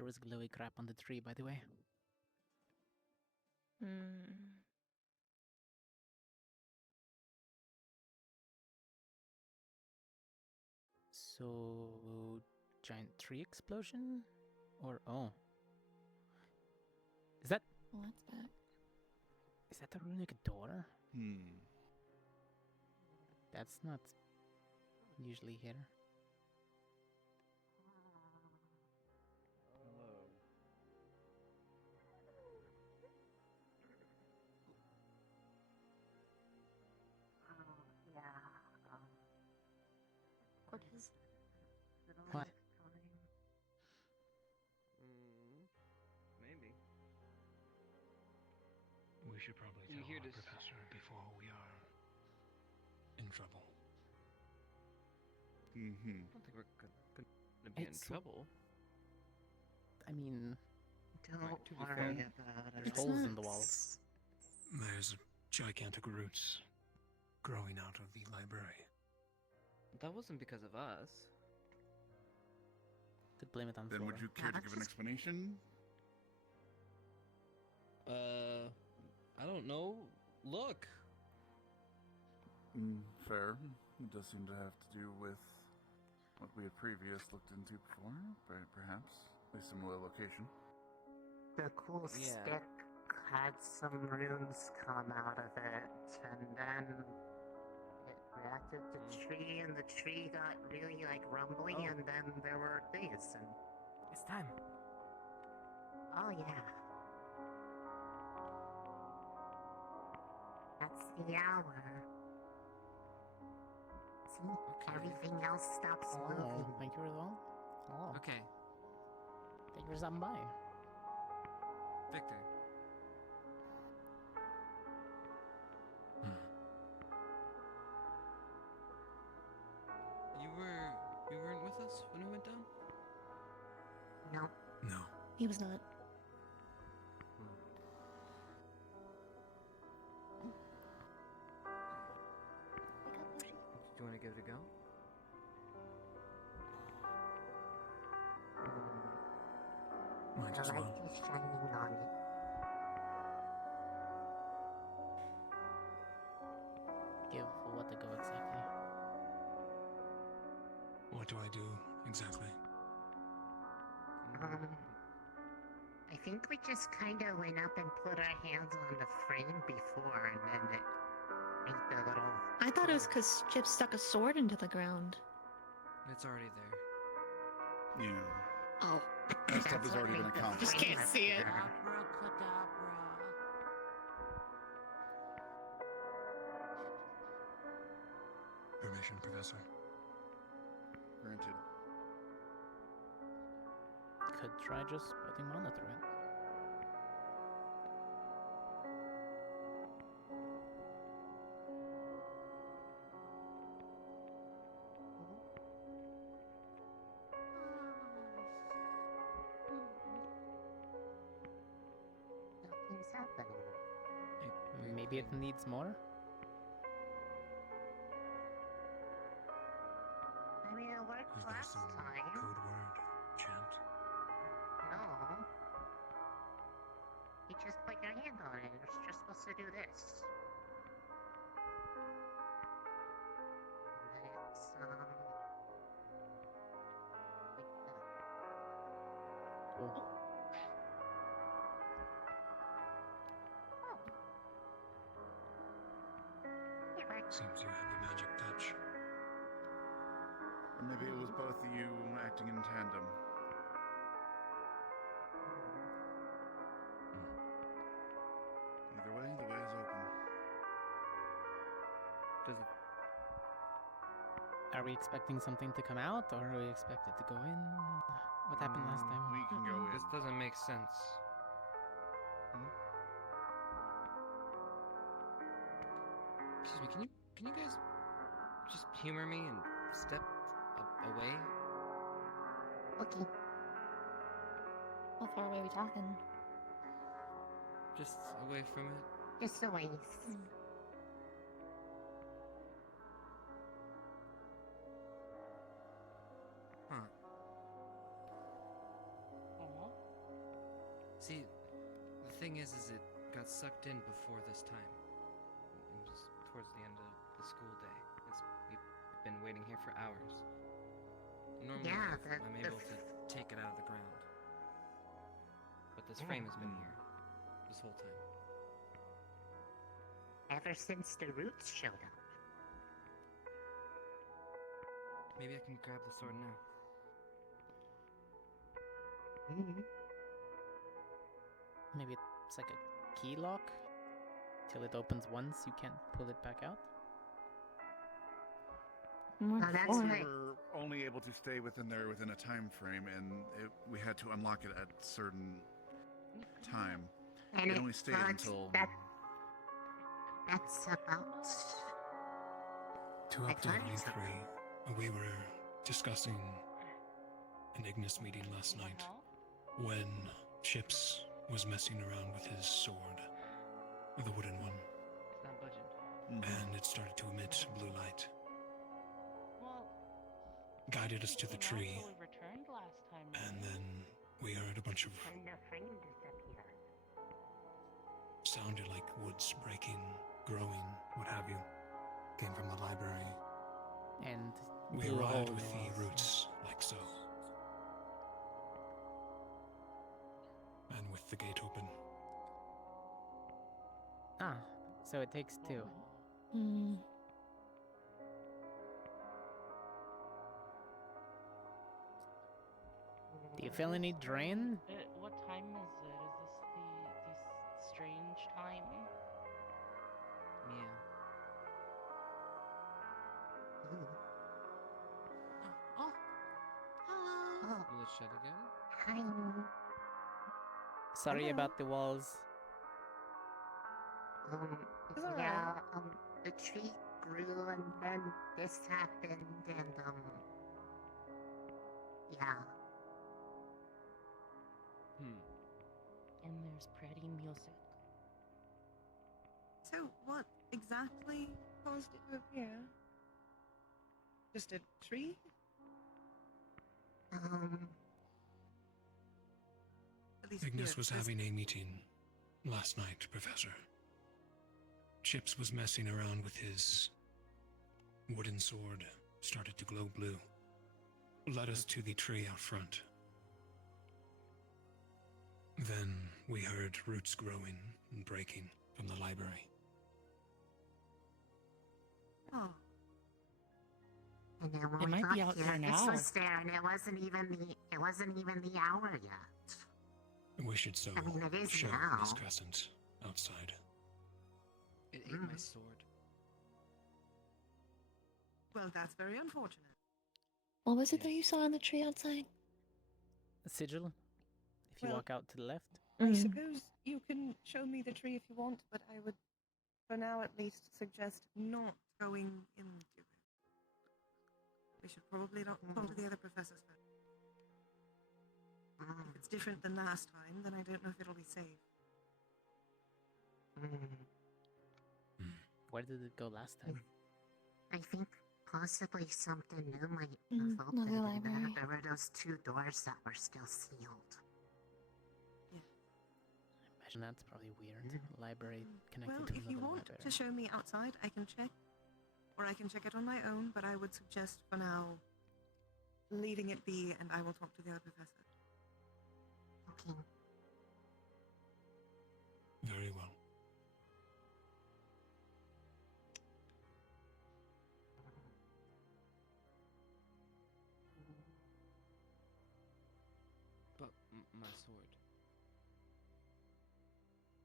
there was glowy crap on the tree, by the way. So, giant tree explosion? Or, oh. Is that Well, that's bad. a runic door? That's not usually here. Hello. Yeah. Cortez. What? Maybe. We should probably You tell hear our this- professor before we are in trouble. I don't think we're gonna be in It's- trouble. I mean, Don't Right, to be worry fair. about there's it. holes in the walls. There's gigantic roots growing out of the library. That wasn't because of us. Could blame it on Then Flora. would you care to give an explanation? I don't know. Look. Fair. It does seem to have to do with what we had previously looked into before, perhaps. A similar location. The cool Yeah. stick had some runes come out of it, and then it reacted to the tree, and the tree got really like rumbly, Oh. and then there were these, and It's time. oh yeah. That's the hour. See, Okay. everything else stops Oh, moving. thank you as well. Oh, Okay, thank you for stopping by. Victor. You weren't with us when we went down? No, No. He was not. Do you want to give it a go? Might the as light well. is shining on it. Give what to go exactly. What do I do exactly? I think we just kind of went up and put our hands on the frame before, and then it made the little. I thought it was because Chip stuck a sword into the ground. It's already there. Yeah. Oh. That stuff That's has what already been made the accomplished. Just can't see it. Abracadabra. Permission, Professor. Granted. Could try just putting mana through it. Nothing's happening. Maybe it needs more? I mean, it worked Is there last some time. code word, chant? No. You just put your hand on it. It's just supposed to do this. And then it's, like that. Oh. It works. Seems you have the magic touch. Or maybe it was both of you acting in tandem. Either way, the way is open. Does it? Are we expecting something to come out, or are we expected to go in? What happened last time? We can go in. This doesn't make sense. Excuse me. Can you guys just humor me and step away? Okay. How far away are we talking? Just away from it. Just a ways. Huh. See, the thing is it got sucked in before this time. It was towards the end of the school day. We've been waiting here for hours. Normally, Yeah, I'm able to take it out of the ground. But this frame has been here this whole time. Ever since the roots showed up. Maybe I can grab the sword now. Maybe it's like a key lock? Till it opens once, you can't pull it back out? Oh, that's We right. were only able to stay within a time frame, and we had to unlock it at a certain time. And It only stayed until... That's about... To I update thought you so. three, we were discussing an Ignis meeting last night when Chips was messing around with his sword, the wooden one, It's not budging. and it started to emit blue light. Well, Guided us to the tree, we returned last time. and then we heard a bunch of And the frame disappeared. sounded like woods breaking, growing, what have you. Came from the library. And We blew a hole arrived in with the the walls. roots, like so. And with the gate open. Ah, so it takes two. Hmm. Do you feel any drain? What time is it? Is this the strange time? Yeah. Oh. Hello. Oh, Will it shut again? hi. Sorry Hello. about the walls. It's all Yeah, the tree grew and then this happened and, yeah. And there's pretty music. So, what exactly caused it to appear? Just a tree? At least Ignis here, was there's- having a meeting last night, Professor. Chips was messing around with his wooden sword, started to glow blue. Led us to the tree out front. Then we heard roots growing and breaking from the library. Oh, And then when It we might got be out here, there this now. was there, and it wasn't even the hour yet. We should so I mean, it is show now. Miss Crescent outside. It ate my sword. well, that's very unfortunate. What was it Yeah. that you saw in the tree outside? A sigil? If you Well- walk out to the left? I suppose you can show me the tree if you want, but I would, for now at least, suggest not going into it. We should probably not talk to the other professors first. If it's different than last time, then I don't know if it'll be safe. Where did it go last time? I think possibly something new might Mm, have another opened. library. There were those two doors that were still sealed. Imagine that's probably weird. Library connected Well, to if you another want library. to show me outside, I can check. Or I can check it on my own, but I would suggest for now leaving it be, and I will talk to the other professor. Okay. Very well. But my sword.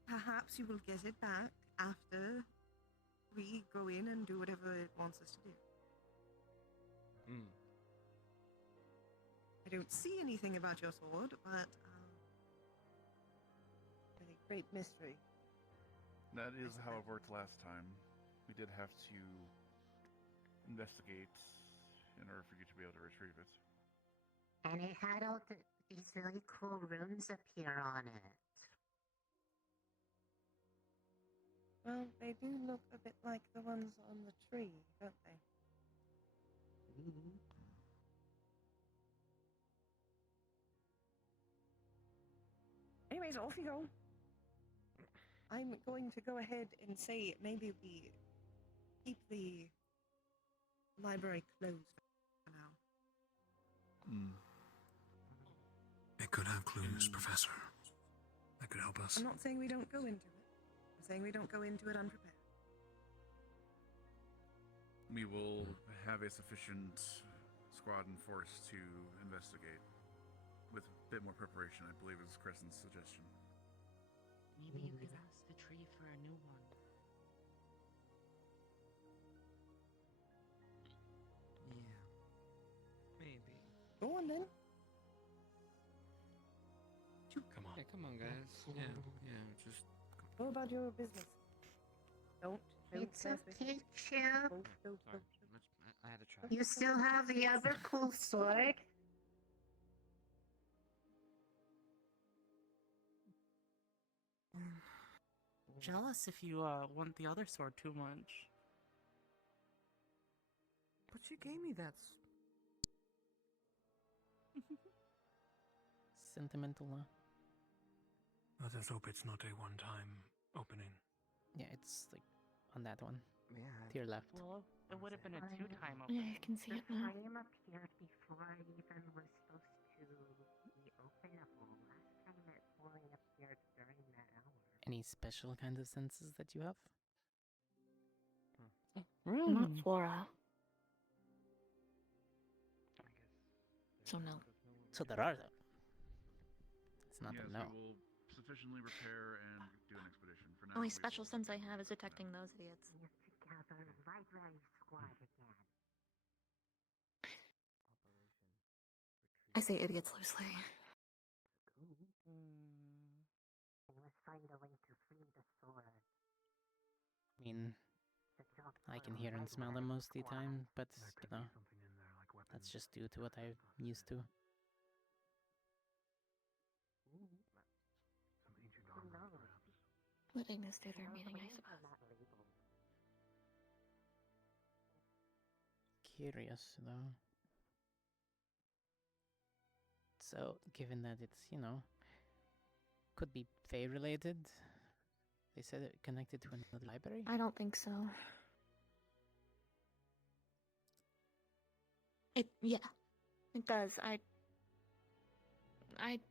Perhaps you will get it back after we go in and do whatever it wants us to do. I don't see anything about your sword, but a great mystery. That is how it worked last time. We did have to investigate in order for you to be able to retrieve it. And it had all these really cool runes appear on it. Well, they do look a bit like the ones on the tree, don't they? Anyway, Anyways, off you go. I'm going to go ahead and say maybe we keep the library closed for now. It could have clues, Professor. That could help us. I'm not saying we don't go into it. I'm saying we don't go into it unprepared. We will have a sufficient squad and force to investigate. With a bit more preparation, I believe is Crescent's suggestion. Maybe you could ask the tree for a new one. Yeah. Maybe. Go on then. Come on. Yeah, come on, guys. Yeah, just. Go about your business. Don't It's mess okay, with Chip. Sorry. I had to try. You still have the other cool sword? Jealous if you want the other sword too much. But you gave me that. Sentimental, Let us hope it's not a one-time opening. Yeah, it's like on that one. Yeah. To your left. Well, it would have been a two-time Yeah, opening. I can see The it now. flame appeared before it even was supposed to be openable. Last time it only appeared during that hour. Any special kind of senses that you have? Not Flora. I guess. So no. So there are though. It's not yes, a no. we will sufficiently repair and do an expedition. For now, Only we special will- sense I have is detecting those idiots. You're together, library squad again. I say idiots loosely. And let's find a way to free the sword. I mean, The job I for can the hear and smell them library most of the squad. time, but There you could know, be something in there, like weapons. that's just due to what I'm used to. Some ancient Who armor, knows? perhaps. Let Ignis do their Those meeting, I flames are suppose. not labeled. Curious though. So, given that it's, you know, could be Fae related, they said it connected to another library? I don't think so. Yeah, it does. I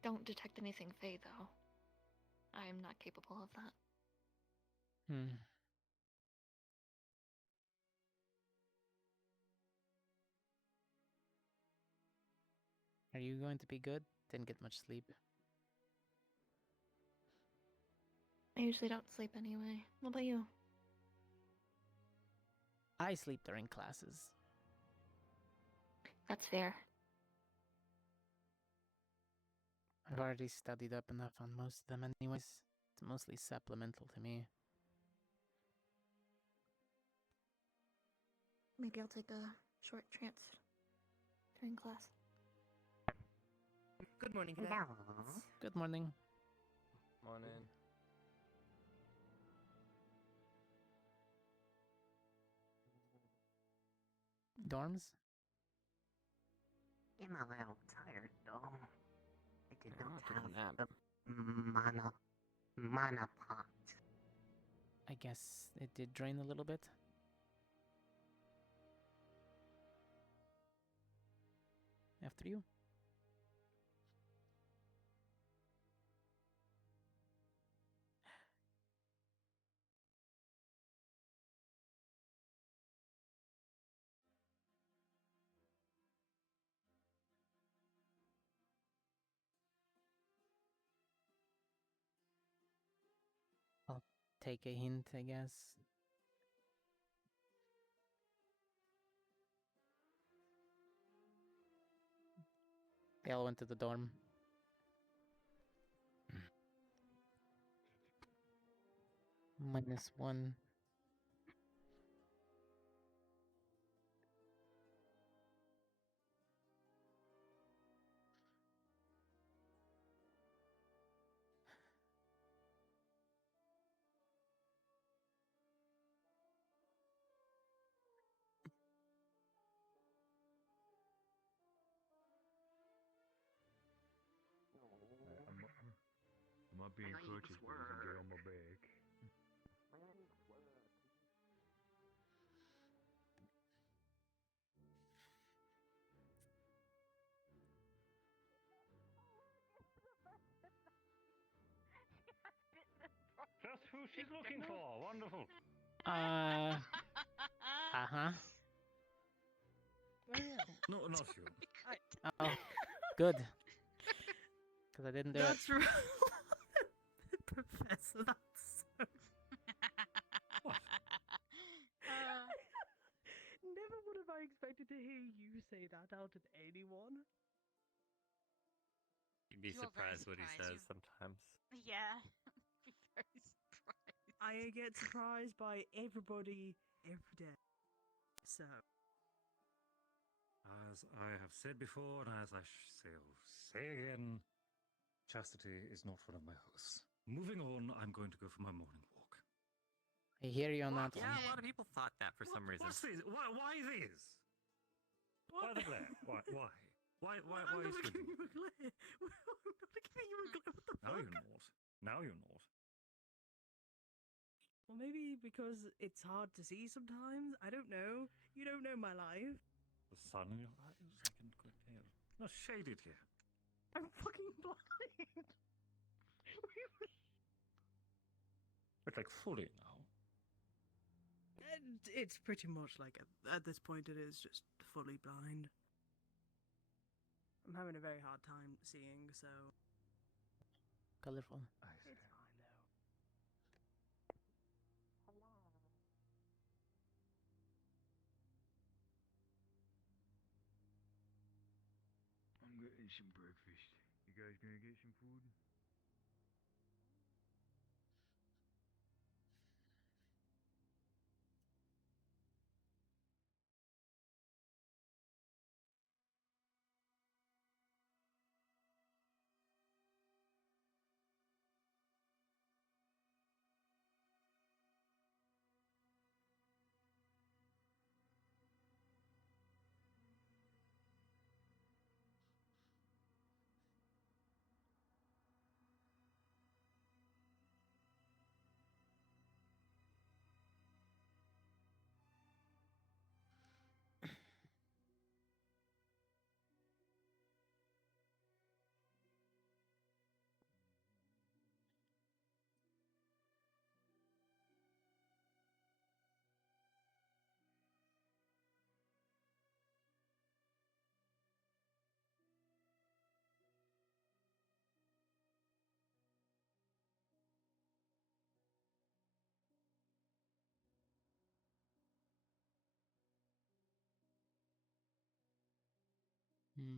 don't detect anything Fae though. I am not capable of that. Hmm. Are you going to be good? Didn't get much sleep. I usually don't sleep anyway. What about you? I sleep during classes. That's fair. I've already studied up enough on most of them anyways. It's mostly supplemental to me. Maybe I'll take a short trance during class. Good morning, Hello. Good morning. Morning. Dorms? I'm a little tired though. I did I'm not not taking a have nap. the mana pot. I guess it did drain a little bit. After you. I'll take a hint, I guess. They all went to the dorm. -1. not being Really courteous, please, and get on my swerve. back. That's who she's looking for. Wonderful. Uh-huh. No, not you. Oh, good. Because I didn't do it. That's right. Professor, that's so... What? Never would have I expected to hear you say that out of anyone. You'd be You are very surprised what he surprised. says sometimes. Yeah. Be very surprised. I get surprised by everybody every day. So. As I have said before, and as I shall say again, chastity is not one of my hosts. Moving on, I'm going to go for my morning walk. I hear you on that Yeah, one. a lot of people thought that for some reason. What's this? Why this? Why the glare? Why I'm is not it? giving you a glare. I'm not giving you a glare. What the Now fuck? you're not. Now you're not. Well, maybe because it's hard to see sometimes. I don't know. You don't know my life. The sun in your eyes? I can quite tell. No, shaded here. I'm fucking blind. But like fully now. And it's pretty much like at this point it is just fully blind. I'm having a very hard time seeing, so Colorful. I see. it's fine though. I'm getting some breakfast. You guys gonna get some food? Hmm.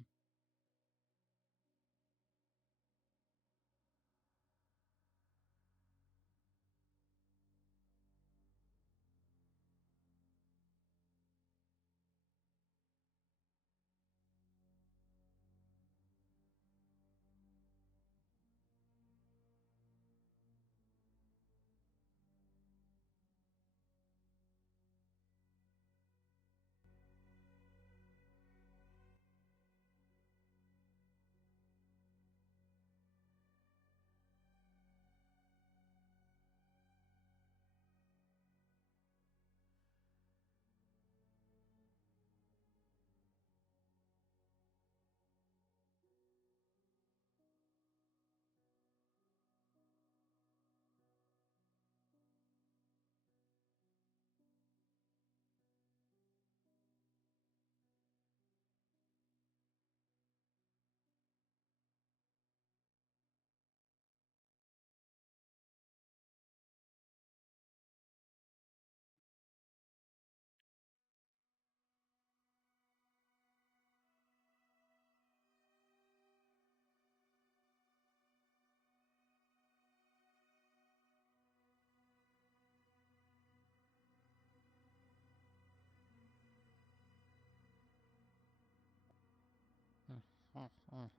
Hmm. Oh, oh.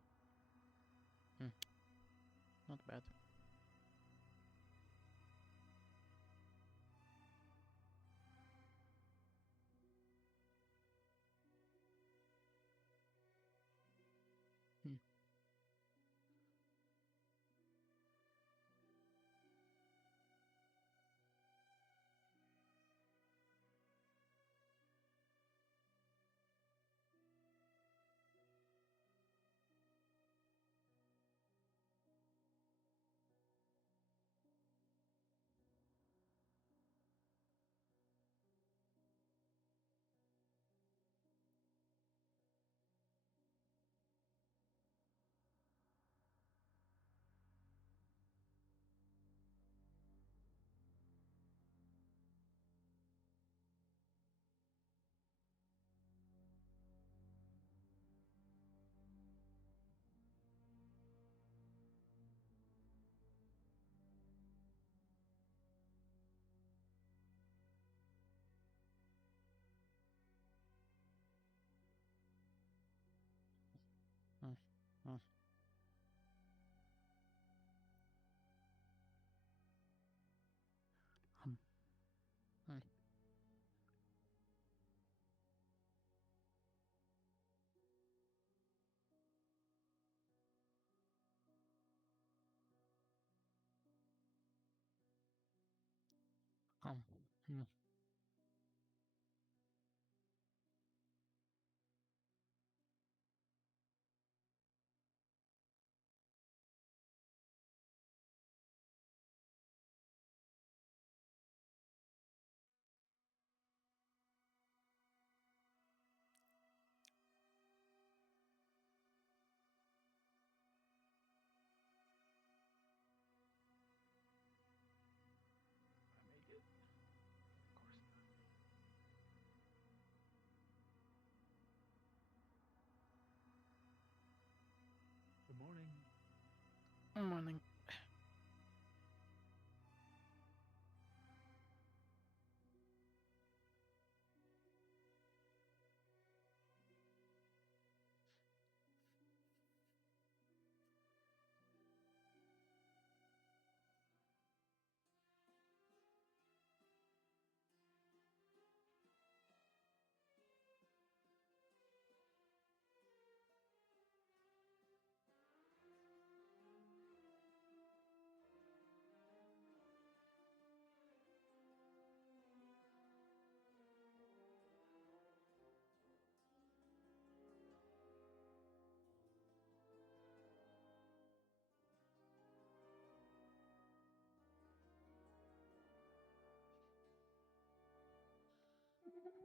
Hmm. Not bad. Hmm. Hmm. Hmm. Hmm. Good morning. Morning.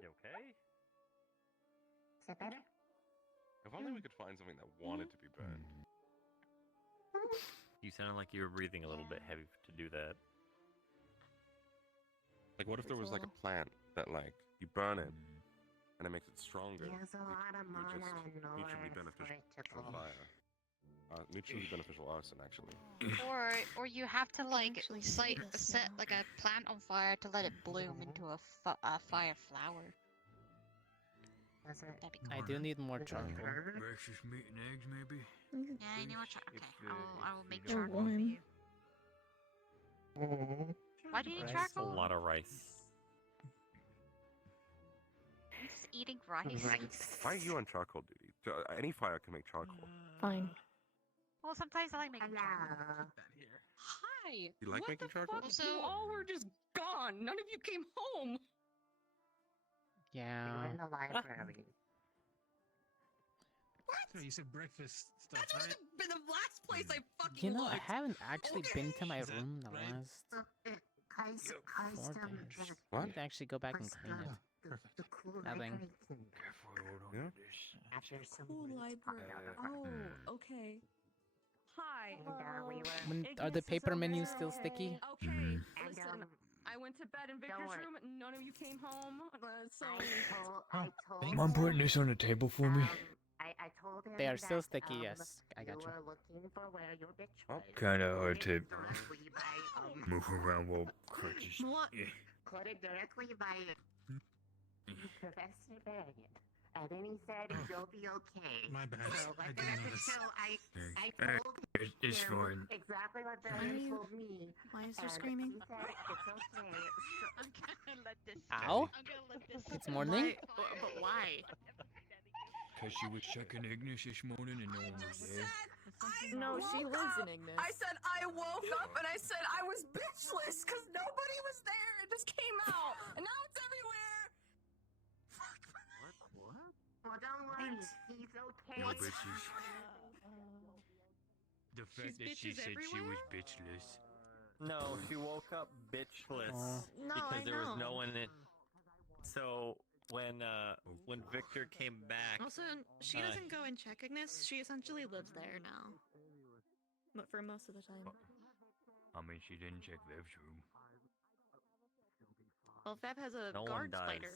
You okay? Is that better? If only we could find something that wanted to be burned. You sounded like you were breathing a little bit heavy to do that. Like, what if there was like a plant that, like, you burn it and it makes it stronger? There's a lot of You're just mana and mutually north beneficial critical. fire. Mutually beneficial arson, actually. Or you have to like actually see this set now. like a plant on fire to let it bloom into a fire flower. Does it? That'd be I cool. do need more Does it charcoal. hurt? Breakfast meat and eggs, maybe? Yeah, you know what? Okay, I will make you don't charcoal for you. Why do you need That's charcoal? a lot of rice. I'm just eating rice. Why are you on charcoal duty? Any fire can make charcoal. Fine. Well, sometimes I like making charcoal. Hello. Hi. You like what making the charcoal? fuck? You all were just gone. None of you came home. We were Yeah. in the library. So you said breakfast stuff, That's right? been the last place I fucking You know, I looked. haven't actually been to my Is that room the right? last 4 Custom days. I What? need to actually go back and clean it. the cool Nothing. library thing. Yeah? After some Cool roots popped library. out of the front. Oh, okay. Hi. And we were. Are the Ignis, is paper menus over. still sticky? Okay, And listen. I went to bed in don't Victor's worry. room. None of you came home. So I told Mom him, putting this on the table for me. I told him They are still that, sticky, yes. I got you you. were looking for where your bitch was. Kinda hard to Directly by, move around while crunches. What? Yeah. Put it directly by Professor Varian. And then he said you'll be okay. My bad. So I let the didn't record notice. show I Hey, told it's him fine. exactly what Why are Varian you- told me. Why is there And screaming? he said it's okay. I'm gonna let this. Ow? I'm gonna let this. It's morning? But why? Cause she was checking Ignis this morning and no one was there. no, she lives in Ignis. I said I woke up and I said I was bitchless because nobody was there. It just came out, and now it's everywhere. Well, don't worry. He's okay. No bitches. The fact that she bitches said she was everywhere? bitchless. No, she woke up bitchless Oh. No, because I there was no know. one in. So when Victor came back, Also, she Uh, doesn't go and check Ignis. She essentially lives there now. But for most of the time. I mean, she didn't check Vev's room. Well, Feb has a no one guard does. spider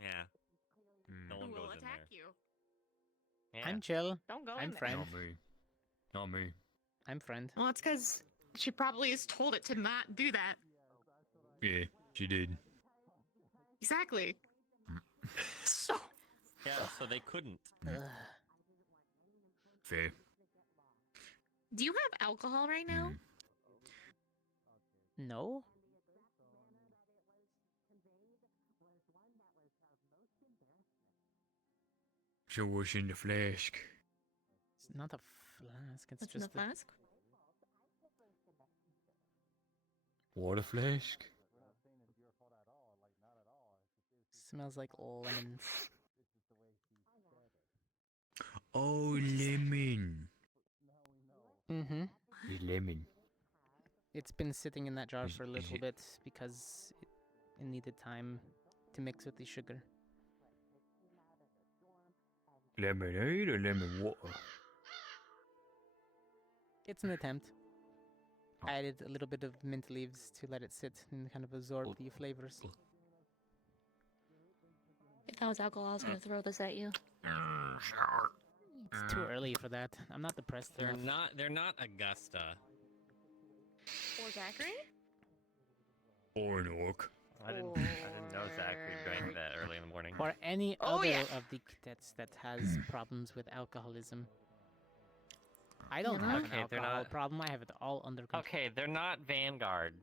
Yeah, no who one will goes in attack there. you. Yeah. I'm chill. Don't go I'm in there. friend. Not me. Not me. I'm friend. Well, it's because she probably has told it to not do that. Yeah, she did. Exactly. So Yeah, so they couldn't. Ugh. Fair. Do you have alcohol right now? No? So what's in the flask? It's not a flask, it's What's in just the flask? Water flask? Smells like lemons. Oh, lemon. Mm-hmm. Lemon. It's been sitting in that jar Is- for a is little it- bit because it needed time to mix with the sugar. Lemonade or lemon water? It's an attempt. I added a little bit of mint leaves to let it sit and kind of absorb the flavors. If that was alcohol, I was gonna throw this at you. It's too early for that. I'm not depressed They're enough. not Augusta. Or Zachary? Or an orc. I didn't know Zachary drank that early in the morning. Or any Oh, other yeah. of the cadets that has problems with alcoholism. I don't know? have Okay, an they're alcohol not- problem. I have it all under control. Okay, they're not Vanguard.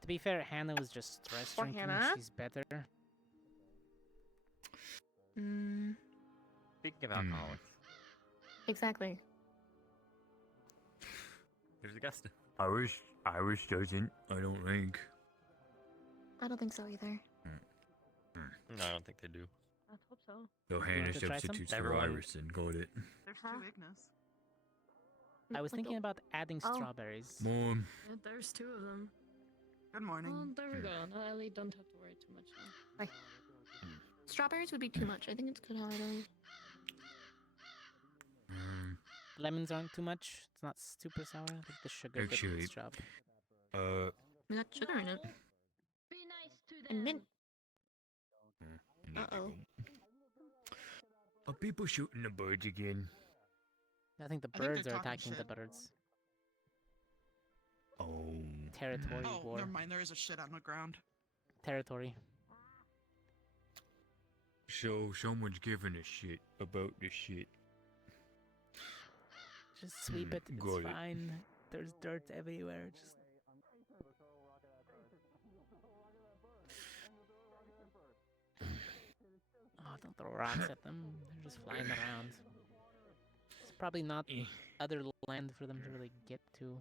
To be fair, Hannah was just stress Or drinking. Hannah? She's better. Speaking of alcoholics, Exactly. here's Augusta. Irish doesn't, I don't think. I don't think so either. No, I don't think they do. I hope so. So want Hannah to try some? substitutes for Everyone- Iris and got it. There's Huh? two Ignis. I was Like thinking about adding Oh. strawberries. Mom. Yeah, there's two of them. Good morning. Oh, there we go. Now I don't have to worry too much now. Strawberries would be too much. I think it's good how it is. Lemons aren't too much. It's not super sour. I think the sugar did Actually, its job. We got sugar in it. Be nice to them. And mint. Uh-oh. Are people shooting the birds again? I think the I think they're birds are talking attacking the shit. birds. Oh. Territory Oh, war. never mind. There is a shit on the ground. Territory. So someone's giving a shit about the shit. Just sweep it. It's got it. fine. There's dirt everywhere. Just don't throw rocks at them. They're just flying around. It's probably not other land for them to really get to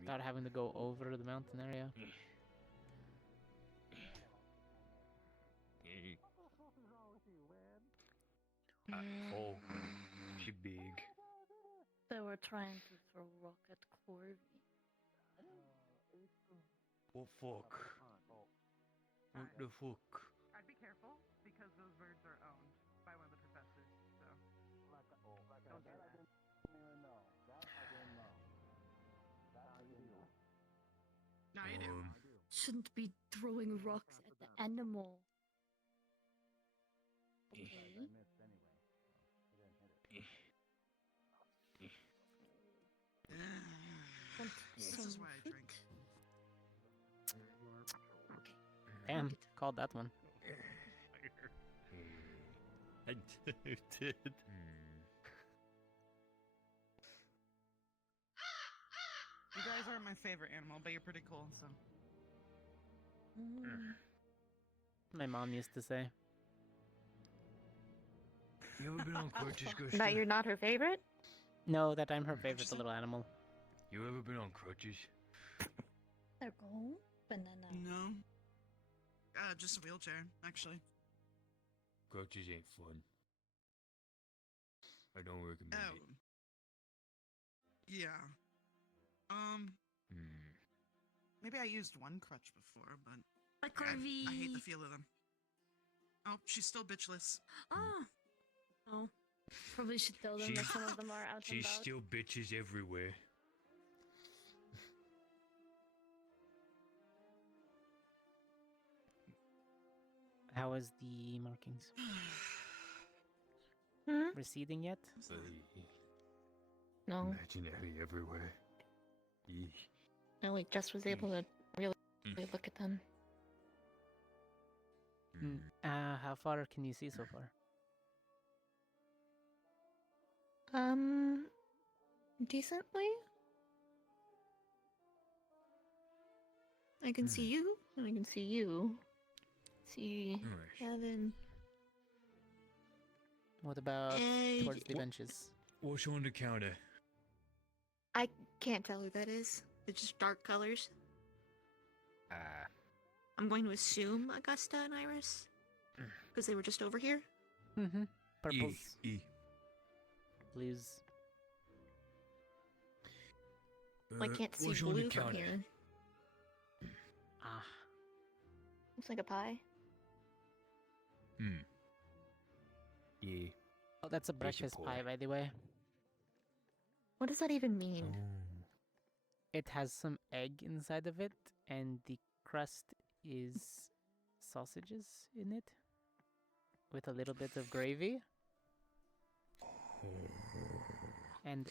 without having to go over the mountain area. Oh, she big. They were trying to throw rock at Corby. What fuck? What the fuck? I'd be careful because those birds are owned by one of the professors. So. Don't do that. No, you do. Shouldn't be throwing rocks at the animal. Okay. Want This some is why I fruit? drink. Damn, called that one. I did. You guys aren't my favorite animal, but you're pretty cool. So. My mom used to say. You ever been on crutches, Gusta? That you're not her favorite? No, that I'm her favorite, the little animal. You ever been on crutches? There go. Banana. No. Just a wheelchair, actually. Crutches ain't fun. I don't recommend Oh. it. Yeah. Maybe I used one crutch before, but I hate the feel of them. Oh, she's still bitchless. Ah. Oh. Probably should tell them that some of them are out and She's about. still bitches everywhere. How is the markings? Receding yet? No. Imaginary everywhere. Eek. No, we just was able to really look at them. How far can you see so far? Decently. I can see you, and I can see you. See Evan. What about towards the What- benches? What's on the counter? I can't tell who that is. It's just dark colors. I'm going to assume Augusta and Iris, because they were just over here. Mm-hmm. Purples. E. Blues. I can't see what's on the blue from counter? here. Ah. Looks like a pie. Yeah. Oh, that's a breakfast pie, by the way. What does that even mean? It has some egg inside of it, and the crust is sausages in it, with a little bit of gravy. And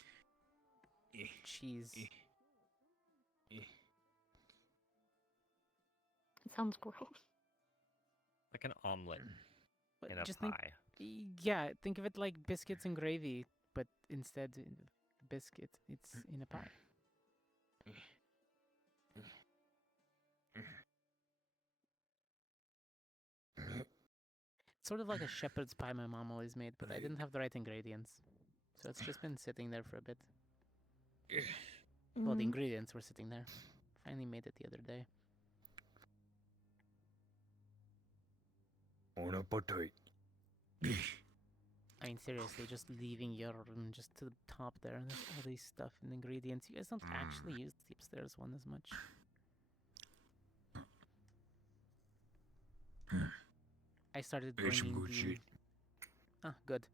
cheese. It sounds gross. Like an omelet But in a just pie. Yeah, think of it like biscuits and gravy, but instead of biscuit, it's in a pie. It's sort of like a shepherd's pie my mom always made, but I didn't have the right ingredients. So it's just been sitting there for a bit. Well, the ingredients were sitting there. Finally made it the other day. On a potato. I mean, seriously, just leaving your room just to the top there, and there's all these stuff and ingredients. You guys don't actually use the upstairs one as much. I started It's some bringing good the... shit. Ah, good.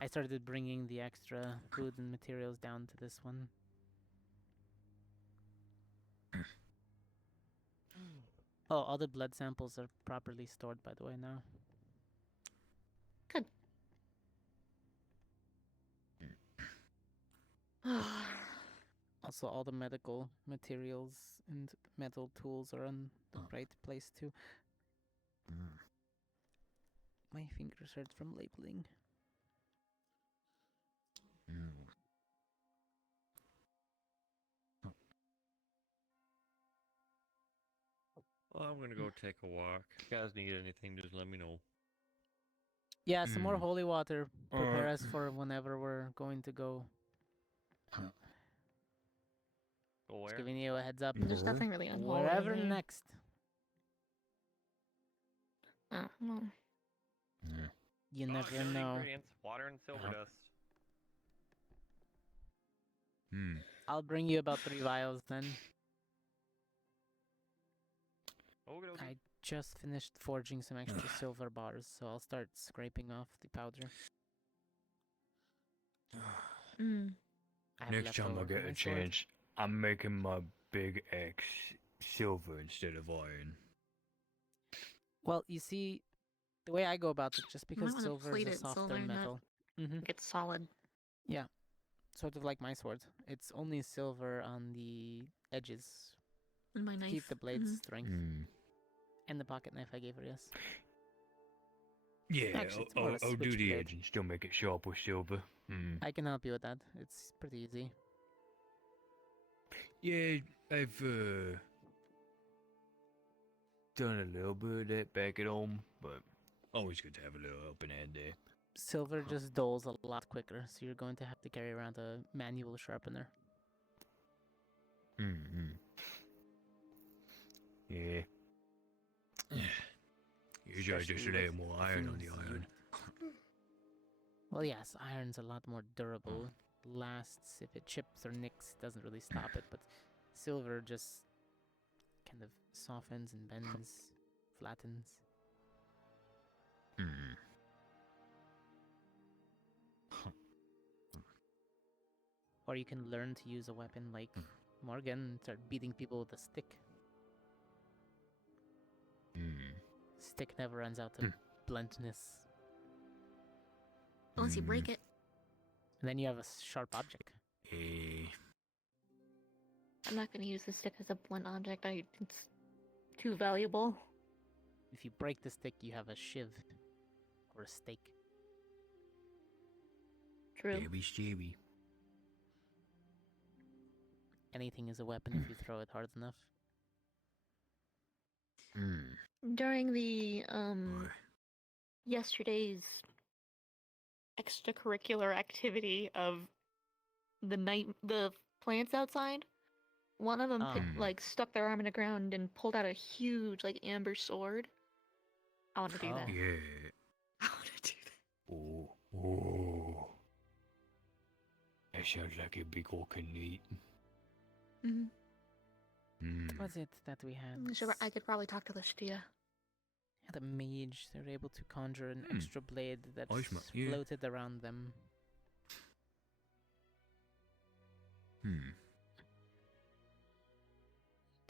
I started bringing the extra food and materials down to this one. Oh, all the blood samples are properly stored, by the way, now. Good. Also, all the medical materials and metal tools are in the right place, too. My fingers hurt from labeling. Well, I'm gonna go take a walk. If you guys need anything, just let me know. Yeah, some more holy water. Prepare us for whenever we're going to go. Go where? Just giving you a heads up. There's nothing really unholy Wherever here. next. Oh, well. You Oh, never get the know. Ingredients: water and silver dust. I'll bring you about 3 vials then. Okey-dokey. I just finished forging some extra silver bars, so I'll start scraping off the powder. I have Next time I leftover get from my a sword. chance, I'm making my big axe silver instead of iron. Well, you see, the way I go about it, just because wanna silver plate is a it in softer silver, not metal. It's solid. Yeah, sort of like my sword. It's only silver on the edges. And my to knife. keep the blade's Mhm. strength. And the pocket knife I gave her, yes. Yeah, Actually, it's more of a I'll do the switchblade. edge and still make it sharp with silver. I can help you with that. It's pretty easy. Yeah, I've done a little bit of that back at home, but always good to have a little helping hand there. Silver just dulls a lot quicker, so you're going to have to carry around a manual sharpener. Yeah. Usually I just Especially lay with more iron on the things iron. Well, yes, iron's a lot more durable. Lasts if it chips or nicks, doesn't really stop it, but silver just kind of softens and bends, flattens. Or you can learn to use a weapon like Morgan and start beating people with a stick. Stick never runs out of bluntness. Unless you break it. And then you have a sharp object. I'm not going to use the stick as a blunt object. It's too valuable. If you break the stick, you have a shiv. Or a stake. True. Stabby, stabby. Anything is a weapon if you throw it hard enough. During the yesterday's extracurricular activity of the plants outside, one of them stuck their arm in the ground and pulled out a huge amber sword. I want to do that. Yeah. I want to do that. Oh. That sounds like a big old neat. What was it that we had? Sure, I could probably talk to the Stia. Had a mage. They were able to conjure an extra blade that Yeah. floated around them. It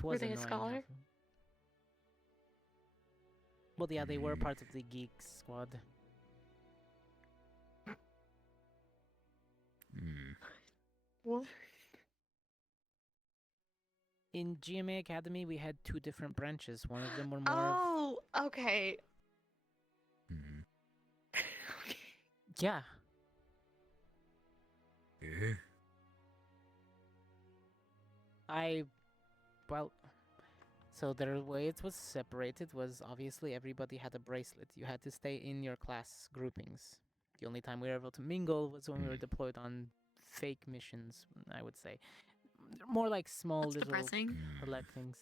was Were they a annoying scholar? having- Well, yeah, they were part of the geek squad. What? In GMA Academy, we had two different branches. One of them were more. Oh, okay. Yeah. Yeah. So the way it was separated was obviously everybody had a bracelet. You had to stay in your class groupings. The only time we were able to mingle was when we were deployed on fake missions, I would say. More like small That's little depressing. select things.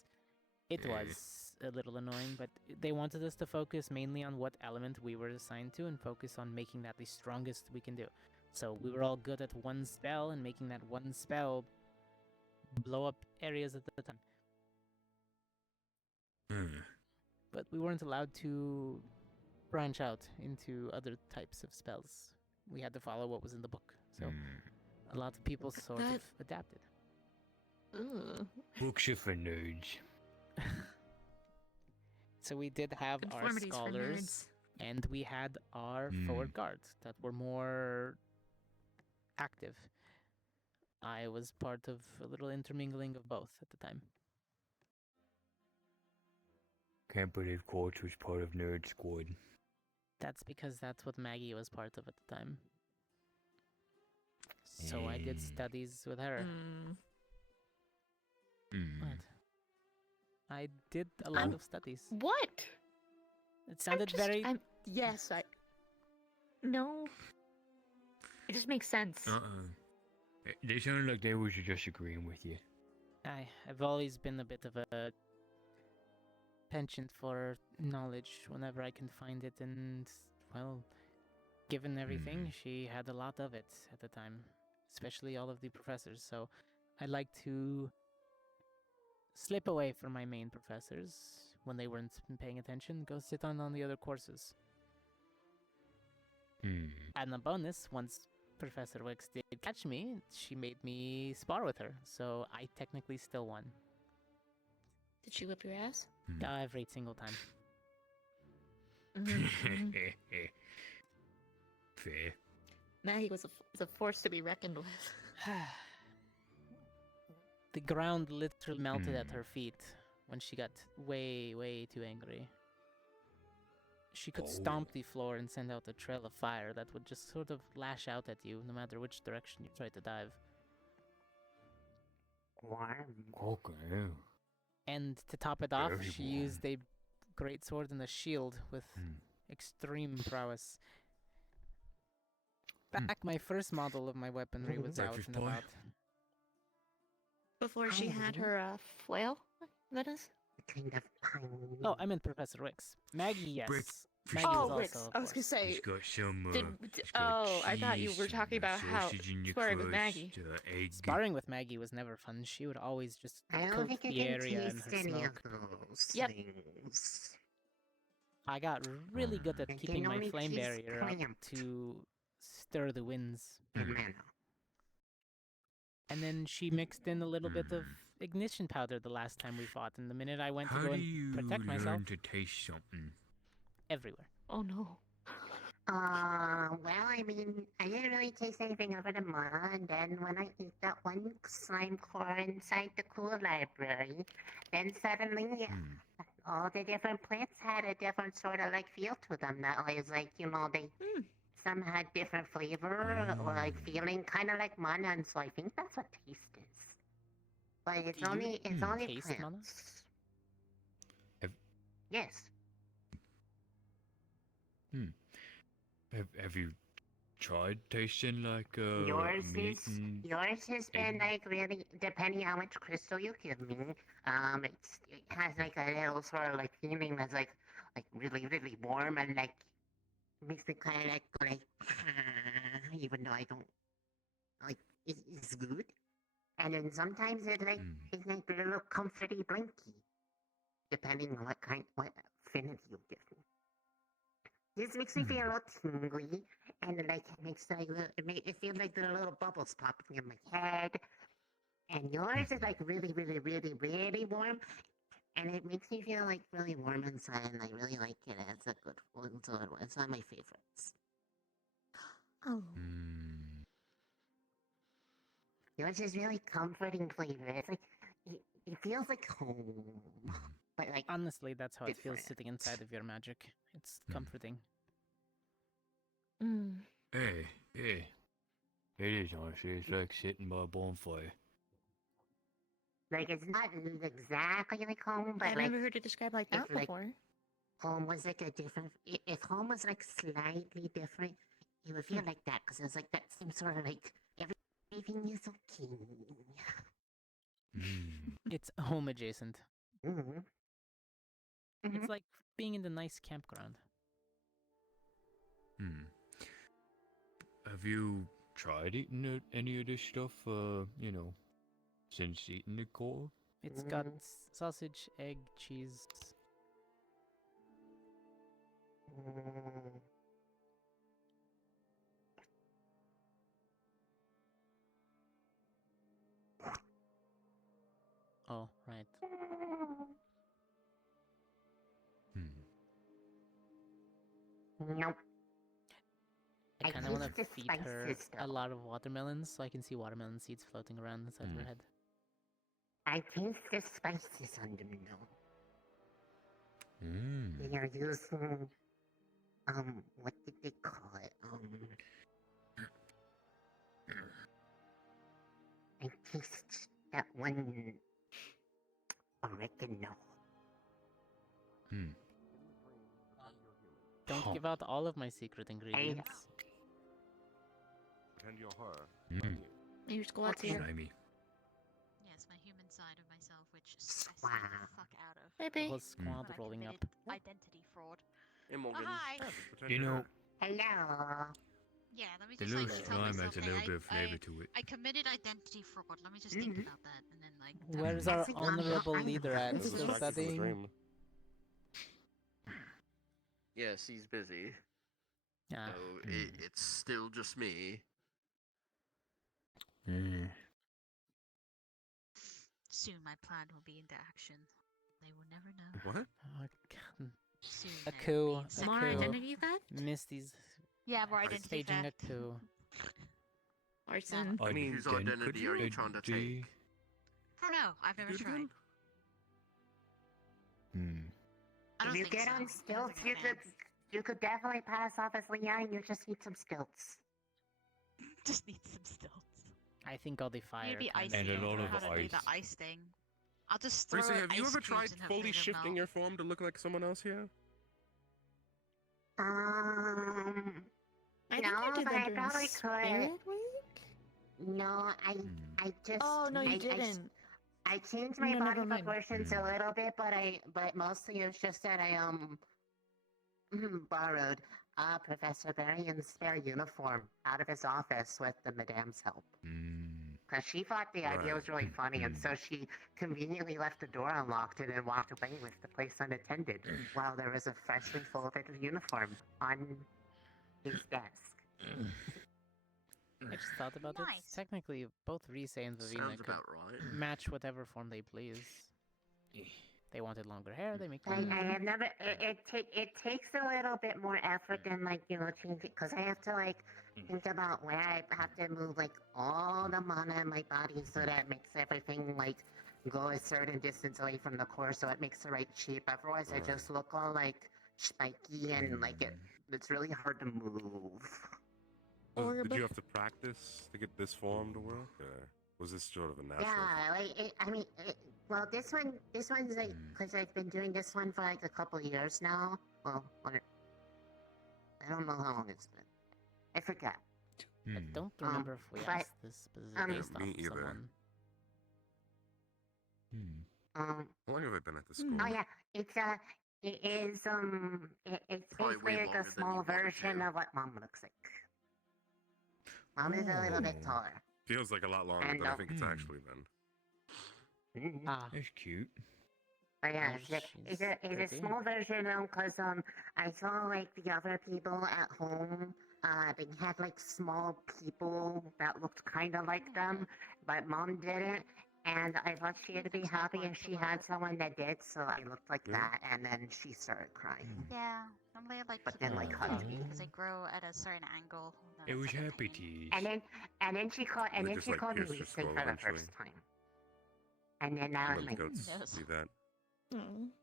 It was a little annoying, but they wanted us to focus mainly on what element we were assigned to and focus on making that the strongest we can do. So we were all good at one spell and making that one spell blow up areas at the time. But we weren't allowed to branch out into other types of spells. We had to follow what was in the book. So a lot of people sort of adapted. Books are for nerds. So we did have our Conformities for scholars, nerds. and we had our forward guards that were more active. I was part of a little intermingling of both at the time. Can't believe Quartz was part of Nerd Squad. That's because that's what Maggie was part of at the time. So I did studies with her. What? I did a lot of studies. What? It sounded very... Yes, No. It just makes sense. They sound like they were just agreeing with you. I've always been a bit of a penchant for knowledge whenever I can find it, and, well, given everything, she had a lot of it at the time, especially all of the professors, so I like to slip away from my main professors when they weren't paying attention, go sit on the other courses. And a bonus, once Professor Wicks did catch me, she made me spar with her, so I technically still won. Did she whip your ass? Every single time. Fair. Maggie was a force to be reckoned with. The ground literally melted at her feet when she got way, way too angry. She could stomp the floor and send out a trail of fire that would just sort of lash out at you no matter which direction you tried to dive. Okay. And to top it off, Very she warm. used a great sword and a shield with extreme prowess. Back my first model of my weaponry was out Breakfast and boy. about. Before she had her flail, that is? Kind of tiny. Oh, I meant Professor Wicks. Maggie, yes. Maggie Oh, was Wicks. also, I was gonna say. He's got some. I thought you were talking about how sparring with Maggie. Sparring with Maggie was never fun. She would always just I don't coat think I the can area in taste her any smoke. of those Yep. things. I got really good at I can keeping my only flame taste barrier up clamp. to stir the winds. And mana. And then she mixed in a little bit of ignition powder the last time we fought, and the minute I went to How go do and you protect learn myself, to taste something? everywhere. Oh no. Well, I mean, I didn't really taste anything over the mud, and then when I ate that one slime core inside the cool library, then suddenly all the different plants had a different sort of like feel to them. That was like, they them had different flavor or like feeling, kind of like mana, and so I think that's what taste is. But it's Do you only taste plants. mana? Yes. Have you tried tasting like Yours meat and has been like really, depending on which crystal you give me, it has like a little sort of like feeling that's like really really warm and like makes me kind of like even though I don't like it's good. And then sometimes it's like a little comforty blanky, depending on what affinity you give me. This makes me feel a little tingly, and like it makes like it feels like there are little bubbles popping in my head. And yours is like really, really, really, really warm, and it makes me feel like really warm inside, and I really like it. It's a good one. It's one of my favorites. Oh. Yours is really comforting flavor. It's like it feels like home, but like Honestly, that's how it feels different. sitting inside of your magic. It's comforting. Hey. It is honestly. It's like sitting by a bonfire. Like it's not exactly like home, but I've like never heard it described like that if, like, before. home was like a different. If home was like slightly different, it would feel like that because it's like that same sort of like everything is okay. It's home adjacent. Mm-hmm. It's like being in the nice campground. Have you tried eating any of this stuff? Since eating the core? It's got sausage, egg, cheese. Oh, right. Nope. I I kind of want taste to the feed her spices, a though. lot of watermelons so I can see watermelon seeds floating around inside her head. I taste the spices on them now. They are using what did they call it? I taste that one oregano. Don't give out all of my secret ingredients. And your horror. Your squat's here. Slimy. Yes, my human side of myself, which stresses me the fuck out of. Baby. Whole squad When I rolling up. committed identity fraud. Imogen. Hi. You know, Hello. Yeah, let me the just little like tell slime myself, has a hey, little bit of flavor I, to it. I committed identity fraud. Let me just think about that, and then like. Where's our honorable leader at? Still studying? Yes, he's busy. Yeah. So it's still just me. Soon my plan will be into action. They will never know. What? Oh, God. Soon A they coup. will be in A More coup. identity theft? Misty's Yeah, more identity staging theft. a coup. Arson. I mean, whose identity are you trying to take? I don't know. I've never tried. I don't If you think get so. on stilts, you could definitely pass off as Leanne. You just need some stilts. Just need some stilts. I think all the fire. Maybe kind ice. of And a lot of How to do ice. the ice thing. I'll just throw Risa, have you ice ever cubes tried and hopefully fully they'll shifting melt. your form to look like someone else here? I think No, you did but that I during probably Spirit could. Week? No, I just. Oh no, you I didn't. I changed my No, body never mind. proportions a little bit, but mostly it was just that I borrowed Professor Berrien's spare uniform out of his office with the Madame's help. Because she thought the idea was really funny, and so she conveniently left the door unlocked and then walked away with the place unattended, while there was a freshly folded uniform on his desk. I just thought about it. Technically, both Risa and Vivina Sounds could about right. match whatever form they please. They wanted longer hair, they make I longer hair. have never. It takes a little bit more effort than change it, because I have to think about where I have to move all the mana in my body so that it makes everything go a certain distance away from the core, so it makes the right shape. Otherwise, I just look all spiky and it's really hard to move. orb. Did you have to practice to get this form to work, or was this sort of a natural? Yeah, well, this one's like, because I've been doing this one for like a couple years now. Well, I don't know how long it's been. I forgot. I don't remember if we asked this, but is it based me off either. someone? How long have I been at the school? Oh yeah, it's it's Probably way basically like longer a than small you wanted version to. of what Mom looks like. Mom is a little bit taller. Feels like a lot longer And, than I think it's actually been. That's cute. But yeah, Oh, it's a pretty. small version because I saw like the other people at home. They had like small people that looked kind of like them, but Mom didn't. And I thought she had to be happy if she had someone that did, so I looked like that, and then she started crying. Yeah, normally I like But keep then, like, it hugged low me. because they grow at a certain angle. and It then was it's like a happy pain. teeth. And then she called They just, like, me pierce your Lisa skull for the eventually. first time. And then I was Let like, goats do that.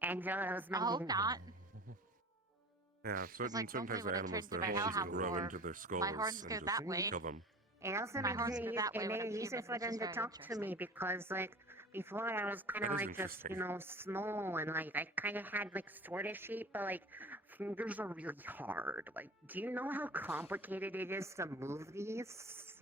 and so I was I hope not. Yeah, like, certain normally types of when I animals, turn their to my horns hellhound grow form, into their skulls my horns and go just that way. kill them. It also My makes horns it go that way when I'm easier human, for which them is to very talk to me because, like, before I was kind That of is like just, interesting. small and like I kind of had like sort of shape, but like fingers are really hard. Like, do you know how complicated it is to move these?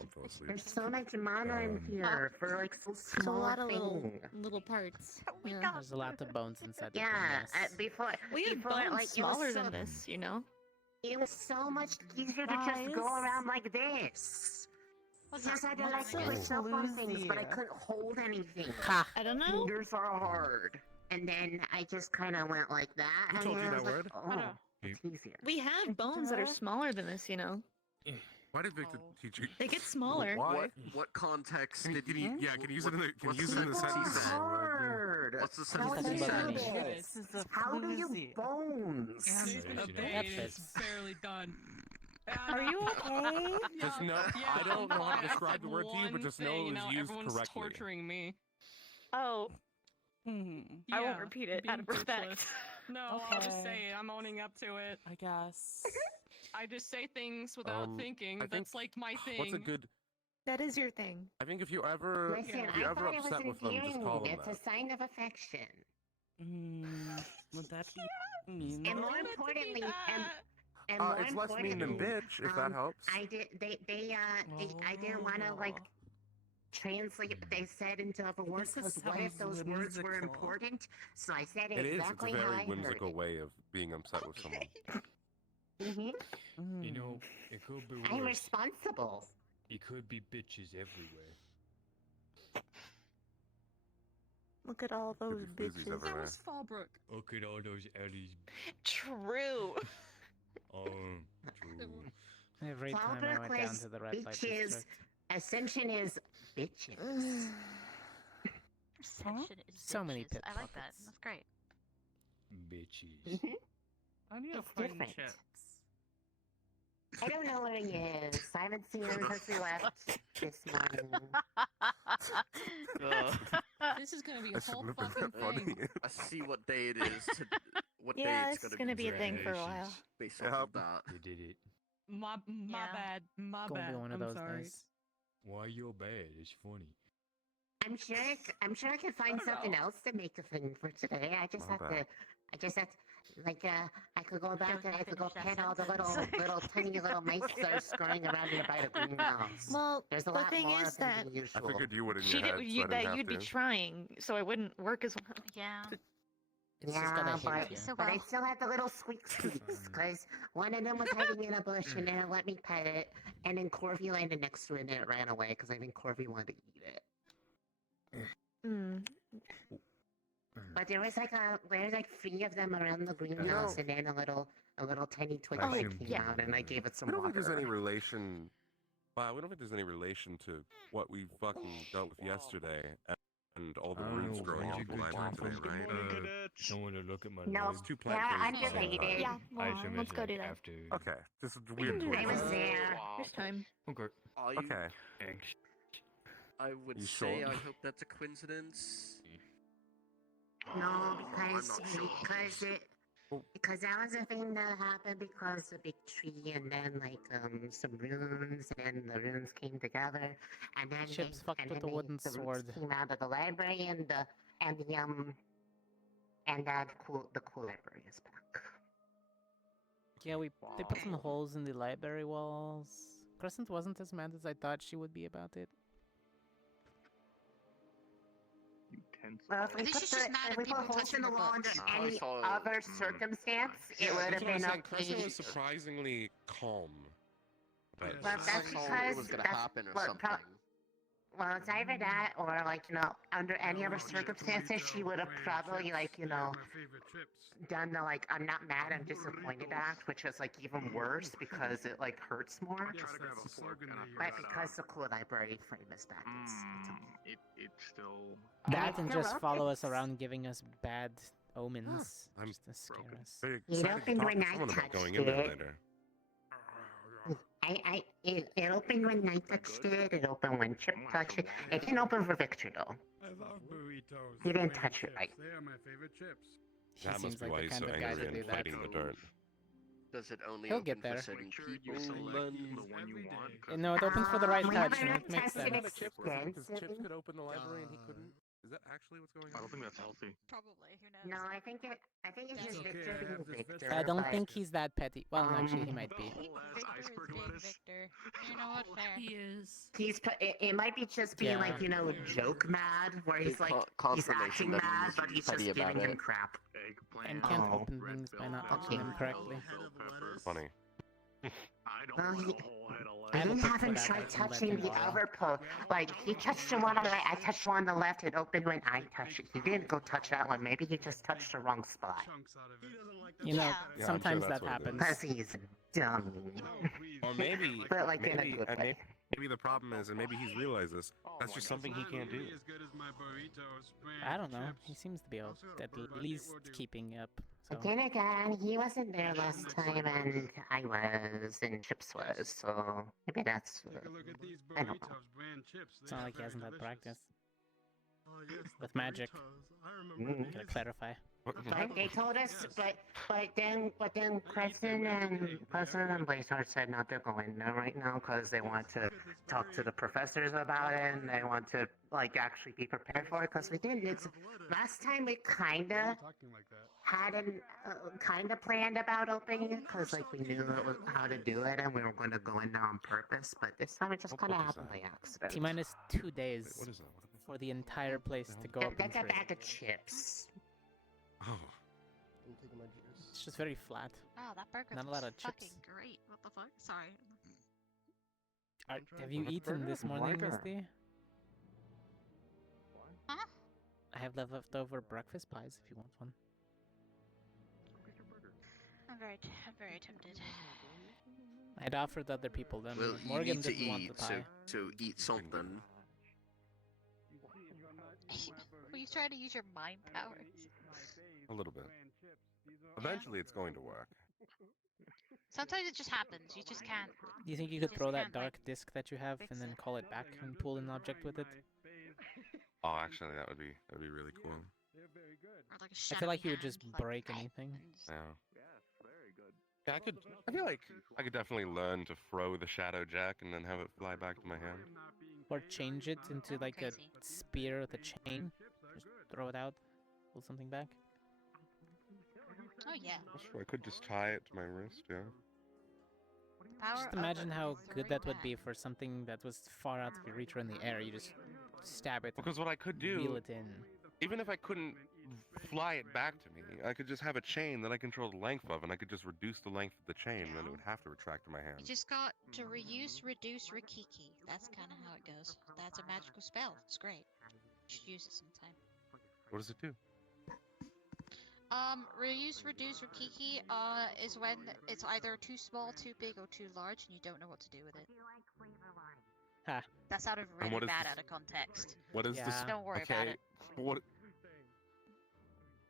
I'll fall asleep. There's so much mana in here for like so It's a small lot of thing. little parts. Yeah. There's a lot of bones inside the Yeah, yes. before We have before bones like it was smaller so, than this, you know? it was so much easier to just go around like this. I just had to like What's switch up on things, but I floozy? couldn't hold anything. I don't know. Fingers are hard. And then I just kind of went like that. Who and told then you I that was word? Like, oh, it's easier. We have bones that are smaller than this, you know? Why did Victor teach you? They get smaller. Why? What context Can you, did can you, yeah, can you use it in the, can you what's use it in the the sentence? sentence? Hard. What's the How sentence? do you Something do about this? This is a How do you floozy. bones? That It's fits. barely done. Are you okay? Just know, I don't know how to describe the word to you, but just know it was used everyone's correctly. torturing me. Oh, Yeah, I won't repeat it out of being respect. bitchless. No, I'll just Okay. say it. I'm owning up to it. I guess. I just say things without thinking. I That's think- like my thing. What's a good? That is your thing. I think if you ever, Listen, if you're I ever thought it was upset with them, just call them endearing. It's that. a sign of affection. Would that be mean? And No, more not to be importantly, that. and more It's less mean than importantly, bitch, if that helps. I did. I didn't want to like translate what they said into other words This because what if sounds those words were whimsical. important? So I said It is. It's a exactly how I very heard whimsical it. way of being upset with someone. You know, it could be I'm worse. responsible. It could be bitches everywhere. Look at all those be floozies bitches. everywhere. That was Fallbrook. Look at all those Ellies. True. True. Every time I Fallbrook went down was to the red light bitches. district. Ascension is bitches. Perception is So many bitches. pit I like that. puppets. That's great. Bitches. I need It's to find different. Chips. I don't know where he is. I haven't seen him since we left this morning. This is gonna be a That whole shouldn't have fucking been that funny. thing. I see what day it is. What day Yeah, it's it's gonna gonna be a thing for a Generations. while. based off of that. You did it. My Yeah. bad. My Gonna bad. be one of I'm those sorry. days. Why you're bad? It's funny. I'm sure I can find something else to make a thing for today. I just My have to. bad. I just have to. Like I could go back Don't and I could go finish that pet all the sentence. little tiny little mice that are scurrying around nearby the greenhouse. Well, There's a the lot thing more is of them that than I usual. figured you would in she your head, did, so you, I didn't that have you'd be to. trying, so it wouldn't work as well. Yeah. It's just gotta hit but, you. So but I well. still had the little squeaks because one of them was hiding in a bush and then it let me pet it, and then Corvy landed next to it and it ran away because I think Corvy wanted to eat it. Mm. But there's like 3 of them around the greenhouse, and then a little tiny twig Oh, came yeah. out, and I gave it some I don't think water. there's any relation. Wow, we don't think there's any relation to what we fucking dealt with yesterday and all the I don't roots know, growing when's out a of the good library time today, for right? someone to look at my No, leg? It's two they're plant phases at the same unrelated. time. Yeah, I well, assume let's it's go like do that. Okay, after. this is We weird. can do I that. was there. There's time. Okay. Okay. I would You say sure? I hope that's a coincidence. No, I'm because not sure. Because that was a thing that happened because the big tree and then like some runes and the runes came together and then Chips fucked with the wooden the roots sword. came out of the library and the cool library is back. Yeah, they put some holes in the library walls. Crescent wasn't as mad as I thought she would be about it. Well, if we put, holes in the wall under any other circumstance, it would have been okay. Crescent was surprisingly calm. Well, that's because it was gonna happen or something. Well, it's either that or, like, under any other circumstances, she would have probably, like, done the, like, I'm not mad, I'm disappointed act, which is, like, even worse because it, like, hurts more. But because the cool library frame is back, it's still... That and just follow us around giving us bad omens. Just to scare us. It opened when I touched it. Later. It opened when I touched it, it opened when Chip touched it. It didn't open for Victor, though. I love burritos. He didn't touch it right. They are my favorite chips. That must be why he's so angry and fighting in the dirt. Does it only He'll open get there. for certain people? No, it opens for the right touch, and it makes sense. Because Chips could open the library and he couldn't. Is that actually what's going on? I don't think that's healthy. Probably. Who knows? No, I think it's just Victor being Victor. I don't think he's that petty. Well, actually, he might be. Victor. You know what? Fair. He is. It might be just being like, joke mad, where he's like, he's acting mad, but he's just giving him crap. And can't open things by not touching them correctly. Funny. Well, I didn't have him try touching the other pole. Like, he touched the one on the right, I touched the one on the left, it opened when I touched it. He didn't go touch that one, maybe he just touched the wrong spot. Sometimes that happens. Because he's a dummy. Or maybe, But, like, in a good way. maybe the problem is, and maybe he's realized this, that's just something he can't do. I don't know. He seems to be at least keeping up. So. Then again, he wasn't there last time, and I was, and Chips was, so maybe that's. I don't know. It's not like he hasn't had practice. With magic. Gotta clarify. They told us, but then Crescent and Blazehard said not to go in there right now because they want to talk to the professors about it and they want to like actually be prepared for it because we didn't. Last time we kinda had planned about opening it because like we knew how to do it and we were going to go in there on purpose, but this time it just kind of happened by accident. T-minus 2 days for the entire place to go up in That's a trade. bag of chips. Oh. It's just very flat. Oh, that burger Not a lot of fucking chips. great. What the fuck? Sorry. Have you eaten this morning, Misty? Huh? I have leftover breakfast pies if you want one. I'm very tempted. I'd offered other people them. Well, you Morgan need to didn't want eat, the pie. so eat something. Were you trying to use your mind powers? A little bit. Eventually, it's going to work. Sometimes it just happens. You just can't. Do you think you could throw that dark disc that you have and then call it back and pull an object with it? Oh, actually, that would be really cool. Or like I feel like you would just break anything. Yeah. Yeah, I feel like I could definitely learn to throw the Shadow Jack and then have it fly back to my hand. Or change it into like a spear with a chain. Just throw it out, pull something back. Oh yeah. Sure, I could just tie it to my wrist, yeah. Just imagine how good that would be for something that was far out of your reach or in the air. You just stab it. Because what I could do, wheel it in. Even if I couldn't fly it back to me, I could just have a chain that I control the length of, and I could just reduce the length of the chain, and then it would have to retract to my hand. You just got to reuse, reduce, Rikiki. That's kind of how it goes. That's a magical spell. It's great. You should use it sometime. What does it do? Reuse, reduce, Rikiki is when it's either too small, too big, or too large, and you don't know what to do with it. Ha. That sounded And really what is bad this- out of context. What is this? Don't worry okay, about it. What?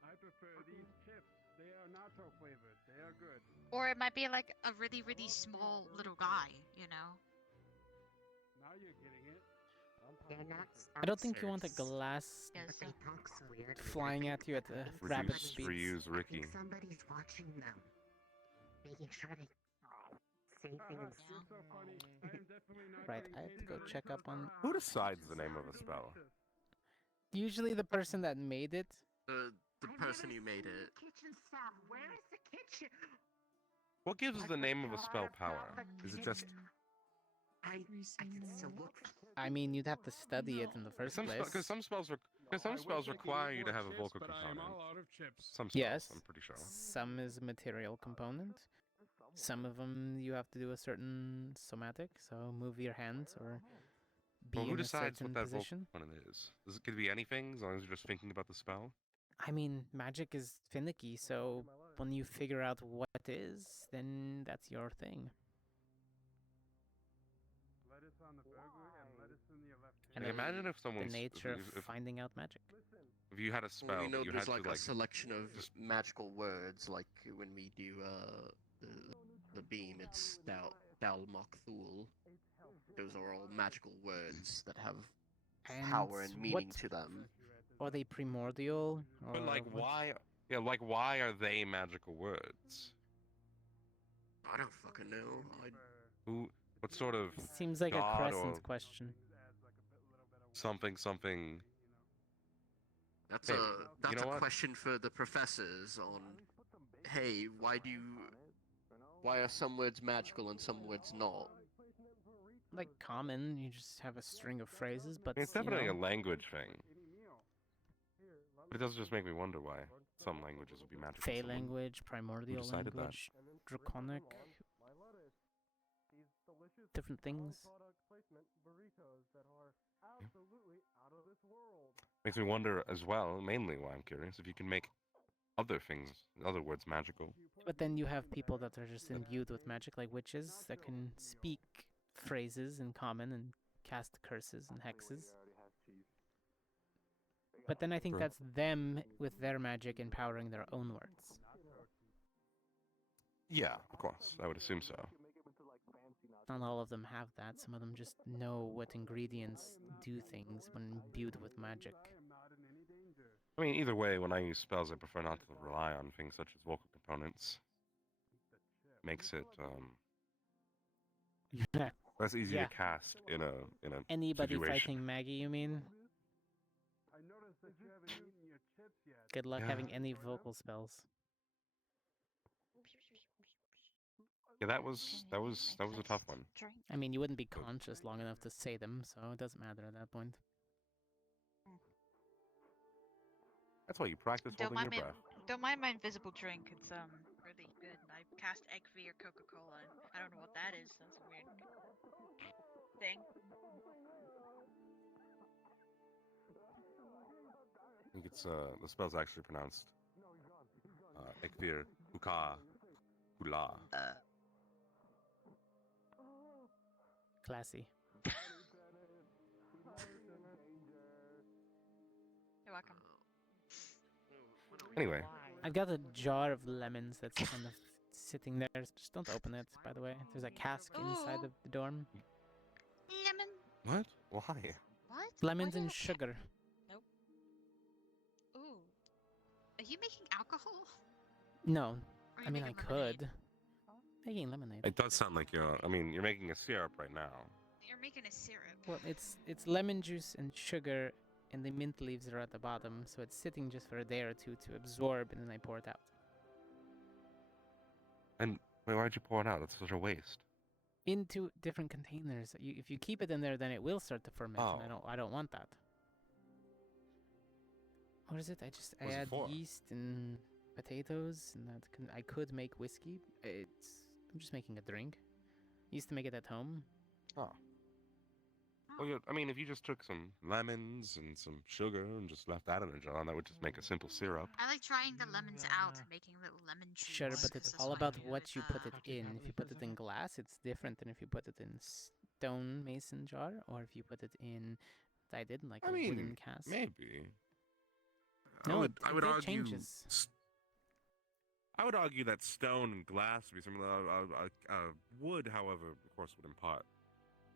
I prefer these chips. They are natto flavored. They are good. Or it might be like a really, really small little guy, you know? Now you're getting it. They're not I don't think you want a sponsors, glass but they talk so weird. flying at you at a rapid speeds. Reuse I Ricky. think somebody's watching them, making sure they say things. Right, I have to go check up on. Who decides the name of a spell? Usually the person that made it. The person who made it. Kitchen staff, where is the kitchen? What gives the name of a spell power? Is it just... I can still look. I mean, you'd have to study it in the first place. Because some spells require you to have a vocal component. Some spells, Yes, I'm pretty sure. some is a material component. Some of them you have to do a certain somatic, so move your hands or be Well, who in a decides certain what that vocal position. component is? It could be anything, as long as you're just thinking about the spell? I mean, magic is finicky, so when you figure out what it is, then that's your thing. Lettuce on the burger and lettuce in your left And Like, imagine if someone's... the nature of if finding out magic. If you had a spell, Well, we know but you there's had like to, a selection of magical words, like when we do the beam, it's Dalmok Thul. Those are all magical words that have power and meaning to them. Are they primordial? But or like, what? why? Yeah, like, why are they magical words? I don't fucking know. Who? What sort of? Seems like god a Crescent or question. something. That's Hey, a you know what? question for the professors on. Hey, why are some words magical and some words not? Like common, you just have a string of phrases, but It's definitely a language thing. But it does just make me wonder why some languages would be magical. Fey Someone- language, who primordial decided that? language, draconic, different things. Makes me wonder as well, mainly why I'm curious, if you can make other things, other words magical. But then you have people that are just imbued with magic, like witches, that can speak phrases in common and cast curses and hexes. But then I think True. that's them with their magic empowering their own words. Yeah, of course. I would assume so. Not all of them have that. Some of them just know what ingredients do things when imbued with magic. I mean, either way, when I use spells, I prefer not to rely on things such as vocal components. Makes it less easy Yeah. to cast in a Anybody situation. fighting Maggie, you mean? I noticed that you haven't eaten your chips yet. Good luck Yeah. having any vocal spells. Yeah, that was a tough one. I mean, you wouldn't be conscious long enough to say them, so it doesn't matter at that point. That's why you practice holding your breath. Don't mind my invisible drink. It's really good. I cast Eggvi or Coca-Cola. I don't know what that is. That's a weird thing. I think it's the spell's actually pronounced Ekvir Uka Hula. Classy. You're welcome. Anyway, I've got a jar of lemons that's kind of sitting there. Just don't open it, by the way. There's a cask inside of the dorm. Lemon. what? Why? What? Lemons Why and did I- sugar. Nope. Ooh. Are you making alcohol? No, Or I you mean I making lemonade? could. Making lemonade. It does sound like you're. I mean, you're making a syrup right now. You're making a syrup. Well, it's lemon juice and sugar, and the mint leaves are at the bottom, so it's sitting just for a day or two to absorb, and then I pour it out. And wait, why'd you pour it out? That's such a waste. Into different containers. If you keep it in there, then it will start to ferment, and Oh. I don't want that. What is it? I What's it add for? yeast and potatoes, and I could make whiskey. I'm just making a drink. Used to make it at home. Oh. Well, yeah, I mean, if you just took some lemons and some sugar and just left that in a jar, that would just make a simple syrup. I like trying the lemons out and making little lemon juice. Sure, but 'cause it's that's all what I about do what with, you put it in. If you put it in glass, it's different than if you put it in stone mason jar, or if you put it in. I did like I a mean, wooden cask. maybe. No, I would it argue. changes. I would argue that stone and glass would be similar. Wood, however, of course, would impart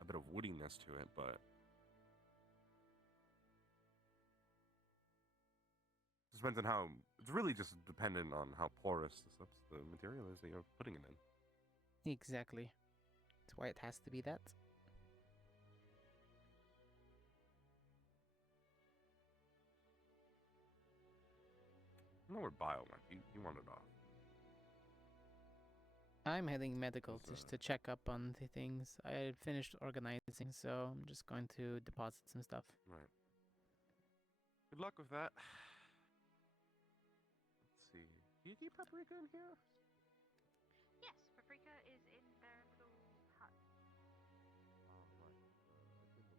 a bit of woodiness to it, but depends on how. It's really just dependent on how porous the material is that you're putting it in. Exactly. That's why it has to be that. No, we're bio, man. You want it off. I'm heading medical just to check up on the things. I finished organizing, so I'm just going to deposit some stuff. Right. Good luck with that. Let's see. Do you keep paprika in here? Yes, Paprika is in their little hut. Oh, right. I think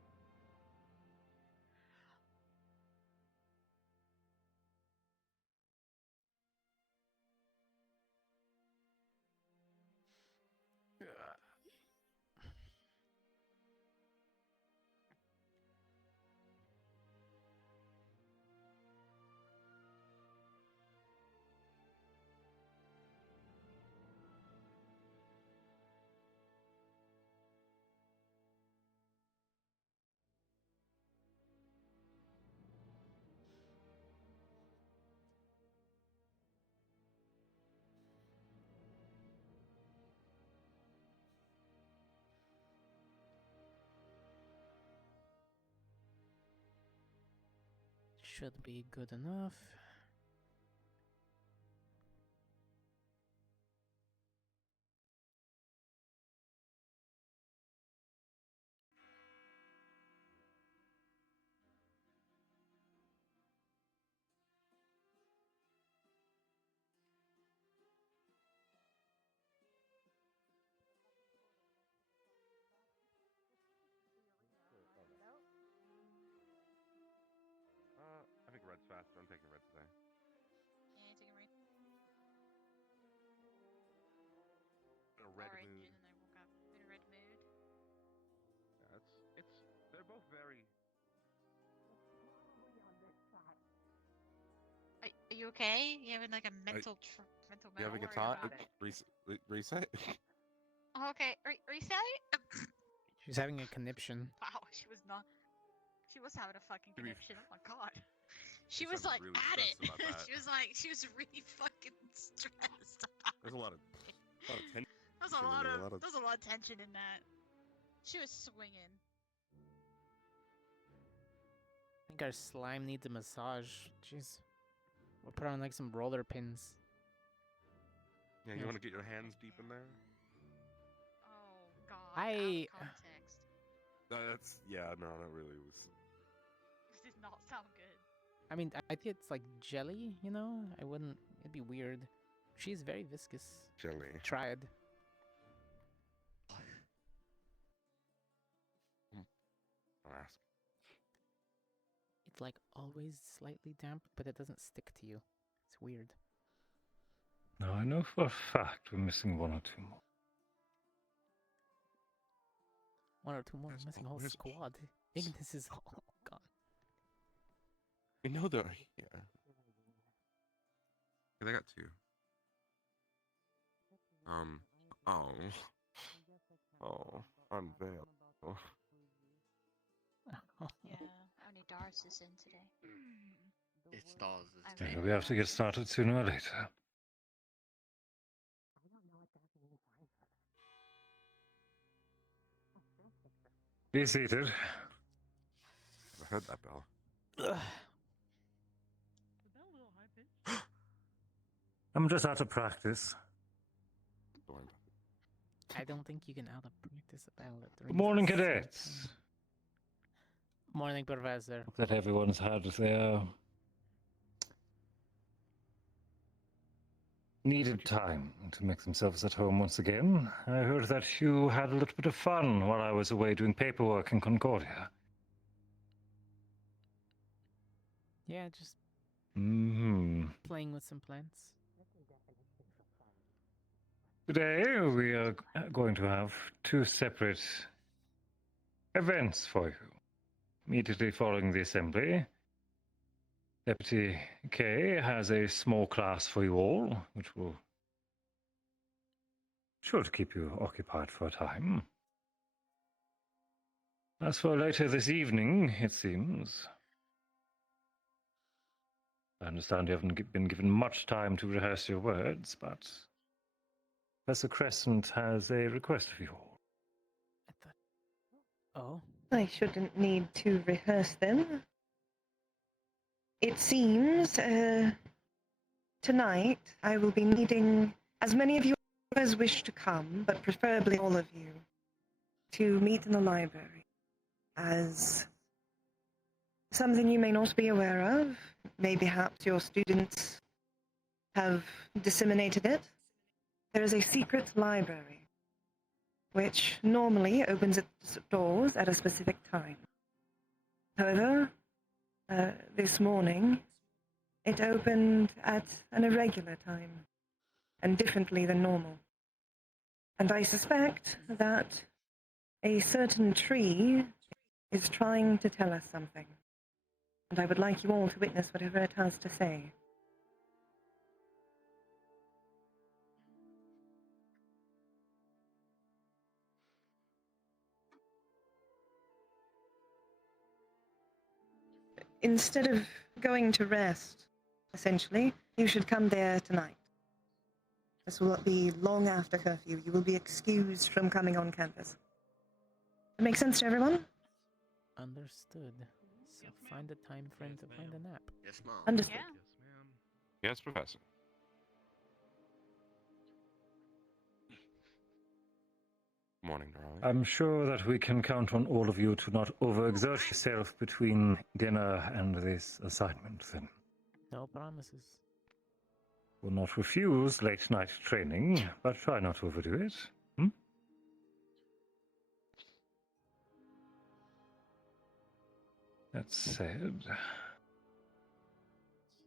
the last one was. Should be good enough. I think red's faster. I'm taking red today. Yeah, taking red. In a red Orange, mood. and then I woke up in a red mood. Yeah, they're both very. Are you okay? You having like a mental mental You having a meltdown? thought? Reset? Oh, okay, reset? She's having a conniption. Wow, she was not. She was having a fucking To be connection. Oh my god. She She was like sounded really at it. stressed about that. she was really fucking stressed. There's a lot of tension. There's a lot of tension in that. She was swinging. I think our slime needs a massage. Jeez. We'll put on like some roller pins. Yeah, you want to get your hands deep in there? Oh god. I. Out of context. That's no, that really was. This did not sound good. I mean, I think it's like jelly, you know? I wouldn't. It'd be weird. She's very viscous. Jelly. Tried. I'll ask. It's like always slightly damp, but it doesn't stick to you. It's weird. Now I know for a fact we're missing one or two more. One or two more. Missing a whole squad. Ignis is all gone. You know they're here. Yeah, they got two. Unveil. Oh. Yeah, only Doris is in today. It's Dawes. Yeah, we have to get started sooner or later. Be seated. I heard that bell. I'm just out of practice. I don't think you can out of practice a ballot. Good morning, cadets. Morning, Professor. Hope that everyone's had their needed time to make themselves at home once again. I heard that you had a little bit of fun while I was away doing paperwork in Concordia. Yeah, just playing with some plants. Today we are going to have two separate events for you. Immediately following the assembly, Deputy K has a small class for you all, which will should keep you occupied for a time. As for later this evening, it seems, I understand you haven't been given much time to rehearse your words, but Professor Crescent has a request of you. Oh? I shouldn't need to rehearse them. It seems, tonight I will be needing as many of you as wish to come, but preferably all of you, to meet in the library. As something you may not be aware of, maybe perhaps your students have disseminated it. There is a secret library, which normally opens its doors at a specific time. However, this morning, it opened at an irregular time, and differently than normal. And I suspect that a certain tree is trying to tell us something. And I would like you all to witness whatever it has to say. Instead of going to rest, essentially, you should come there tonight. This will be long after curfew. You will be excused from coming on campus. That makes sense to everyone? Understood. So find a time frame to find a nap. Yes, Mom. Understood. Yes, Professor. Morning, darling. I'm sure that we can count on all of you to not overexert yourself between dinner and this assignment, then. No promises. Will not refuse late night training, but try not to overdo it. That said,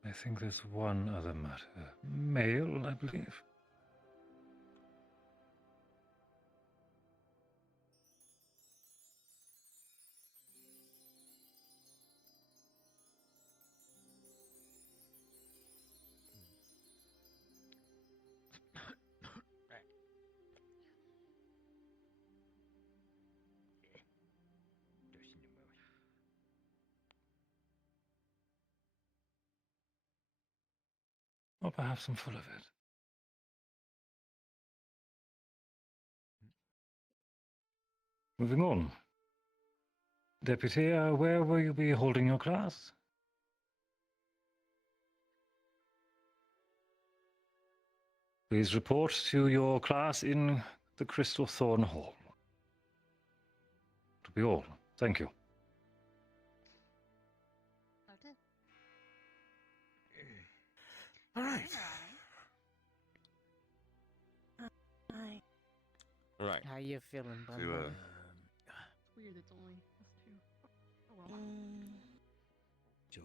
I think there's one other matter. Mail, I believe. Or perhaps I'm full of it. Moving on. Deputy, where will you be holding your class? Please report to your class in the Crystal Thorn Hall. To be all. Thank you. All right. Hi. All right. How you feeling, bud? To, It's weird, it's only us two. Oh well. So,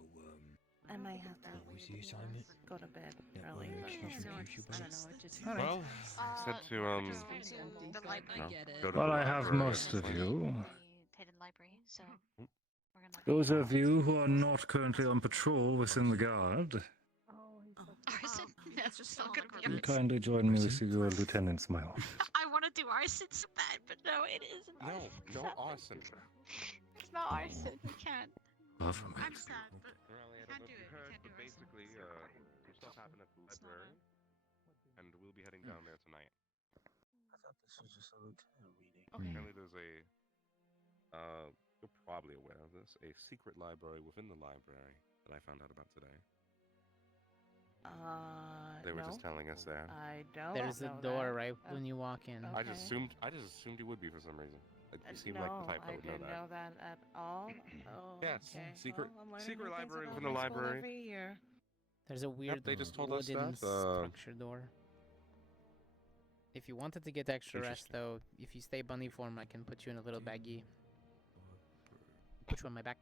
I might have to what was the assignment? go to bed That early. way But she we'll should see what- use you I don't better. know, it just well, said to, The library. go to Well, the I have library. most of you. Hidden library, so we're gonna. Those of you who are not currently on patrol within the guard, Arson? That's just so gonna be will arson. kindly join me with your lieutenant's my office. I want to do arson so bad, but no, it isn't. No arson. It's not arson. We can't. Far from I'm it. sad, but Riley, I don't can't know do if you it. heard, Can't do but arson. basically, some stuff happened at the library, and we'll be heading down there tonight. I thought this was just a lieutenant reading. Apparently, there's you're probably aware of this, a secret library within the library that I found out about today. They were no. just telling us there. I don't There's a know door that. right when you walk in. I just assumed you would be for some reason. Like, you seem no, like the type that I would know didn't that. know that at all. Oh, Yes, okay. secret- Well, I'm learning secret new things library about within the my school library. every year. There's a weird they just told us wooden that, structure door. If you wanted to get extra rest, though, if you stay bunny form, I can put you in a little baggie. Put you on my back.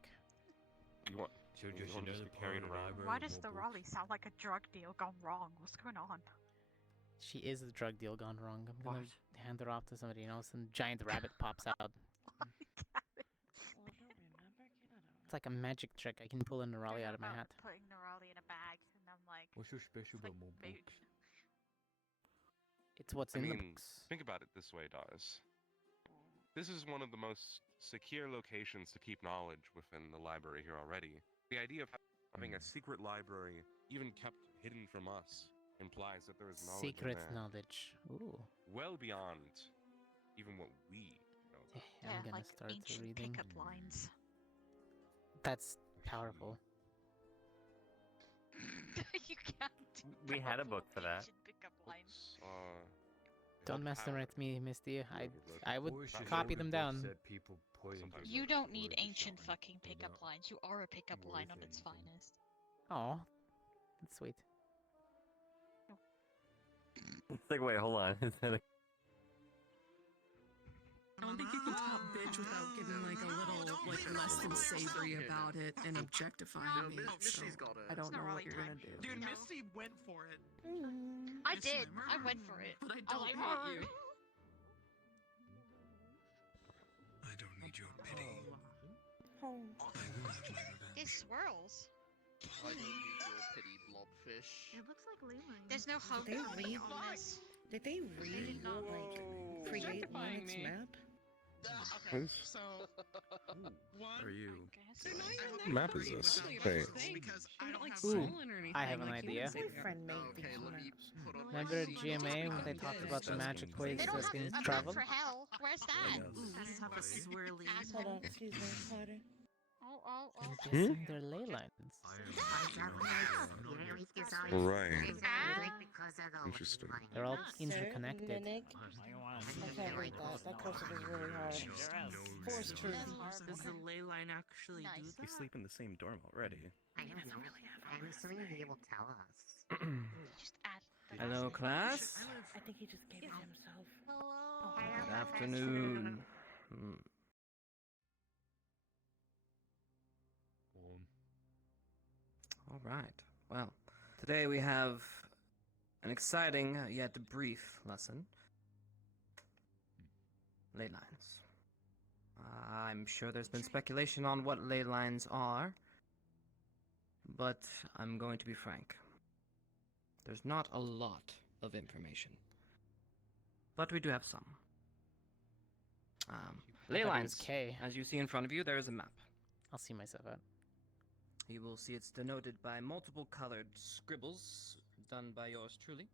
You want? So you just want us another to part carry of it the around? library. Why with does more the books? Raleigh sound like a drug deal gone wrong? What's going on? She is a drug deal gone wrong. I'm gonna What? hand her off to somebody else, and giant rabbit pops out. It's like a magic trick. I can pull a Nerali out of my hat. Putting Nerali in a bag, and I'm like. What's so special about more maybe- books? It's what's I in the mean, books. think about it this way, Dawes. This is one of the most secure locations to keep knowledge within the library here already. The idea of Having a secret library, even kept hidden from us, implies that there is knowledge in Secret there. knowledge. Ooh. Well beyond even what we know about. I'm Yeah, gonna like start ancient reading. pickup lines. That's powerful. You can't. We had a book for that. Ancient pickup lines. Don't mess power. with me, Misty. I would Or it's just copy all the them books down. that people put into You the don't need storage ancient shop. fucking They're pickup not lines. You are a pickup line worth on its anything. finest. Oh, that's sweet. It's like, wait, hold on. Is that a... I don't think you can top bitch without getting like a little like less than savory about it and objectifying me. So I don't know what you're gonna do. Dude, Misty went for it. I did. I went for it. But I I don't like want her. you. I don't need your pity. Oh. I will have my revenge. It swirls. I don't need your pity, blobfish. It looks like ley lines. There's no Did they homecoming re- on this. Did they did not create Objectifying Linux's me. map? Okay, Who's- so one. Are you? They're not even What that map is great this? without Wait. things, because I don't have Ooh, stolen or anything. I have an like you idea. would say. My friend made Okay, these let me maps. put on Remember my GMA when they seatbelt. talked about the magic place They don't that have can a map travel? for hell. Where's that? I have a swirly. Hold on, excuse me, Carter. Oh. I'm guessing they're ley lines. Right. Because of the Interesting. They're all Sir, interconnected. Nick, I can't read that. That cursive is really hard. Force truth. Does the ley line actually do We that? sleep in the same dorm already. I don't know. Honestly, he will tell us. Just add the Hello, last name. class. I think he just gave it himself. Good afternoon. All right. Well, today we have an exciting yet brief lesson. Ley lines. I'm sure there's been speculation on what ley lines are, but I'm going to be frank. There's not a lot of information, but we do have some. Ley thought it was lines. K. As you see in front of you, there is a map. I'll see myself out. You will see it's denoted by multiple colored scribbles done by yours truly.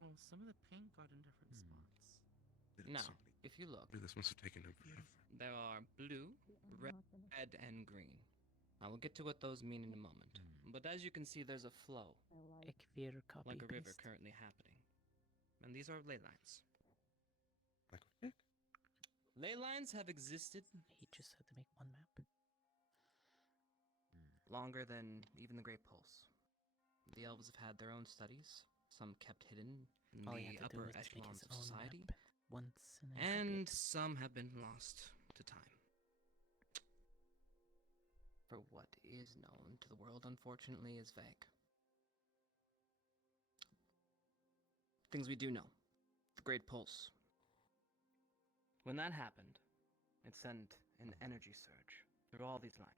Well, some of the paint got in different spots. Now, if you look, This must have taken him forever. there are blue, red, and green. I will get to what those mean in a moment. But as you can see, there's a flow, Ekvir copy like a river paste. currently happening. And these are ley lines. Like a dick. Ley lines have existed He just had to make one map. longer than even the Great Pulse. The elves have had their own studies, some kept hidden in All he the had to do upper was make echelons his of own society, map once and then copy and it. some have been lost to time. For what is known to the world, unfortunately, is vague. Things we do know. The Great Pulse. When that happened, it sent an energy surge through all these lines.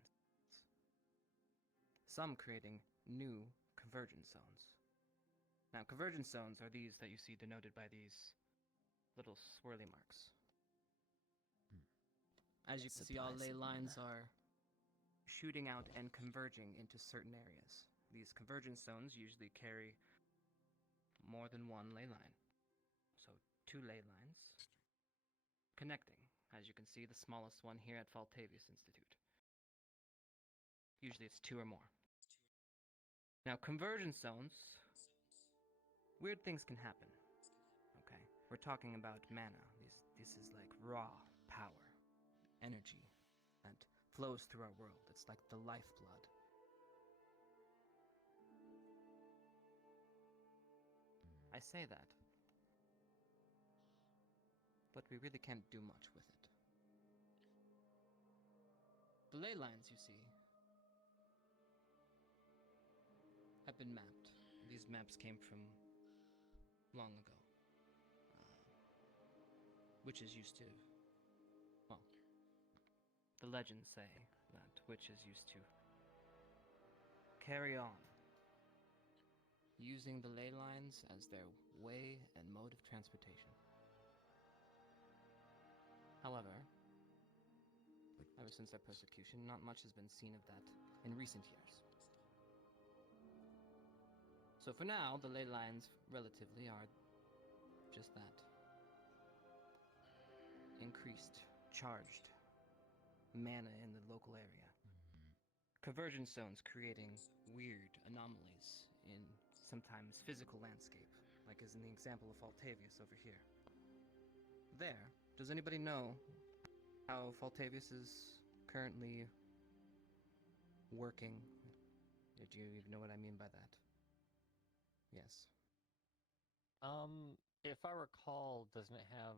Some creating new convergence zones. Now, convergence zones are these that you see denoted by these little swirly marks. As you can see, all ley lines are shooting out and converging into certain areas. These convergence zones usually carry more than one ley line. So 2 ley lines connecting. As you can see, the smallest one here at Faltavius Institute. Usually it's 2 or more. Now, convergence zones, weird things can happen. Okay, we're talking about mana. This is like raw power, energy that flows through our world. It's like the lifeblood. I say that, but we really can't do much with it. The ley lines you see have been mapped. These maps came from long ago. Witches used to, well, the legends say that witches used to carry on using the ley lines as their way and mode of transportation. However, there since their persecution, not much has been seen of that in recent years. So for now, the ley lines relatively are just that. Increased, charged mana in the local area. Convergence zones creating weird anomalies in sometimes physical landscape, like as in the example of Faltavius over here. There, does anybody know how Faltavius is currently working? Do you even know what I mean by that? Yes. If I recall, doesn't it have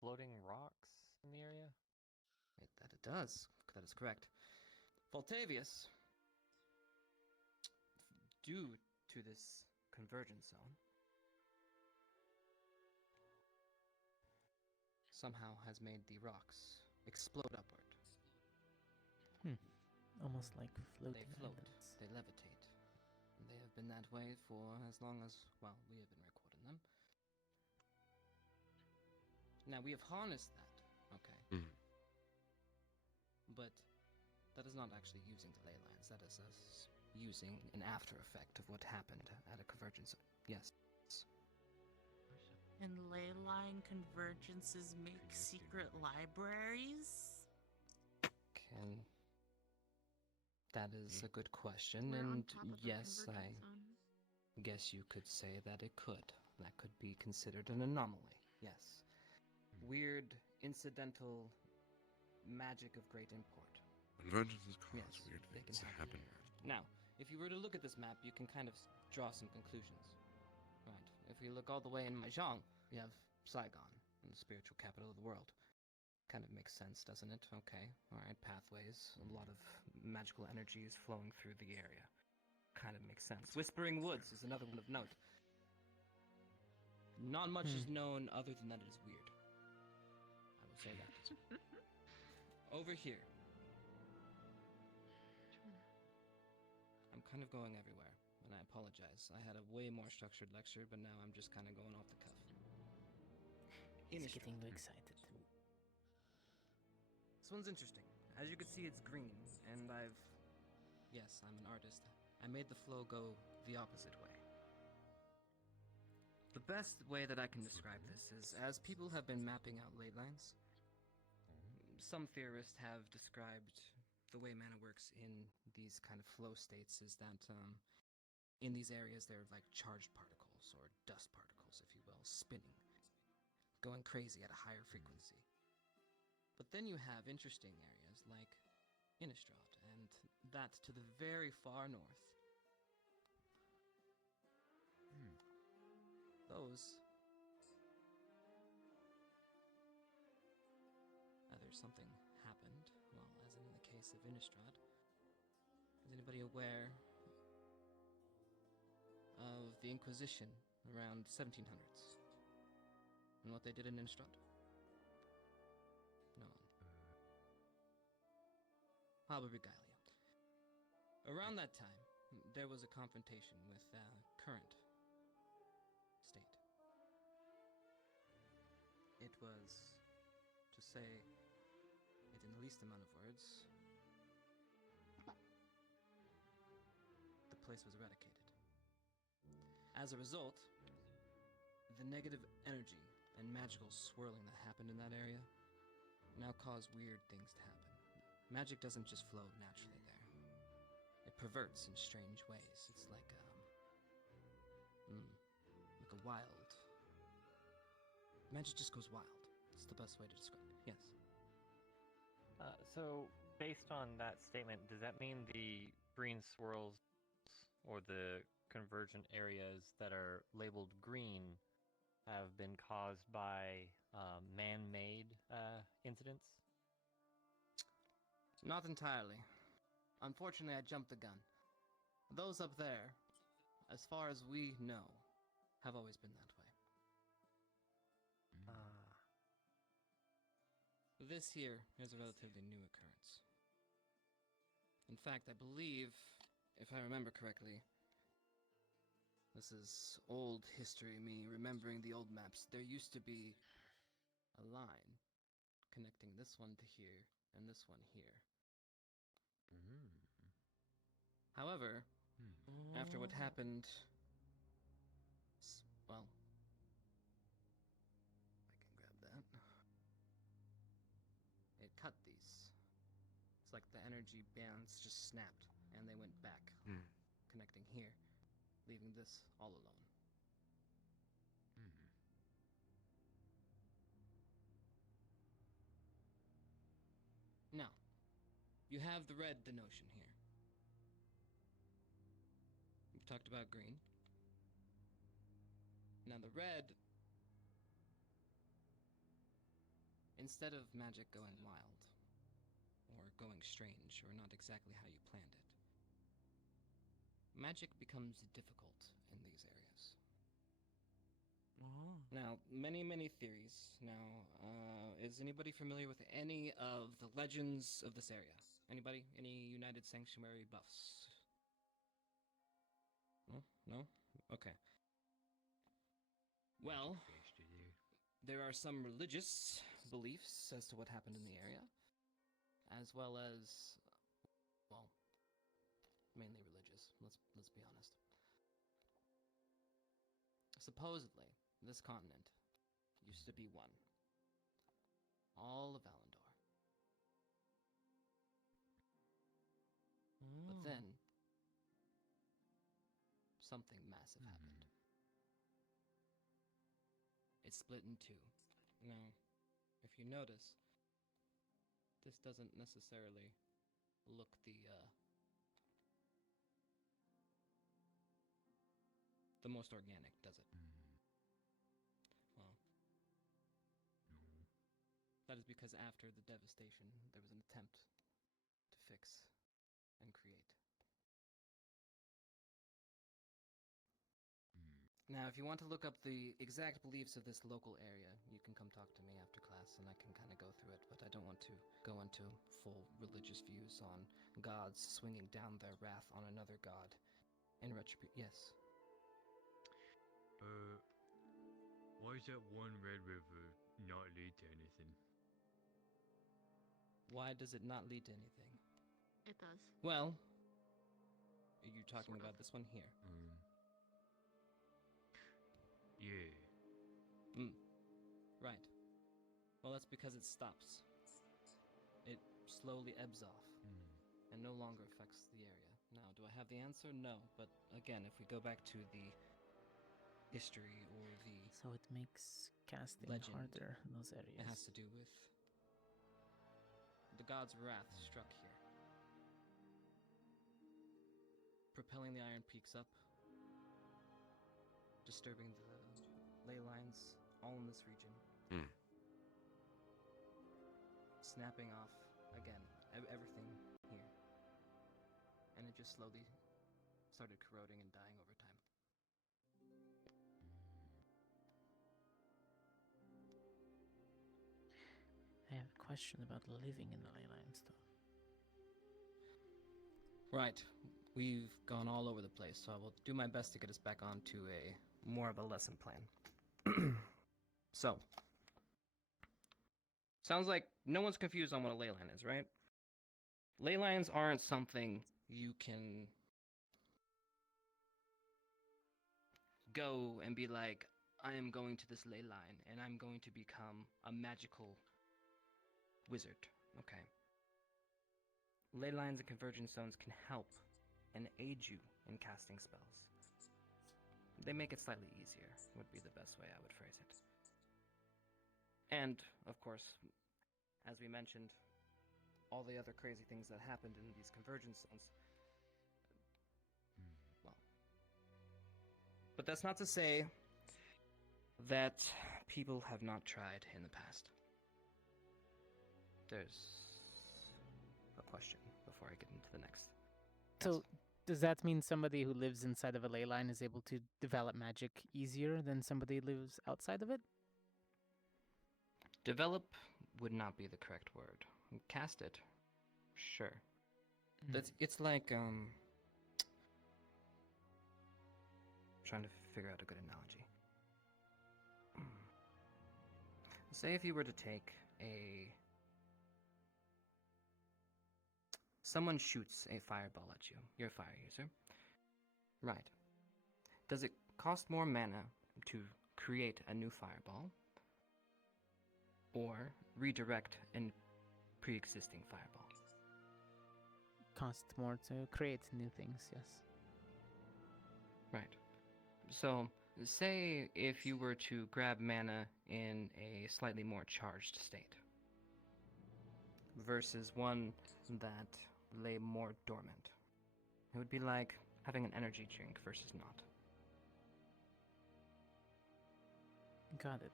floating rocks in the area? That it does. That is correct. Faltavius, due to this convergence zone, somehow has made the rocks explode upward. Almost like floating They float. islands. They levitate. They have been that way for as long as, well, we have been recording them. Now, we have harnessed that, okay? But that is not actually using the ley lines. That is us using an after effect of what happened at a convergence. Yes. And ley line convergences make secret libraries? That is a good question, We're on and top of the yes, I convergence zone. guess you could say that it could. That could be considered an anomaly, yes. Weird, incidental magic of great import. Convergences cause Yes, weird they things to can happen. Now, if you were to look at this map, you can kind of draw some conclusions. Right. If we look all the way in Mahjong, we have Saigon, the spiritual capital of the world. Kind of makes sense, doesn't it? Okay, alright, pathways, a lot of magical energies flowing through the area. Kind of makes sense. Whispering Woods is another one of note. Not much is known other than that it is weird. I will say that. Over here. I'm kind of going everywhere, and I apologize. I had a way more structured lecture, but now I'm just kind of going off the cuff. He's getting excited. This one's interesting. As you can see, it's green, and yes, I'm an artist. I made the flow go the opposite way. The best way that I can describe this is, as people have been mapping out ley lines, some theorists have described the way mana works in these kind of flow states is that in these areas they're like charged particles, or dust particles, if you will, spinning, going crazy at a higher frequency. But then you have interesting areas like Innistrad, and that to the very far north. Those... There's something happened, well, as in the case of Innistrad. Is anybody aware of the Inquisition around 1700s? And what they did in Innistrad? No one. Habba Regalia. Around that time, there was a confrontation with current state. It was, to say it in the least amount of words, the place was eradicated. As a result, the negative energy and magical swirling that happened in that area now cause weird things to happen. Magic doesn't just flow naturally there. It perverts in strange ways. It's like a wild... Magic just goes wild. It's the best way to describe it. Yes. So, based on that statement, does that mean the green swirls or the convergent areas that are labeled green have been caused by man-made incidents? Not entirely. Unfortunately, I jumped the gun. Those up there, as far as we know, have always been that way. This here is a relatively new occurrence. In fact, I believe, if I remember correctly, this is old history, me remembering the old maps. There used to be a line connecting this one to here and this one here. However, after what happened, well, I can grab that. It cut these. It's like the energy bands just snapped and they went back, connecting here, leaving this all alone. Now, you have the red denotion here. We've talked about green. Now the red, instead of magic going wild, or going strange, or not exactly how you planned it, magic becomes difficult in these areas. Now, many theories. Now, is anybody familiar with any of the legends of this area? Anybody? Any United Sanctuary buffs? No? No? Okay. Well, there are some religious beliefs as to what happened in the area, as well as, well, mainly religious. Let's be honest. Supposedly, this continent used to be one. All of Valandor. But then, something massive happened. It split in two. Now, if you notice, this doesn't necessarily look the most organic, does it? Well, that is because after the devastation, there was an attempt to fix and create. Now, if you want to look up the exact beliefs of this local area, you can come talk to me after class and I can kind of go through it, but I don't want to go into full religious views on gods swinging down their wrath on another god in retribution. Yes? Why is that one red river not lead to anything? Why does it not lead to anything? It does. Well, are you talking about this one here? Yeah. Right. Well, that's because it stops. It slowly ebbs off and no longer affects the area. Now, do I have the answer? No. But again, if we go back to the history or the So it makes casting legend, harder in those areas. it has to do with the god's wrath struck here, propelling the Iron Peaks up, disturbing the ley lines all in this region, snapping off again everything here, and it just slowly started corroding and dying over time. I have a question about living in the ley lines, though. Right. We've gone all over the place, so I will do my best to get us back onto a more of a lesson plan. So, sounds like no one's confused on what a ley line is, right? Ley lines aren't something you can go and be like, I am going to this ley line and I'm going to become a magical wizard. Okay. Ley lines and convergence zones can help and aid you in casting spells. They make it slightly easier, would be the best way I would phrase it. And, of course, as we mentioned, all the other crazy things that happened in these convergence zones. Well. But that's not to say that people have not tried in the past. There's a question before I get into the next. So, does that mean somebody who lives inside of a ley line is able to develop magic easier than somebody who lives outside of it? Develop would not be the correct word. Cast it, sure. It's like trying to figure out a good analogy. Say if you were to take a someone shoots a fireball at you. You're a fire user. Right. Does it cost more mana to create a new fireball or redirect a pre-existing fireball? Cost more to create new things, yes. Right. So, say if you were to grab mana in a slightly more charged state versus one that lay more dormant. It would be like having an energy drink versus not. Got it.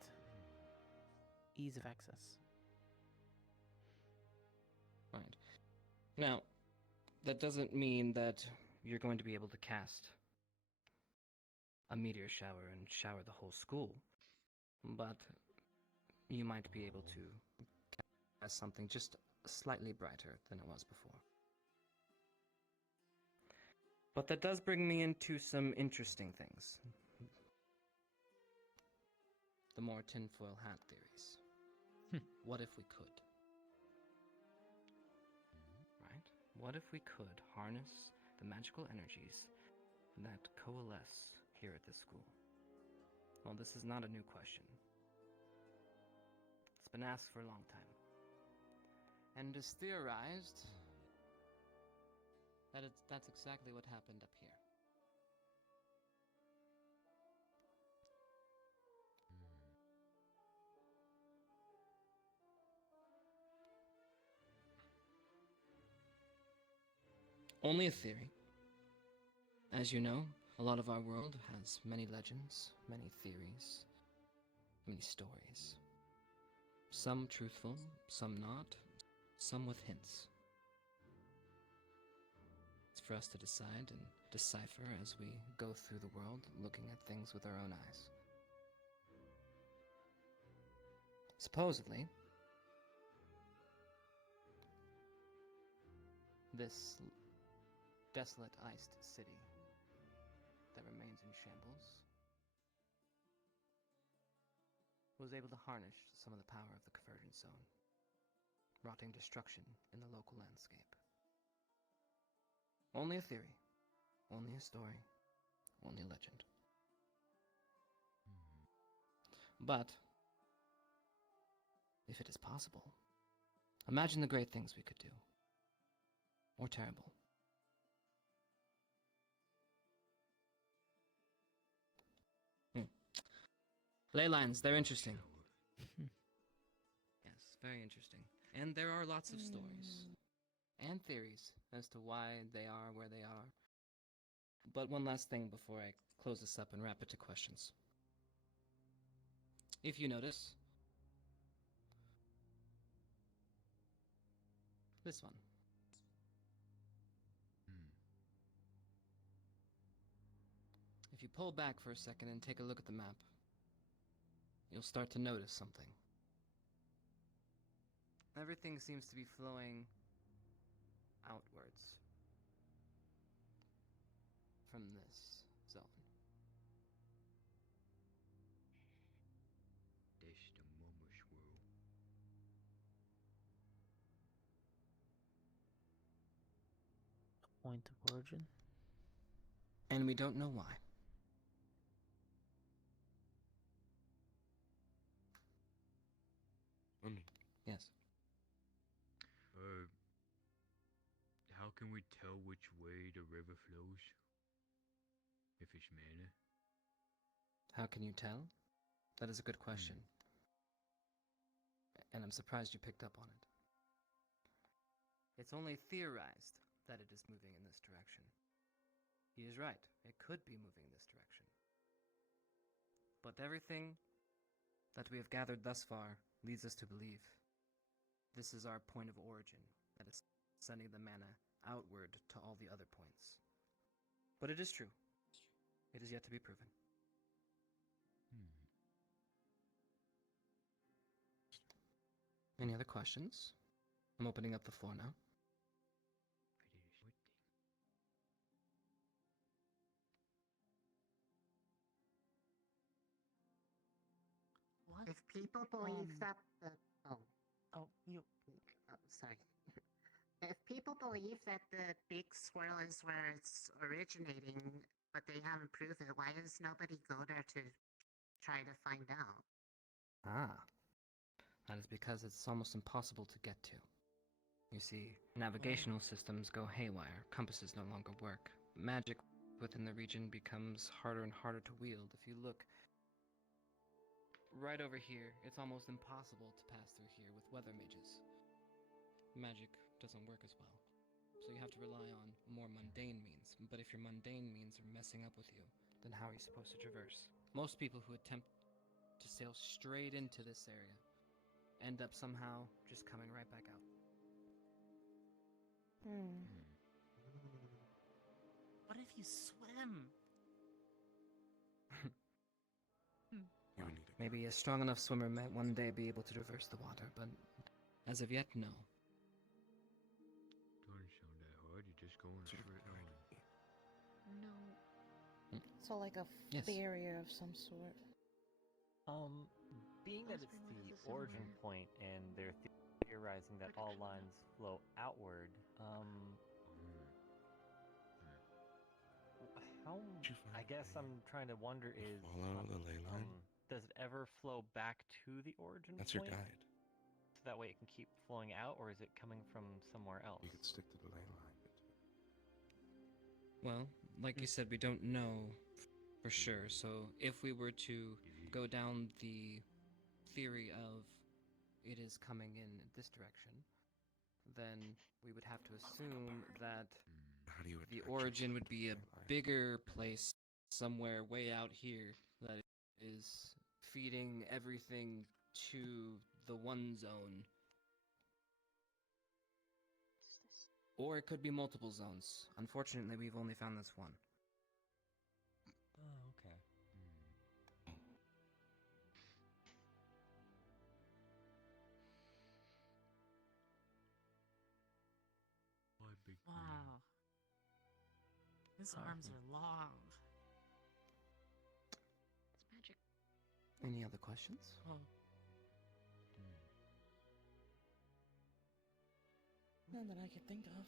Ease of access. Right. Now, that doesn't mean that you're going to be able to cast a meteor shower and shower the whole school, but you might be able to cast something just slightly brighter than it was before. But that does bring me into some interesting things. The more tinfoil hat theories. What if we could? Right? What if we could harness the magical energies that coalesce here at this school? Well, this is not a new question. It's been asked for a long time. And it is theorized that that's exactly what happened up here. Only a theory. As you know, a lot of our world has many legends, many theories, many stories. Some truthful, some not, some with hints. It's for us to decide and decipher as we go through the world, looking at things with our own eyes. Supposedly, this desolate iced city that remains in shambles was able to harness some of the power of the convergence zone, rotting destruction in the local landscape. Only a theory, only a story, only a legend. But if it is possible, imagine the great things we could do. Or terrible. Ley lines, they're interesting. Yes, very interesting. And there are lots of stories and theories as to why they are where they are. But one last thing before I close this up and wrap it to questions. If you notice, this one. If you pull back for a second and take a look at the map, you'll start to notice something. Everything seems to be flowing outwards from this zone. That's the mama's world. A point of origin? And we don't know why. Yes. How can we tell which way the river flows? If it's mana? How can you tell? That is a good question. And I'm surprised you picked up on it. It's only theorized that it is moving in this direction. He is right. It could be moving in this direction. But everything that we have gathered thus far leads us to believe this is our point of origin that is sending the mana outward to all the other points. But it is true. It is yet to be proven. Any other questions? I'm opening up the floor now. What? If people believe that the you. sorry. If people believe that the big swirl is where it's originating, but they haven't proved it. Why does nobody go there to try to find out? Ah. That is because it's almost impossible to get to. You see, navigational systems go haywire, compasses no longer work. Magic within the region becomes harder and harder to wield. If you look right over here, it's almost impossible to pass through here with weather mages. Magic doesn't work as well. So you have to rely on more mundane means. But if your mundane means are messing up with you, then how are you supposed to traverse? Most people who attempt to sail straight into this area end up somehow just coming right back out. What if you swim? Maybe a strong enough swimmer might one day be able to traverse the water, but as of yet, no. Don't sound that hard, you're just going straight on. No. So like a Yes. barrier of some sort. Being that it's the origin point and they're theorizing that all lines flow outward, how, I guess I'm trying to wonder is, Follow the ley line. does it ever flow back to the origin That's your point? guide. So that way it can keep flowing out, or is it coming from somewhere else? You could stick to the ley line. Well, like you said, we don't know for sure, so if we were to go down the theory of it is coming in this direction, then we would have to assume that the origin would be a bigger place somewhere way out here that is feeding everything to the one zone. Or it could be multiple zones. Unfortunately, we've only found this one. Oh, okay. Wow. His arms are long. It's magic. Any other questions? Oh. None that I could think of.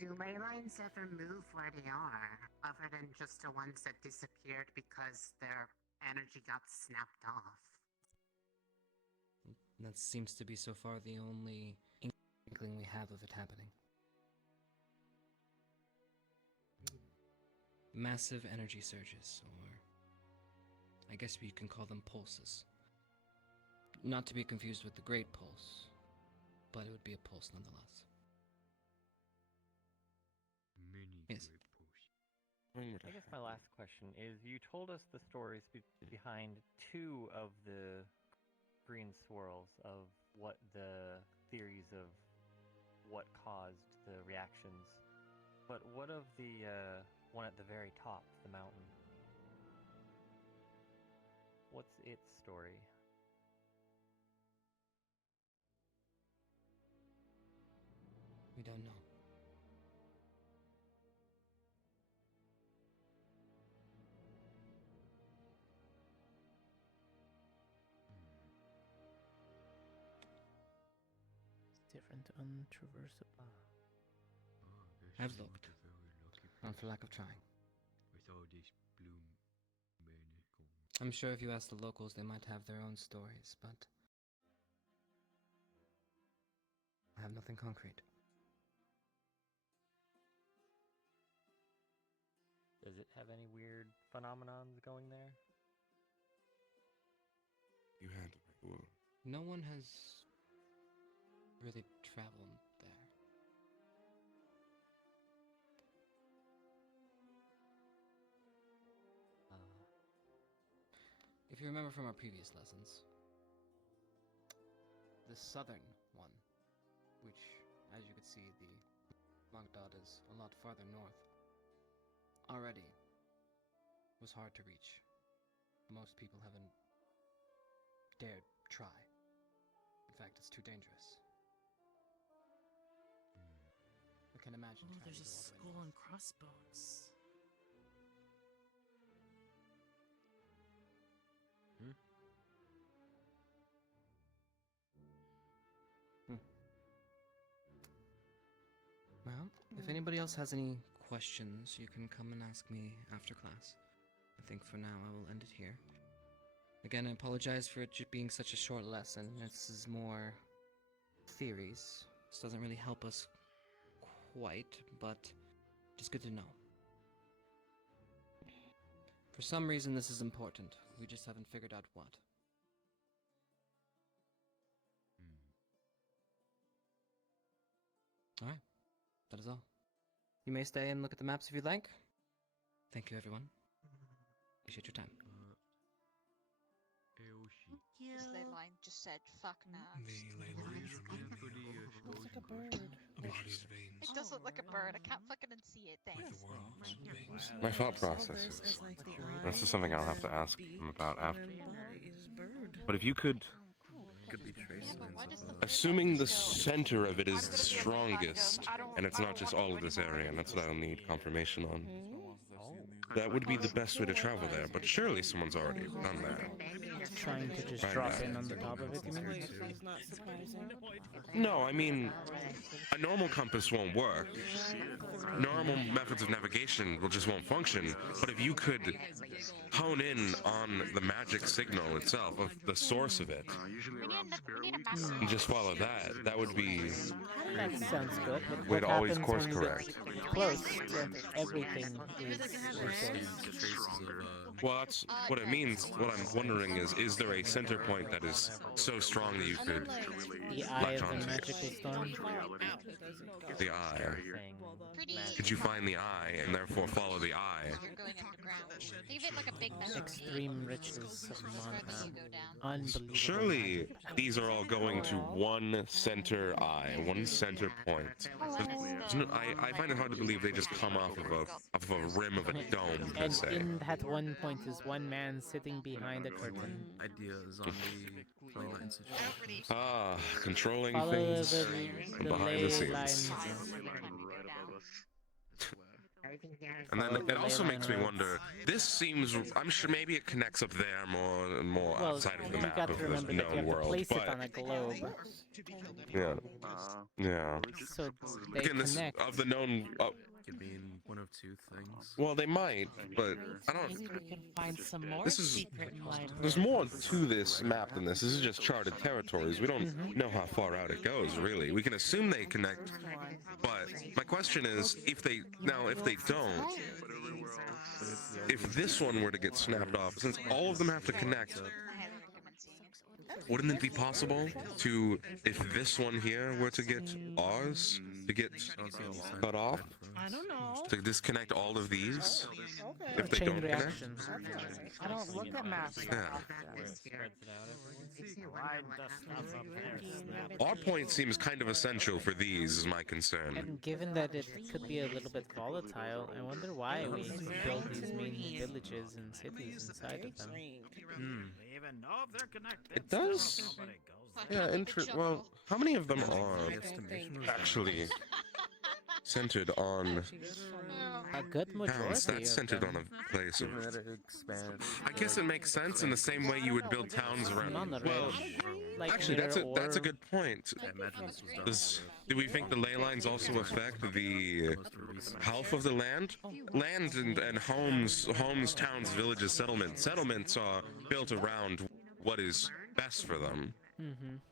Do ley lines ever move where they are, other than just the ones that disappeared because their energy got snapped off? That seems to be so far the only inkling we have of it happening. Massive energy surges, or I guess you can call them pulses. Not to be confused with the Great Pulse, but it would be a pulse nonetheless. Yes. I guess my last question is, you told us the stories behind two of the green swirls of what the theories of what caused the reactions, but what of the one at the very top, the mountain? What's its story? We don't know. Different, untraversable. I've looked. Not for lack of trying. With all this bloom madness going on. I'm sure if you ask the locals, they might have their own stories, but I have nothing concrete. Does it have any weird phenomenons going there? You handle it well. No one has really traveled there. If you remember from our previous lessons, the southern one, which, as you could see, the Monk Dot is a lot farther north, already was hard to reach. Most people haven't dared try. In fact, it's too dangerous. I can imagine Oh, trying there's to a go all the way skull and crossbones. If anybody else has any questions, you can come and ask me after class. I think for now I will end it here. Again, I apologize for it being such a short lesson. This is more theories. This doesn't really help us quite, but it's good to know. For some reason, this is important. We just haven't figured out what. Alright, that is all. You may stay and look at the maps if you'd like. Thank you, everyone. Appreciate your time. This ley line just said, fuck nah. The ley lines remind me Looks like a bird. of a body's veins. It does look like a bird. I can't fucking unsee it. Thanks. My thought process is this is something I'll have to ask him about after. But if you could, assuming the center of it is the strongest, and it's not just all of this area, and that's what I'll need confirmation on. That would be the best way to travel there, but surely someone's already done that. Trying to just drop in on the top of it, you mean? No, I mean, a normal compass won't work. Normal methods of navigation just won't function. But if you could hone in on the magic signal itself, of the source of it, and just follow that, that would be That sounds good. But way to what always happens course when correct. it's close to everything is resource? Well, that's what it means. What I'm wondering is there a center point that is so strong that you could The eye latch of the onto? magical storm? The eye. Could you find the eye and therefore follow the eye? Think of it like a big mess. Extreme riches of mana. Unbelievable. Surely these are all going to one center eye, one center point. I find it hard to believe they just come off of a rim of a dome, per And se. in that one point is one man sitting behind a curtain. Ideas on the ley line situation. Ah, controlling Follow things the from behind the ley scenes. lines. And then Follow it the also ley makes me line wonder, this seems, I'm sure maybe it connects up there more Well, outside of the you map got of to the remember that you known have to world, place it but on a globe. yeah, yeah. So they Again, this connect. of the known. Could mean one of two things. Well, they might, but I don't. Maybe we can find some more This is secret library. there's more to this map than this. This is just charted territories. We don't know how far out it goes, really. We can assume they connect, but my question is, if they don't, if this one were to get snapped off, since all of them have to connect, wouldn't it be possible to, if this one here were to get ours, to get cut off, I don't know. to disconnect all of these, Okay. if they Chain don't connect? reaction. I don't look at maps. Yeah. Our point seems kind of essential for these, is my concern. And given that it could be a little bit volatile, I wonder why we build these main villages and cities inside of them. It does. Yeah, well, how many of them are actually centered on A good towns? majority That's of centered them. on a place of. I guess it makes sense in the same way you would build towns around. Well, Like actually, near that's a or- good point. Do we think the ley lines also affect the health of the land? Land and homes, towns, villages, settlements are built around what is best for them.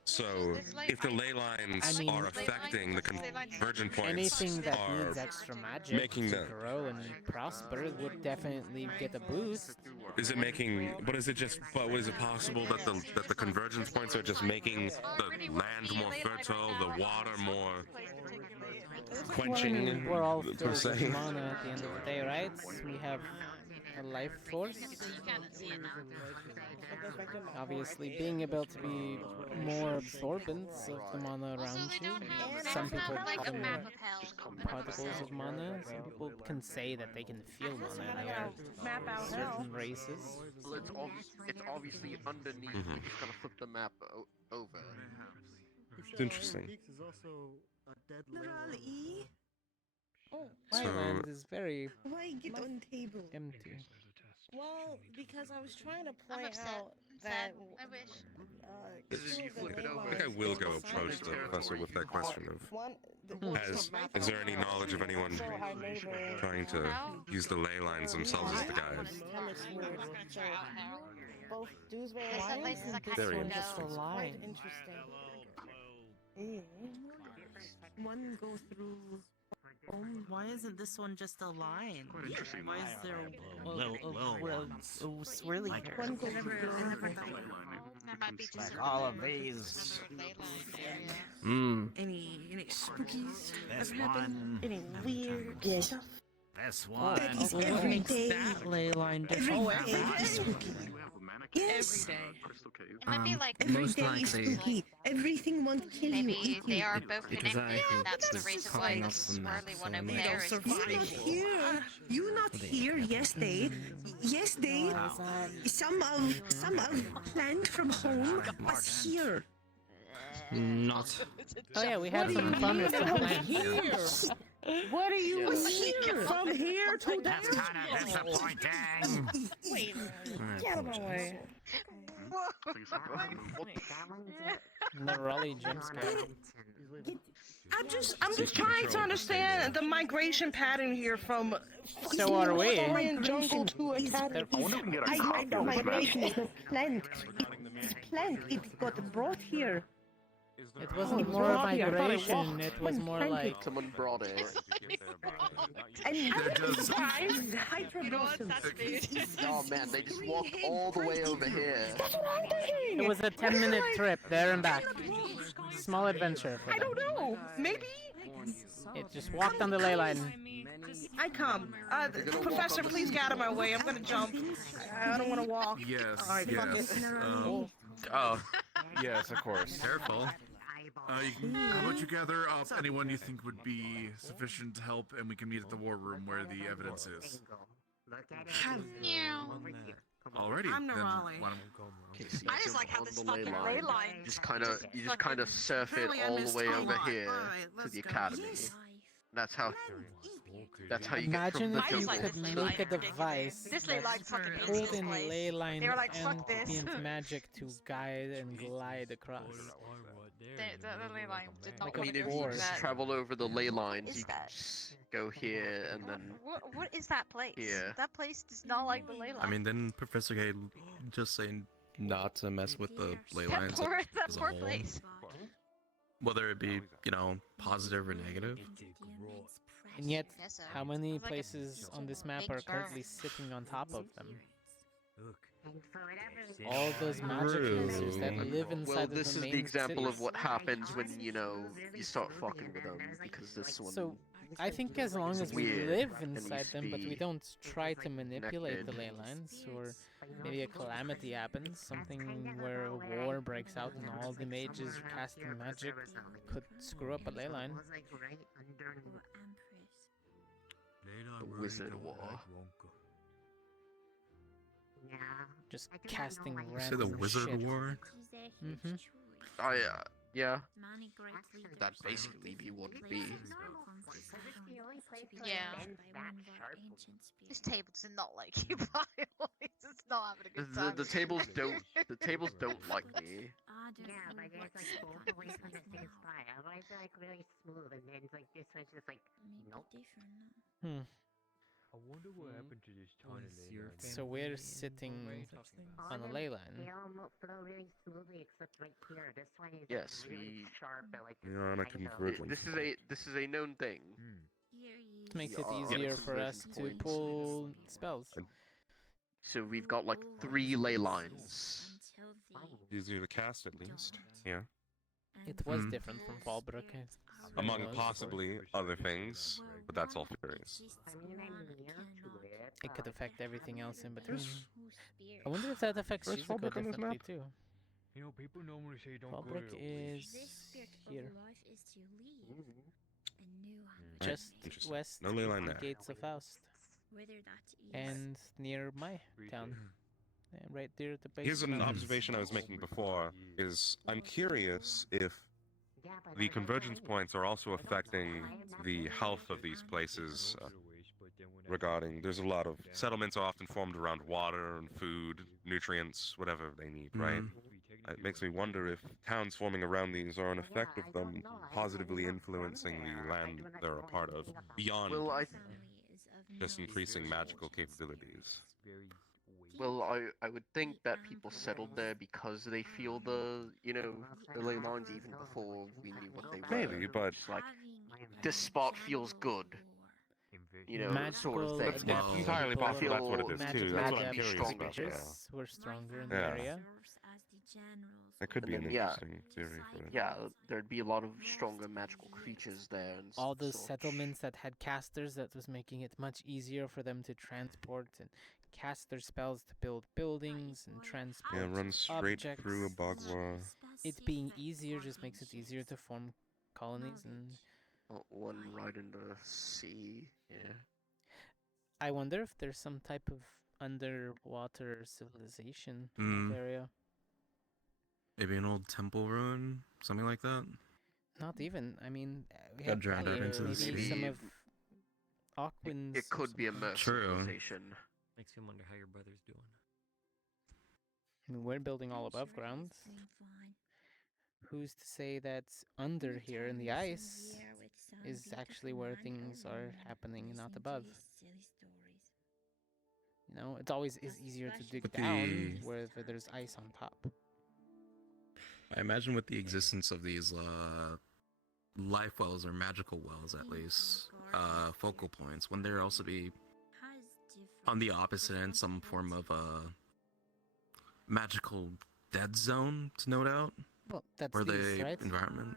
So, if the ley lines are affecting the convergent points, Anything that are needs extra magic making to the. grow and prosper would definitely get a boost. Is it making? But is it just? But is it possible that the convergence points are just making the land more fertile, the water more quenching, We're all per filled se? with mana at the end of the day, right? We have a life force. Obviously, being able to be more absorbent of the mana around you. Some people call them particles of mana. Some people can say that they can feel mana in the air. Certain races. Well, it's obviously underneath. You just gotta flip the map over. It's interesting. Is also a dead Oh, So- Island is very Why get on table? empty. well, because I was trying to I'm point upset. out I'm that sad. I wish. it's, I think I will go approach the professor with that question of, is there any knowledge of anyone trying to use the ley lines themselves as the guides? Both Dewsbury Some lines places I and kind this of one know. just a It's line. quite Interesting. One go through. Why isn't this one just a line? Why is there a swirly here? One goes through. That might be just All of these. Any spookies? This ever happen? one. Any weird stuff? This one. That is every day. That ley line Every different. day is spooky. Yes. It might be like Every day is spooky. Everything wants to kill you. maybe Eat they you. are both connected, and that's the reason why the swirly one over there is You're not here. You're not here. Yes, they. Yes, they. Some of planned from home was here. Not. Oh yeah, we had some fun with the plants. What are you here? From here to there? That's kind of disappointing. Wait, get out of my way. The Raleigh jump scare. I'm just trying to understand the migration pattern here from So are we. Victorian jungle to academy. I know migration is not planned. It's planned. It got brought here. It wasn't more migration, it was more like... Someone brought it. And That does- surprised Hydra blossoms. Oh man, they just walked all the way over here. It was a 10-minute trip, there and back. Small adventure for I them. don't know. Maybe It just walked on the ley line. I come. Professor, please get out of my way. I'm gonna jump. I don't want to walk. Yes, Alright, fuck yes. it. Oh, yes, of course. Careful. How about you gather up anyone you think would be sufficient to help, and we can meet at the war room where the evidence is. Alrighty. I'm then Nerali. why don't we I just like how this fucking ley line. You just kind of surf it all the way over here to the academy. That's how you get from Imagine the if you jungle. could make a device This ley line's fucking that hates pulled this in place. ley line They were like, and fuck this. ambient magic to guide and glide across. The ley line did not I want mean, to if do you that. travel over the ley lines, Is you can that? just go here and then What is that place? Yeah. That place does not like the ley line. I mean, didn't Professor K just say not to mess with the ley lines that as a poor whole? place. Whether it be, positive or negative? And yet, Yes, sir. how many It's like a places on this map big are germ. currently sitting on top of them? And for whatever reason, All those magic users that live inside well, of this the is main the example cities. of what happens when you start fucking with them, because this one. So, I think as long is as we weird live and inside needs to them, but we be don't try to manipulate the connected. ley lines, or maybe a calamity happens, something where a war breaks out and all the mages casting magic could screw up a ley line. The Wizard War. Yeah. Just casting You random say the Wizard shit. War? Mm-hmm. Yeah. That'd basically be what it'd be. Yeah. This table does not like you, Violet. It's not having a good time. The tables don't like me. Yeah, but it's like both away from the same spot. Otherwise, they're like really smooth, and then it's like this one's just like nope. I wonder what happened to this tiny ley line. So we're sitting on a ley line. They all flow really smoothly, except right here. This one is Yes, really sharp, but like You're on a convergence. This is a known thing. It makes it Yeah, easier for us to points. pull spells. So we've got like 3 ley lines. Easier to cast, at least. Yeah. It was different from Fallbrook. Among possibly other things, but that's all furious. I mean, I'm near to it. It could affect everything else in between. I wonder if that affects Where's Shizuko Fallbrook on this differently map? too. You know, people normally say don't go Fallbrook to the is here. Right, Just interesting. west No ley of line the there. gates of Faust. And near my town. Right there at the base. Here's of an the observation I was making before, is I'm curious if the convergence points are also affecting the health of these places regarding, there's a lot of settlements are often formed around water and food, nutrients, whatever they need, right? it makes me wonder if towns forming around these are an effect of them positively influencing the land they're a part of, beyond just increasing magical capabilities. Well, I would think that people settled there because they feel the the ley lines even before we knew what they were. Maybe, but Just like this spot feels good. Sort of thing. It's entirely possible that's what it is too. That's what I'm curious about. Specialists were stronger in the Yeah. area. That could be an And then, yeah, interesting theory for it. Yeah, there'd be a lot of stronger magical creatures there and All those such. settlements that had casters, that was making it much easier for them to transport and cast their spells to build buildings and transport Yeah, run straight objects. through a Bagua. It being easier just makes it easier to form colonies, and One right into the sea. Yeah. I wonder if there's some type of underwater civilization in Mm. that area. Maybe an old temple ruin, something like that. Not even. I mean, we Got have drowned out into the maybe sea. some of Aquin's. It could be a merc True. civilization. Makes you wonder how your brother's doing. I mean, we're building all above ground. Who's to say that under here in the ice is actually where things are happening, not above? You know, it's always is easier to dig But down where there's ice on top. I imagine with the existence of these life wells or magical wells, at least, focal points, wouldn't there also be on the opposite end some form of a magical dead zone to note out? Well, that's or these, the right? environment.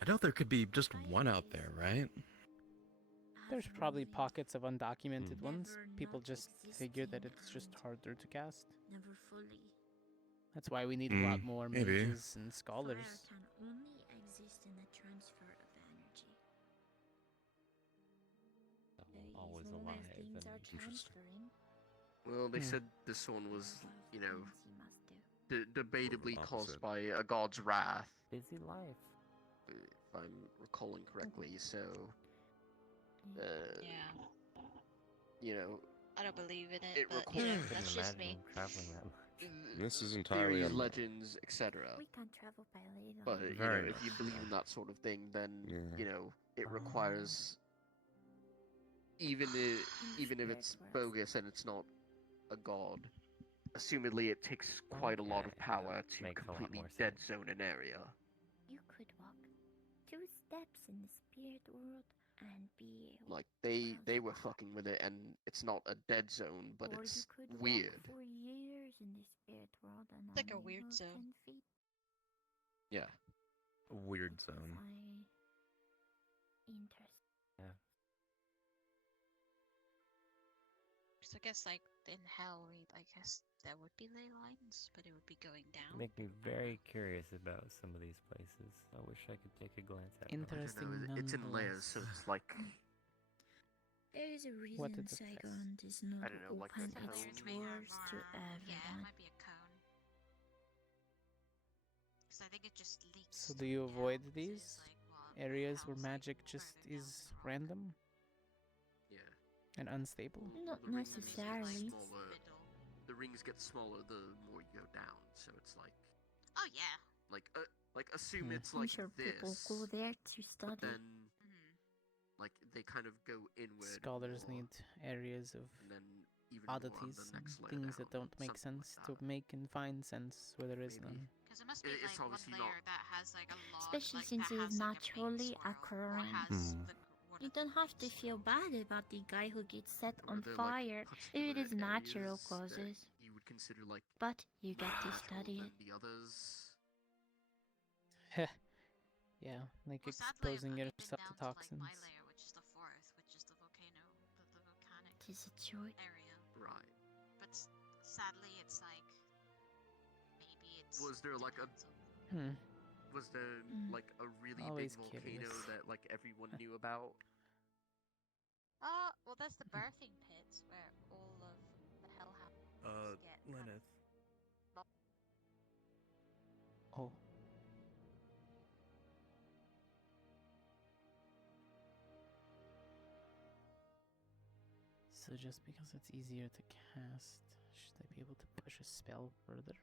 I know there could be just one out there, right? There's probably pockets of undocumented ones. People just figure that it's just harder to cast. That's why we need a lot more maybe. mages and scholars. Can only exist in the transfer of energy. Always As long alive as things and are transferring, Well, they Hmm. said this one was, debatably caused Opposite. by a god's wrath, Busy life. if I'm recalling correctly. So, Yeah. I don't believe in it, it but requires that's just me. Traveling that much. This is entirely theories, unknown. legends, etc. we can travel by ley line. But Very if you much believe so. in that sort of thing, then Yeah. it requires even if it's bogus and it's not a god. Assumedly, it takes quite a lot of power to Makes a lot completely more dead zone an area. You could walk 2 steps in the spirit world and be Like they were fucking with it, and it's not a dead zone, but or it's you could weird. walk for years in the spirit world and It's like a only weird move zone. 10 feet. Yeah. Weird zone. Interesting. Yeah. So I guess like in hell, I guess there would be ley lines, but it would be going down. Make me very curious about some of these places. I wish I could take a glance at them. Interesting. It's in layers, so it's like There is a What reason did it say? Saigon does not I don't know, like open the its cones doors to Yeah, it everyone. might be a cone. Because I think it just leaks. So do you avoid these well, areas where magic just is random yeah. and unstable? Not The rings get necessarily. smaller. The rings get smaller the more you go down, so it's like Oh yeah. like assume it's I'm like sure this. people go there to But study. then like they kind of go inward. Scholars more, need areas of and then even more on oddities the and next layer things down, that don't make something sense like to make and find sense where there is Maybe. none. Because it must be It's like one obviously layer not- that has like a lot. Especially like, since that it has, is like, a naturally pink swirl, or occurring. has Hmm. You don't have to feel bad about the guy who gets set Or on they're, fire like, if it particular is natural areas that causes. you would consider like But you get to natural study than it. the others. Yeah, like Well, sadly, exposing I've only been yourself to down to, like, toxins. my layer, which is the fourth, which is the volcano, the volcanic It is a joy. area. Right. But sadly, it's like maybe it's. Was there like a Hmm. was there like a really Always big volcano curious. that like everyone knew about? Well, there's the birthing pits where all of the hell happens. Get kind of Lenneth. Oh. So just because it's easier to cast Should I be able to push a spell further?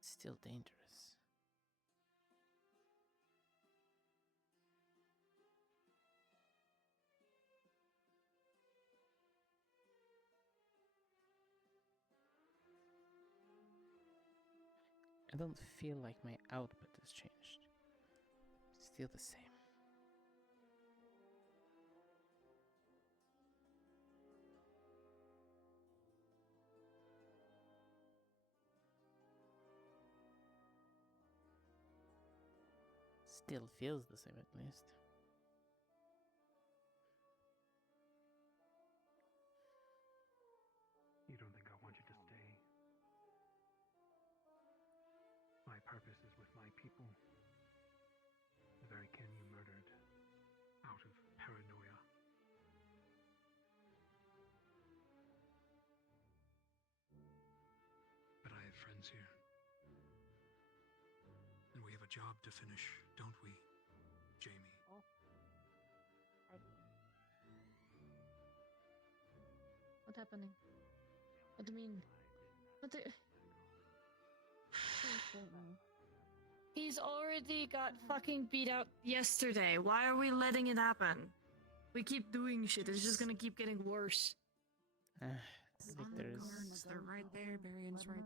Still dangerous. I don't feel like my output has changed. Still the same. Still feels the same at least. You don't think I want you to stay? My purpose is with my people. The very kin you murdered out of paranoia. But I have friends here. And we have a job to finish, don't we, Jamie? What's happening? What do you mean? What the... He's already got fucking beat out yesterday. Why are we letting it happen? We keep doing shit. It's just gonna keep getting worse. Victor's... They're right there. Barion's right.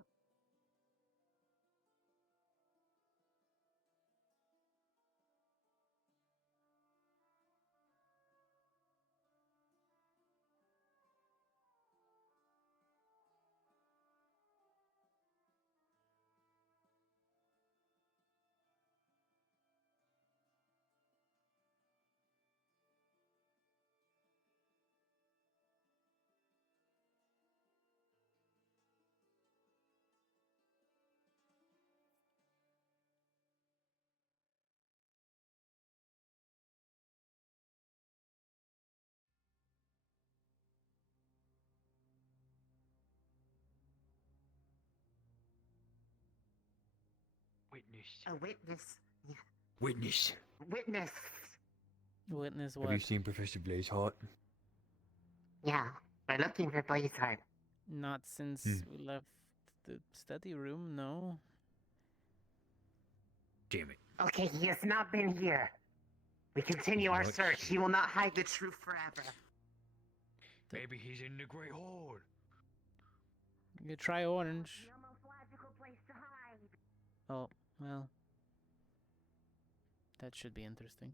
Witness. A witness. Witness. Witness. Witness Have you what? seen Professor Blazeheart? Yeah, we're looking for Blazeheart. Not since we left the study room, no. Damn it. Okay, he has not been here. We continue our What? search. He will not hide the truth forever. Maybe he's in the Great Horde. You could try orange. Oh, well. That should be interesting.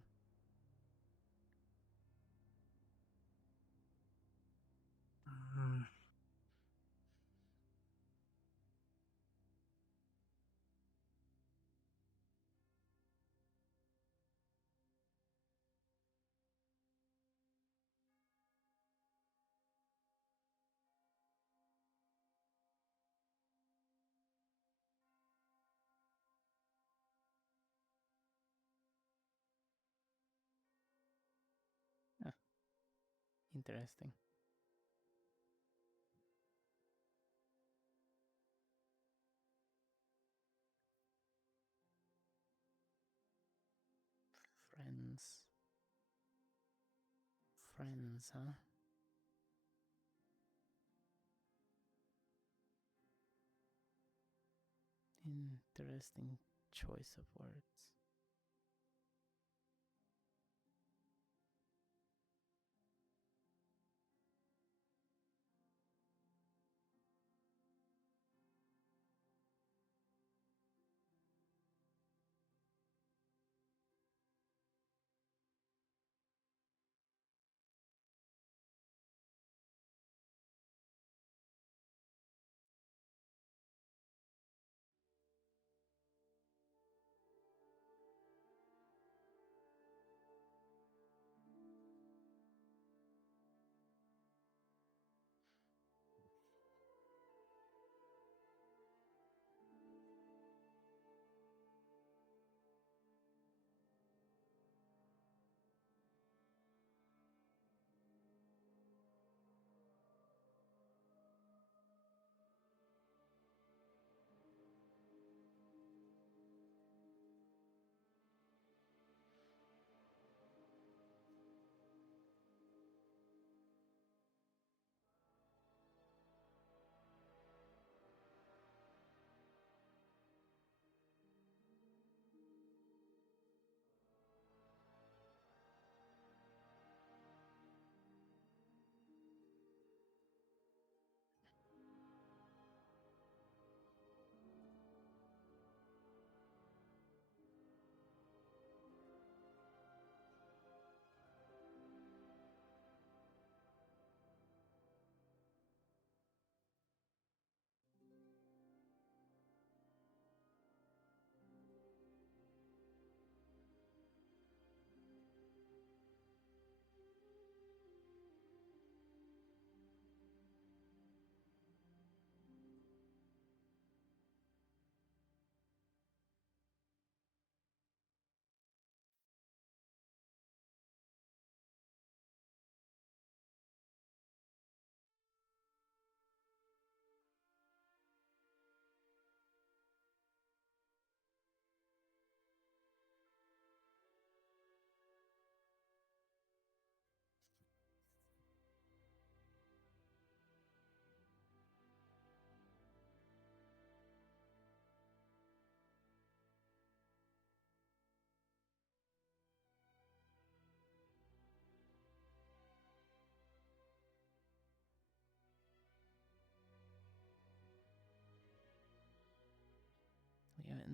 Interesting. Friends. Friends, huh? Interesting choice of words.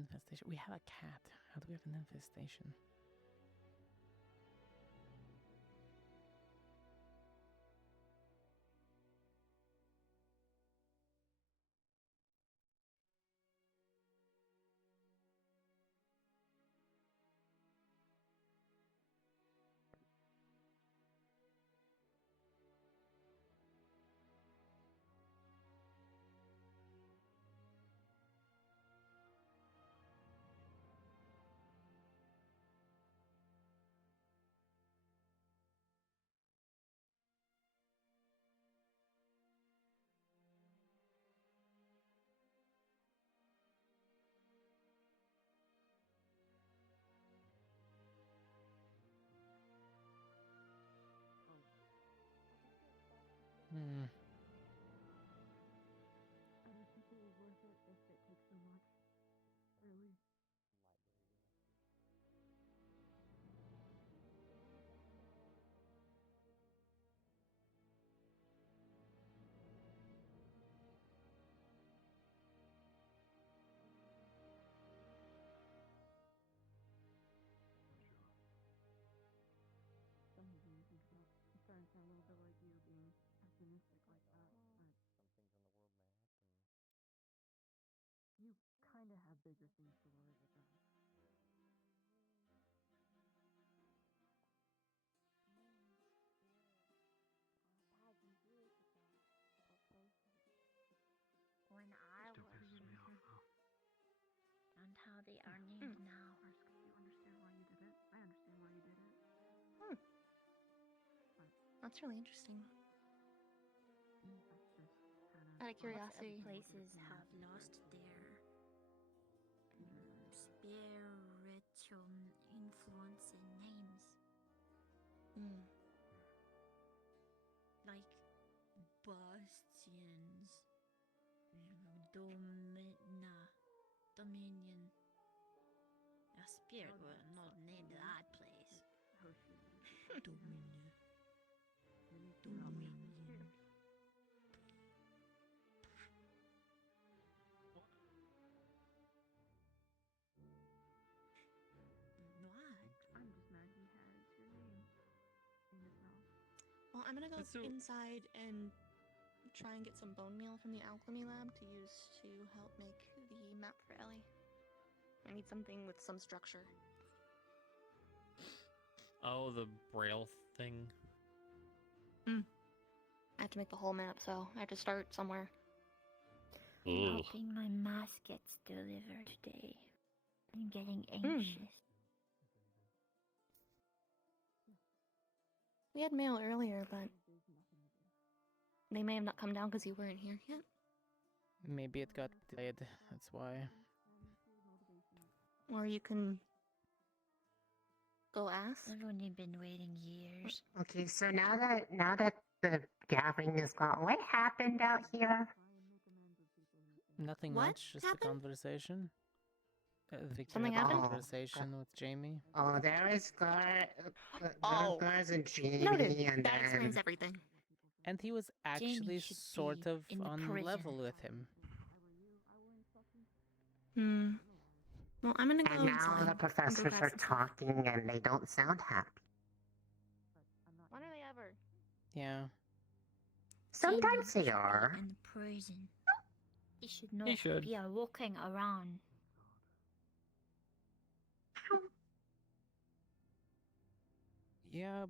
infestation. We have a cat. How do we have an infestation? Hmm. I don't think it was worth it if it takes so much. Really. Some of the things about it's starting to sound a little bit like you being pessimistic like that, but you kind of have bigger things to worry about. When I Still was pisses me off though. and how they are named now. You understand why you did it. I understand why you did it. That's really interesting. That's just kind of. Out of curiosity. Lots of places have lost their spiritual influence and names. Like bastions, dominion. A spirit will not name that place. Dominion. Dominion. What? I'm just mad he has your name in his mouth. Well, I'm gonna go inside and try and get some bone meal from the alchemy lab to use to help make the map for Ellie. I need something with some structure. Oh, the braille thing. I have to make the whole map, so I have to start somewhere. I'm hoping my mask gets delivered today. I'm getting anxious. We had mail earlier, but they may have not come down because you weren't here yet. Maybe it got delayed. That's why. Or you can go ask. I've only been waiting years. Okay, so now that the gathering is gone, what happened out here? Nothing What much, just happened? a conversation. Victor Something had a happened? conversation with Jamie. Oh, there is Gars and Jamie, Noted. and That then explains everything. And he was actually should sort be of in the on prison. level with him. Well, I'm gonna go and now inside the and go professors grab are some stuff. talking and they don't sound happy. When are they ever? Yeah. Sometimes Jamie they should are. be in prison. He should not He should. be walking around. Yeah.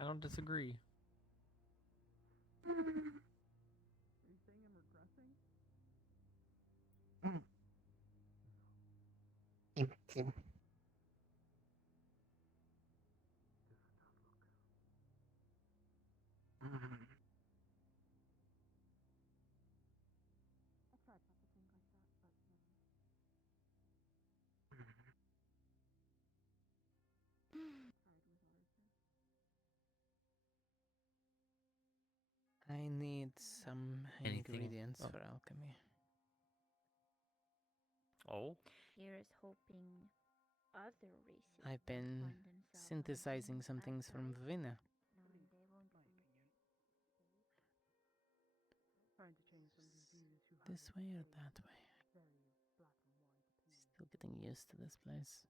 I don't disagree. Are you saying I'm regressing? Empty. I tried not to think like that, but I need some Anything? ingredients Oh. for alchemy. Oh? Here's hoping other races I've been find themselves synthesizing some things from Vina. knowing they won't be trying to change some diseases who this way or that way? Still getting used to this place.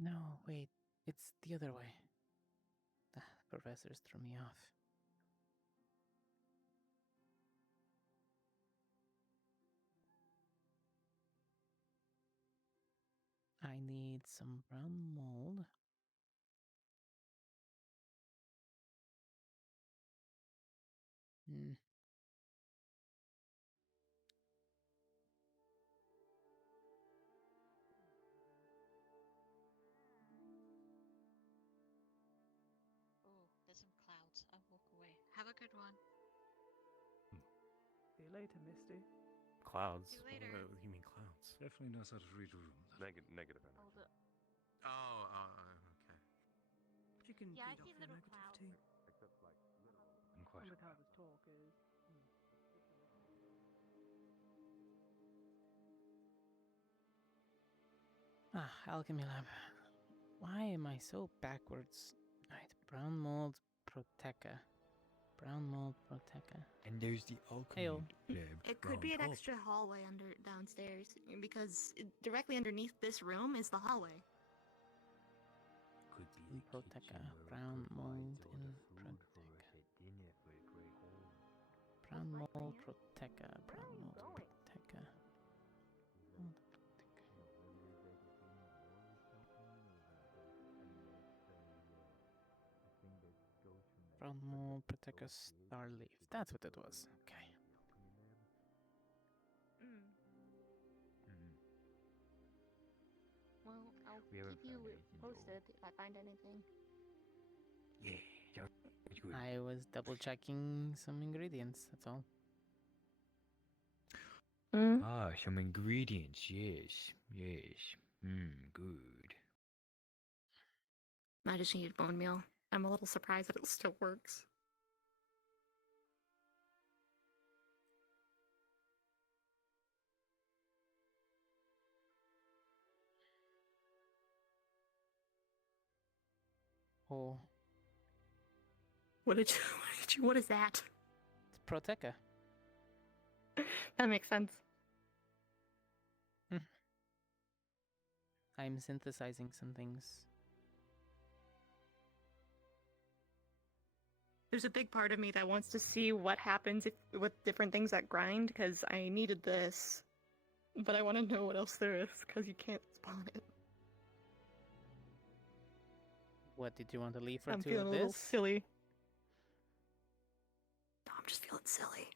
No, wait, it's the other way. The professors threw me off. I need some brown mold. Hmm. Oh, there's some clouds. I'll walk away. Have a good one. See you later, Misty. Clouds. See you later. You mean clouds? Definitely knows how to read a room. Negative energy. Okay. She can Yeah, I feed see off your little clouds. negativity. Except like literal. And with how this talk is. Ah, alchemy lab. Why am I so backwards? Right, brown mold proteca. Brown mold proteca. And there's the alchemy Heyo. lab. It could be an round extra hallway downstairs because directly underneath this room is the hallway. Could be In proteca. Brown mold in food for us at dinner for a great home. brown mold proteca. Brown mold proteca. Brown mold proteca star leaf. That's what it was. Okay. Well, I'll We haven't keep you found anything posted if I find anything. Yeah, sounds good. I was double checking some ingredients, that's all. Ah, some ingredients. Yes, yes. Good. I just needed bone meal. I'm a little surprised that it still works. Oh, What did you, what is that? it's proteca. That makes sense. I'm synthesizing some things. There's a big part of me that wants to see what happens with different things that grind, because I needed this. But I want to know what else there is, because you can't spawn it. What did you want to leave for I'm two feeling of a little this? silly. No, I'm just feeling silly.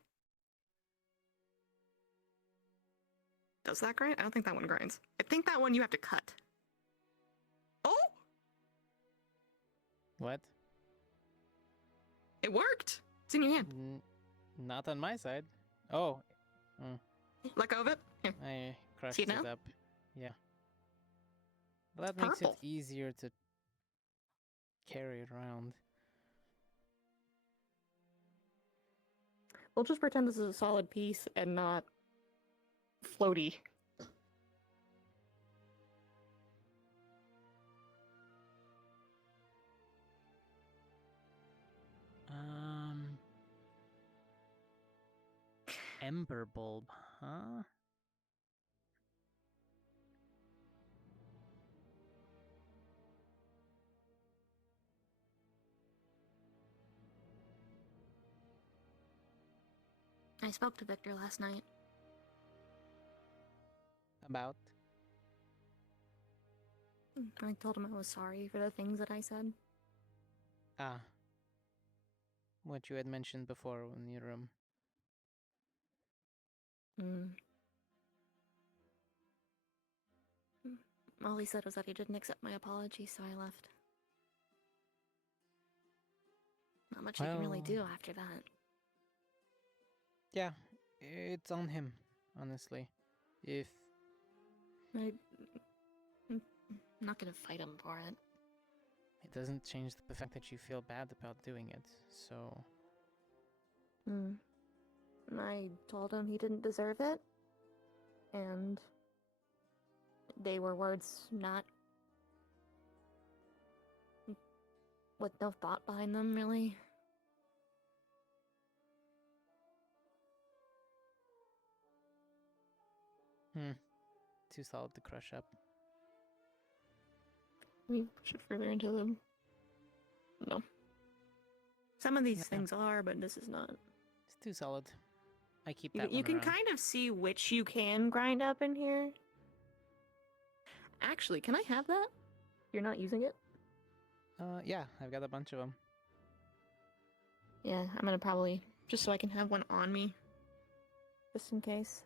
Does that grind? I don't think that one grinds. I think that one you have to cut. Oh! What? It worked! It's in your hand. Not on my side. Oh. Let go of it. Here. I crushed See it it now? up. Yeah. Well, that makes it Purple. easier to carry it around. We'll just pretend this is a solid piece and not floaty. Ember bulb, huh? I spoke to Victor last night. About? I told him I was sorry for the things that I said. Ah. What you had mentioned before in your room. All he said was that he didn't accept my apology, so I left. Not much you can really do after that. Yeah, it's on him, honestly. If... I'm not gonna fight him for it. It doesn't change the fact that you feel bad about doing it, so... Hmm. And I told him he didn't deserve it. And they were words not with no thought behind them, really. Too solid to crush up. We push it further into them. No. Some of these things are, but this is not. It's too solid. I keep You, that you one can around. kind of see which you can grind up in here. Actually, can I have that? You're not using it? Yeah, I've got a bunch of them. Yeah, I'm gonna probably, just so I can have one on me. Just in case.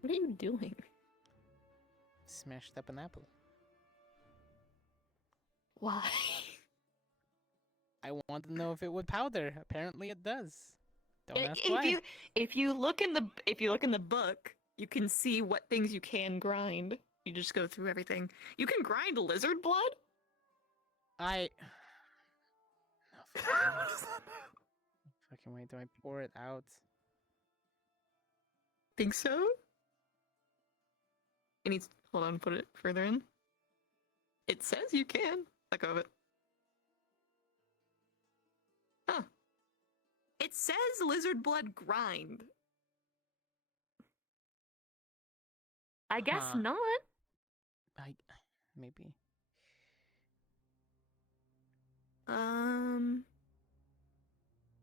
What are you doing? Smashed up an apple. Why? I want to know if it would powder. Apparently it does. Don't ask why. If you look in the book, you can see what things you can grind. You just go through everything. You can grind lizard blood? Fucking wait, do I pour it out? Think so? It needs, hold on, put it further in. It says you can. Let go of it. Huh. It says lizard blood grind. I guess Huh. not. Maybe.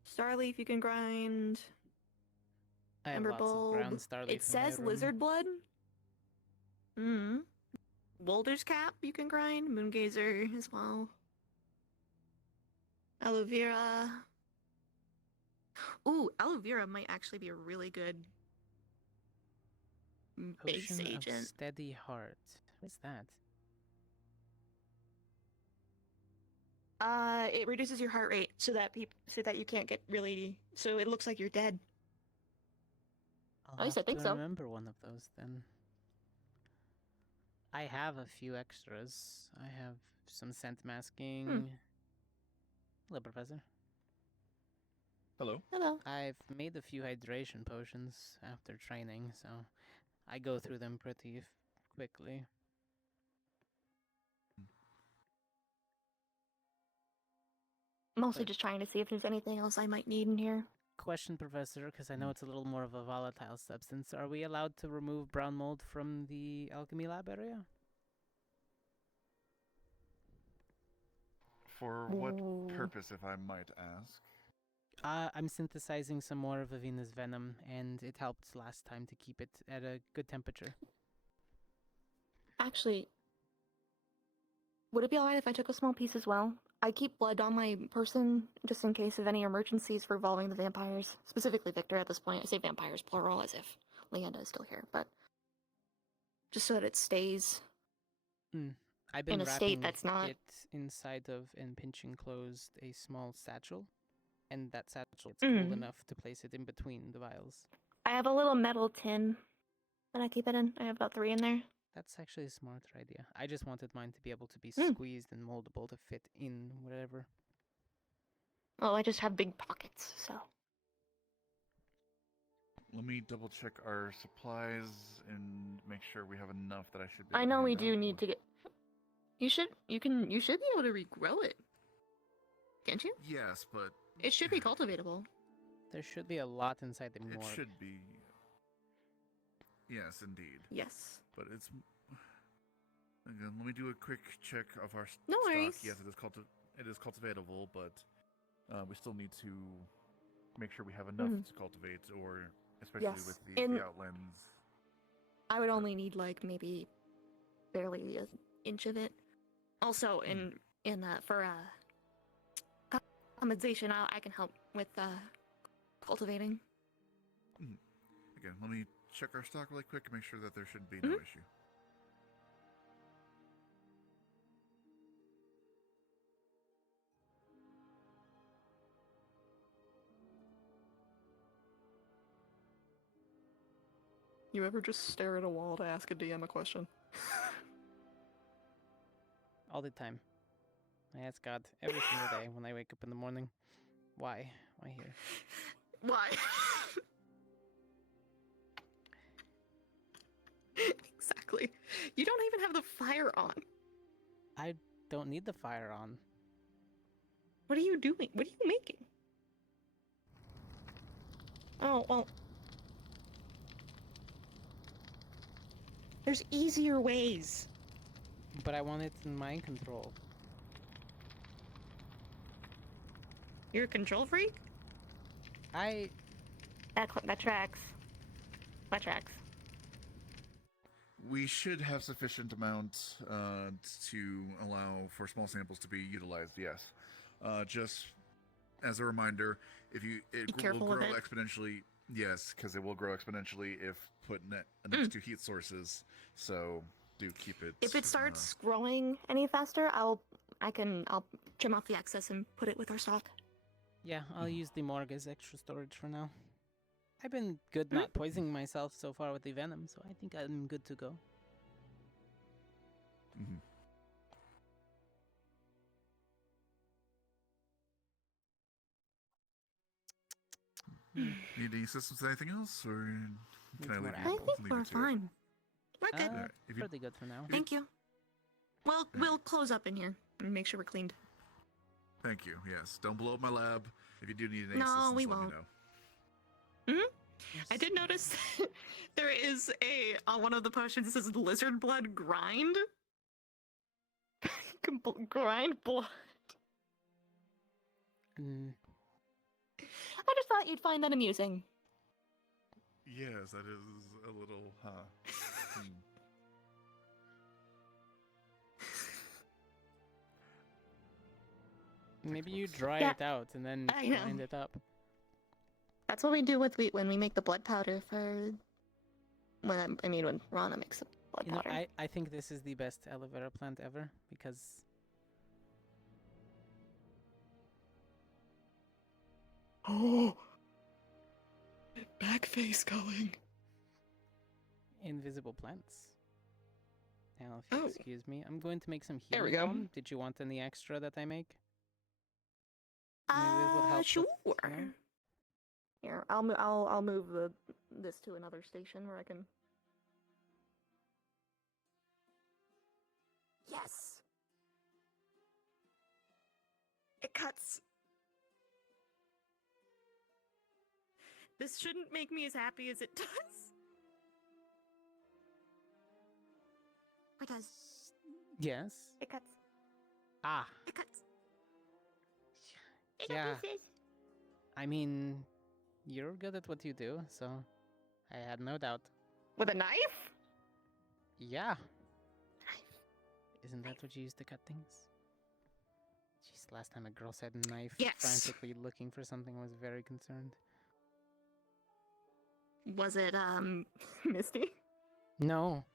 Starleaf you can grind. I have Ember lots of bulb. ground starleaf It in my says room. lizard blood. Boulder's cap you can grind. Moongazer as well. Aloe vera. Ooh, aloe vera might actually be a really good base Potion of agent. steady heart. What's that? It reduces your heart rate so that you can't get really. So it looks like you're dead. At least I think to so. remember one of those then. I have a few extras. I have some scent masking. Hello, Professor. Hello. Hello. I've made a few hydration potions after training, so I go through them pretty quickly. Mostly just trying to see if there's anything else I might need in here. Question, Professor, because I know it's a little more of a volatile substance. Are we allowed to remove brown mold from the alchemy lab area? For what purpose, if I might ask? I'm synthesizing some more of Avina's venom, and it helped last time to keep it at a good temperature. Actually, would it be alright if I took a small piece as well? I keep blood on my person just in case of any emergencies revolving the vampires. Specifically Victor at this point. I say vampires plural as if Leanda is still here, but just so that it stays I've been in a state that's not. it inside of and pinching closed a small satchel, and that satchel is cool enough to place it in between the vials. I have a little metal tin that I keep it in. I have about 3 in there. That's actually a smarter idea. I just wanted mine to be able to be squeezed and moldable to fit in whatever. Well, I just have big pockets, so. Let me double check our supplies and make sure we have enough that I should be. I know we do need to get. You should be able to regrow it. Can't you? Yes, but it should be cultivatable. There should be a lot inside the morgue. It should be. Yes, indeed. Yes. But it's. Again, let me do a quick check of our No stock. worries. Yes, it is cultivatable, but we still need to make sure we have enough to cultivate, or especially with the outlands. I would only need like maybe barely an inch of it. Also, for compensation, I can help with cultivating. Again, let me check our stock really quick and make sure that there should be no issue. You ever just stare at a wall to ask a DM a question? all the time. I ask God every single day when I wake up in the morning, why? Why here? Why? Exactly. You don't even have the fire on. I don't need the fire on. What are you doing? What are you making? Oh, well. There's easier ways. But I want it in my control. You're a control freak? That tracks. That tracks. We should have sufficient amount to allow for small samples to be utilized. Yes, just as a reminder, if you it will grow exponentially. Yes, because it will grow exponentially if put next to heat sources. So do keep it. If it starts growing any faster, I'll trim off the excess and put it with our stock. Yeah, I'll use the morgue as extra storage for now. I've been good not poisoning myself so far with the venom, so I think I'm good to go. Need any assistance with anything else, or can I leave you? I think we're fine. We're good. Pretty good for now. Thank you. Well, we'll close up in here and make sure we're cleaned. Thank you. Yes, don't blow up my lab. If you do need any No, assistance, we let won't. me know. I did notice there is on one of the potions it says lizard blood grind. Grind blood. I just thought you'd find that amusing. Yes, that is a little, Maybe you dry it out and then grind it up. That's what we do when we make the blood powder for. When Rana makes the blood powder. I think this is the best aloe vera plant ever because. Oh, back face going. Invisible plants. Now, if you excuse me, I'm going to make some healing. There we go. Balm. Did you want any extra that I make? Maybe it would help sure. with, you know? Here, I'll move this to another station where I can. Yes. It cuts. This shouldn't make me as happy as it does. It does. Yes. It cuts. Ah. It cuts. Yeah. I mean, you're good at what you do, so I had no doubt. With a knife? Yeah. Isn't that what you use to cut things? Jeez, last time a girl said knife, frantically looking for something, I was very concerned. Was it, Misty? No.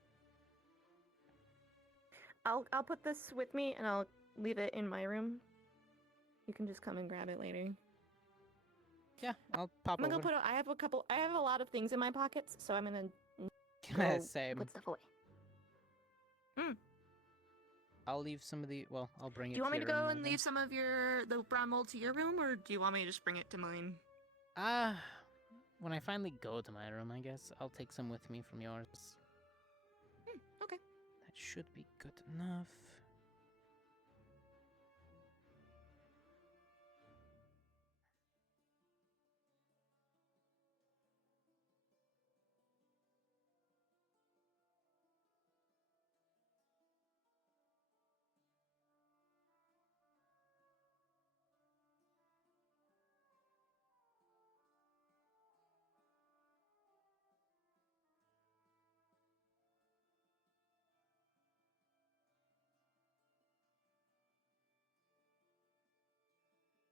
I'll put this with me and I'll leave it in my room. You can just come and grab it later. Yeah, I'll pop I'm gonna over. go I have a lot of things in my pockets, so I'm gonna Same. put stuff away. I'll leave some of the. Well, I'll bring it. Do you want me to here go in and my leave some of the brown mold to your room, or do you want me to just bring it to mine? When I finally go to my room, I guess I'll take some with me from yours. Okay. That should be good enough.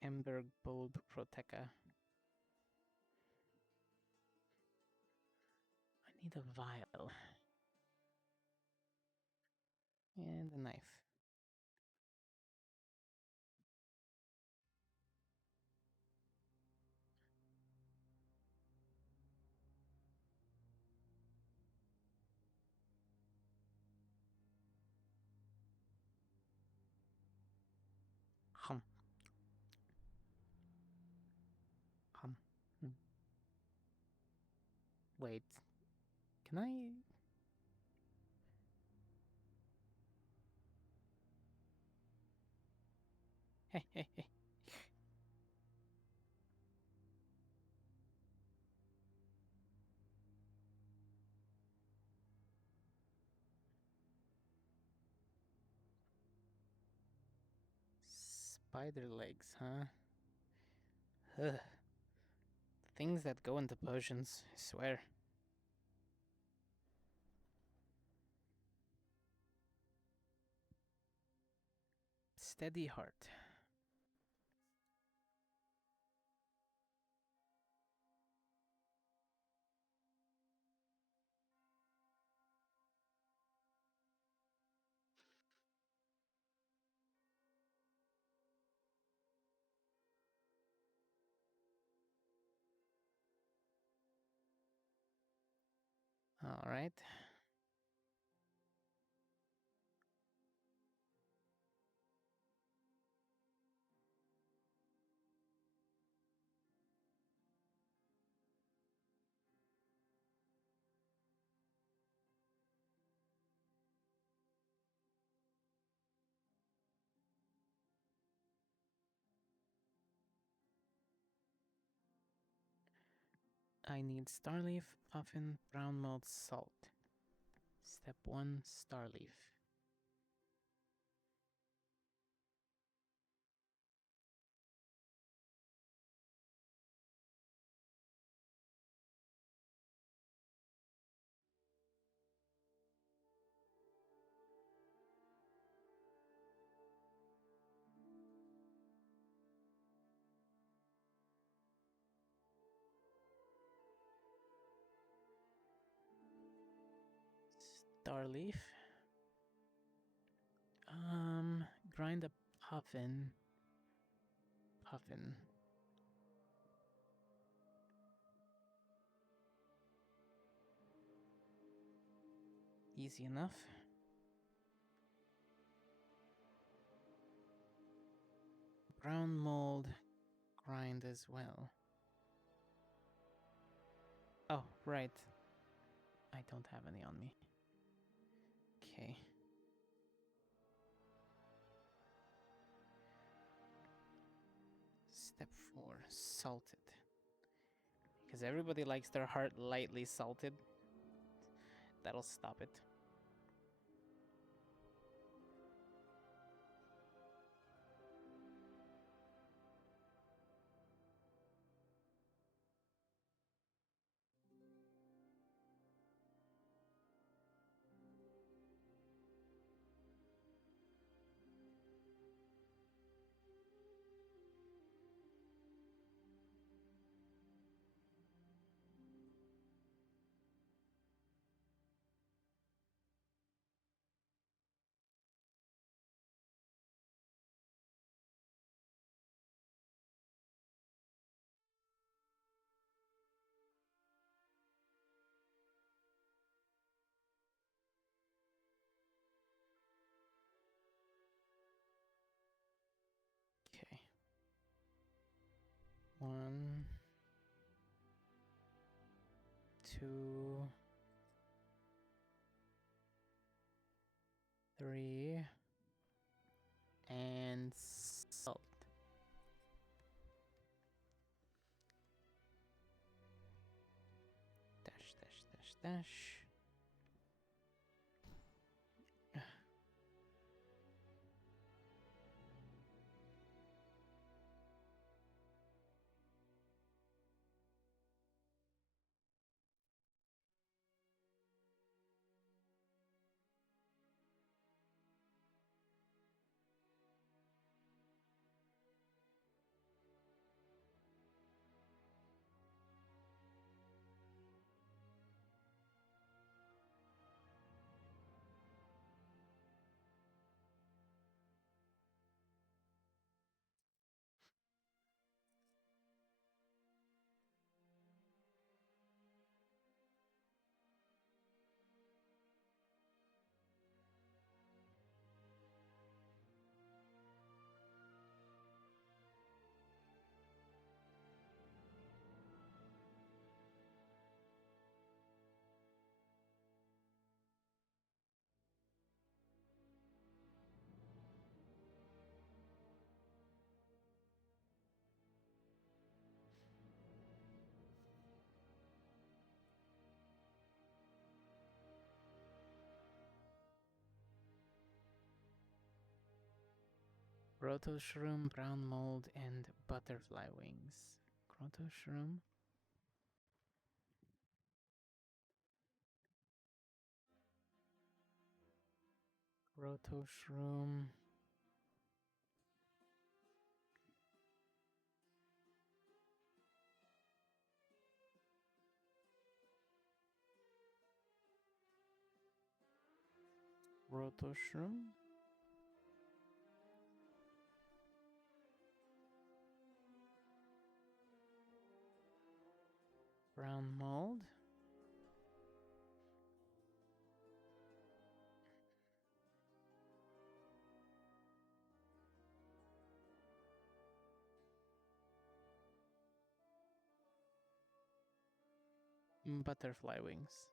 Ember Bulb Proteca. I need a vial. And a knife. Wait. Can I... Spider legs, huh? Ugh. Things that go into potions, I swear. Steady heart. All right. I need starleaf, puffin, brown mold, salt. Step 1, starleaf. Starleaf. Grind a puffin. Puffin. Easy enough. Brown mold, grind as well. Oh, right. I don't have any on me. Okay. Step 4, salted. Because everybody likes their heart lightly salted. That'll stop it. Okay. 1, 2, 3, and salt. Dash, dash, dash, dash. Grotto shroom, brown mold, and butterfly wings. Grotto shroom. Grotto shroom. Grotto shroom. Brown mold. Butterfly wings.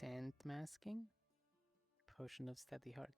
Sand masking. Potion of steady heart.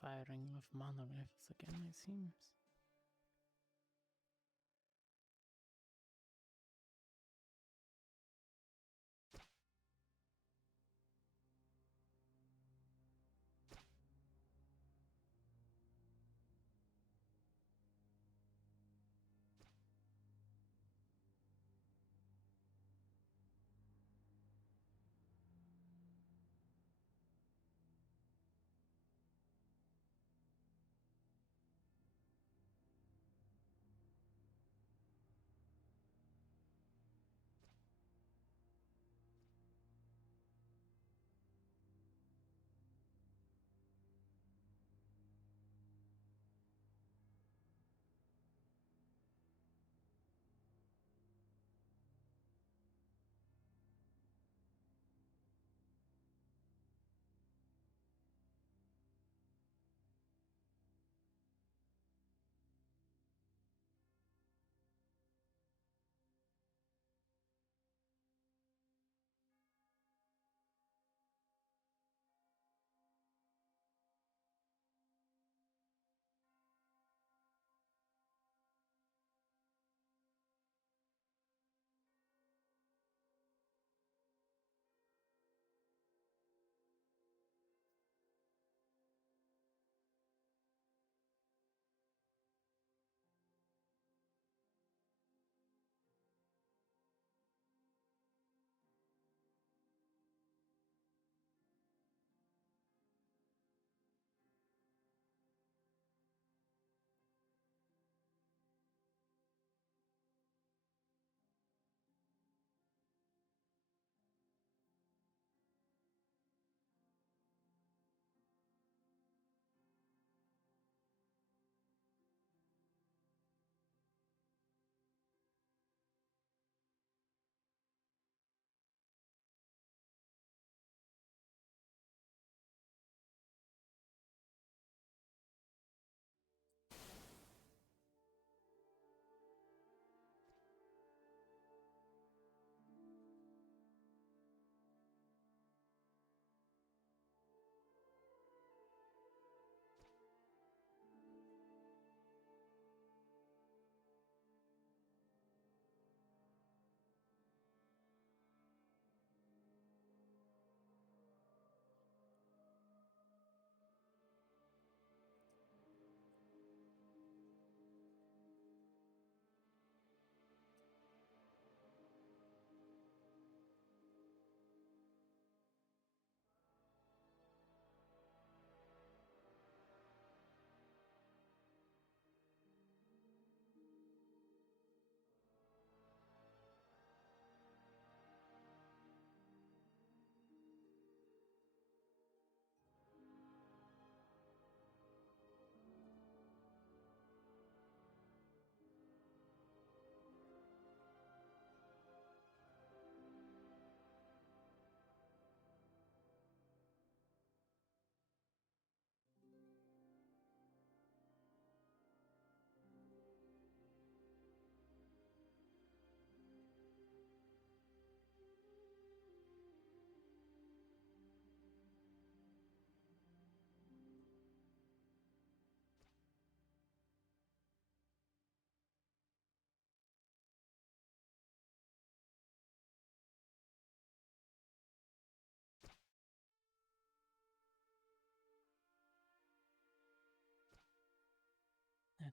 Firing of mana rifles again, it seems.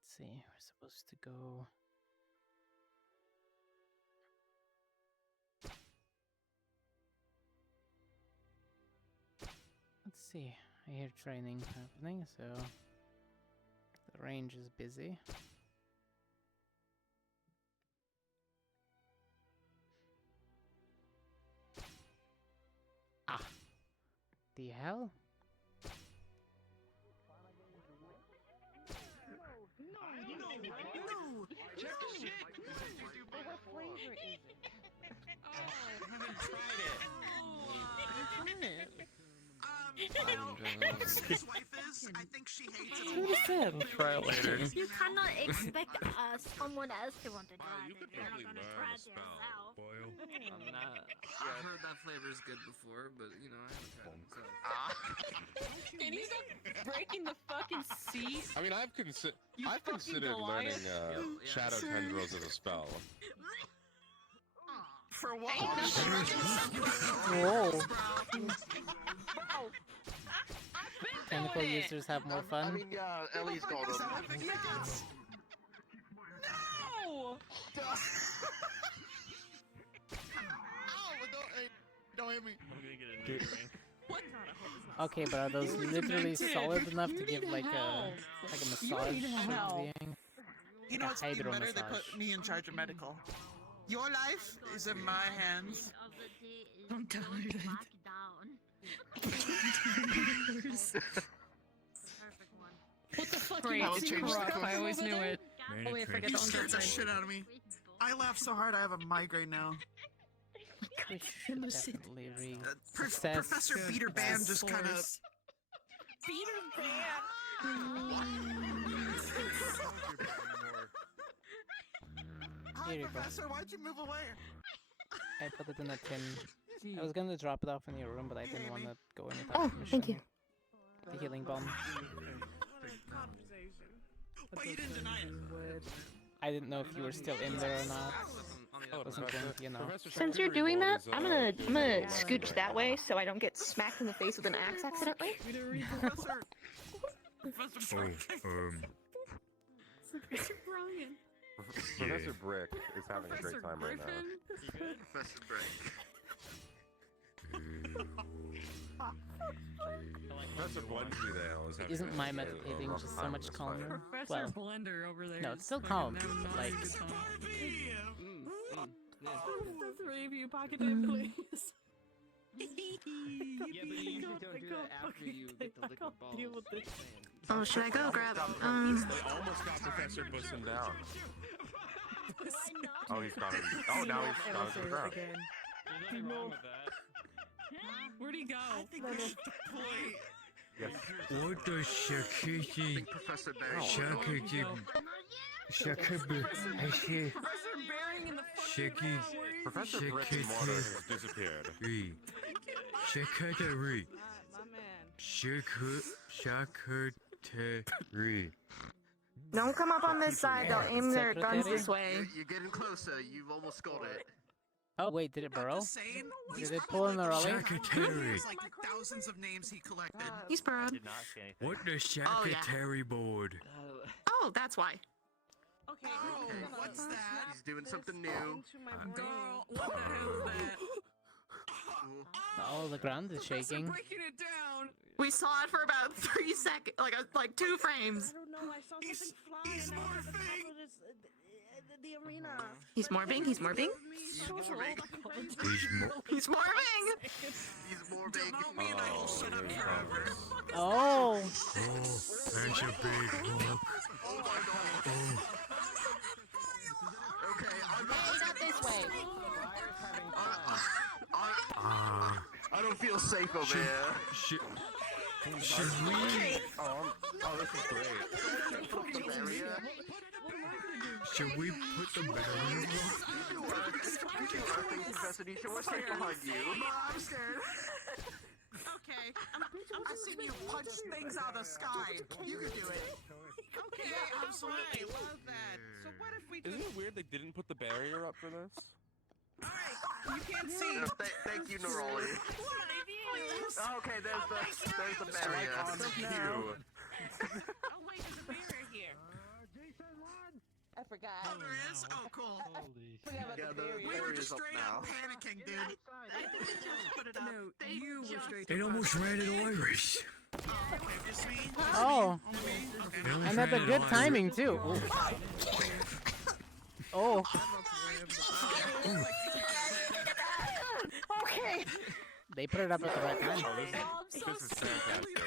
Let's see, we're supposed to go. Let's see, I hear training happening, so the range is busy. Ah! The hell? No! Check the shit! What flavor is it? I haven't tried it. His wife is. I think she hates it a Who lot. said? Try it later. You cannot expect someone else to want to try You it. could You're not probably gonna learn try a it spell, yourself. Boyle. I'm not. I've heard that flavor is good before, but you know, I haven't tried it myself. Can you stop breaking the fucking seat? I mean, I've fucking considered Goliath. learning Shadow Tendrils as a spell. For what? Whoa! Tentacle users have more fun. I mean, yeah, Ellie's got them. No! Don't hit me. I'm gonna get a new drink. What? Okay, but are those literally solid enough to give like a massage sort of thing? You know Like a what's even hydro better? They massage. put me in charge of medical. Your life is in my hands. I'm tired. What the fuck? Great, You I'll got change the rock. code. I always knew it. Oh wait, I forgot You to scared the unzip shit out of me. I laughed so hard I have a migraine now. Definitely read success. Professor Peter Band just kind of. Peter Here you go. Professor, why'd you move away? I put it in a tin. I was gonna drop it off in your room, but I didn't want to go in without Oh, permission. thank you. The healing bomb. Why you didn't deny it? I didn't know if you were still in there or not. Wasn't going to, you know. Since you're doing that, I'm gonna scooch that way so I don't get smacked in the face with an axe accidentally. Brian. Professor Brick is having a great time right now. Professor Brick. Professor Bluntly there is having Isn't my a meditating rough just so time much with calmer? Professor Well, Blender over there. no, is it's still fucking calm. having a Like, nice time. Oh, The three of you pocket it, please. Yeah, but you usually don't do that after you get the liquid balls. Deal with this. Oh, should I go grab? They almost got Professor Bussin down. Oh, he's got him. Oh, now he's got him to the ground. There's nothing wrong with that. Where'd he go? I think we should deploy. Yes. What does Shakiki? Professor Barry. Shakiki. Shakabu. Hashi. Professor Bearing in the Shaki. Professor Brick's mortar has disappeared. Re. Shakatari. My man. Shakatari. Don't come up on this side. They'll aim their guns this way. You're getting closer. You've almost got it. oh wait, did it burrow? Saying, Did it pull in the rally? Shakatari. It's like thousands of names he collected. He's burrowed. Did not see anything. What does Oh, yeah. Shakatari board? Oh, that's why. Okay, what's that? He's doing something new. Girl, what the hell is that? Oh, the ground is shaking. Breaking it down. We saw it for about 3 seconds, like 2 frames. I don't know. I saw something fly. He's and I was at the top morphing. of this, the arena. He's morphing. He's morphing. He's morphing. He's morphing. He's more big. Demote me and I will shut up forever. Oh! That's a big look. Okay, I'm Hey, not this way! I don't feel safe over here. Should we? Oh, this is great. Should we put the barrier Professor Nisha, we're safe behind you. I'm scared. Okay, I've seen you punch things out of the sky. You can do it. Okay, absolutely. Love that. So what if we Isn't it weird they didn't put the barrier up for this? You can't see. Thank you, Neroli. Okay, there's the barrier. Thank you. Oh wait, there's a barrier here. I forgot. Oh, there is? Oh, cool. Forgot about the barrier. We were just straight up panicking, dude. I think they just put it up. No, you were straight It almost ran it Irish. Just me? Oh, Okay. and at the good timing too. Oh. Okay. They put it up at the right time. This is fantastic.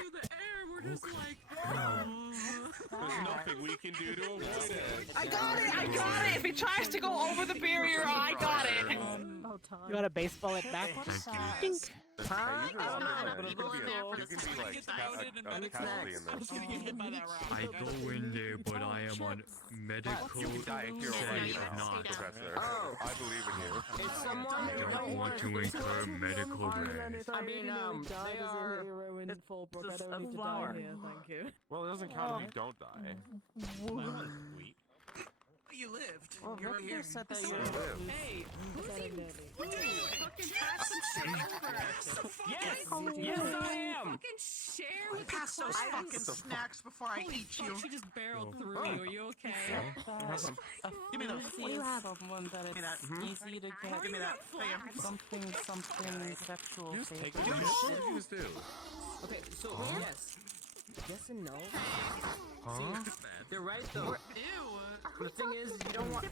There's nothing we can do to avoid it. I got it! I got it! If he tries to go over the barrier, I got it! You gotta baseball it back. Dink. Hey, you can be like a casualty in this. I go in there, but I am on medical You can die if you're already not. Professor. Oh. I believe in you. Is someone I don't want to incur medical risk. I mean, they are. It's a flower. Thank you. Well, it doesn't count if you don't die. You lived. Well, You're Victor here. said that So you lived. lived. Hey, what do you fucking have some snacks? Yes, I am. Fucking share with pass those fucking snacks before I eat you. She just barreled through you. Are you okay? Give me those. What do you have? Someone that it's easy to get. Give me that. Something sexual. Just take it. What What do you just do? Okay, so yes. Yes and no. Huh? See, they're right though. The thing is, you don't want.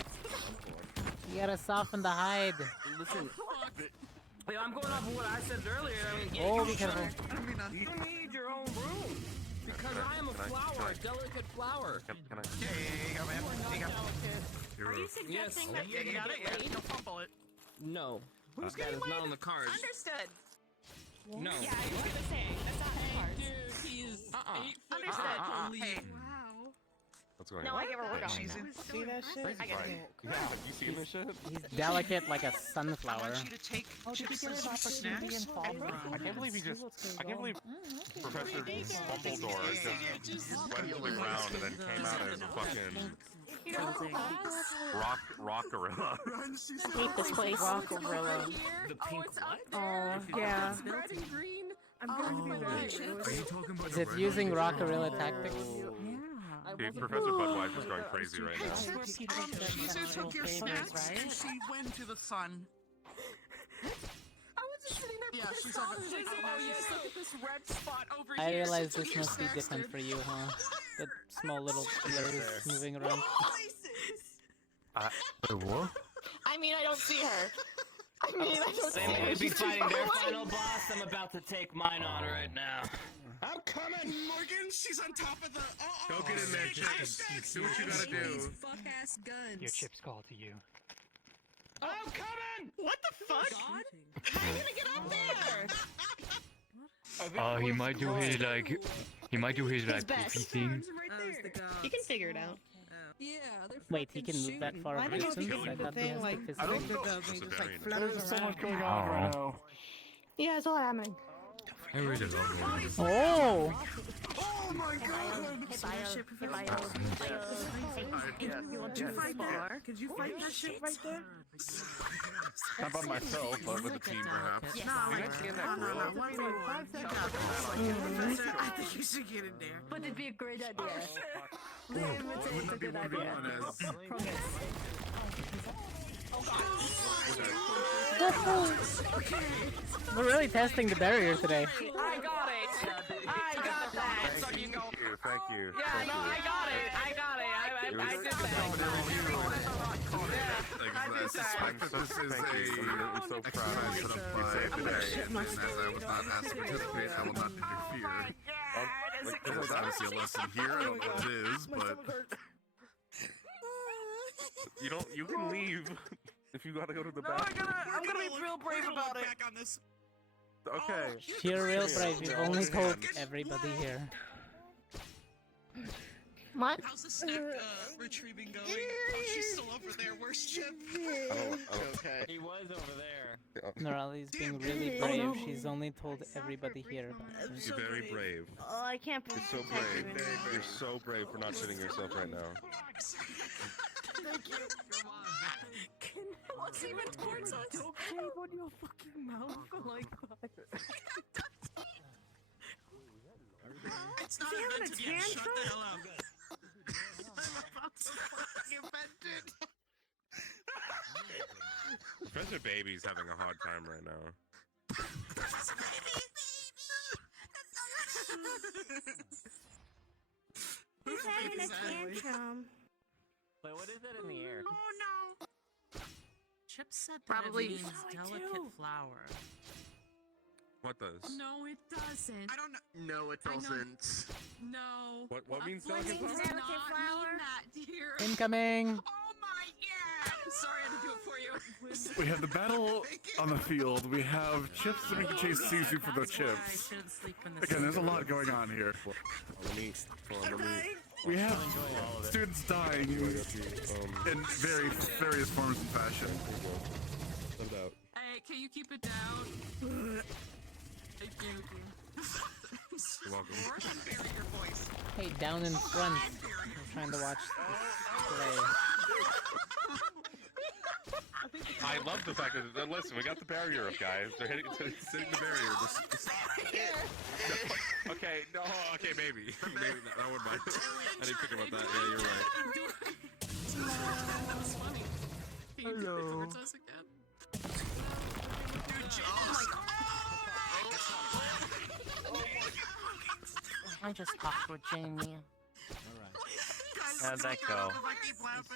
You gotta soften the hide. Listen. Wait, I'm going off of what I said earlier. I mean, Oh, you be careful. You need your own room. Because I am a flower, a delicate flower. Can I? Hey, go, man. There you go. Are you suggesting that Yeah, you're you got it. Yeah, don't fumble it. No. Who's that is not on the cards. Understood. No. Yeah, I was gonna say that's not on the cards. Dude, he's 8 foot. Understood. Hey. Wow. What's going No, on? I give her word on She's that. in. See that shit? I get it. Yeah, have you seen this shit? He's delicate like a I sunflower. want you to take chips and some snacks and run. I can't believe he just. I can't believe Professor Dumbledore just went to the ground and then came out as a fucking rock gorilla. Hate this place. Gorilla. The pink what? Oh, yeah. Red and green. I'm going to be very Are you talking about Is the it red using one? rock gorilla tactics? Dude, Professor Budweiser's going crazy right now. Caesar took your snacks and she went to the sun. I was just sitting there Yeah, she's like, oh yes, look at this red spot over I here. realize She took this your must be snacks, different dude. for you, huh? The small little blurs moving around. Wait, what? I mean, I don't see her. I mean, I don't see They her. may be She's too fighting far their away. final boss. I'm about to take mine on right now. I'm coming, Morgan. She's on top of the. Go get in there, Chips. Do what you gotta do. Fuck ass guns. Your chip's call to you. I'm coming. What the fuck? God? How are you gonna get up there? He might do his like. He might do his like best. poofy thing. Right there. You can figure it out. Yeah, they're Wait, he can move that shooting. far Why away do you from think I the thought he thing has like the I don't physical. know. does? He just like There's flutters so around. much going on right now. Yeah, it's all happening. I really love it. Oh! Oh my god. You want to fight that? Could you fight that shit right there? Not by myself, but with a team, perhaps. No, wait, 5 seconds. Professor, I think you should get in there. But it'd be a great idea. Liam, it's a good idea. We're really testing the barrier today. I got it. I got that. So you go. Thank you. Yeah, no, I got it. I got it. I did I suspect that this is a exercise set up by today, and as I was not asked to participate, I will not interfere. There's obviously a lesson here. I don't know what it is, but You don't. You can leave if you gotta go to the No, bathroom. I'm gonna be real brave about it. Back on this. Okay. You're real brave. You've only told everybody here. What? How's the snack retrieving going? Oh, she's still over there. Where's Chip? Okay. He was over there. Norali's being really brave. She's only told everybody here about it. You're very brave. Oh, I can't believe You're so brave. You're so brave for not shitting yourself right now. Thank you. What's even towards us? Don't shave on your fucking mouth like that. It's not Is he having a invented yet. Shut tantrum? the hell up. I'm about to fucking offended. Professor Baby's having a hard time right now. Professor Baby. He's having a tantrum. Wait, what is that in the air? Oh no. Chip said that Probably- it means Oh, I delicate do. flower. What does? No, it doesn't. I don't know. No, it doesn't. No. What means What delicate means flower? delicate flower? That, dear. Incoming. Oh my god! Sorry, I had to do it for you. We have the battle on the field. We have Chips that make you chase Suzu for the chips. Again, there's a lot going on here. We have students dying in various forms and fashion. Hey, can you keep it down? Thank you. You're welcome. Hey, down in front. I'm trying to watch this play. I love the fact that listen, we got the barrier up, guys. They're hitting the barrier. Okay, no, okay, maybe that would mind. I didn't think about that. Yeah, you're right. That was funny. Can you do it towards us again? I just talked with Jamie. How'd that go?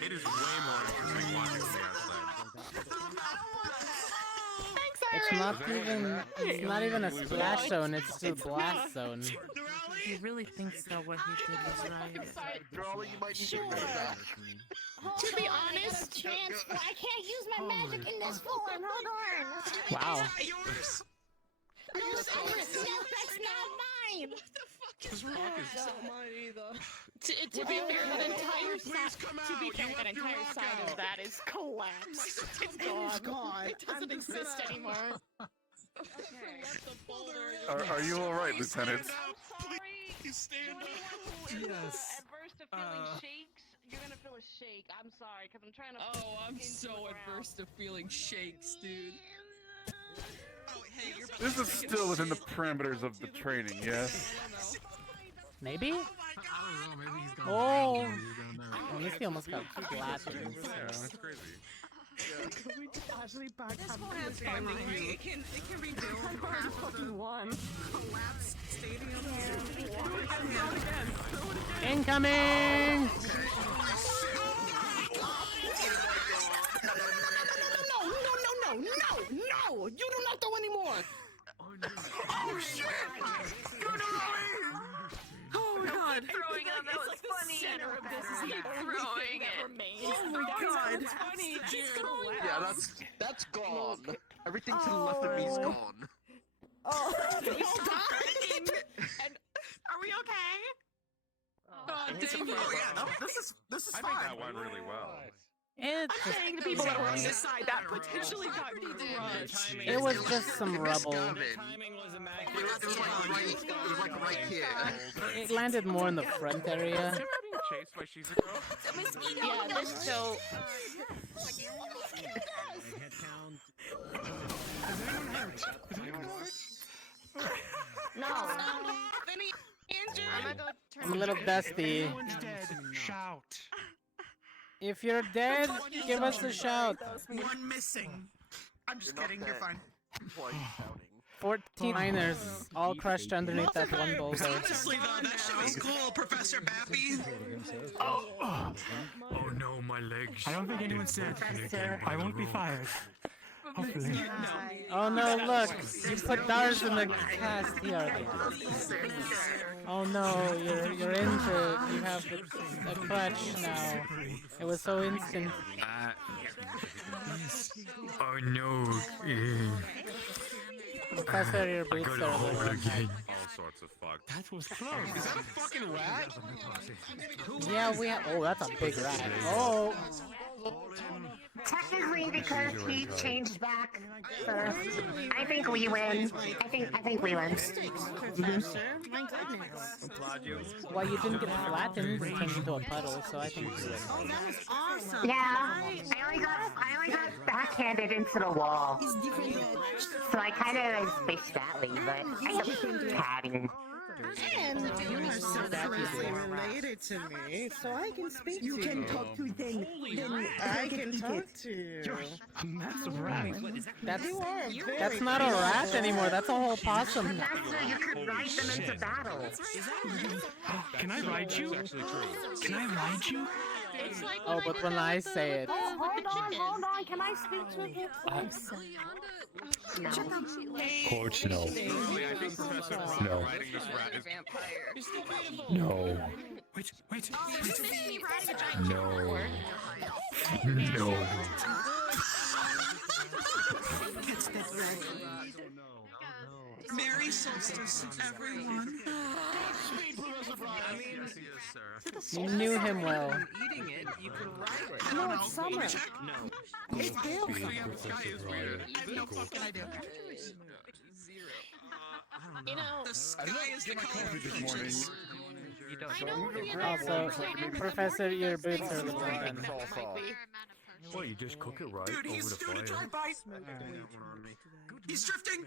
It is way more interesting watching from the outside. It's not even a splash zone, it's just a blast zone. He really thinks that what he did was right. Drawley, you might need to remember that. To be honest, Chance, I can't use my magic in this form. Hold on. Wow. Yours. No, that's not mine. This rock is not mine either. To be fair, that entire side of that is collapsed. It's gone. It doesn't exist anymore. Are you all right, Lieutenant? Please stand up. Yes. Adverse to feeling shakes. You're gonna feel a shake. I'm sorry, because I'm trying to. Oh, I'm so adverse to feeling shakes, dude. Oh, hey, you're about This to is take still a within the shit. parameters of the training, yes? Maybe? I don't know, maybe he's gone. Oh! Down At least he almost got flattened. That's crazy. This whole has happening, right? It can be built half of the collapsed stadium. Incoming! No! You do not go anymore! Oh shit! Oh my god! Throwing up. That was funny. Keep throwing it. Oh my god! Funny, Yeah, that's gone. Everything to the left of me is gone. Oh, are we okay? Oh yeah, no, this is I fine. think that went really well. It's I'm saying the people that were on this side that potentially got crushed. it was just some rubble. Timing was immaculate. It was like right here. It landed more in the front area. Being chased by Shizuko? Yeah, this so. No. Any injured? I'm gonna go turn I'm a little dusty. Everyone's dead. Shout. If you're dead, give us a shout. One missing. I'm just kidding. You're fine. Why are you shouting? 14 miners all crushed underneath that one boulder. Honestly, though, that shit was cool, Professor Bappy. Oh no, my legs. I don't think anyone said I won't be fired. Hopefully. Oh no, look! You put Dars in the cast here. Oh no, you're into you have a crutch now. It was so instant. Oh no. Professor, your I boots got a are hole little... again. All sorts of fuck. That was close. Is that a fucking rat? Yeah, we have... Oh, that's a big rat. Oh! Technically, because he changed back first, I think we win. I think we win. Professor, my goodness. Applaud you. Well, you didn't get flattened and turned into a puddle, so I think we win. Oh, that was awesome. Yeah, I only got backhanded into the wall, so I kind of spaced that way, but I kept padding. And you are so closely related to me, so I can speak to you. You can talk to them. Then I can talk to you. You're a massive rat. That's You are very that's not a rat anymore. That's a whole possum. Master, you could ride them into battle. Can I ride you? Can I ride you? It's like Oh, but when I say it, Oh, hold on. Can I speak to you, please? Of course, no. Normally, I think Professor No. riding this rat is No. Wait. No. No. It's that rat. Merry solstice, everyone. you knew him well. Eating it, you can ride it. No, it's summer. No. It's Gale. I have no fucking idea. You know, the sky is the color of This morning. I know you Also, Professor, your boots are a little undone. Well, you just cook it right Dude, over he's the doing a fire. drive-by. He's drifting.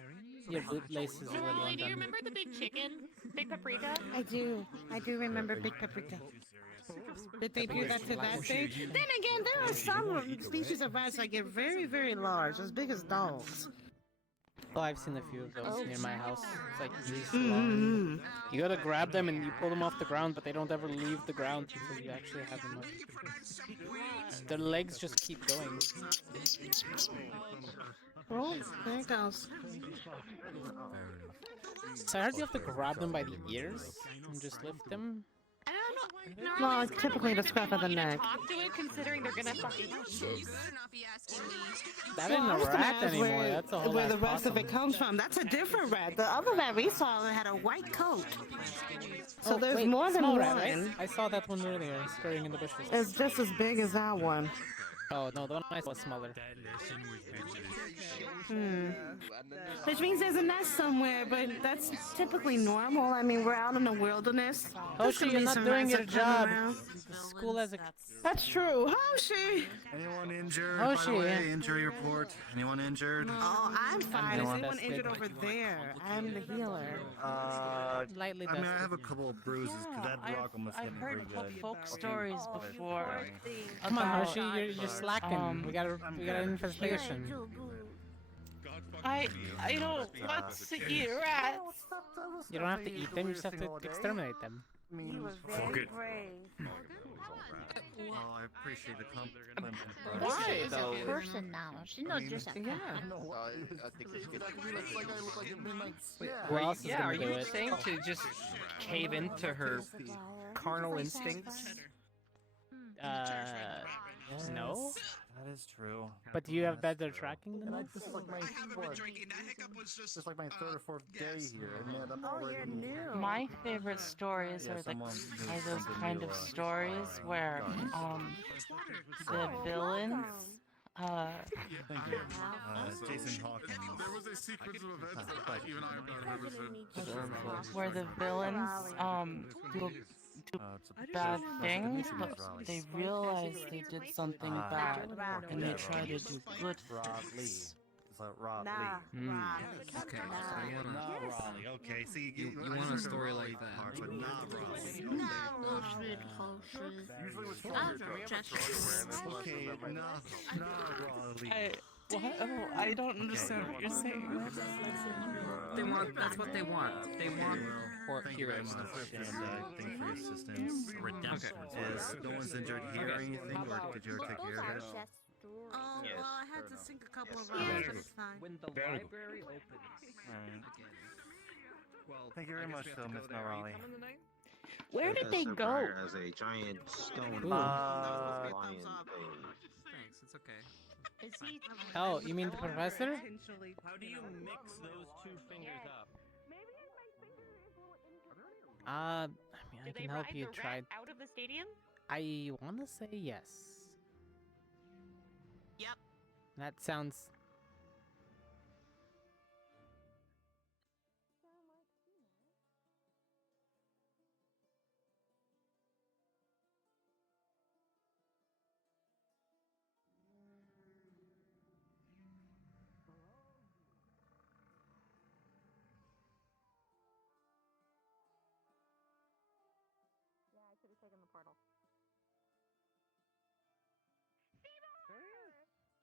Your boot lace is a little Lily, do you undone. remember the big chicken? Big paprika? I do remember Big Paprika. Did they do that to that stage? Then again, there are some species of rats that get very, very large, as big as dogs. Oh, I've seen a few of those near my house. It's like this long. You gotta grab them and you pull them off the ground, but they don't ever leave the ground until you actually have them up. Their legs just keep going. Oh, there it goes. So I heard you have to grab them by the ears and just lift them. I don't know. Well, it's typically the scruff of the neck. Talk to it, considering they're gonna fucking. That ain't a rat anymore. That's a whole where ass the rest of possum. it comes from. That's a different rat. The other rat we saw had a white coat. So there's wait, more than small one. rat, right? I saw that one earlier, scurrying in the bushes. It's just as big as that one. Oh no, the one I saw was smaller. Which means there's a nest somewhere, but that's typically normal. I mean, we're out in the wilderness. There's Hoshi, gonna you're be not some doing rats your that come job. around. School has a... That's true. Hoshi! Anyone injured? Hoshi, By the way, yeah. injury report. Anyone injured? Oh, I'm fine. Is doing anyone best injured good. over there? I'm the healer. Lightly I mean, I dusted. have a couple of bruises because that rock almost hit me pretty good. folk stories before. Come on, about, Hoshi, you're slacking. We got an infestation. I don't want to eat rats. You don't have to eat them, you just have to exterminate them. Fuck it. Well, I appreciate the compliment. Why? She's a person now. She's not just a I think it's good. Who else is Yeah, gonna are do you it? saying to just cave into her carnal instincts? No? That is true. But do you have better tracking than us? This is like my It's like my third or fourth day here, and I'm already new. My favorite stories are those kind of stories where the villains Thank you. Jason Hawkins. There was a sequence of events that even I have not heard of. where the villains do bad things, but they realize they did something bad, and they try to do good things. Rob Lee. Okay, so you wanna... Raleigh. Okay, see, You want a story like that. But not Raleigh. Usually with Okay, not Raleigh. I don't understand what you're saying. They want, that's what they want. They want Or heroes. Thank you for your assistance. redemption. Is no one's injured here or anything, or did you ever take care of it? Oh, well, I had to sink a couple of rounds, but it's fine. When the library opens again. Well, Thank you very much, though, Miss Raleigh. Where did they go? As a giant stone Ooh. lion thanks, it's okay. Oh, you mean the professor? How do you mix those two fingers up? I mean, I Did they can help ride you the try. rat out of the stadium? I wanna say yes. Yep. That sounds.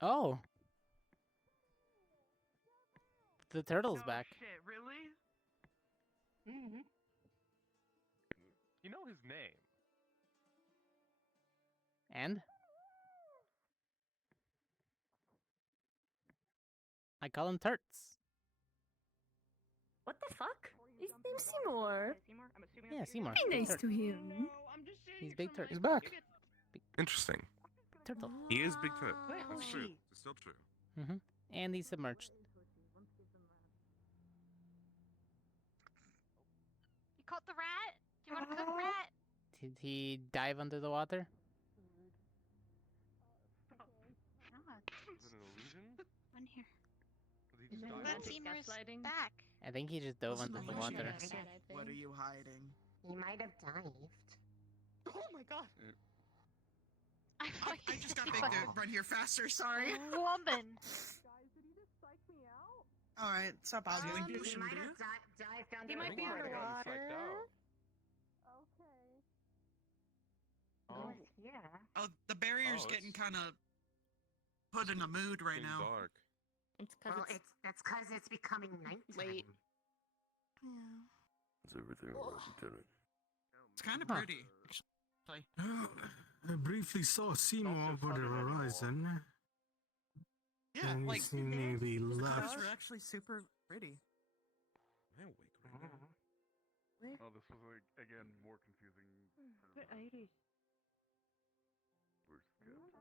Oh. The turtle's back. Shit, really? Mm-hmm. You know his name. And? I call him Turts. What the fuck? His name's Seymour. Yeah, Seymour. Be Big nice Turt. to him. He's Big Turt. He's back. Big Interesting. Turtle. He is Big Tut. That's true. It's still true. Mm-hmm. And he's submerged. You caught the rat? Do you want to cook rat? Did he dive under the water? Is it an illusion? One here. Did he just dive? That Seymour's back. I think he just dove under the water. What are you hiding? He might have dived. Oh my god. I just got big to run here faster, sorry. Woman. Alright, stop arguing. He might have dived under He might be underwater. Oh. Yeah. Oh, the barrier's getting kind of put in a mood right now. Dark. It's cause That's because it's becoming nighttime. Late. Is everything all right, Lieutenant? It's kind of pretty. I briefly saw Seymour over the horizon. Yeah, and like seemingly the left. colors were actually super pretty. Am I awake right now? Oh, this was like, again, more confusing. They're Irish. We're scared.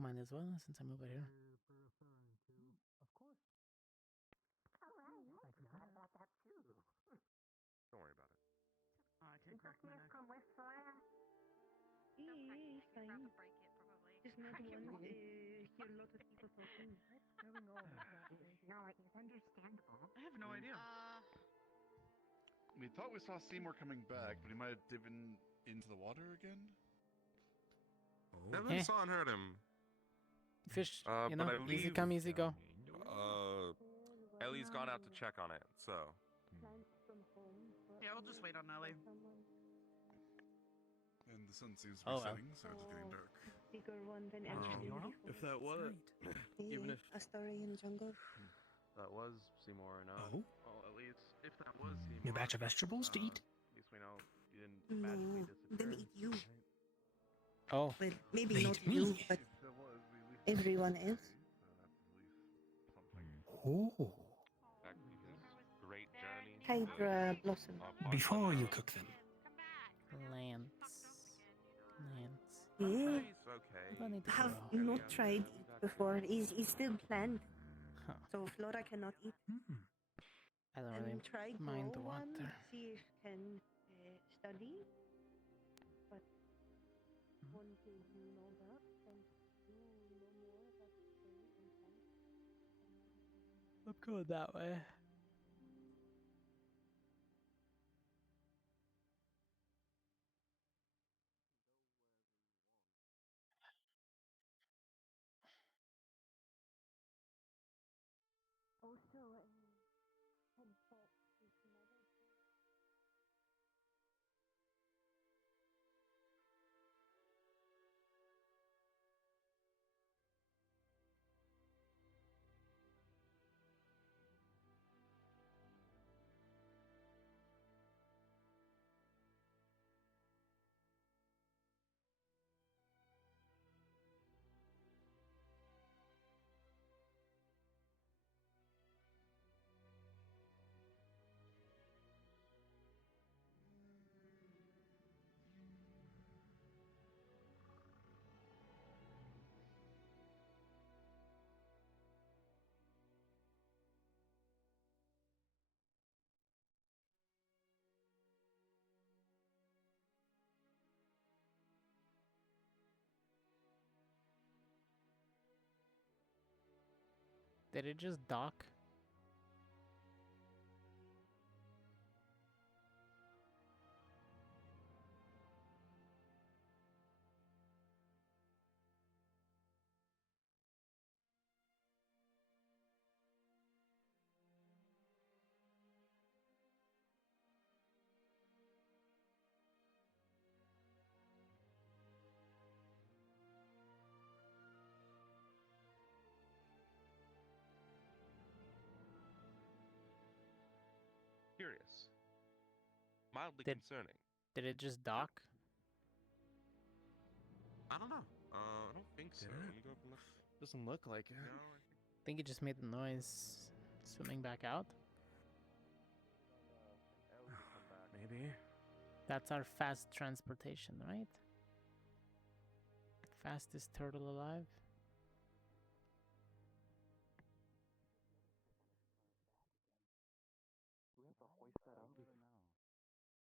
Might as well, since I'm over here. Don't worry about it. I can't crack my neck. He's fine. Just not one hear a lot of people talking. No, it's understandable. I have no idea. We thought we saw Seymour coming back, but he might have diven into the water again. Never saw and heard him. Fish, But I easy believe, come, easy go. Ellie's gone out to check on it, so. Yeah, we'll just wait on Ellie. And the sun seems to be Oh, well. setting, so it's getting dark. Bigger one than actually If that was, even if a story in jungle. that was Seymour, no. Oh? Well, at least if that was Seymour. New batch of vegetables to eat? At least we know you didn't magically disappear. Then eat you. Oh. Well, maybe They not eat me. you, but everyone else. Oh. Great journey. Hydra blossom. Before you cook them. Lance. Yeah. Okay. I need to Have go. not tried it before. It's still planned. Huh. So Flora cannot eat. I don't And really try mind the go one, water. see if can study. But one thing you know that, and you know more about staying in camp. I'm going that way. Also, Did it just dock? Curious. Mildly Did- concerning. Did it just dock? I don't know. I don't think so. Did it? Let me go up and look. Doesn't look like it. No, I think it just made the noise swimming back out. Maybe. That's our fast transportation, right? Fastest turtle alive.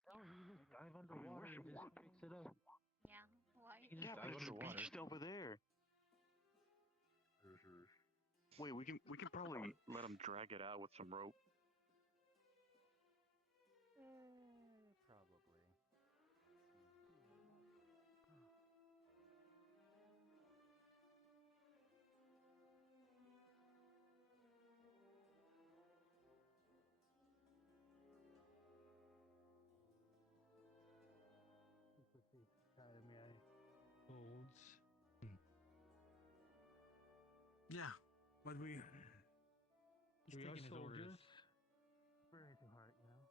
No, you just dive underwater and just fix it up. Yeah, why? You Yeah, just but dive it's underwater. beached over there. Wait, we can probably let him drag it out with some rope. Probably. Holds. Yeah, but we are taking his soldiers. orders. Very to heart, you know.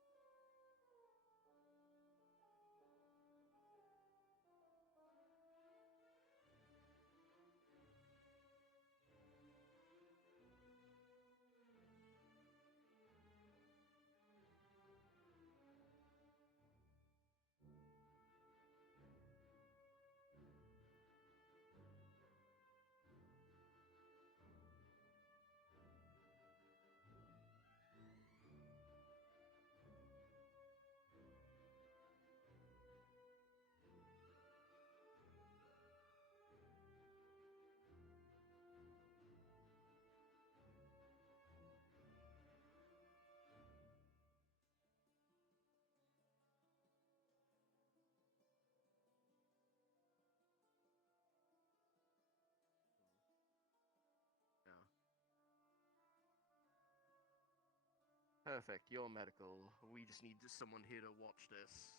Perfect. You're medical. We just need someone here to watch this.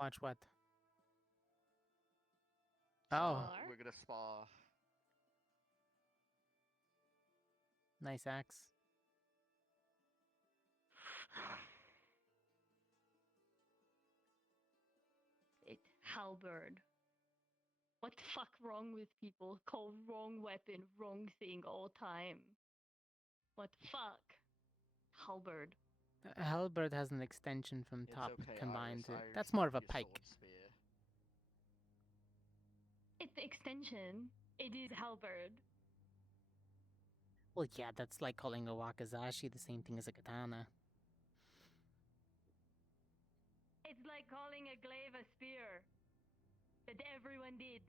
Watch what? Oh, We're gonna spar. nice axe. It halberd. What the fuck wrong with people? Call wrong weapon, wrong thing all time. What the fuck? Halberd. Halberd has an extension from It's top okay, combined Iris. to. I That's more of a respect your pike. sword spear. It's the extension. It is halberd. Well, yeah, that's like calling a wakizashi the same thing as a katana. It's like calling a glaive a spear. That everyone did.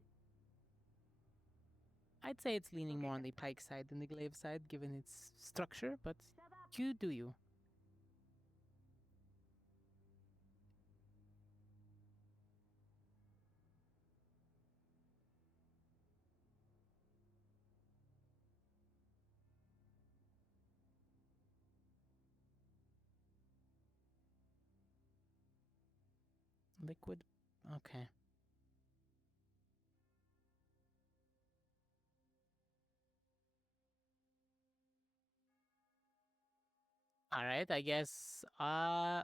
I'd say it's leaning more on the pike side than the glaive side, given its structure, but you do you. Liquid. Okay. Alright, I guess, on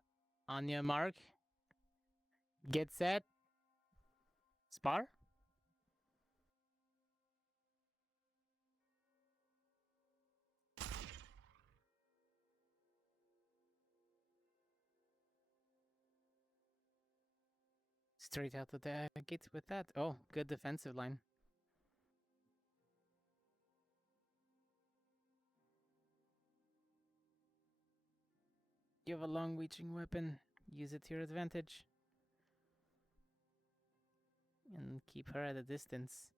your mark, get set, spar? Straight out of the gates with that. Oh, good defensive line. You have a long-reaching weapon. Use it to your advantage. And keep her at a distance.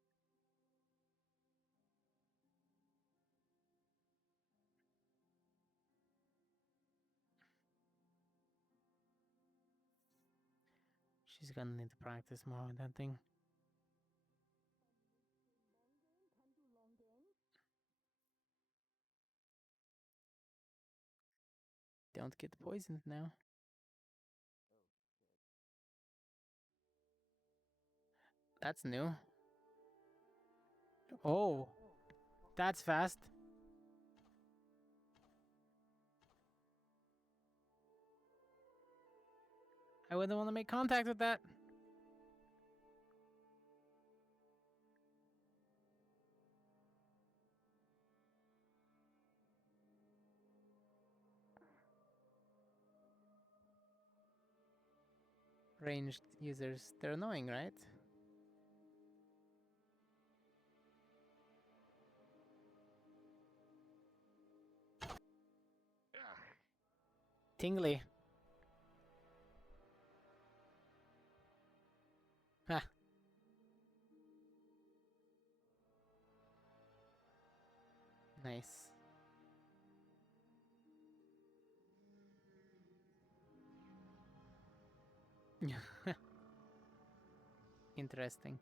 She's gonna need to practice more with that thing. Don't get poisoned now. That's new. Oh, that's fast. I wouldn't want to make contact with that. Ranged users, they're annoying, right? Tingly. Ha. Nice. Interesting.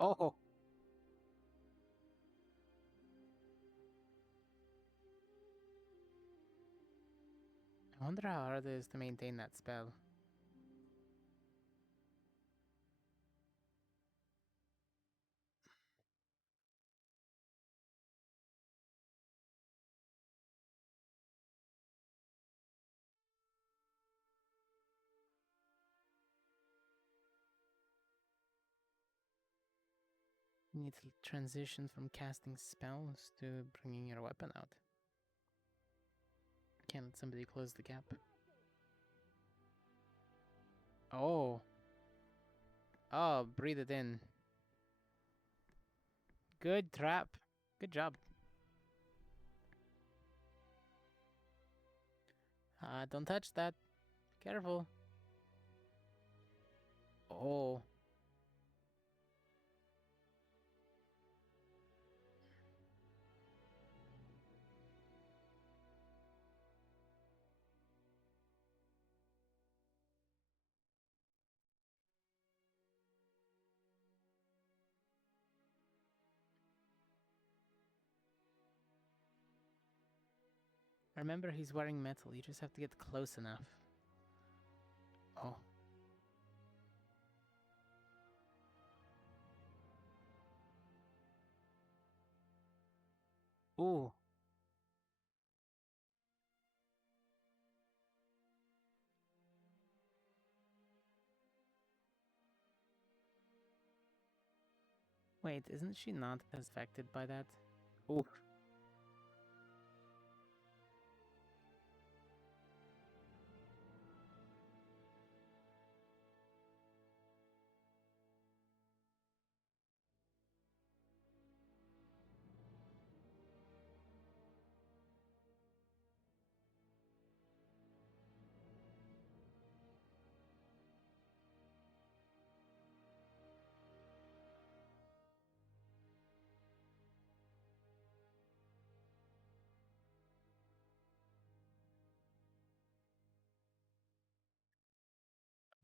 Oh. I wonder how hard it is to maintain that spell. You need to transition from casting spells to bringing your weapon out. Can't somebody close the gap? Oh. Oh, breathe it in. Good trap. Good job. Don't touch that. Careful. Oh. Remember, he's wearing metal. You just have to get close enough. Oh. Ooh. Wait, isn't she not affected by that? Ooh.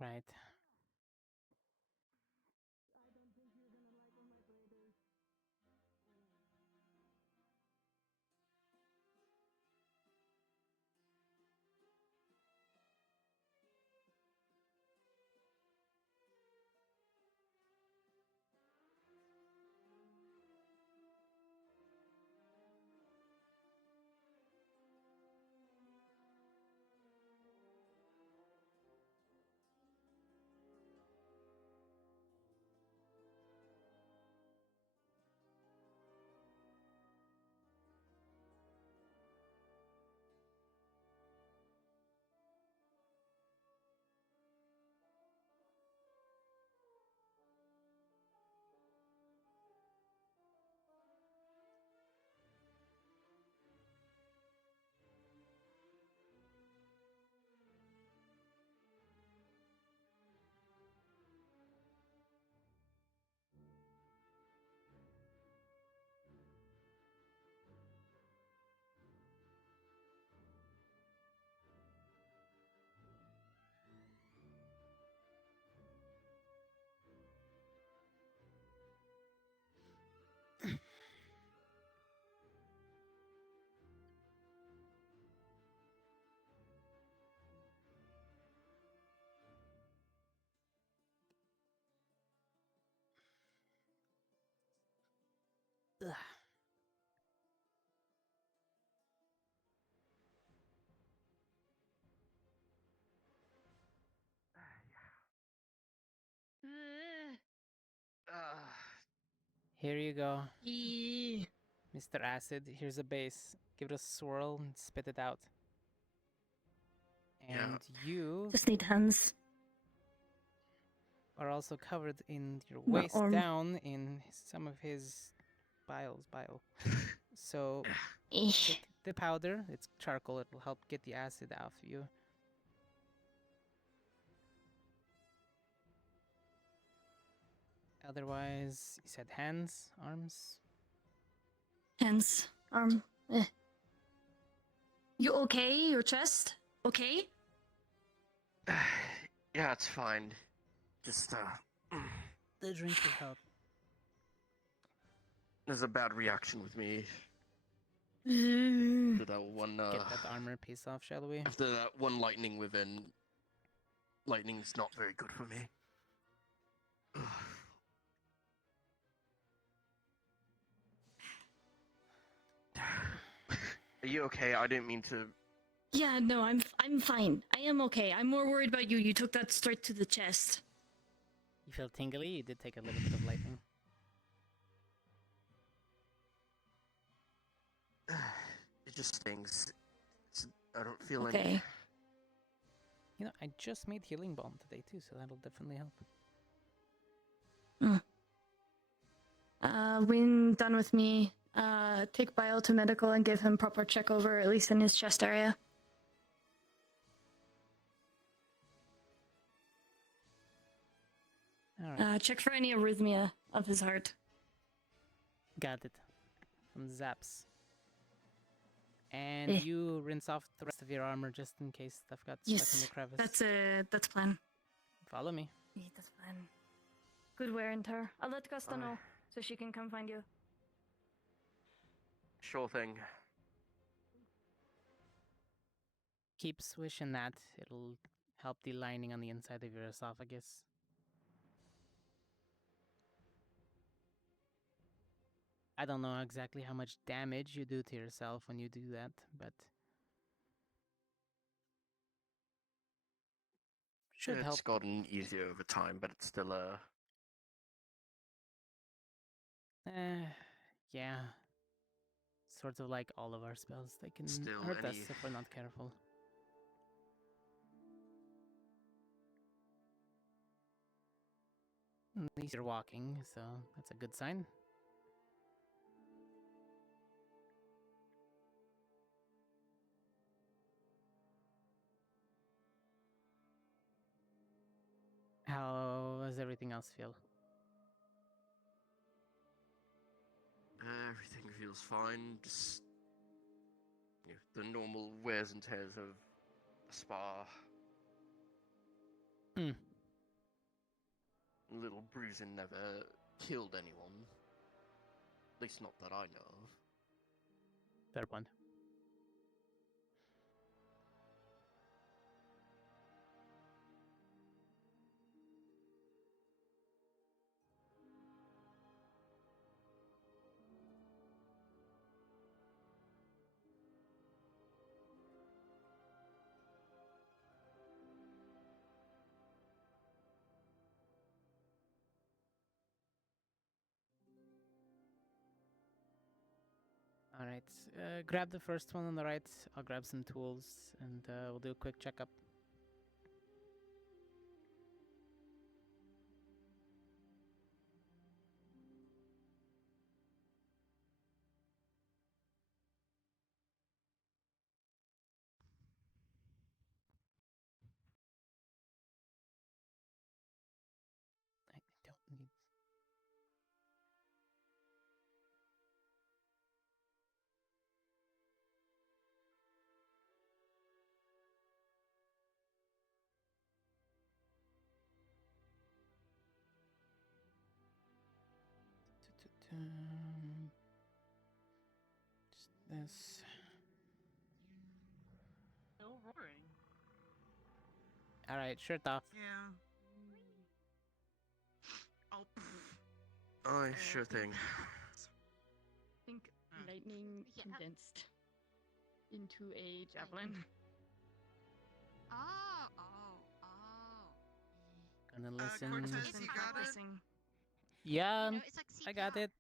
Right. Ugh. Here you go. Mr. Acid, here's a base. Give it a swirl and spit it out. And you Just need hands. are also covered in your My waist arm. down in some of his bile. So take the powder. It's charcoal. It will help get the acid off you. Otherwise, you said hands, arms. Hands, arm. You okay? Your chest? Okay? Yeah, it's fine. Just, The drink will help. there's a bad reaction with me. After that one, Get that armor piece off, shall we? after that one lightning within. Lightning's not very good for me. Are you okay? I didn't mean to. Yeah, no, I'm fine. I am okay. I'm more worried about you. You took that straight to the chest. You feel tingly? You did take a little bit of lightning. It just stings. I don't feel Okay. any. You know, I just made healing balm today too, so that'll definitely help. When done with me, take Bio to medical and give him proper check over, at least in his chest area. All right. Check for any arrhythmia of his heart. Got it. Some zaps. And you rinse off the rest of your armor just in case stuff got stuck in the crevice. That's plan. Follow me. Yeah, that's plan. Good wear and tear. I'll let Gusta know so she can come find you. Sure thing. Keep swishing that. It'll help the lining on the inside of your esophagus. I don't know exactly how much damage you do to yourself when you do that, but should help. It's gotten easier over time, but it's still Yeah. Sort of like all of our spells. They can Still hurt us any- if we're not careful. At least you're walking, so that's a good sign. How does everything else feel? Everything feels fine. Just the normal wears and tears of a spa. Little bruising never killed anyone. At least not that I know of. Fair point. Alright, grab the first one on the right. I'll grab some tools and we'll do a quick checkup. I don't need... Just this. Still roaring. Alright, shirt off. Yeah. Oh. Aye, sure thing. lightning condensed into a javelin. Oh. Gonna listen. Cortez, you got it? Yeah, You know, it's like I got CPR, it.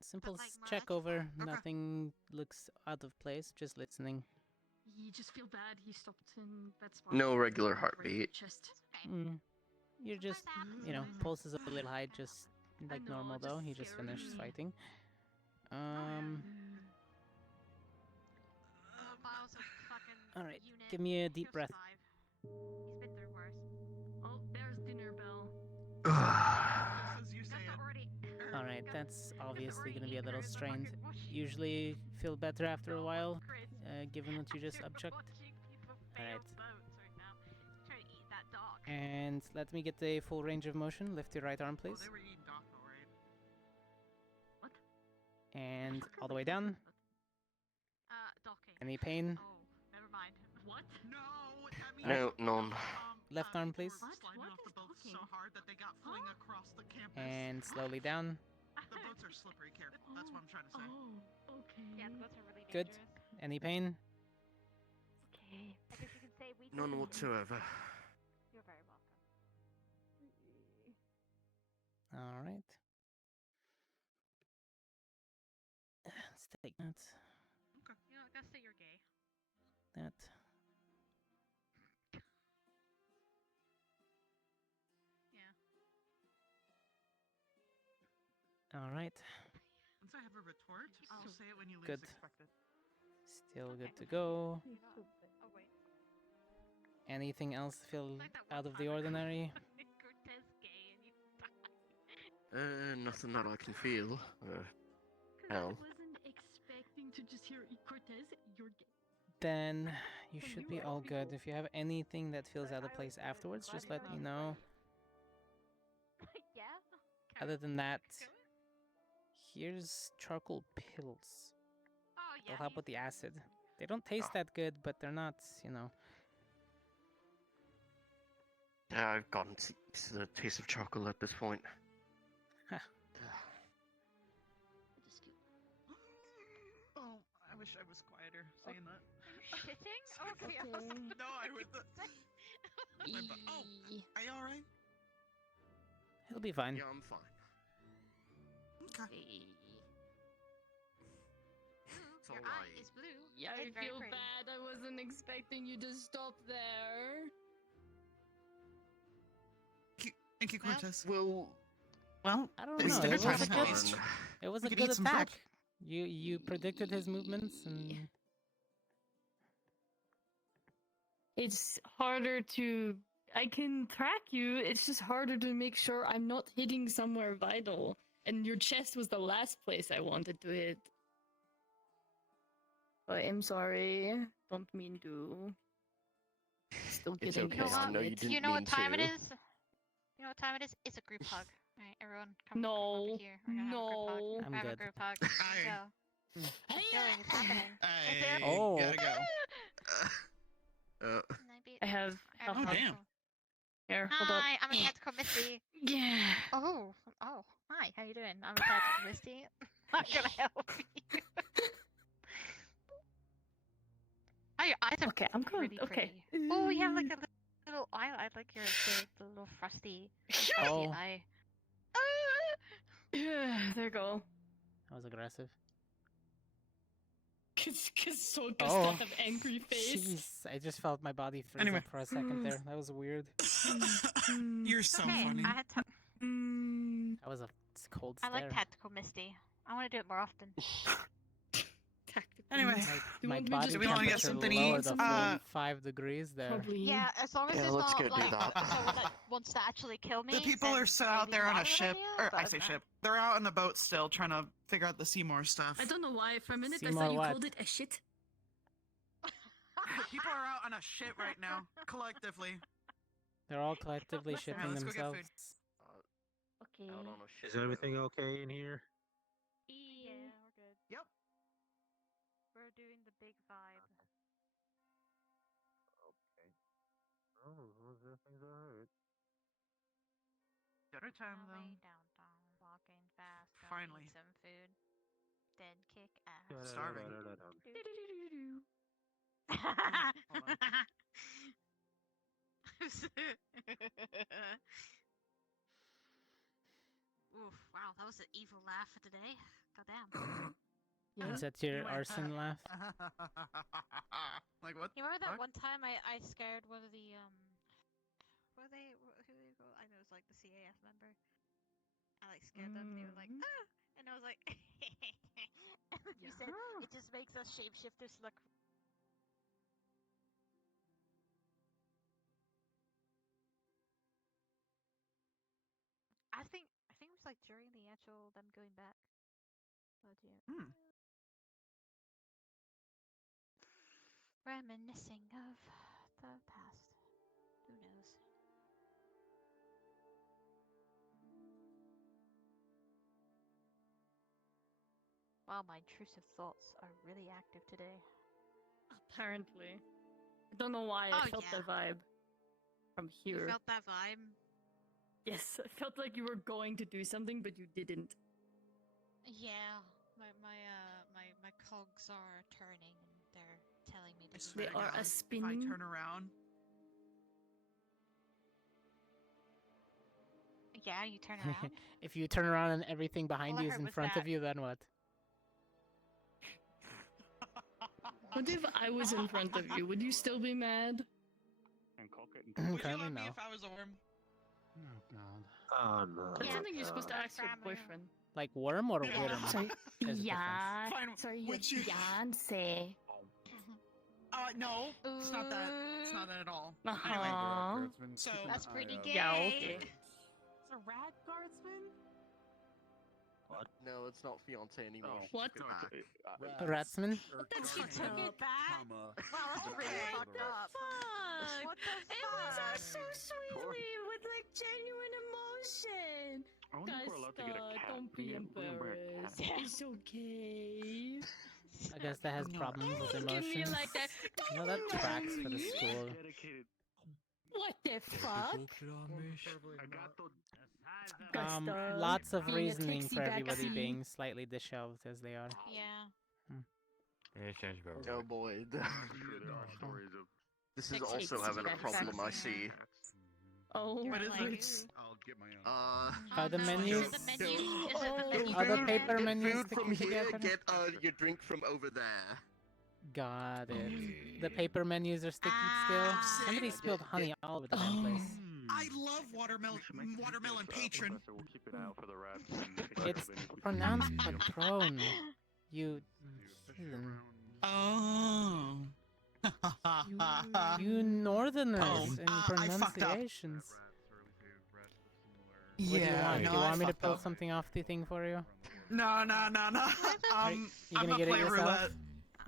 Simple like more check over. electrified. Nothing looks out of place. Just listening. You just feel bad. He stopped in that spot. No regular Right in the heartbeat. chest. You're just, pulse is a little high, just like normal though. He just finished fighting. Files of fucking All right, unit. give me a deep breath. He's been through worse. Oh, there's dinner bell. As you say it. All right, that's obviously gonna be a little strained. Usually feel better after a while, given that you just upchucked. All right. Trying to eat that dog. And let me get the full range of motion. Lift your right arm, please. They were eating dog, alright. What? And all the way down. Docking. Any pain? Oh, never mind. What? No, I mean... No, none. Left arm, please. Sliding off the boat so hard that they got fling across the campus. And slowly down. The boats are slippery, careful. That's what I'm trying to say. Oh, okay. Yeah, the boats are really Good. dangerous. Any pain? Okay. I guess you can say we None whatsoever. You're very welcome. All right. Let's take that. Okay. You know, let's say you're gay. That. Yeah. All right. Once I have a retort, I'll say it when you least Good. expect it. Still good to go. Oh, wait. Anything else feel out of the ordinary? Cortez gay and you Nothing that I can feel. Hell. I wasn't expecting to just hear Cortez, you're gay. Then you should be all good. If you have anything that feels out of place afterwards, just let me know. Yeah? Other than that, here's charcoal pills. Oh, yeah. They'll help with the acid. They don't taste that good, but they're not, Yeah, I've gotten used to the taste of chocolate at this point. Oh, I wish I was quieter saying that. Shitting? Okay. No, I would. Oh, are you alright? He'll be fine. Yeah, I'm fine. Okay. It's Your alright. eye is blue. Yeah, I It's very feel pretty. bad. I wasn't expecting you to stop there. Thank you, Cortez. Well, I don't It's know. dinner It was time a now. good, it was We a could good eat some attack. food. You predicted his movements and It's harder to... I can track you, it's just harder to make sure I'm not hitting somewhere vital. And your chest was the last place I wanted to hit. But I'm sorry. Don't mean to. Still It's getting okay. I know you didn't You know what mean time to. it is? You know what time it is? It's a group hug. Alright, everyone come over here. We're gonna have a group hug. I'm Have a good. group hug. Let's go. It's going. It's happening. Oh. Gotta go. I have... Oh, damn. Here, hold up. Hi, I'm a tactical Misty. Yeah. Oh, hi. How you doing? I'm a tactical Misty. I'm gonna help you. Oh, your eyes are Okay, I'm good. really Okay. pretty. Oh, you have like a little eye. I like the little frosty Oh. eye. Yeah, there you go. that was aggressive. Cause Soka's Oh. got an angry face. Jeez, I just felt my body freeze Anyway. up for a second there. That was weird. You're so Hey, funny. I had to. That was a cold I stare. like tactical Misty. I want to do it more often. Anyway, My want me body to- do we wanna get temperature something to lowered eat? a full 5 degrees there. Probably. Yeah, as long as Yeah, it's let's not go do like that. someone that wants to actually kill me. The people then are still out maybe there on not a good ship. idea, Or I but say no. ship. They're out on a boat still trying to figure out the Seymour stuff. I don't know why. For a minute, I Seymour thought you what? called it a shit. People are out on a shit right now, collectively. They're all collectively Alright, shipping let's go get themselves. food. Okay. Out on a ship Is everything okay in here? Yeah, we're good. Yep. We're doing the big vibe. Oh, everything's alright. Dinner time On our though. way downtown, walking fast. Gonna Finally. Eat some food. then kick ass. Starving. Oof, wow, that was an evil laugh for today. Goddamn. Is that your arson laugh? Like what? You remember that one time I scared one of the who they go? I know it's like the CAF member. I like scared them and they were like ah, and I was like you said it just makes us shapeshifters look. I think it was like during the actual them going back. Oh dear. Reminiscing of the past. Who knows? Wow, my intrusive thoughts are really active today. Apparently. I don't know why I felt that vibe from here. You felt that vibe? Yes, I felt like you were going to do something, but you didn't. Yeah, my cogs are turning and they're telling me to. They are a spinning. If I turn around. Yeah, you turn around. If you turn around and everything behind All I you is heard in was front that. of you, then what? What if I was in front of you? Would you still be mad? Currently, no. If I was a worm. Oh god. Oh no. That's something you're supposed to ask your boyfriend. Like worm or worm? Sorry, There's a yeah. difference. Sorry, Which your fiance. No, it's not that. It's not that at all. Uh-huh. So that's pretty gay. Yeah, okay. It's a rat guardsman. What? No, it's not fiance anymore. What? Ratsman? She took it back. Wow, that's really fucked up. Fuck! What the fuck? It was all so sweetly with like genuine emotion. I wonder if we're allowed to get a cat. Don't be We can bring a embarrassed. cat. It's okay. I guess that has problems with Don't look at me emotions. like that. No, that tracks for the school. What the fuck? Lots of Being a reasoning taxi for everybody backseat. being slightly disheveled as they are. Yeah. Oh boy. This is That also takes having a back problem, I backseat. see. Oh, What is like, it? I'll get my own. Are the no, menus? Is it the menu? Is it the menu? Are the brand? paper Get menus food from sticking here, together? get your drink from over there. Got it. The paper menus are sticky still. Somebody spilled honey all over the damn place. I love watermelon patron. We'll keep an eye out for the rats. It's pronounced patron. You. Oh. You northerners and I fucked up. pronunciations. What do you want? no, Do you I want me to fucked pull up. something off the thing for you? No. You I'm gonna gonna get it play yourself? roulette.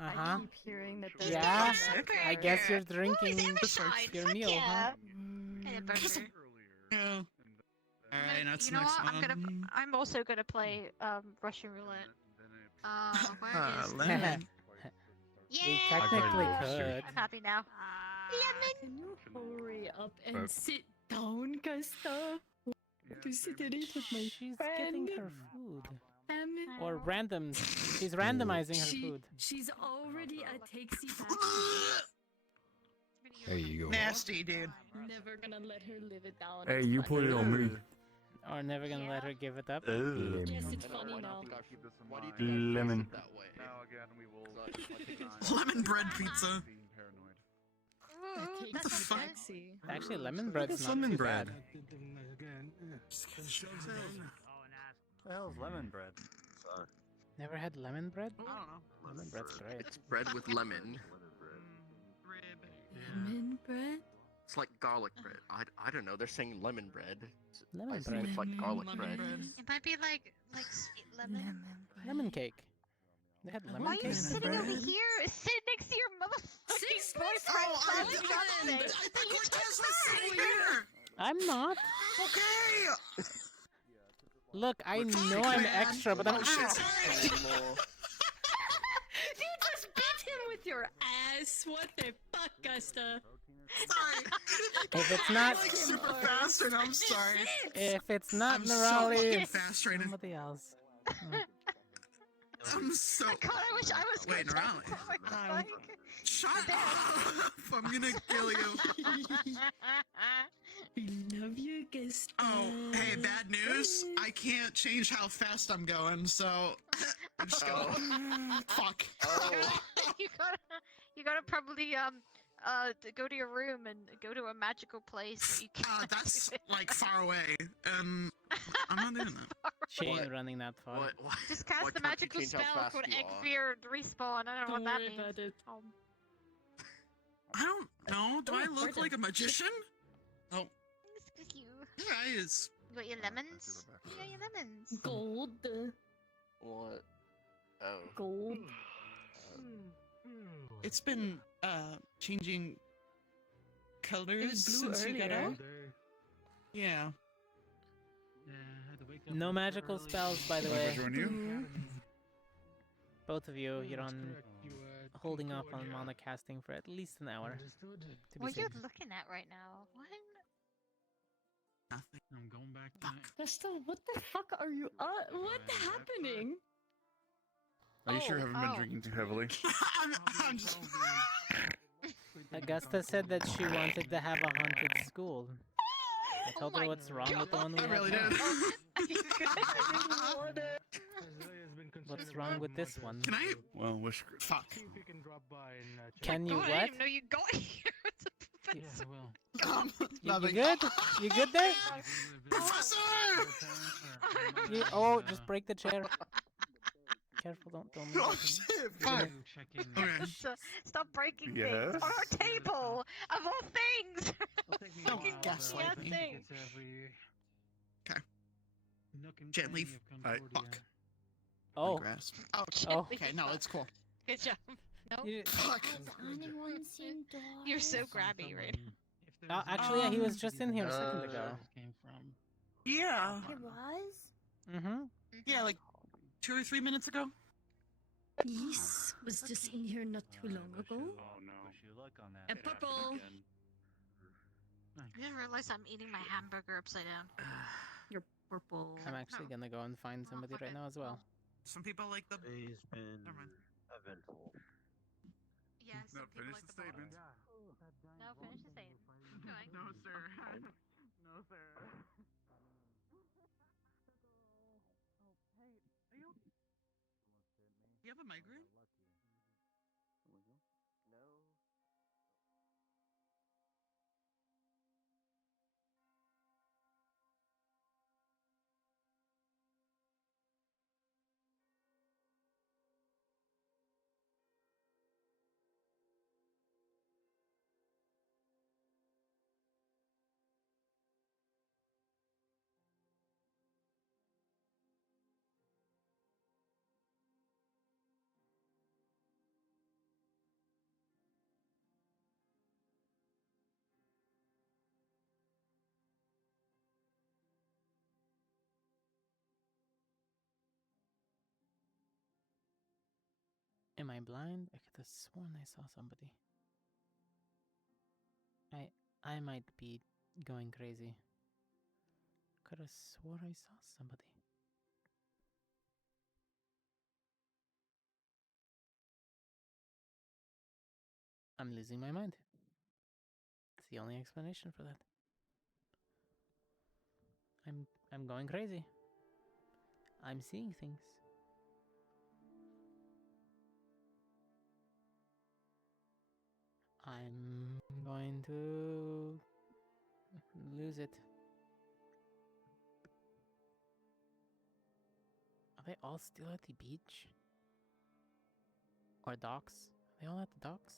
Uh-huh. I keep hearing that there's Yeah? Okay. I guess you're drinking your Fuck meal, yeah. huh? Hey, burger. Yeah. Alright, that's You know next what? one. I'm also gonna play Russian roulette. Where is Lemon. Yeah! We technically could. I'm happy now. Can you hurry up and sit down, Gustav? To sit and eat with my She's friend. getting her food. Damn it. Or random. She's randomizing her food. She's already a taxi back. There you go. Nasty, dude. Never gonna let her live it down. Hey, It's you funny. put it on me. Or never gonna let her give it up. Yes, it's funny now. Lemon. Now again, we will. Lemon bread pizza. What the fuck? Actually, lemon bread's not lemon too bread? bad. The hell's lemon bread? Never had lemon bread? I don't know. Lemon bread's great. It's bread with lemon. Lemon bread? It's like garlic bread. I don't know. They're saying lemon bread. Lemon I assume bread. it's like garlic bread. It might be like sweet lemon. Lemon cake. They had lemon Why are cake. you sitting over here? Sit next to your motherfucking boyfriend. I for didn't. fuck's sake. I thought Cortez was sitting here. I'm not. Okay. Look, I Fuck, know I'm man. extra, but I'm. Oh, shit, Ow. sorry. You just beat him with your ass. What the fuck, Gusta? Sorry. If it's I'm not, like super fast, and I'm sorry. if it's not I'm so Nerali, fucking it's fast right now. somebody else. I'm I'm so. God, I wish I was Wait, gonna Norali. tell what it's like. Shut up! I'm gonna kill you. We love you, guest. Oh, hey, bad news. I can't change how fast I'm going, so I'm just gonna. Fuck. You gotta probably go to your room and go to a magical place where you can. That's like far away, and I'm not doing that. She ain't running that far. Just cast the magical spell called Eggfear Respawn. I don't know what that means. I don't know. Do I look like a magician? Oh. Excuse you. Your eyes. You got your lemons? You got your lemons. Gold. What? Oh. Gold. It's been changing colors blue since you got earlier. out. Yeah. No magical spells, by the way. Join you? Both of you, you're on holding off on mana casting for at least an hour. To be What safe. are you looking at right now? What? Nothing. I'm going back. Vesta, what the fuck are you? What's happening? Are you sure you haven't been drinking too heavily? I'm just... Augusta said that she wanted to have a haunted school. I told her what's wrong with the one we I have really now. did. What's wrong with this one? Can I? Well, wish. Fuck. Can you God, I what? didn't even know you got here. Yeah, well. You good? You good there? Professor! Oh, just break the chair. Careful, don't move. Oh shit! Fuck. Okay. Stop breaking Yes? things on our table of all things. Don't gaslight me. Thing. Okay. Gently. Fuck. Oh. Grasp. Oh, Oh. okay, no, it's cool. Good job. No. Fuck. Anyone seen dogs? You're so grabby right now. Actually, yeah, he was just in here a second ago. Yeah. It was? Mm-hmm. Yeah, like 2 or 3 minutes ago. Yes, was just in here not too long ago. Oh no. A purple. I didn't realize I'm eating my hamburger upside down. You're purple. I'm actually gonna go and find somebody right now as well. Some people like the. It's been Never mind. eventful. Yeah, No, some people finish like the the bottom. statement. No, finish the statement. Keep going. No, sir. No, sir. You have a migraine? Am I blind? I could have sworn I saw somebody. I might be going crazy. Could have swore I saw somebody. I'm losing my mind. It's the only explanation for that. I'm going crazy. I'm seeing things. I'm going to lose it. Are they all still at the beach? Or docks? Are they all at the docks?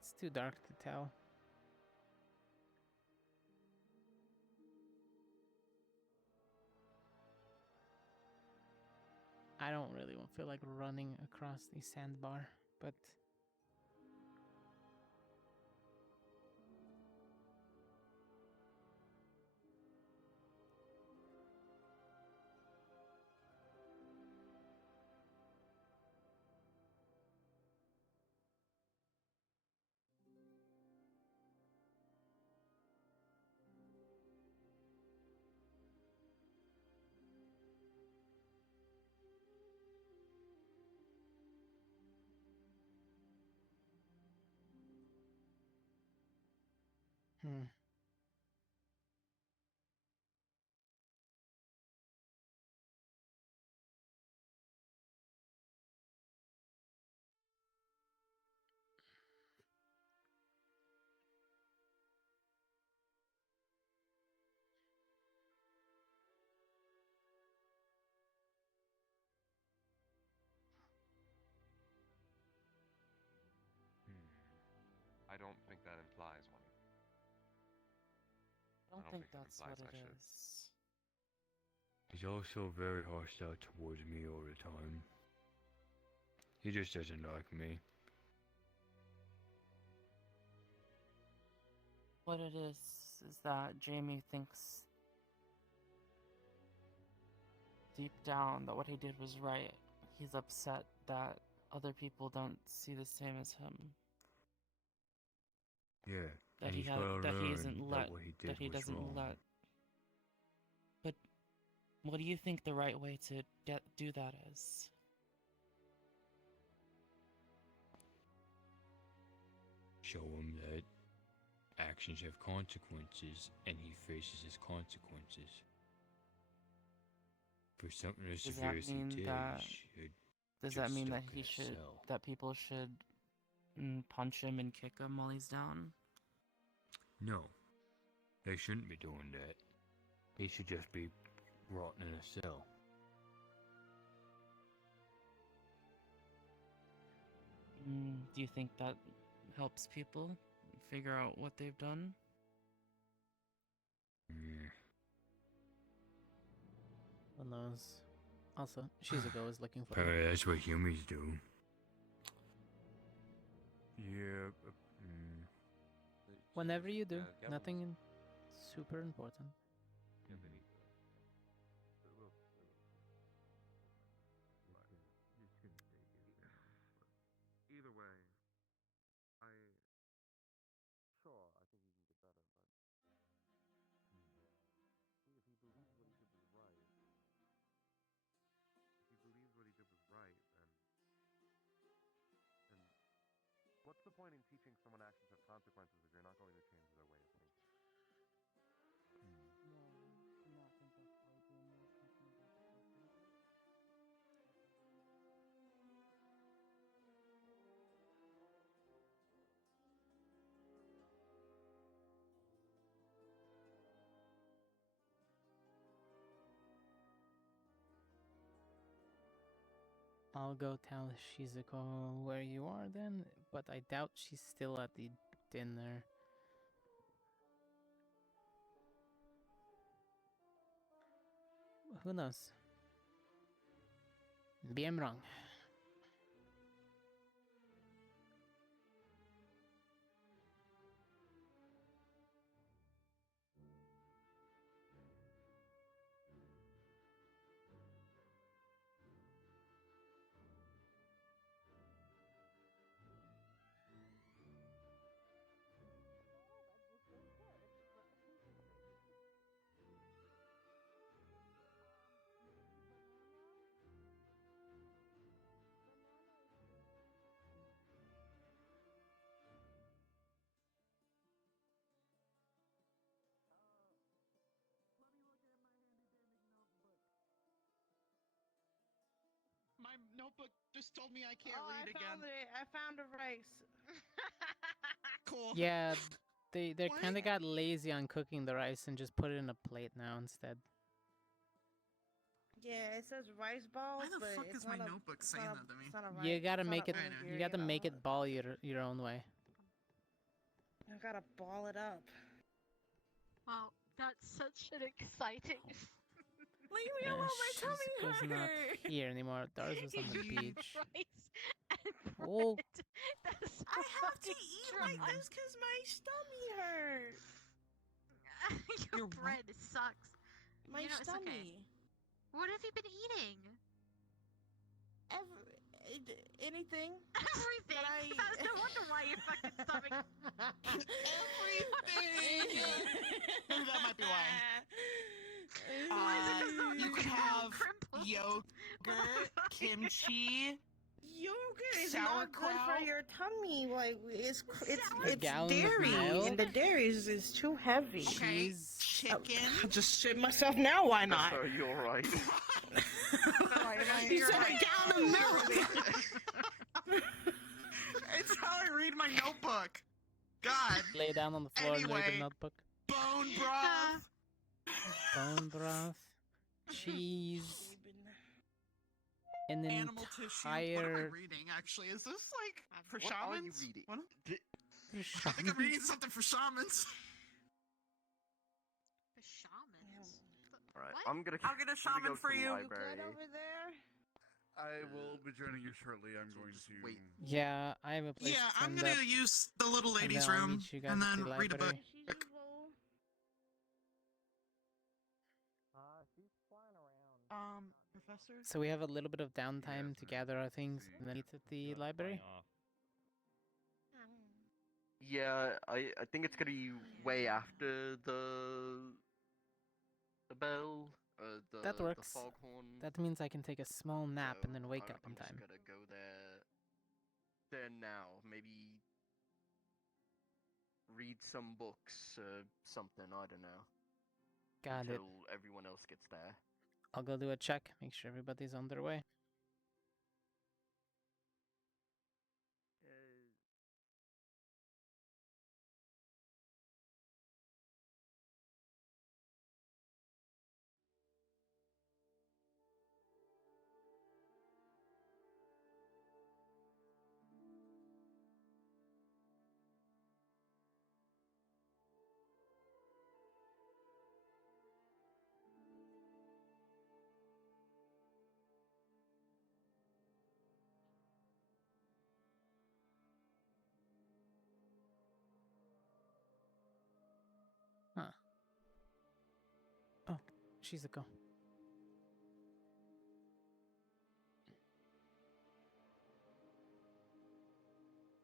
It's too dark to tell. I don't really feel like running across the sandbar, but Hmm. I don't think that implies one. I don't think that that's implies what I it should. is. He's also very hostile towards me all the time. He just doesn't like me. What it is that Jamie thinks deep down that what he did was right. He's upset that other people don't see the same as him. Yeah, That and he he's gotta that he learn isn't that let what he did that he was doesn't wrong. let. But what do you think the right way to do that is? Show him that actions have consequences, and he faces his consequences. For something as Does severe that as he mean did, that? he should Does just that mean that stuck in he a should cell. that people should punch him and kick him while he's down? No, they shouldn't be doing that. He should just be rotting in a cell. Do you think that helps people figure out what they've done? Yeah. Who knows? Also, Shizuko is looking for. Apparently that's what humans do. Yeah. Whenever you do, Yeah, nothing super important. Either way, sure, I think he can get better, but if he believes what he did was right, then what's the point in teaching someone actions have consequences if you're not going to change their way of thinking? I'll go tell Shizuko where you are then, but I doubt she's still at the dinner. Who knows? Maybe I'm wrong. My notebook just told me I can't read again. I found a rice. Cool. Yeah, they What? kind of got lazy on cooking the rice and just put it in a plate now instead. Yeah, it says rice balls. Why the but fuck it's is my not a- notebook it's saying not a- that to me? it's not a You rice, gotta it's not make a it. You gotta onigiri, make it ball your own way. I gotta ball it up. Wow, that's such an exciting. Leave me alone, my tummy Shizuko's not hurts. here anymore. Dars was on the You eat beach. rice and Oh, bread. That's so I have to fucking eat dry. like this because my stomach hurts. Your bread sucks. My You know, it's stomach. okay. What have you been eating? Anything. Everything. That's no wonder why your fucking stomach. Everything. Maybe that might be why. Why is it 'cause You could have crimples? yogurt, kimchi, Yogurt is not good for Sauerkraut? your tummy. Like it's A gallon of dairy, milk? and the dairy is too heavy. Okay, chicken. I'll just shit myself now. Why not? So you're right. You said a gallon of milk. It's how I read my notebook. God. Lay down on the floor and read Anyway. the notebook. Bone broth. Bone broth, cheese, and then Animal tissue. What am I entire. reading? Actually, is this like for What are you shamans? reading? What? I think I'm reading something for shamans. For shamans. Alright, What? I'm gonna I'll get a go shaman to for the you. library. Over there. I will be joining you shortly. I'm going to wait. Yeah, I have a place. Yeah, to I'm end gonna up, use the little and ladies' then I'll room meet you guys and at then the read a book. library. Professor? So we have a little bit of downtime to gather our things and then meet at the library. Yeah, I think it's gonna be way after the bell, That the works. foghorn. That means I can take a small nap and then wake I'm up in just time. gonna go there now. Maybe read some books or something. I don't know. Got it. Until everyone else gets there. I'll go do a check, make sure everybody's on their way. Huh. Oh, Shizuko.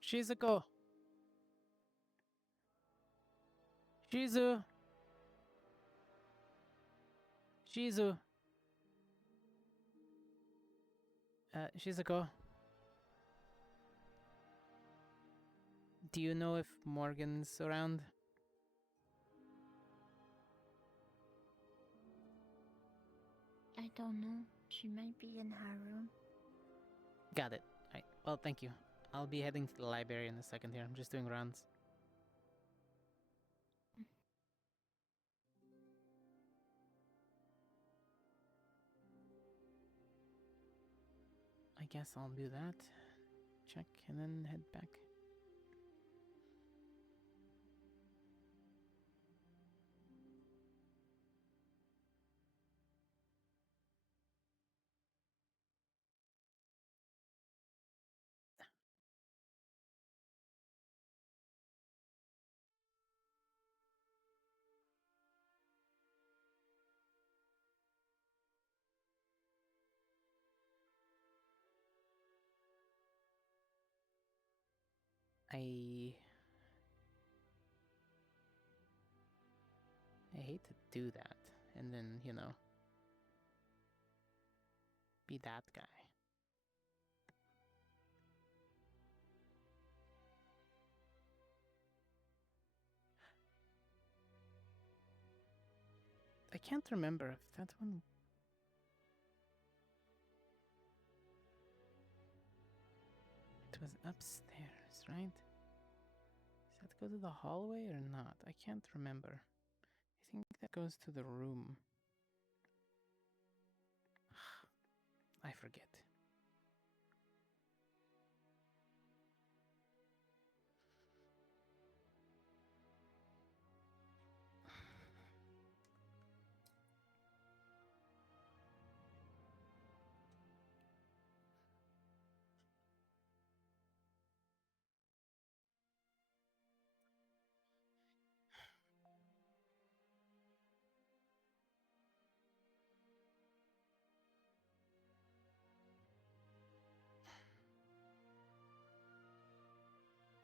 Shizuko! Shizu! Shizu! Shizuko. Do you know if Morgan's around? I don't know. She might be in her room. Got it. Right. Well, thank you. I'll be heading to the library in a second here. I'm just doing rounds. I guess I'll do that. Check and then head back. I hate to do that and then, you know, be that guy. I can't remember if that one... It was upstairs, right? Does that go to the hallway or not? I can't remember. I think that goes to the room. I forget.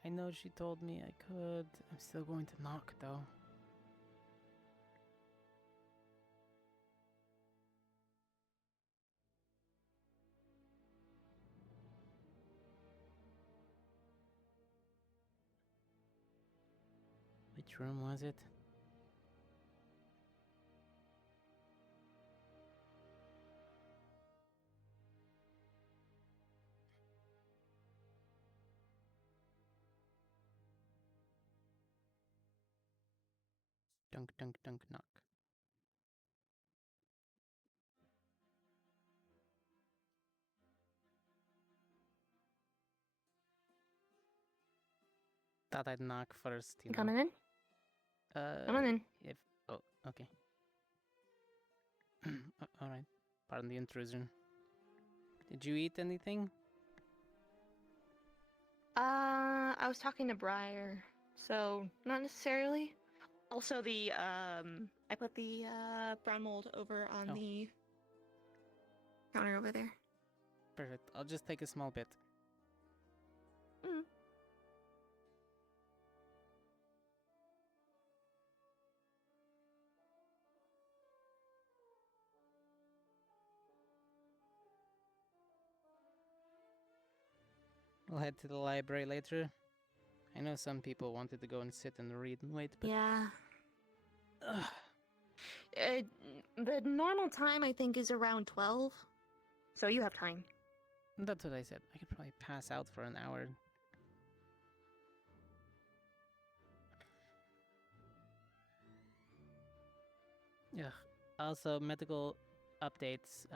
I know she told me I could. I'm still going to knock though. Which room was it? Dunk, dunk, dunk, knock. Thought I'd knock first, you know. Coming in? Coming in. If oh, okay. All right. Pardon the intrusion. Did you eat anything? I was talking to Briar, so not necessarily. Also, I put the brown mold over on the counter over there. Perfect. I'll just take a small bit. Mm. We'll head to the library later. I know some people wanted to go and sit and read and wait, but Yeah. The normal time, I think, is around 12. So you have time. That's what I said. I could probably pass out for an hour. Yeah. Also, medical updates.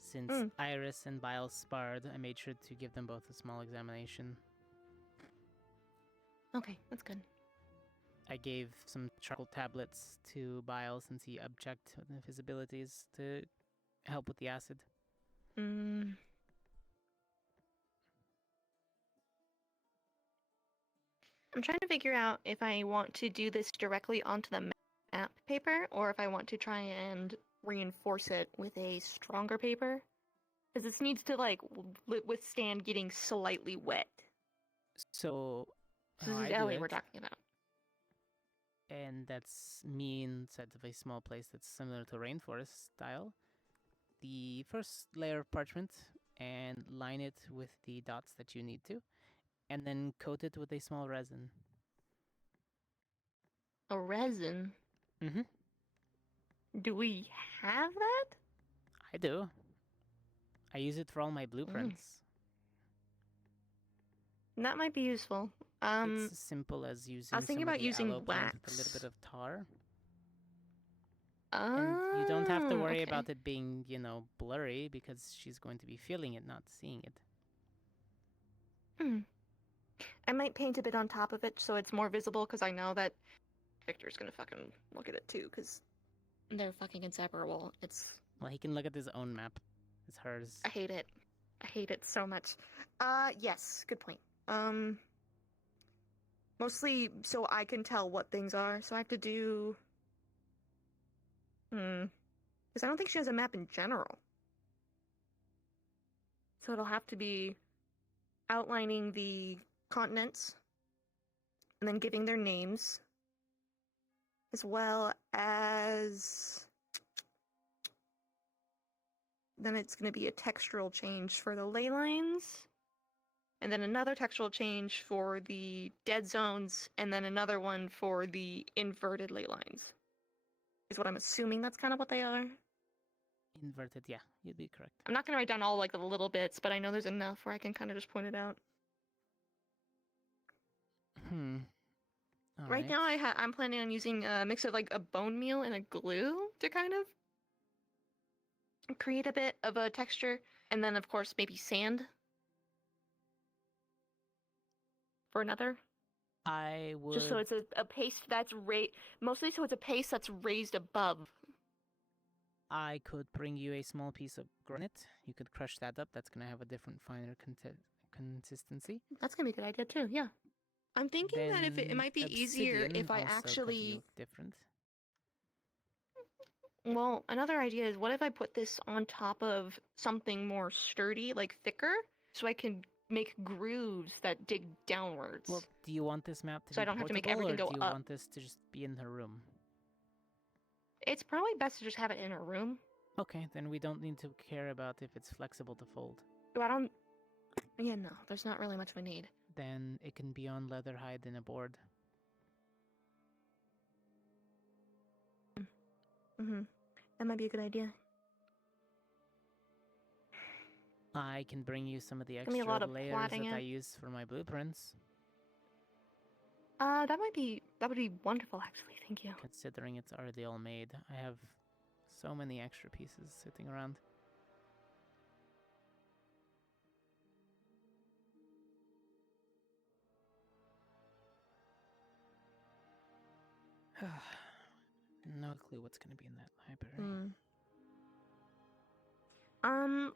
Since Iris and Bile sparred, I made sure to give them both a small examination. Okay, that's good. I gave some charcoal tablets to Bile since he upchecked his abilities to help with the acid. Mm. I'm trying to figure out if I want to do this directly onto the map paper or if I want to try and reinforce it with a stronger paper. Because this needs to, like, withstand getting slightly wet. So this is Ellie we're talking about. And that's me inside of a small place that's similar to rainforest style. The first layer of parchment and line it with the dots that you need to, and then coat it with a small resin. A resin? Mm-hmm. Do we have that? I do. I use it for all my blueprints. That might be useful. It's as simple as using I was thinking some about of the using aloe plant with a wax. little bit of tar. And you don't have to worry Okay. about it being, blurry, because she's going to be feeling it, not seeing it. I might paint a bit on top of it so it's more visible, because I know that Victor's gonna fucking look at it too, because they're fucking inseparable. Well, he can look at his own map. It's hers. I hate it. I hate it so much. Yes, good point. Mostly so I can tell what things are, so I have to do... Because I don't think she has a map in general. So it'll have to be outlining the continents, and then giving their names, as well as... Then it's going to be a textural change for the ley lines, and then another textural change for the dead zones, and then another one for the inverted ley lines. Is what I'm assuming that's kind of what they are. Inverted, yeah, you'd be correct. I'm not going to write down all, like, the little bits, but I know there's enough where I can kind of just point it out. Right now, I'm planning on using a mix of, like, a bone meal and a glue to kind of create a bit of a texture, and then, of course, maybe sand for another. I would... Just so it's a paste that's mostly so it's a paste that's raised above. I could bring you a small piece of granite. You could crush that up. That's going to have a different, finer consistency. That's going to be a good idea, too, yeah. I'm thinking that if it might be easier if I actually... look different. Well, another idea is, what if I put this on top of something more sturdy, like thicker, so I can make grooves that dig downwards? Well, do you want this map to so be I don't have to make portable, everything or go do you up? want this to just be in her room? It's probably best to just have it in her room. Okay, then we don't need to care about if it's flexible to fold. Yeah, no, there's not really much we need. Then it can be on leather hide in a board. That might be a good idea. I can bring you some of the Gonna be a lot extra of layers plotting that I it. use for my blueprints, That would be wonderful, actually. Thank you. considering it's already all made. I have so many extra pieces sitting around. No clue what's gonna be in that library.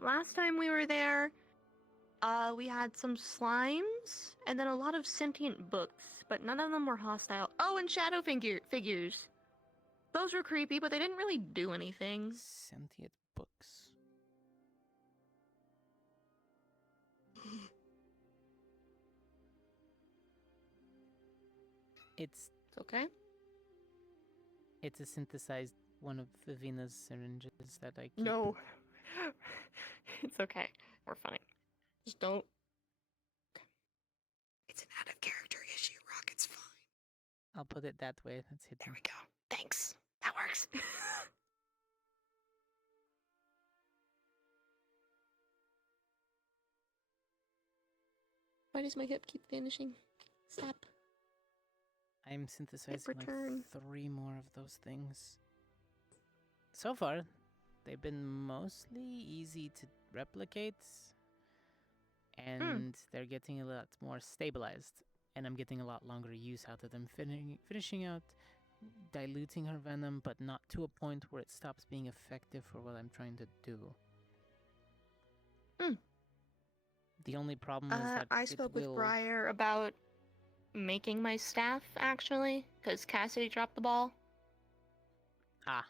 Last time we were there, we had some slimes and then a lot of sentient books, but none of them were hostile. Oh, and shadow figures. Those were creepy, but they didn't really do anything. Sentient books. It's okay. It's a synthesized one of Vivina's syringes that I keep. No. It's okay. We're fine. Just don't. It's an out of character issue, Rock. It's fine. I'll put it that way. That's hidden. There we go. Thanks. That works. Why does my hip keep vanishing? Stop. I'm synthesizing like return. 3 more of those things. So far, they've been mostly easy to replicate, and they're getting a lot more stabilized, and I'm getting a lot longer use out of them, finishing out diluting her venom, but not to a point where it stops being effective for what I'm trying to do. The only problem is that I spoke with Briar about making my staff, actually, because Cassidy dropped the ball. Ah.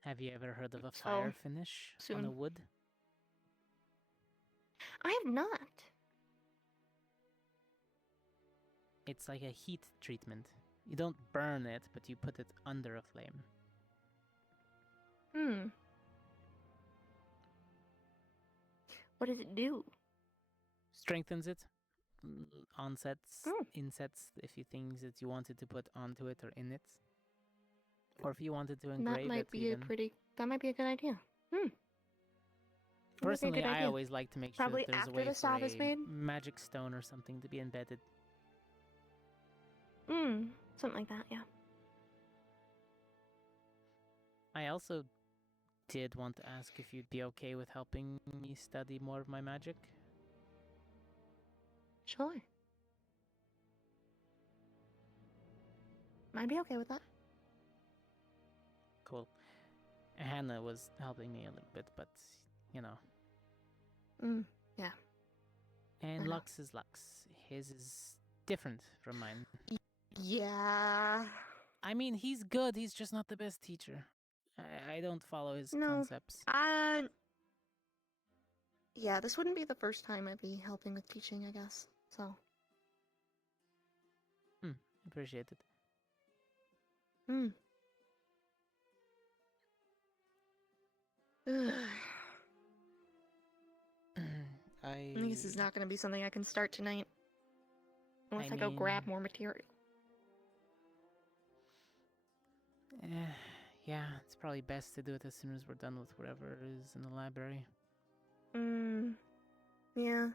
Have you ever heard of a fire finish on a wood? I have not. It's like a heat treatment. You don't burn it, but you put it under a flame. What does it do? Strengthens it. Onsets, insets, if you things that you wanted to put onto it or in it. Or if you wanted to engrave That might it be even. That might be a good idea. Personally, I always like to make sure Probably that there's a after way the for staff is made? magic stone or something to be embedded. Something like that, yeah. I also did want to ask if you'd be okay with helping me study more of my magic. Sure. I'd be okay with that. Cool. Hannah was helping me a little bit, but, you know. Yeah. And Lux is Lux. His is different from mine. Yeah. I mean, he's good. He's just not the best teacher. I don't follow his No. concepts. Yeah, this wouldn't be the first time I'd be helping with teaching, I guess. So. Appreciate it. I think this is not going to be something I can start tonight. Unless I go grab more material. Yeah, it's probably best to do it as soon as we're done with whatever is in the library. Yeah.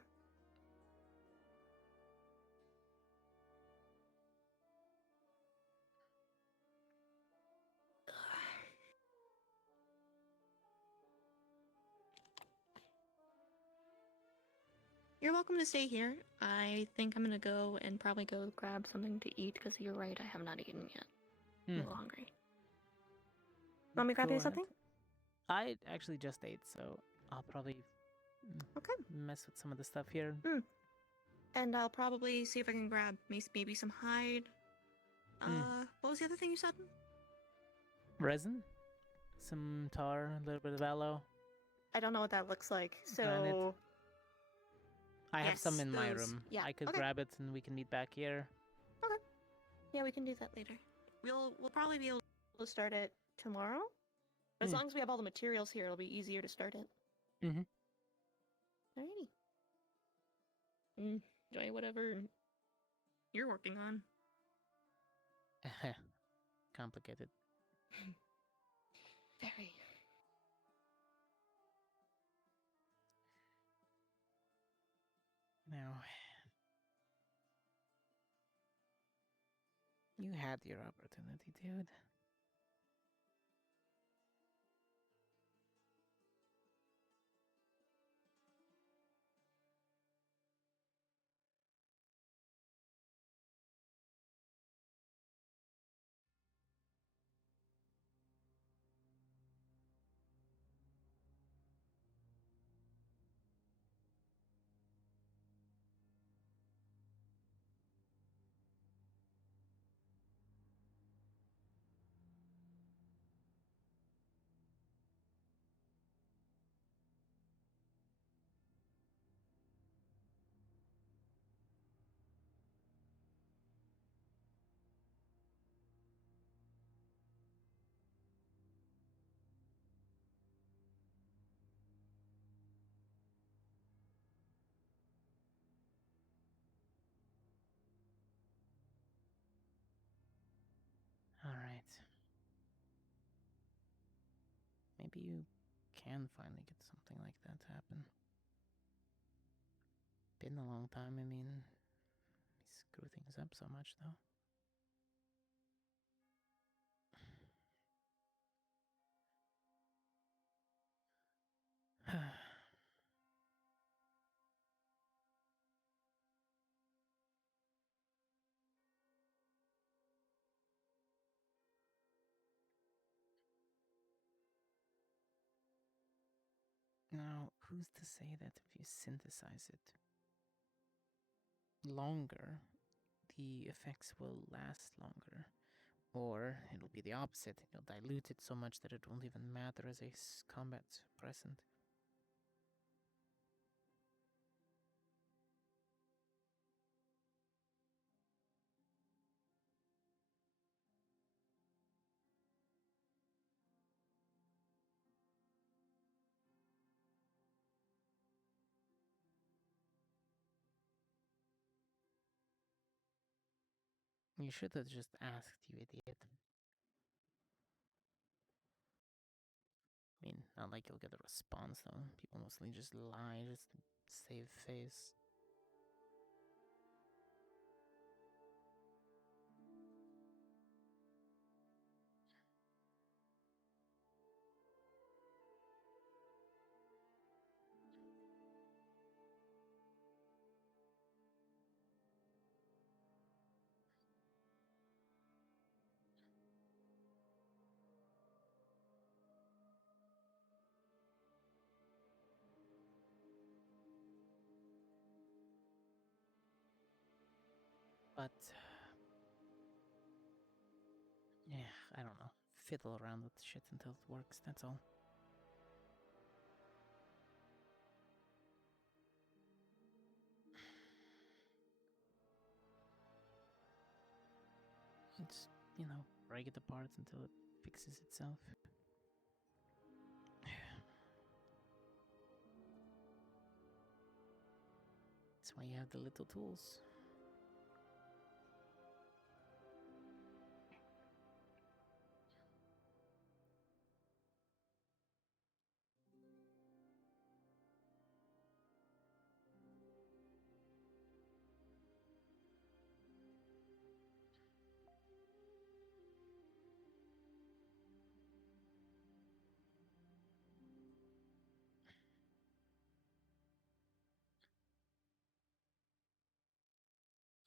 You're welcome to stay here. I think I'm gonna go and probably go grab something to eat, because you're right, I have not eaten yet. I'm a little hungry. Want me to grab Go you ahead. something? I actually just ate, so I'll probably mess with some of the stuff here. And I'll probably see if I can grab maybe some hide. What was the other thing you said? Resin, some tar, a little bit of aloe. I don't know what that looks like, so... Granite. I have some Yes, in my those. room. Yeah, I could okay. grab it and we can meet back here. Okay. Yeah, we can do that later. We'll probably be able to start it tomorrow. As long as we have all the materials here, it'll be easier to start it. Alrighty. Enjoy whatever you're working on. Complicated. Very. Now, you had your opportunity, dude. Alright. Maybe you can finally get something like that to happen. Been a long time, I mean, we screw things up so much, though. Now, who's to say that if you synthesize it longer, the effects will last longer? Or it'll be the opposite. You'll dilute it so much that it won't even matter as a combat suppressant. You should have just asked, you idiot. I mean, not like you'll get a response, though. People mostly just lie just to save face. But yeah, I don't know. Fiddle around with shit until it works, that's all. It's, break it apart until it fixes itself. That's why you have the little tools.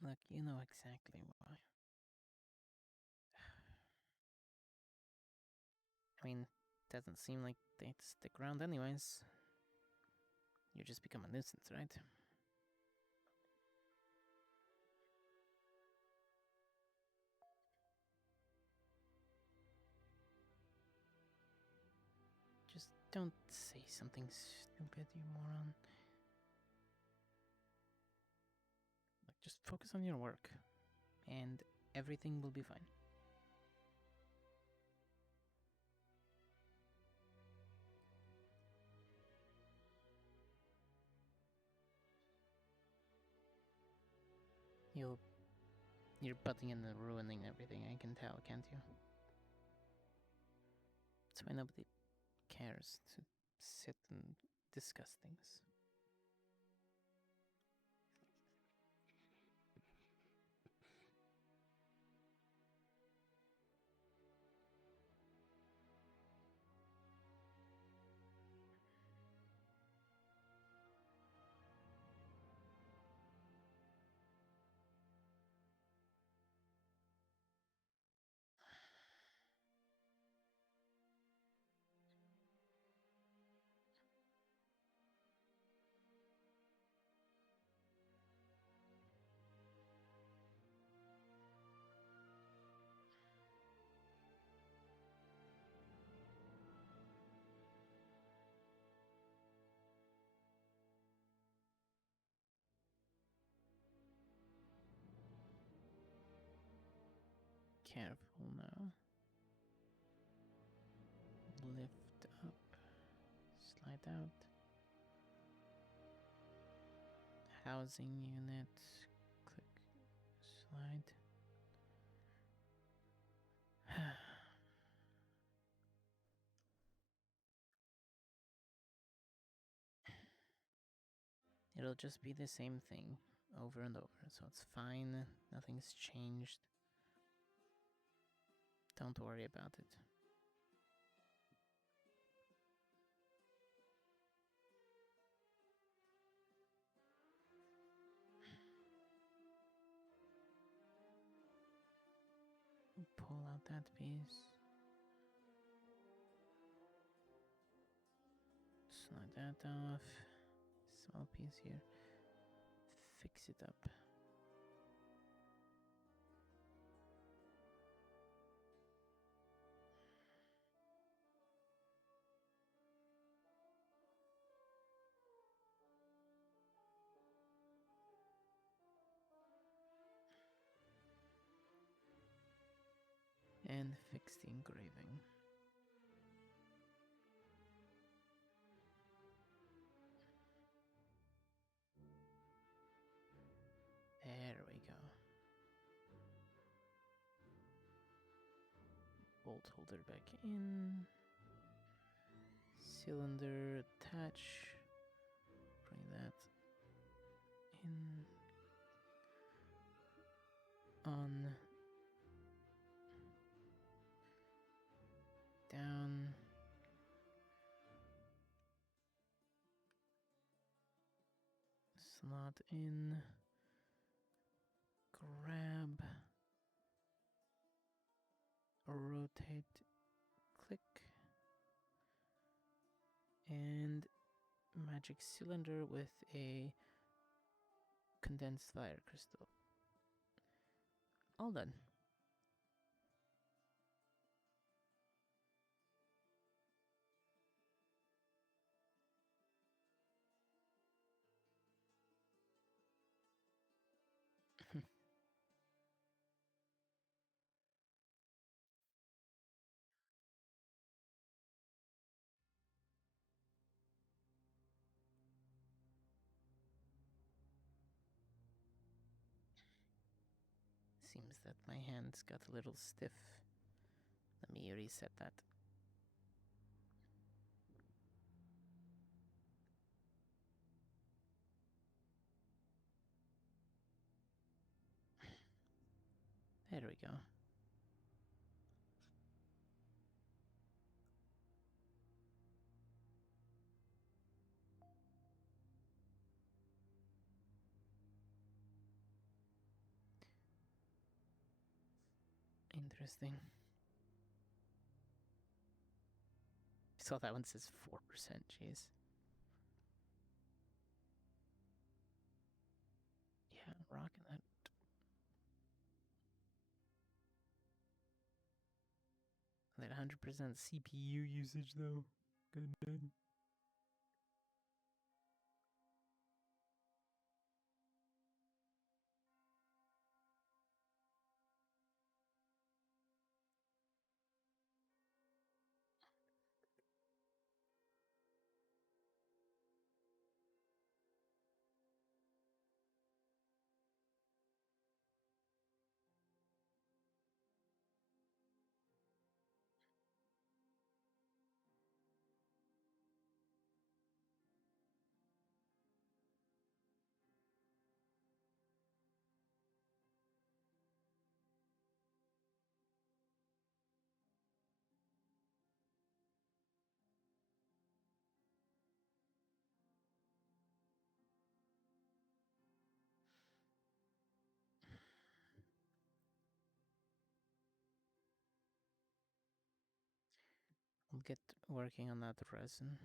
Look, you know exactly why. I mean, doesn't seem like they'd stick around anyways. You just become a nuisance, right? Just don't say something stupid, you moron. Like, just focus on your work, and everything will be fine. You'll You're butting in and ruining everything, I can tell, can't you? That's why nobody cares to sit and discuss things. Careful now. Lift up. Slide out. Housing unit. Click. Slide. It'll just be the same thing over and over, so it's fine. Nothing's changed. Don't worry about it. Pull out that piece. Slide that off. Small piece here. Fix it up. And fix the engraving. There we go. Bolt holder back in. Cylinder attach. Bring that in. On. Down. Slot in. Grab. Rotate. Click. And magic cylinder with a condensed fire crystal. All done. Seems that my hands got a little stiff. Let me reset that. There we go. Interesting. So that one says 4%, jeez. Yeah, rocking that. That 100% CPU usage though. Good. I'll get working on that resin.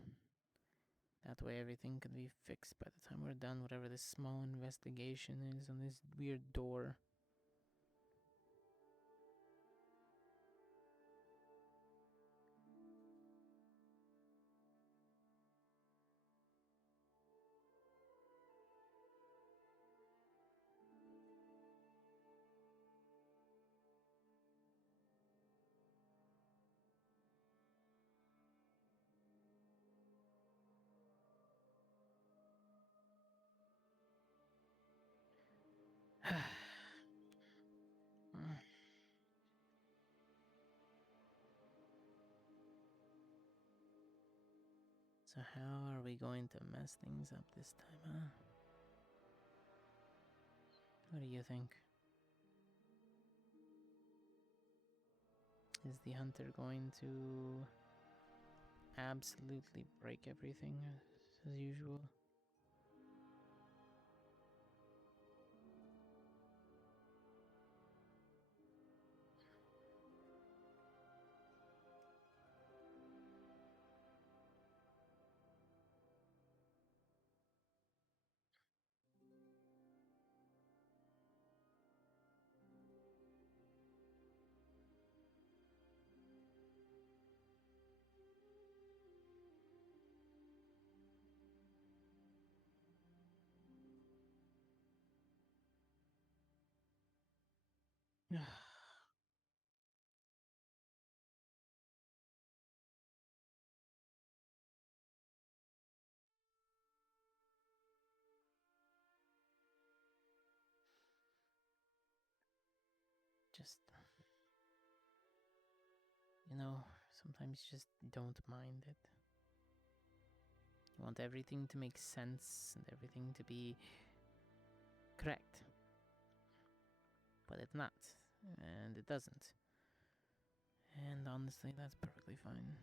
That way everything can be fixed by the time we're done, whatever this small investigation is on this weird door. So how are we going to mess things up this time, huh? What do you think? Is the hunter going to absolutely break everything as usual? Just, sometimes you just don't mind it. You want everything to make sense and everything to be correct. But it's not, and it doesn't. And honestly, that's perfectly fine.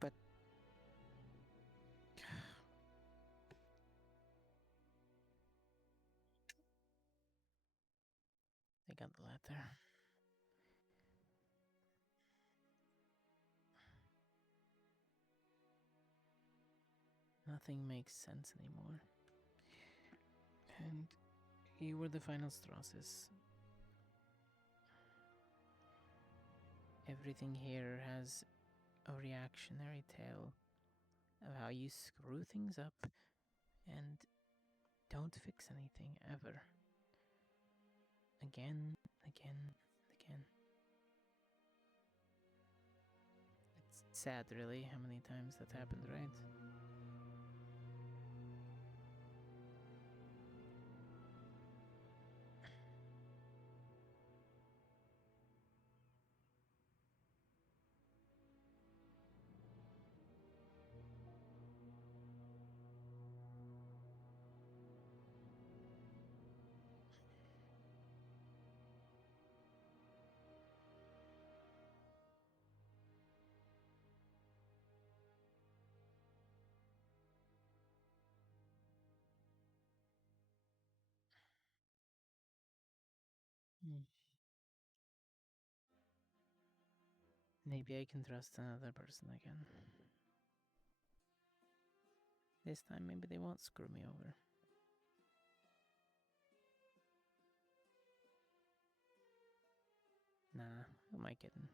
But I got the letter. Nothing makes sense anymore. And you were the final straws. Everything here has a reactionary tale of how you screw things up and don't fix anything ever. Again, again, again. It's sad, really, how many times that's happened, right? Maybe I can trust another person again. This time, maybe they won't screw me over. Nah, who am I kidding?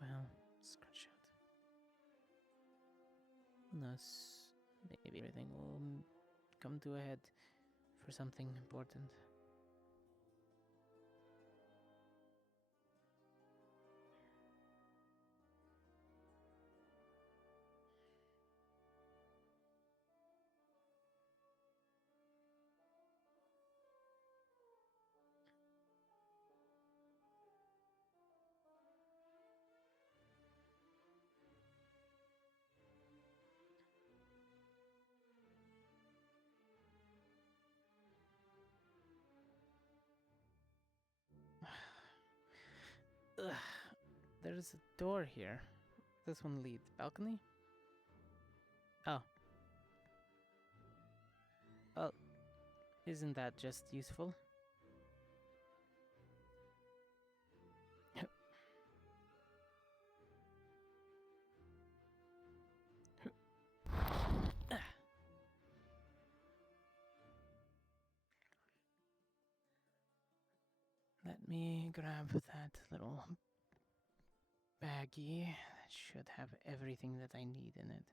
Well, scratch out. Who knows? Maybe everything will come to a head for something important. Ugh, there's a door here. this one lead? Balcony? Oh. Well, isn't that just useful? Let me grab that little baggie. That should have everything that I need in it.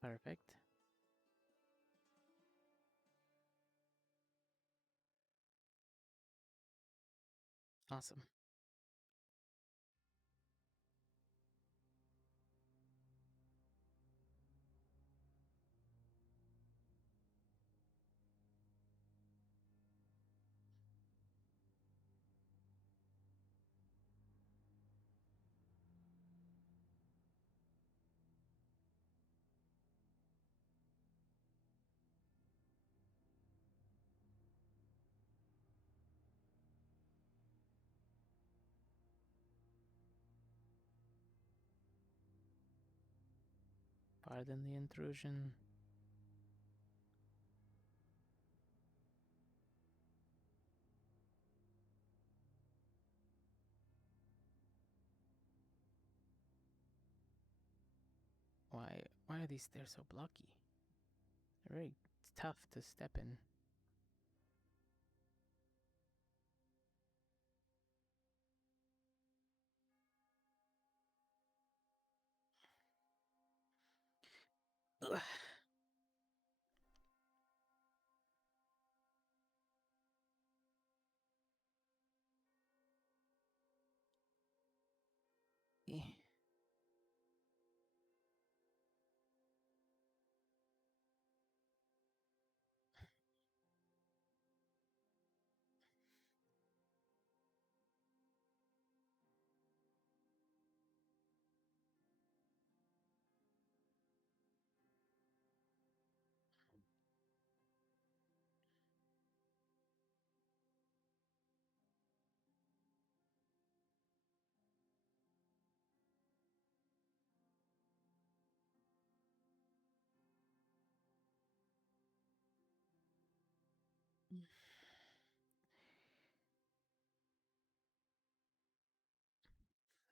Perfect. Awesome. Pardon the intrusion. Why are these stairs so blocky? They're very tough to step in. Ugh. Eh.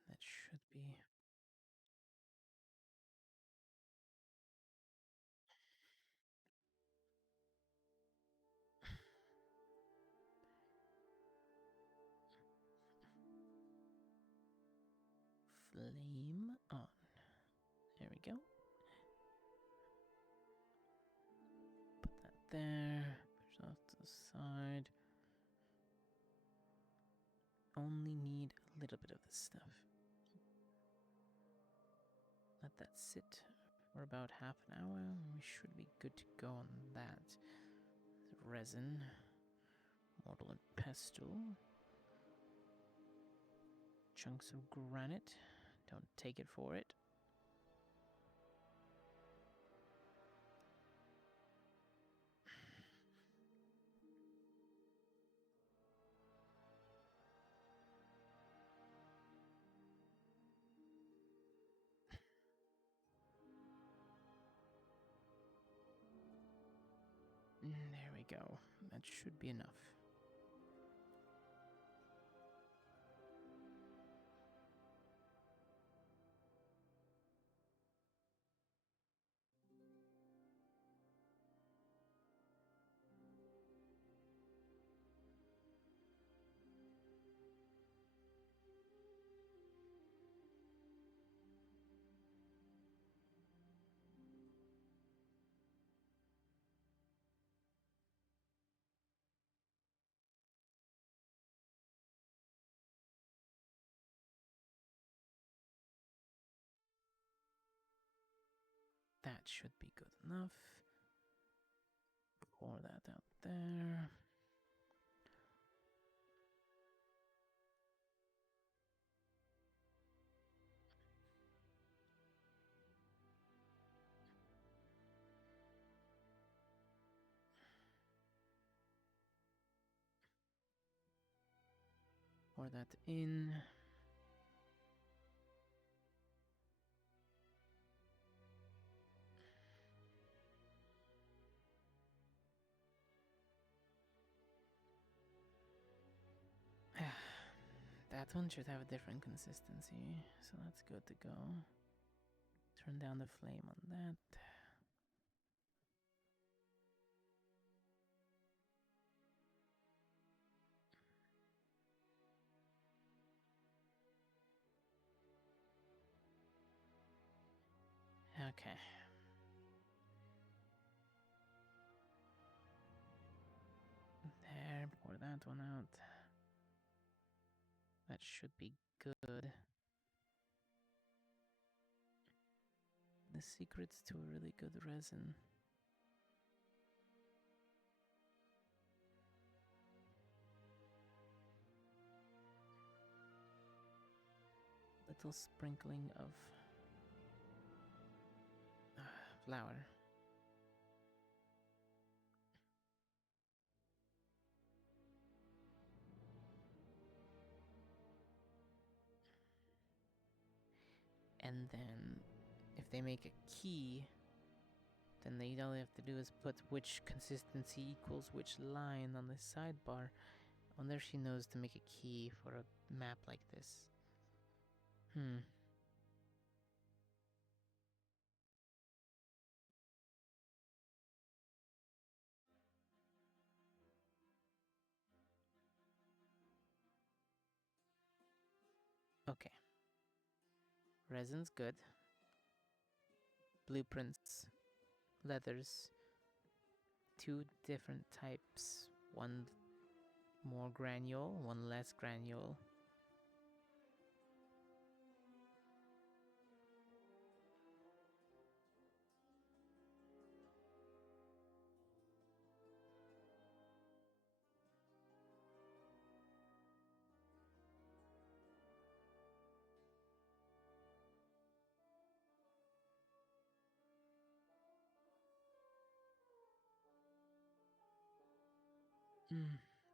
That should be. Flame on. There we go. Put that there. Push off to the side. Only need a little bit of this stuff. Let that sit for about half an hour. We should be good to go on that. Resin. Mortal and pestle. Chunks of granite. Don't take it for it. There we go. That should be enough. That should be good enough. Pour that out there. pour that in. That one should have a different consistency, so that's good to go. Turn down the flame on that. Okay. There, pour that one out. That should be good. The secret's to a really good resin. Little sprinkling of flour. And then, if they make a key, then all they have to do is put which consistency equals which line on the sidebar. I wonder if she knows to make a key for a map like this. Okay. Resin's good. Blueprints, leathers, 2 different types. One more granule, one less granule.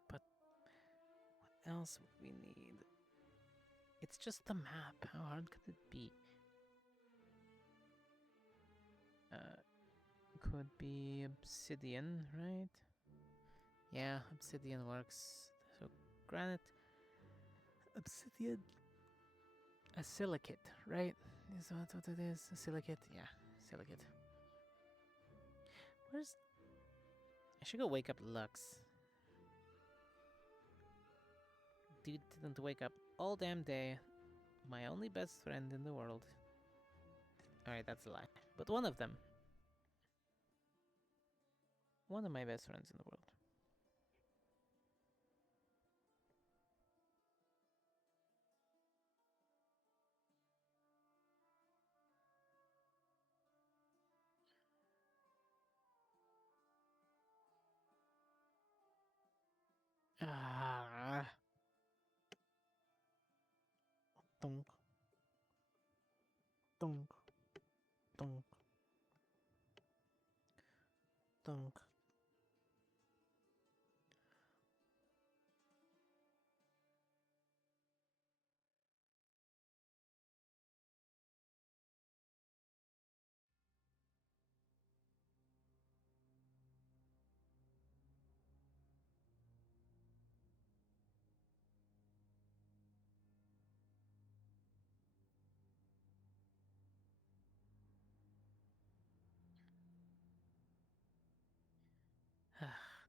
But what else would we need? It's just the map. How hard could it be? Could be obsidian, right? Yeah, obsidian works. So granite, obsidian, a silicate, right? Is that what it is? A silicate? Yeah, silicate. Where's... I should go wake up Lux. Dude didn't wake up all damn day. My only best friend in the world. Alright, that's a lie. But one of them. One of my best friends in the world. Dunk. Dunk. Dunk. Dunk.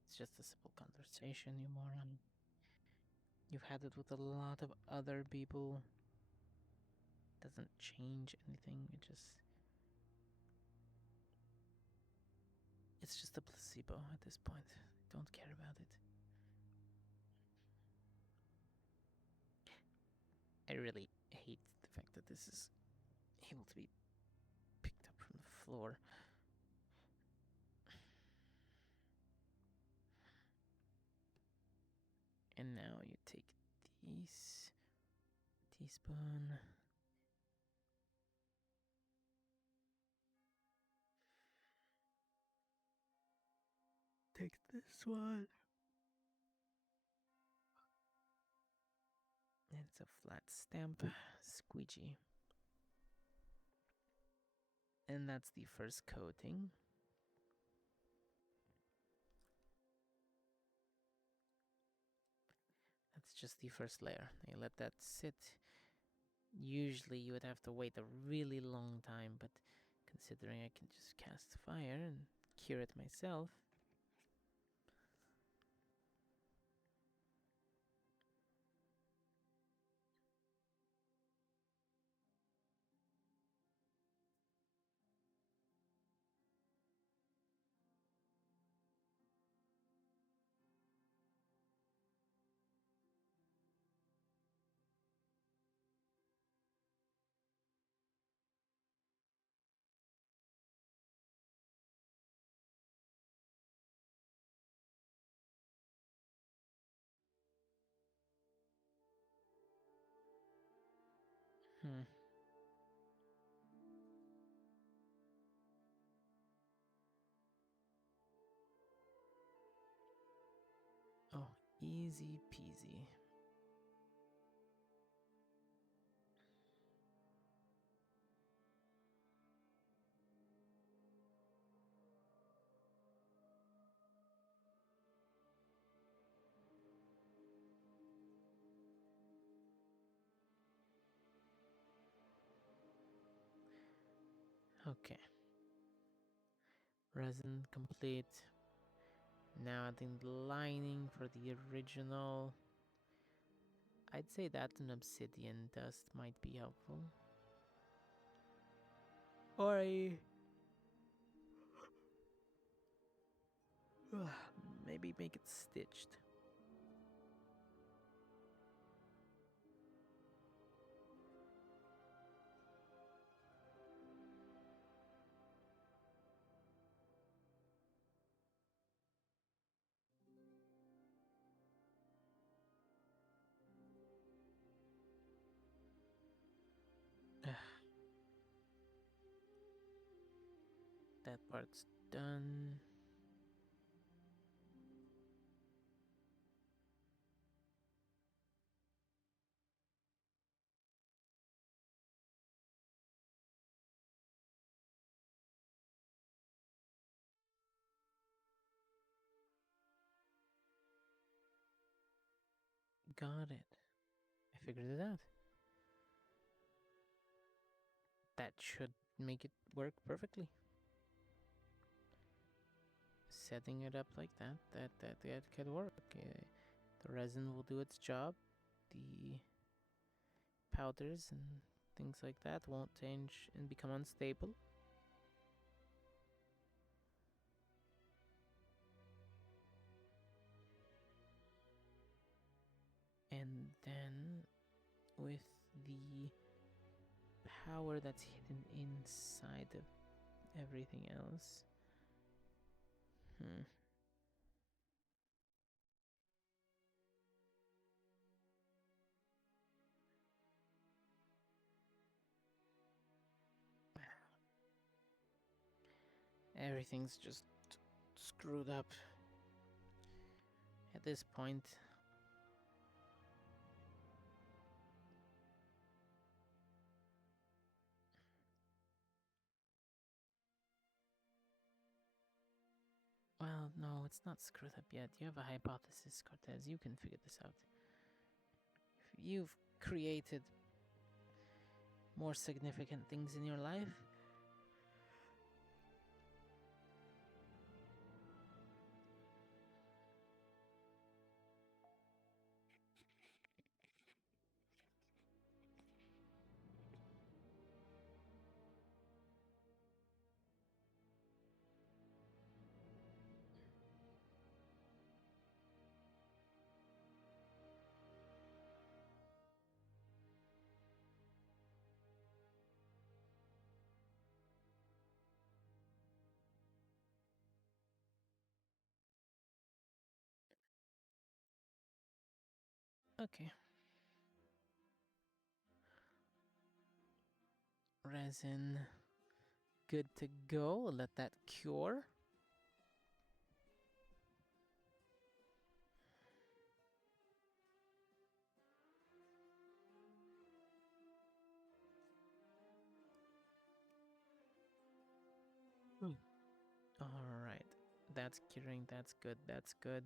It's just a simple conversation, you moron. You've had it with a lot of other people. Doesn't change anything. It's just a placebo at this point. Don't care about it. I really hate the fact that this is able to be picked up from the floor. And now you take these, teaspoon. Take this one. It's a flat stamp, squeegee. And that's the first coating. That's just the first layer. You let that sit. Usually you would have to wait a really long time, but considering I can just cast fire and cure it myself. Oh, easy peasy. Okay. Resin complete. Now adding the lining for the original. I'd say that an obsidian dust might be helpful. Or a... maybe make it stitched. That part's done. Got it. I figured it out. That should make it work perfectly. Setting it up like that could work. The resin will do its job. The powders and things like that won't change and become unstable. And then with the power that's hidden inside of everything else. Everything's just screwed up at this point. Well, no, it's not screwed up yet. You have a hypothesis, Cortez. You can figure this out. If you've created more significant things in your life, okay. Resin, good to go. Let that cure. Alright. That's curing, that's good, that's good.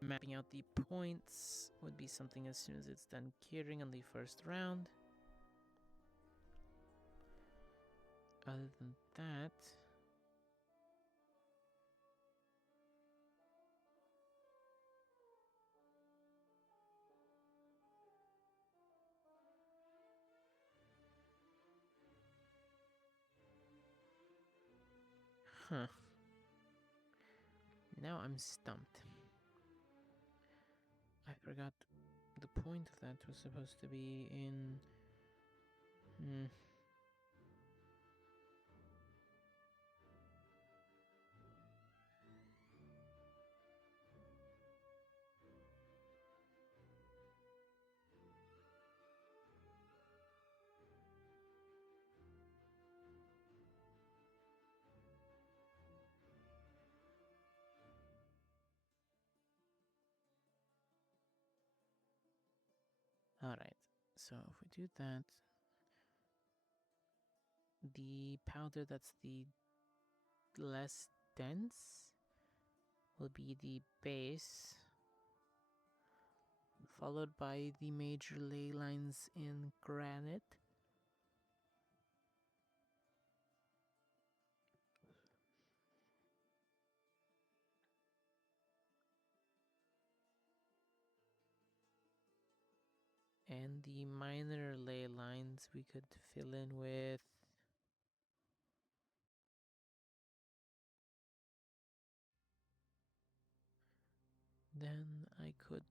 Mapping out the points would be something as soon as it's done curing on the first round. Other than that... Huh. Now I'm stumped. I forgot the point of that was supposed to be in... Alright, so if we do that, the powder that's the less dense will be the base, followed by the major ley lines in granite. And the minor ley lines we could fill in with... Then I could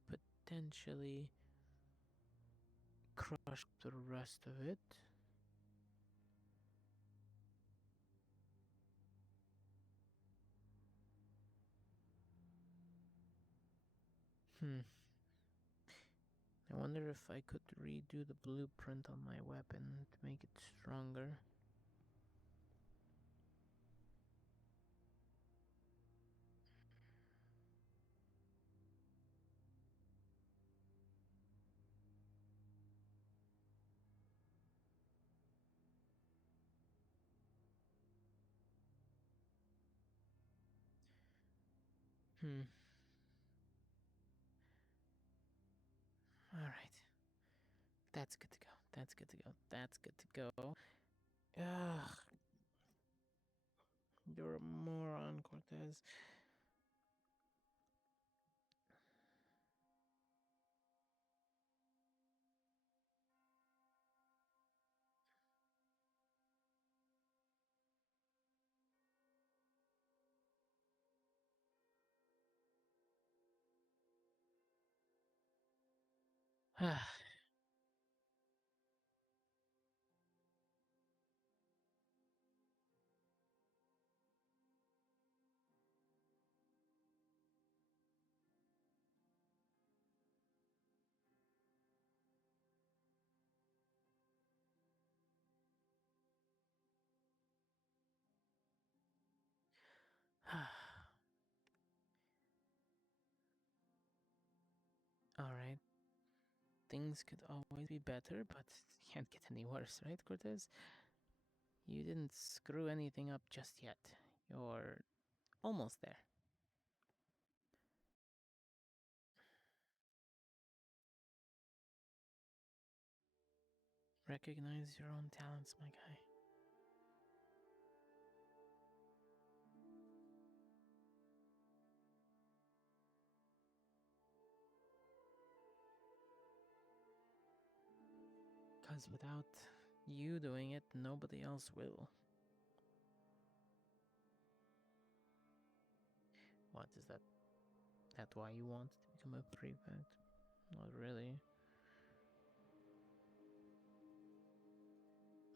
potentially crush the rest of it. I wonder if I could redo the blueprint on my weapon to make it stronger. Alright. That's good to go. That's good to go. That's good to go. Ugh. You're a moron, Cortez. Alright. Things could always be better, but it can't get any worse, right, Cortez? You didn't screw anything up just yet. You're almost there. Recognize your own talents, my guy. Because without you doing it, nobody else will. What is that? That why you want to become a prefect? Not really.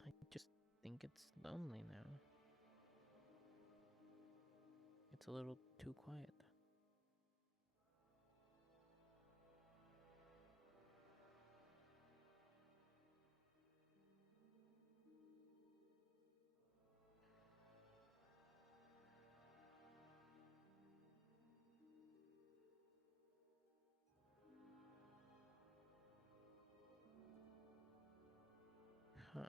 I just think it's lonely now. It's a little too quiet. Huh.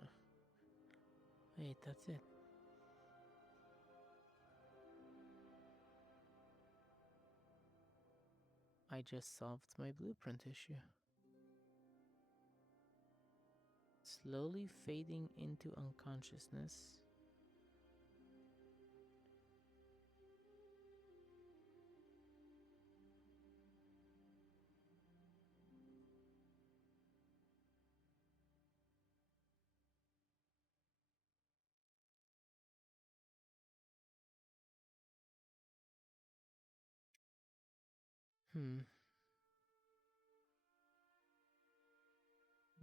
Wait, that's it. I just solved my blueprint issue. Slowly fading into unconsciousness.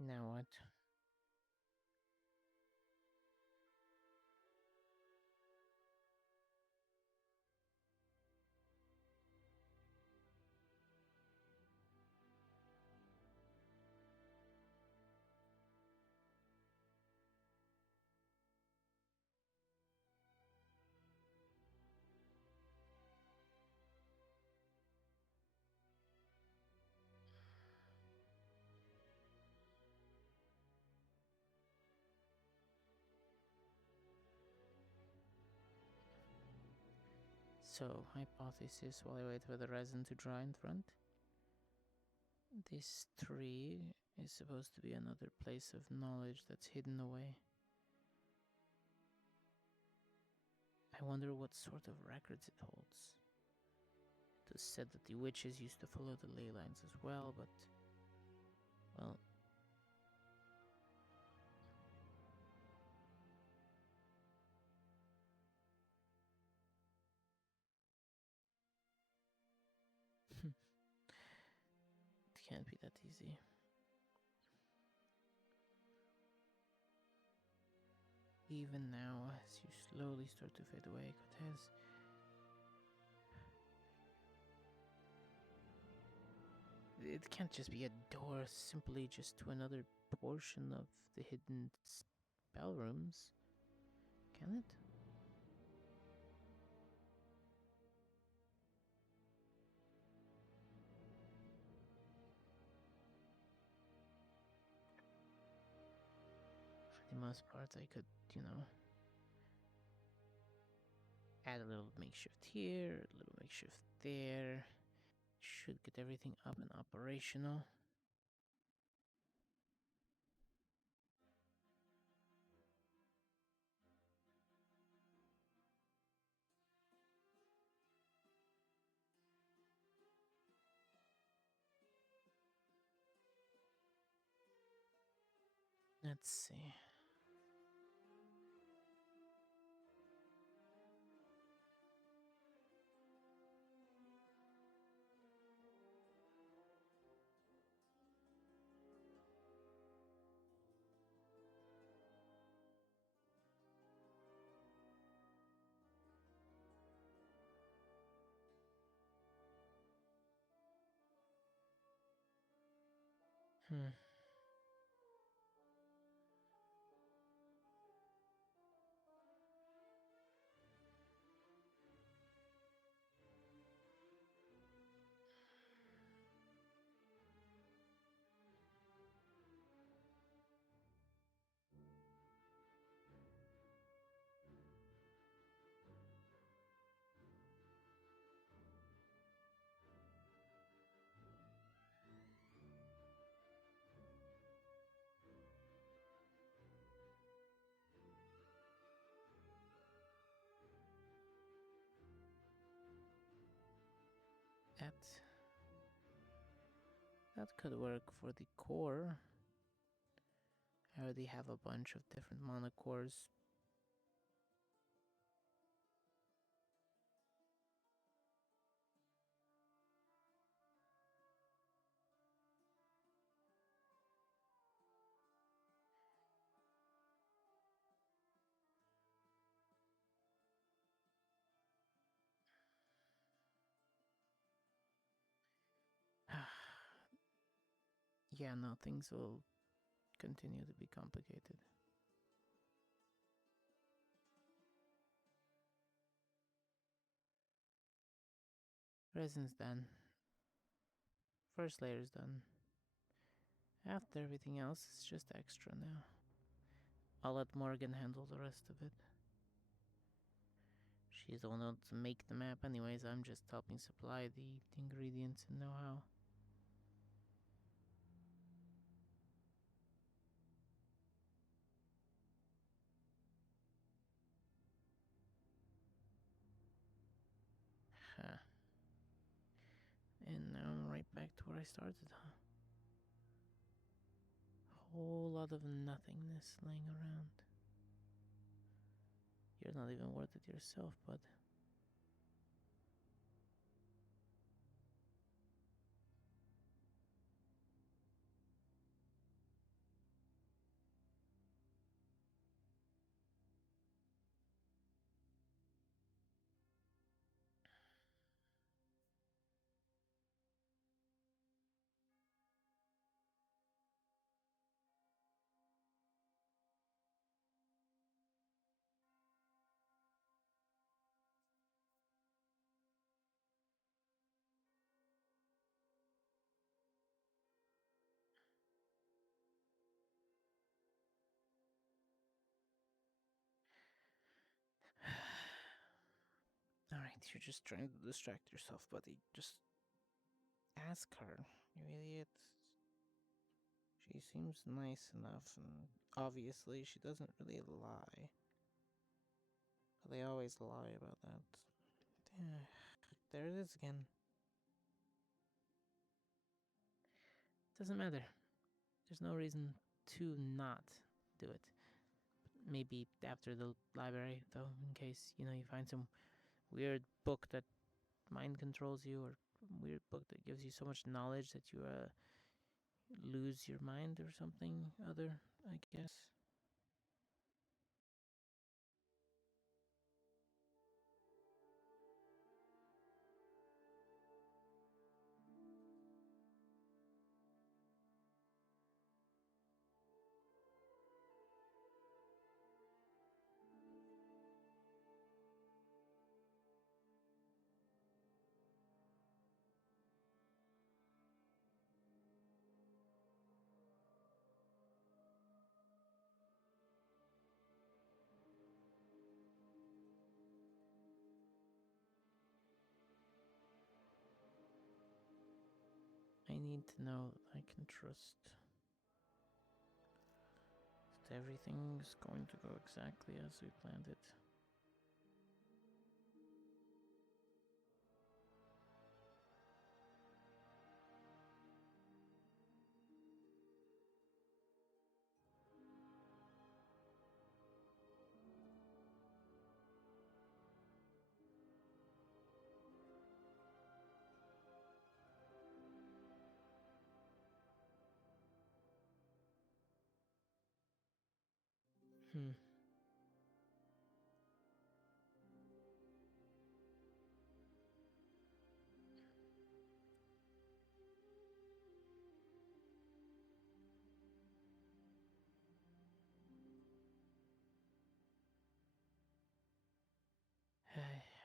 Now what? So, hypothesis while I wait for the resin to dry in front. This tree is supposed to be another place of knowledge that's hidden away. I wonder what sort of records it holds. It was said that the witches used to follow the ley lines as well, but... well... it can't be that easy. Even now, as you slowly start to fade away, Cortez... it can't just be a door simply just to another portion of the hidden spell rooms, can it? For the most part, I could, add a little makeshift here, a little makeshift there. Should get everything up and operational. Let's see. Hmm. That could work for the core. I already have a bunch of different monocores. Yeah, no, things will continue to be complicated. Resin's done. First layer's done. After everything else, it's just extra now. I'll let Morgan handle the rest of it. She's the one to make the map anyways. I'm just helping supply the ingredients and know-how. Huh. And now I'm right back to where I started, huh? Whole lot of nothingness laying around. You're not even worth it yourself, bud. Alright, you're just trying to distract yourself, buddy. Just ask her, you idiot. She seems nice enough, and obviously she doesn't really lie. But they always lie about that. There it is again. Doesn't matter. There's no reason to not do it. Maybe after the library, though, in case, you find some weird book that mind controls you, or weird book that gives you so much knowledge that you lose your mind or something other, I guess. I need to know that I can trust that everything's going to go exactly as we planned it. Hmm.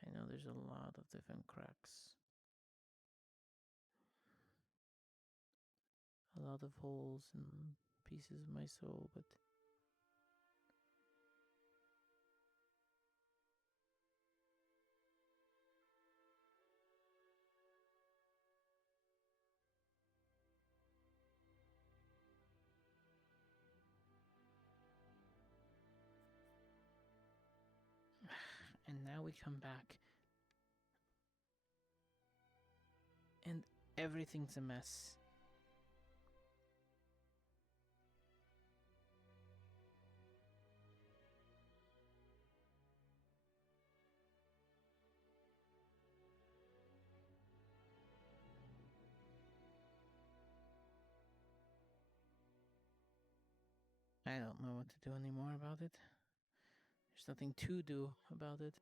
I know there's a lot of different cracks. A lot of holes and pieces of my soul, but and now we come back and everything's a mess. I don't know what to do anymore about it. There's nothing to do about it.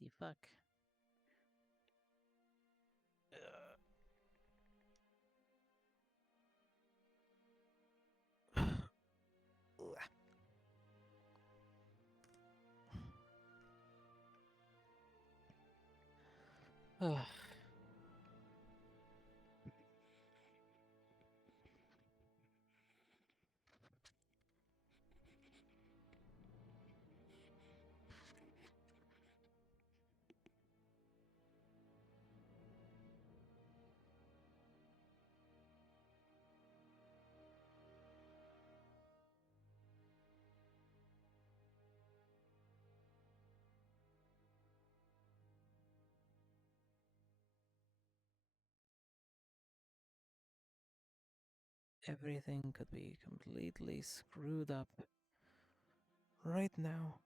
The fuck? Everything could be completely screwed up right now.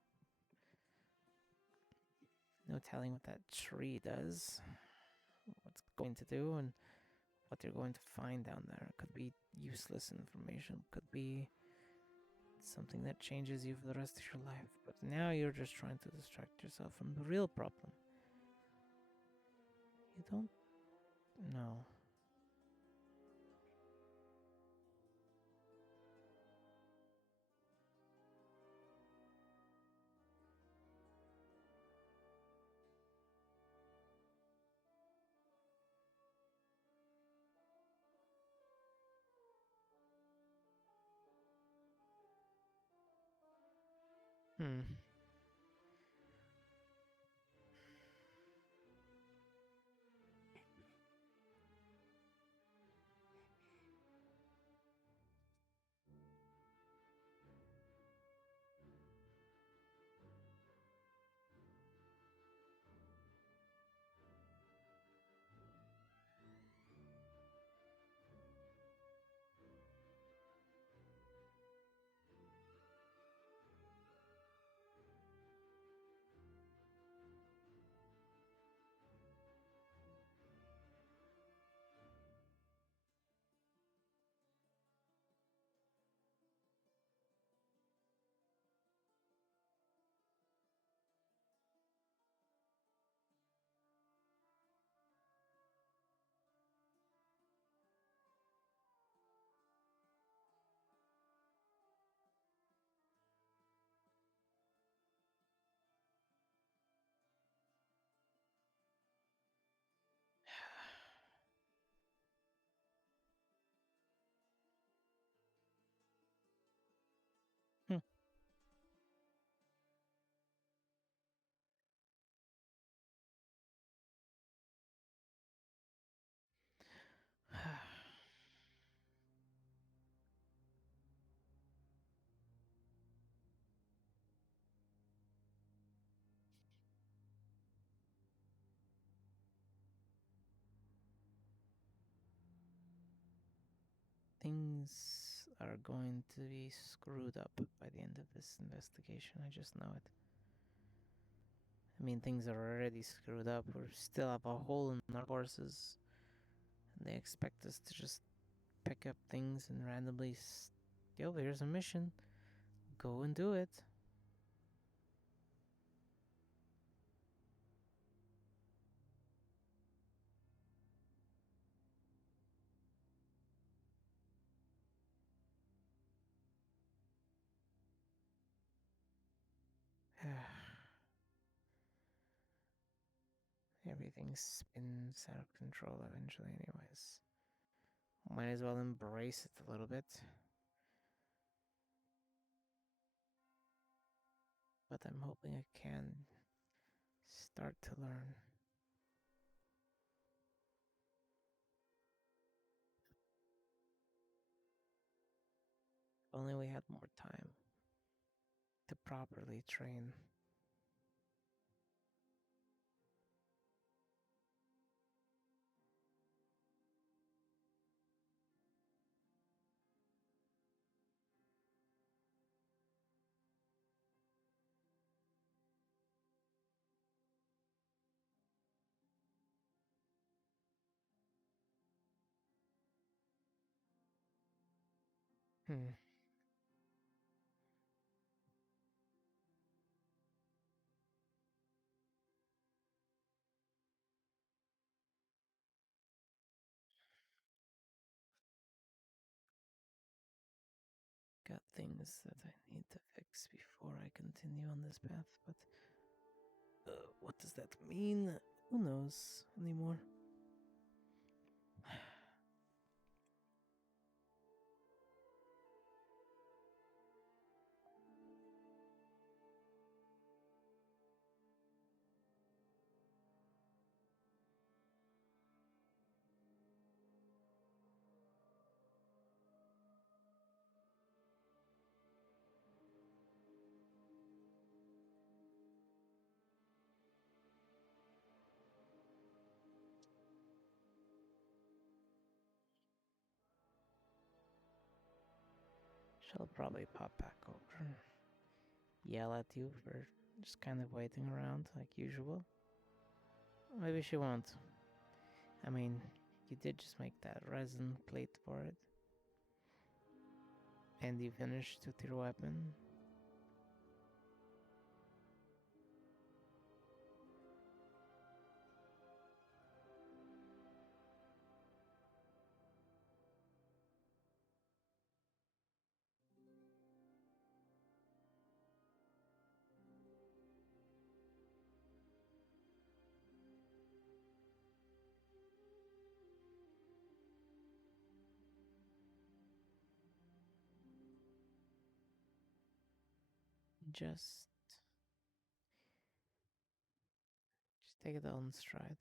No telling what that tree does, what's going to do, and what you're going to find down there. It could be useless information, could be something that changes you for the rest of your life. But now you're just trying to distract yourself from the real problem. You don't know. Things are going to be screwed up by the end of this investigation. I just know it. I mean, things are already screwed up. We still have a hole in our horses. And they expect us to just pick up things and randomly... Yo, here's a mission. Go and do it. Everything spins out of control eventually anyways. Might as well embrace it a little bit. But I'm hoping I can start to learn. If only we had more time to properly train. Got things that I need to fix before I continue on this path, but what does that mean? Who knows anymore? She'll probably pop back over and yell at you for just kind of waiting around like usual. Maybe she won't. I mean, you did just make that resin plate for it. And you finished with your weapon. Just take it all in stride.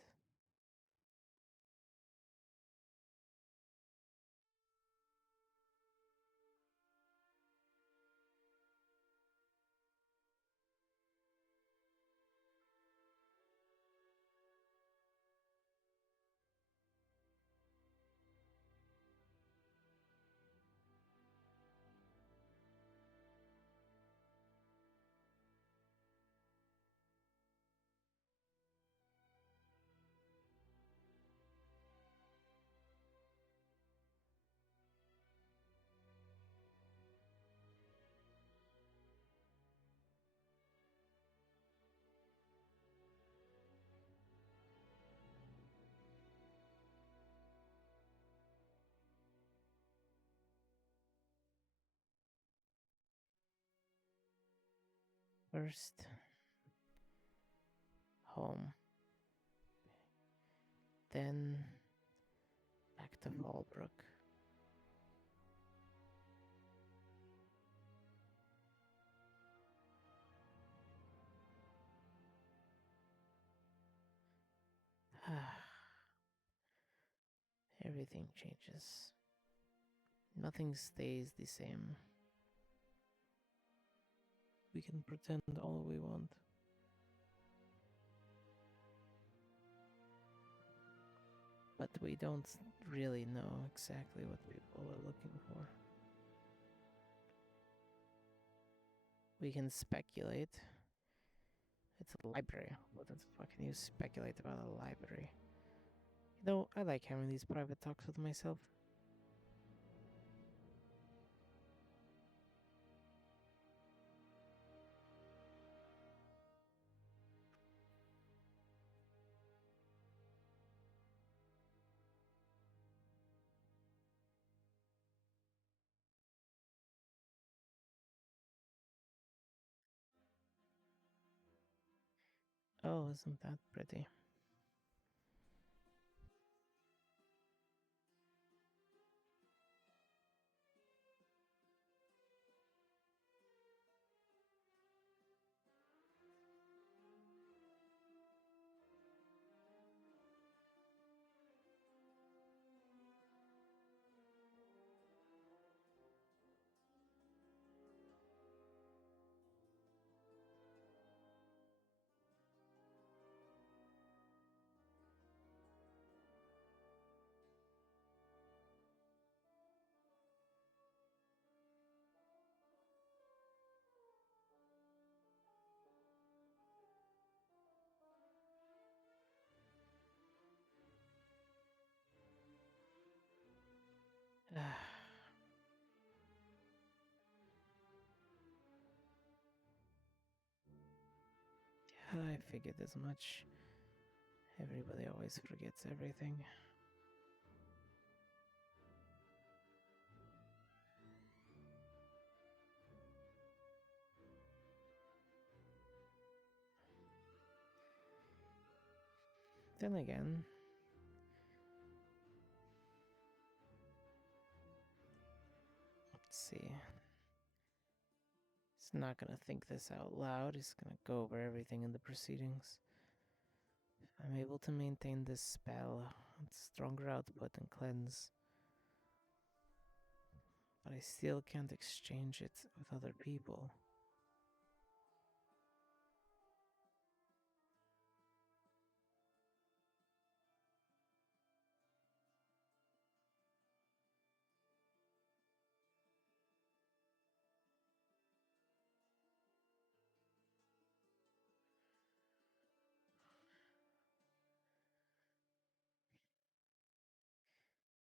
First, home. Then, back to Fallbrook. Everything changes. Nothing stays the same. We can pretend all we want. But we don't really know exactly what people are looking for. We can speculate. It's a library. What the fuck can you speculate about a library? You know, I like having these private talks with myself. Oh, isn't that pretty? I figured as much. Everybody always forgets everything. Then again, let's see. He's not gonna think this out loud. He's gonna go over everything in the proceedings. If I'm able to maintain this spell, it's stronger output and cleanse. But I still can't exchange it with other people.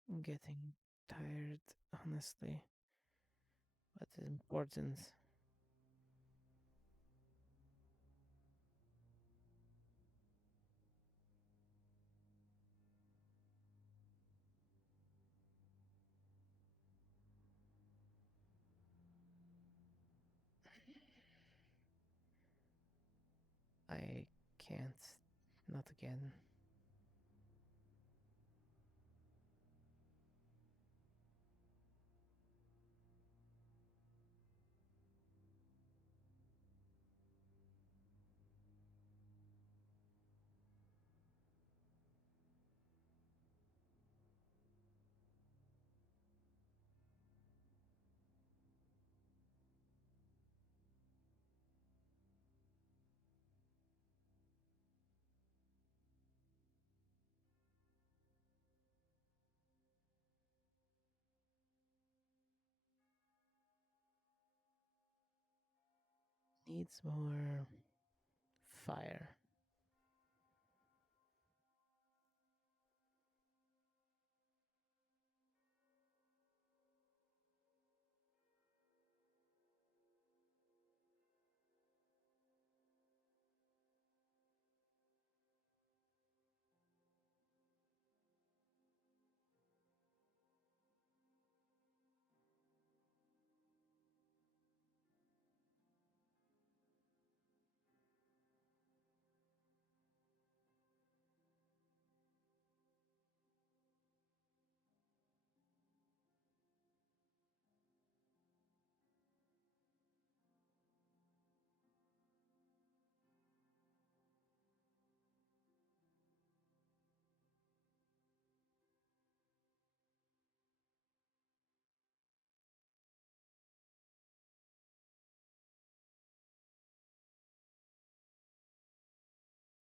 I'm getting tired, honestly. But it's important. I can't. Not again. Needs more fire.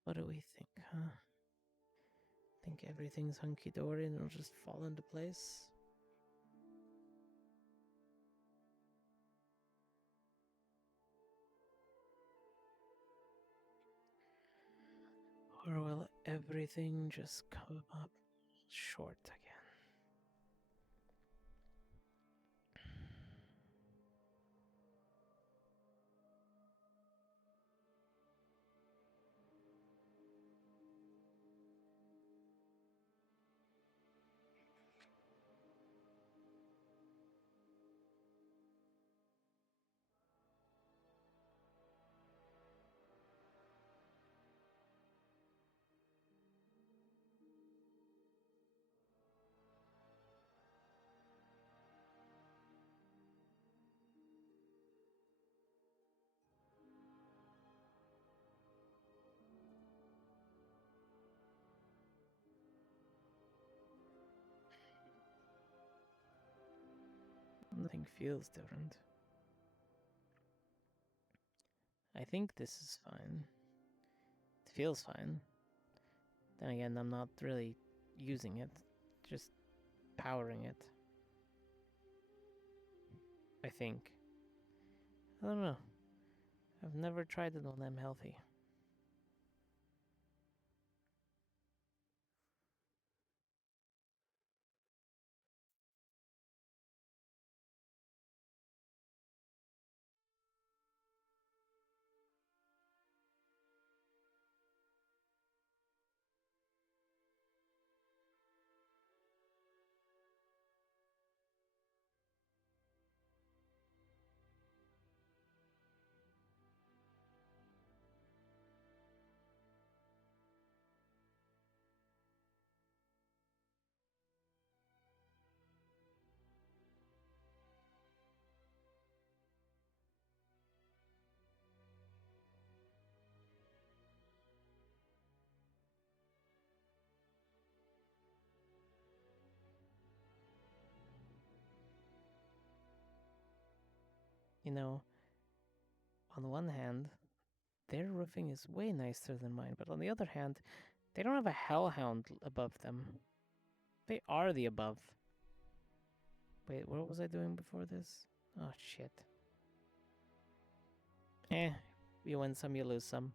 What do we think, huh? Think everything's hunky-dory and it'll just fall into place? Or will everything just come up short again? Nothing feels different. I think this is fine. It feels fine. Then again, I'm not really using it, just powering it. I think. I don't know. I've never tried it when I'm healthy. you know, on one hand, their roofing is way nicer than mine, but on the other hand, they don't have a hellhound above them. They are the above. Wait, what was I doing before this? Oh, shit. You win some, you lose some.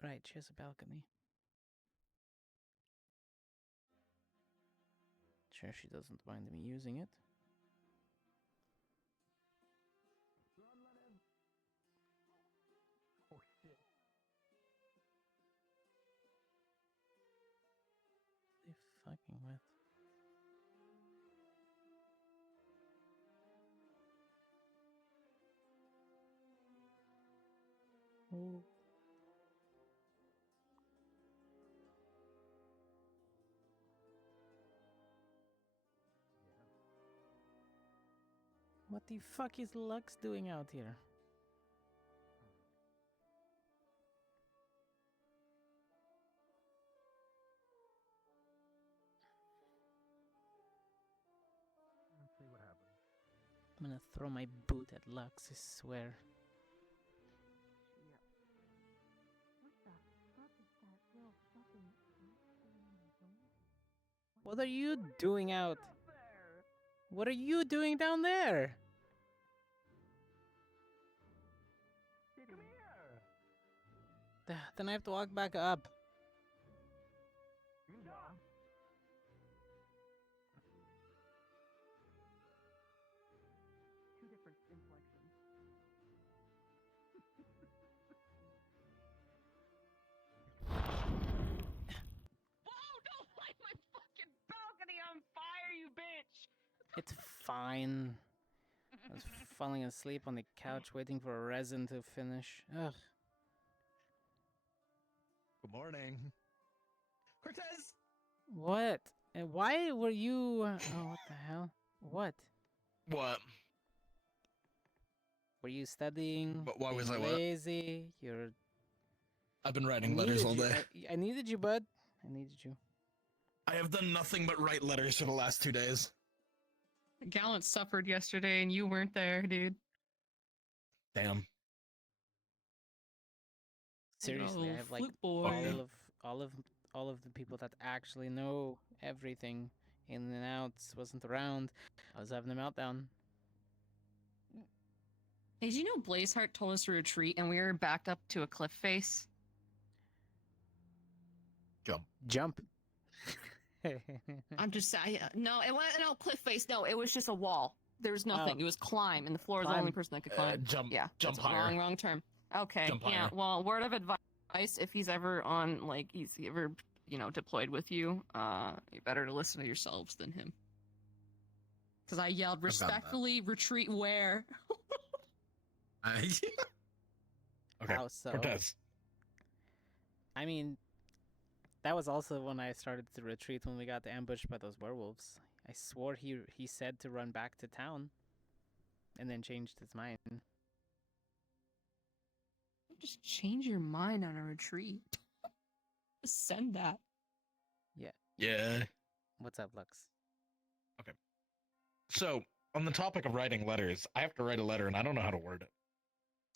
Right, she has a balcony. Sure, she doesn't mind me using it. Oh shit. What are you fucking with? Ooh. What the fuck is Lux doing out here? Let's see what happens. I'm gonna throw my boot at Lux, I swear. What the fuck is that little fucking What are you doing out? What are you doing down there? Come here. Then I have to walk back up. You can jump. Two different inflections. Whoa, don't light my fucking balcony on fire, you bitch! It's fine. I was falling asleep on the couch waiting for resin to finish. Ugh. Good morning. Cortez! What? And why were you... oh, what the hell? What? What? Were you studying? But why was being I what? lazy? You're... I've been writing letters all day. I needed you, bud. I needed you. I have done nothing but write letters for the last 2 days. Gallant suffered yesterday and you weren't there, dude. Damn. Seriously, I have like all of the people that actually know everything in and outs wasn't around. I was having a meltdown. Hey, did you know Blazeheart told us to retreat and we were backed up to a cliff face? Jump. I'm just saying. No, it wasn't no cliff face. No, it was just a wall. There was nothing. Oh. It was climb, and the floor is the only person that could climb. Jump. Yeah, Jump that's higher. Wrong term. Okay. Jump Yeah. higher. Well, word of advice: if he's ever on, like, he's ever, deployed with you, you better to listen to yourselves than him. Because I yelled respectfully, retreat where? Okay. How so? Cortez. I mean, that was also when I started to retreat when we got ambushed by those werewolves. I swore he said to run back to town, and then changed his mind. Just change your mind on a retreat. Just send that. Yeah. Yeah. What's up, Lux? Okay. So, on the topic of writing letters, I have to write a letter and I don't know how to word it.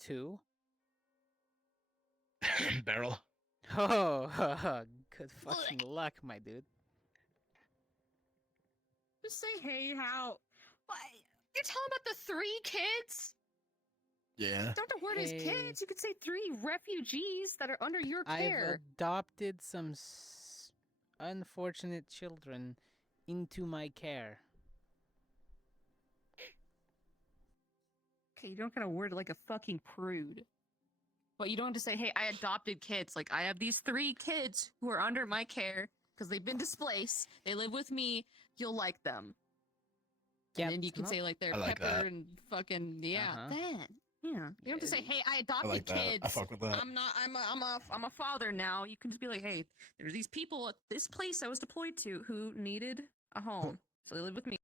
Two? Barrel. Oh, good fucking luck, my dude. Just say, hey, how? What? You're talking about the 3 kids? Yeah. Don't have to word his kids. You could say 3 refugees that are under your I've care. adopted some unfortunate children into my care. Okay, you don't gotta word it like a fucking prude. But you don't have to say, hey, I adopted kids. Like, I have these 3 kids who are under my care because they've been displaced. They live with me. You'll like them. Yeah, and then you can say, like, they're I like Pepper that. and fucking, yeah. Uh-huh. Then, yeah. You don't have to say, hey, I I adopted like that. kids. I fuck with that. I'm a father now. You can just be like, hey, there's these people at this place I was deployed to who needed a home. So they live with me.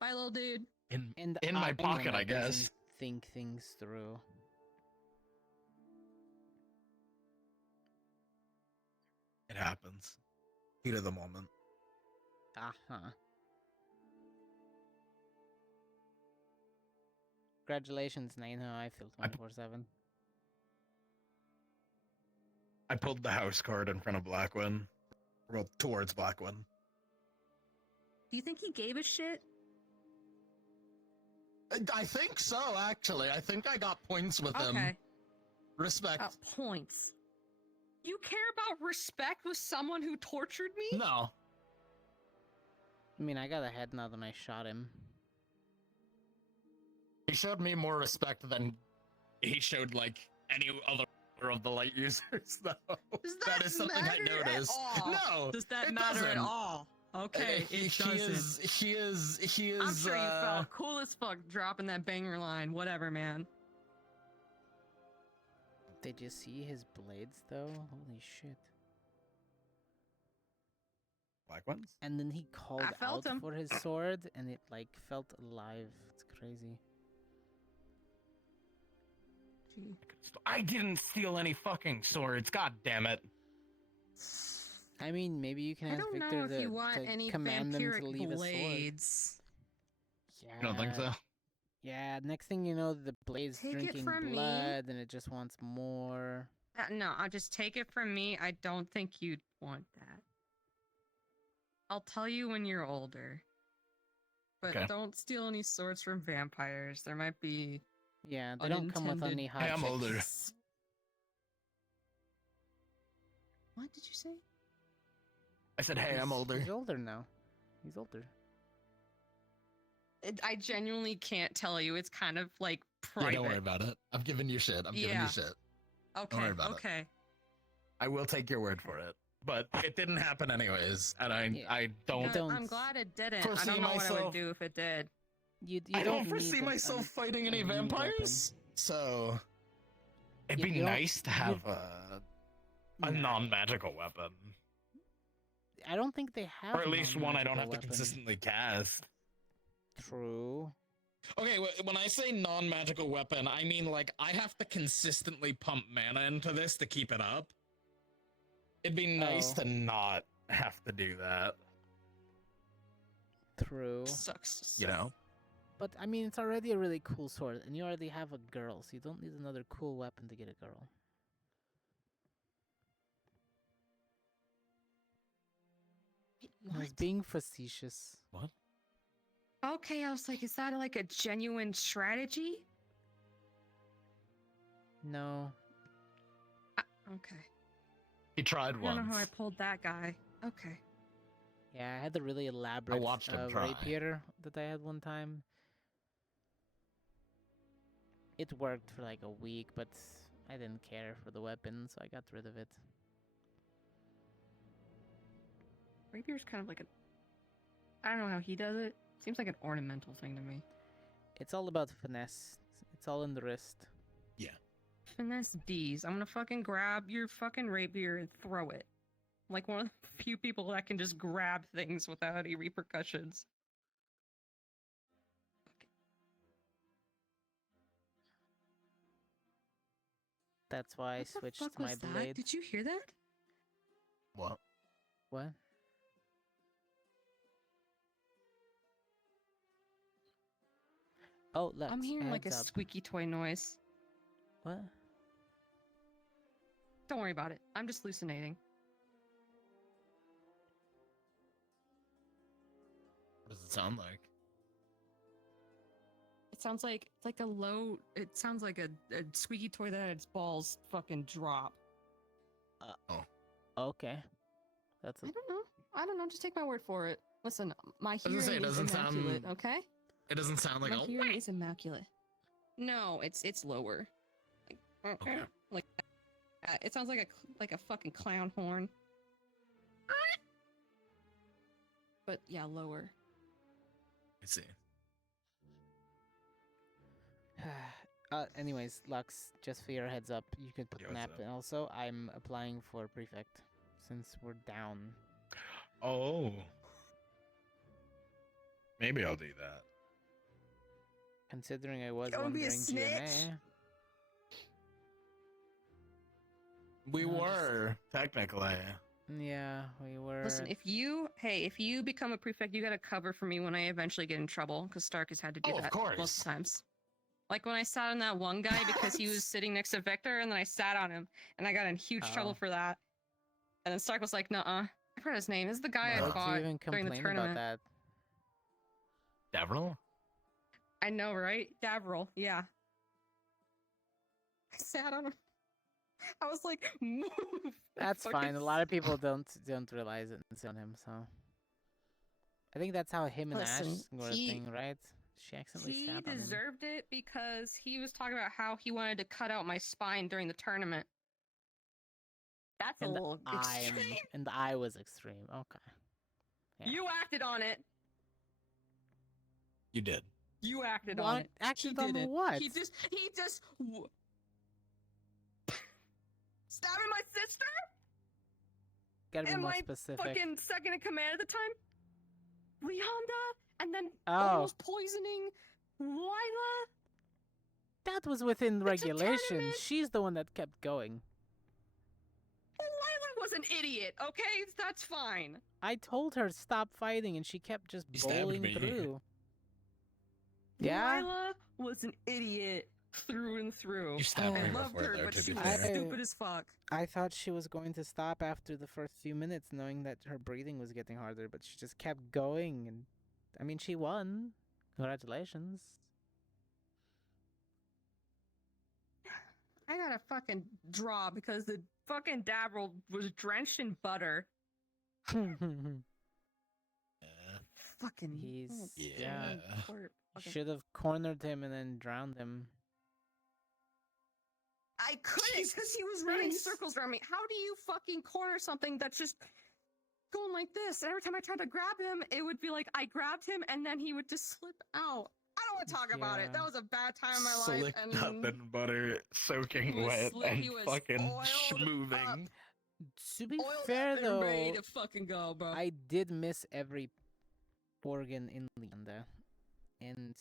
Bye, little dude. In And my I'm pocket, one I that doesn't guess. think things through. It happens. Heat of the moment. Uh-huh. Congratulations, Naino. I feel 24/7. I pulled the house card in front of Blackwin. Well, towards Blackwin. Do you think he gave a shit? I think so, actually. I think I got points with him. Okay. Respect. Points. You care about respect with someone who tortured me? No. I mean, I got a head nod when I shot him. He showed me more respect than he showed, like, any other of the light users, though. Does that is something I matter noticed. at all? No, Does that it matter doesn't. at all? Okay, it doesn't. He is. I'm sure you felt cool as fuck dropping that banger line. Whatever, man. Did you see his blades, though? Holy shit. Black ones? And then he called I felt out him. for his sword, and it, like, felt alive. It's crazy. I didn't steal any fucking swords. God damn it. I mean, maybe you can I ask don't Victor know if to, you want to any command them to vampiric leave blades. a sword. You don't think so? Yeah, next thing you know, the blade's Take it drinking from me. blood, and it just wants more. No, I'll just take it from me. I don't think you'd want that. I'll tell you when you're older. But Okay. don't steal any swords from vampires. There might be. Yeah, they don't come with any hot Hey, I'm older. chicks. What did you say? I said, hey, I'm older. He's older now. He's older. I genuinely can't tell you. It's kind of like private. Yeah, don't worry about it. I'm giving you shit. I'm giving Yeah. you shit. Okay, Don't worry about it. okay. I will take your word for it. But it didn't happen anyways, and I don't. I'm glad it didn't. I foresee don't know what I would myself- do if it did. You I don't need foresee an- myself fighting any a new vampires, so it'd You be don't- nice to have a Nah. non-magical weapon, I don't think they have. or at least one I don't have non-magical to weapon. consistently cast. True. Okay, when I say non-magical weapon, I mean like I have to consistently pump mana into this to keep it up. It'd be nice Oh. to not have to do that, True. Sucks. you know? But I mean, it's already a really cool sword, and you already have a girl, so you don't need another cool weapon to get a girl. I was being facetious. What? Okay, I was like, is that like a genuine strategy? No. Okay. He tried I don't know once. how I pulled that guy. Okay. Yeah, I had the really elaborate watched him try. rapier that I had one time. It worked for like a week, but I didn't care for the weapon, so I got rid of it. Rapier's kind of like a. I don't know how he does it. Seems like an ornamental thing to me. It's all about finesse. It's all in the wrist. Yeah. Finesse D's. I'm gonna fucking grab your fucking rapier and throw it. Like one of the few people that can just grab things without any repercussions. That's why I What the switched fuck my was that? blade. Did you hear that? What? What? Oh, let's I'm hearing like a heads up. squeaky toy noise. What? Don't worry about it. I'm just hallucinating. What does it sound like? It sounds like it's like a low. It sounds like a squeaky toy that had its balls fucking drop. Okay. That's. I don't know. Just take my word for it. Listen, my I was hearing gonna say, it is doesn't immaculate. sound- Okay. It doesn't sound like my a hearing is immaculate. No, it's lower. Okay. Like it sounds like a fucking clown horn. But yeah, lower. I see. Anyways, Lux, just for your heads up, you could put Yeah, what's nap. up? And also, I'm applying for prefect since we're down. Oh. Maybe I'll do that. Considering I was Gonna be a wondering snitch? GMA. We No, were technically. Yeah, we were. Listen, if you become a prefect, you gotta cover for me when I eventually get in trouble, because Stark has had to do Oh, of that course. most times. Like when I sat on that one guy because he was sitting next to Victor, and then I sat on him, and I got in huge trouble Oh. for that. And then Stark was like, "Nuh-uh." I forgot his name. This is the guy I Why'd caught you even during the complain about tournament. that? Devril? I know, right? Davril, yeah. I sat on him. I was like, "Move." That's Fucking fine. A lot of people don't realize it and sit on him, so. I think that's how him and Ash Listen, were a thing, right? She accidentally He sat on him. deserved it because he was talking about how he wanted to cut out my spine during the tournament. That's a little extreme. And I was extreme. Okay. Yeah. You acted on it. You did. You acted What? on it. Acted He on didn't. what? He just stabbing my sister Gotta be and more my specific. fucking second in command at the time, Leonda, and then Oh. almost poisoning Lila. That was within a regulations. tournament. She's the one that kept going. Lila was an idiot. Okay, that's fine. I told her stop fighting, and she kept just You stabbed bowling me. through. Yeah. Lila was an idiot through and through. You stabbed I me loved before her, there, but to she be was fair. stupid as fuck. I thought she was going to stop after the first few minutes, knowing that her breathing was getting harder, but she just kept going, and I mean, she won. Congratulations. I got a fucking draw because the fucking Davril was drenched in butter. Fucking He's Yeah. twerp. Okay. should have cornered him and then drowned him. I couldn't because he was running circles around me. How do you fucking corner something that's just going like this? And every time I tried to grab him, it would be like I grabbed him and then he would just slip out. I don't want to talk about it. That was a bad time in my life. Slicked And up in butter, soaking he was wet, slick- and he was fucking oiled schmoving. To be oiled fair, up and though, ready to fucking go, bro. I did miss every organ in Leanda, and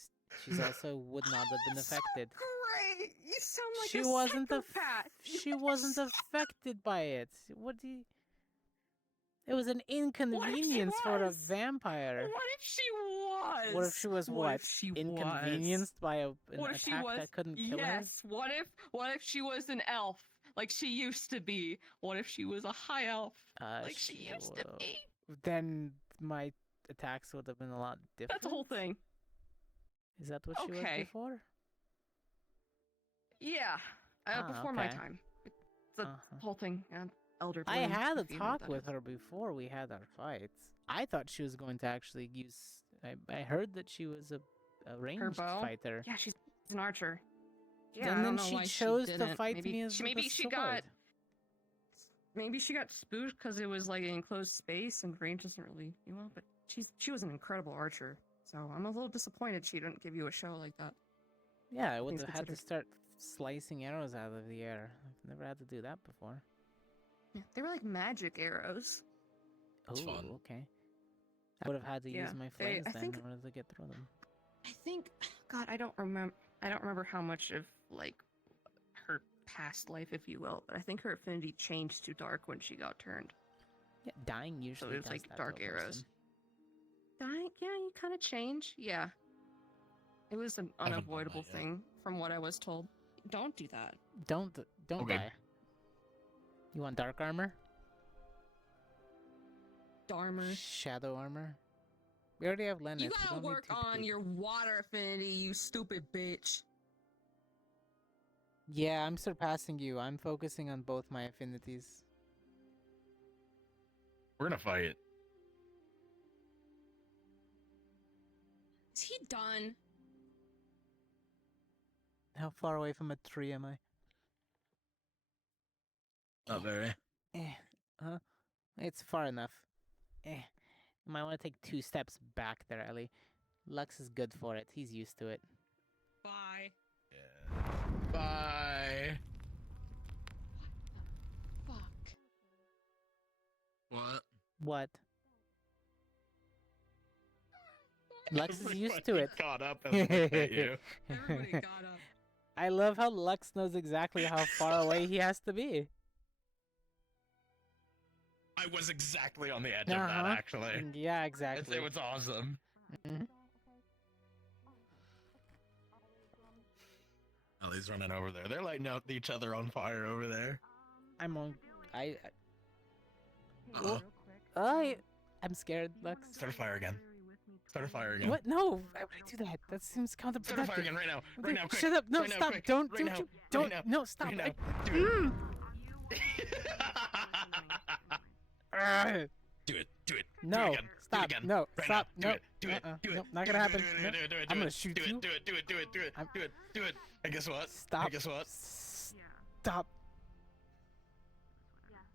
she's also would not have been affected. Great. You sound like She a wasn't psychopath. she wasn't affected by it. What do you? It was an inconvenience for a vampire. What if she was? What if she was what? if she Inconvenienced by an What if she attack was? that couldn't kill her? Yes. What if she was an elf like she used to be? What if she was a high elf like she used to be? Then my attacks would have been a lot different. That's the whole thing. Is that what she was Okay. before? Yeah. Before my okay. time. It's the whole thing. Elder. I Bloom, had a if you know what talk that with is. her before we had our fights. I thought she was going to actually use. I heard that she was a ranged bow? fighter. Yeah, she's an archer. Yeah, And I then don't know she why chose to didn't. fight maybe me as she, with maybe a she sword. got maybe she got spooked because it was like an enclosed space and range doesn't really but she was an incredible archer. So I'm a little disappointed she didn't give you a show like that. Yeah, I would Things have had to considered. start slicing arrows out of the air. I've never had to do that before. Yeah, they were like magic arrows. Oh, fun. okay. I would have had to Yeah, use my they- flames I then think- in order to get through them. I think God, I don't remember how much of like her past life, if you will, but I think her affinity changed to dark when she got turned. Yeah, dying usually it was does like that to dark a arrows. person. Dying, yeah, you kind of change. Yeah. It was an haven't done unavoidable that yet. thing from what I was told. Don't do that. Don't Okay. die. You want dark armor? Darmer. Shadow armor? We already have Lenneth. You we gotta don't need work two on people. your water affinity, you stupid bitch. Yeah, I'm surpassing you. I'm focusing on both my affinities. We're gonna fight. Is he done? How far away from a tree am I? Not very. Huh? It's far enough. You might want to take 2 steps back there, Ellie. Lux is good for it. He's used to it. Bye. Bye. Fuck. What? What? Lux is used to it. Caught up as I looked at you. Everybody got up. I love how Lux knows exactly how far away he has to be. I was exactly on the edge of that, actually. Yeah, exactly. It was awesome. Ellie's running over there. They're lighting out each other on fire over there. I'm on. Uh-oh. I'm scared, Lux. Start a fire again. Start a fire again. What? No, why would I do that? That seems counterproductive. Start a fire again right now. Right now, quick. Shut up! No, Right now, stop! quick. Don't! Right now. Don't! Right now. No, stop! Right now. Do it. Do it. No, Do it again. stop! Do it again. No, Right stop! now. No, Do it. Do it. no, not gonna happen. No. I'm gonna shoot do you. it. Do it. Do it. Do it. Do it. Do it. Do it. And guess what? Stop! And guess what? Stop!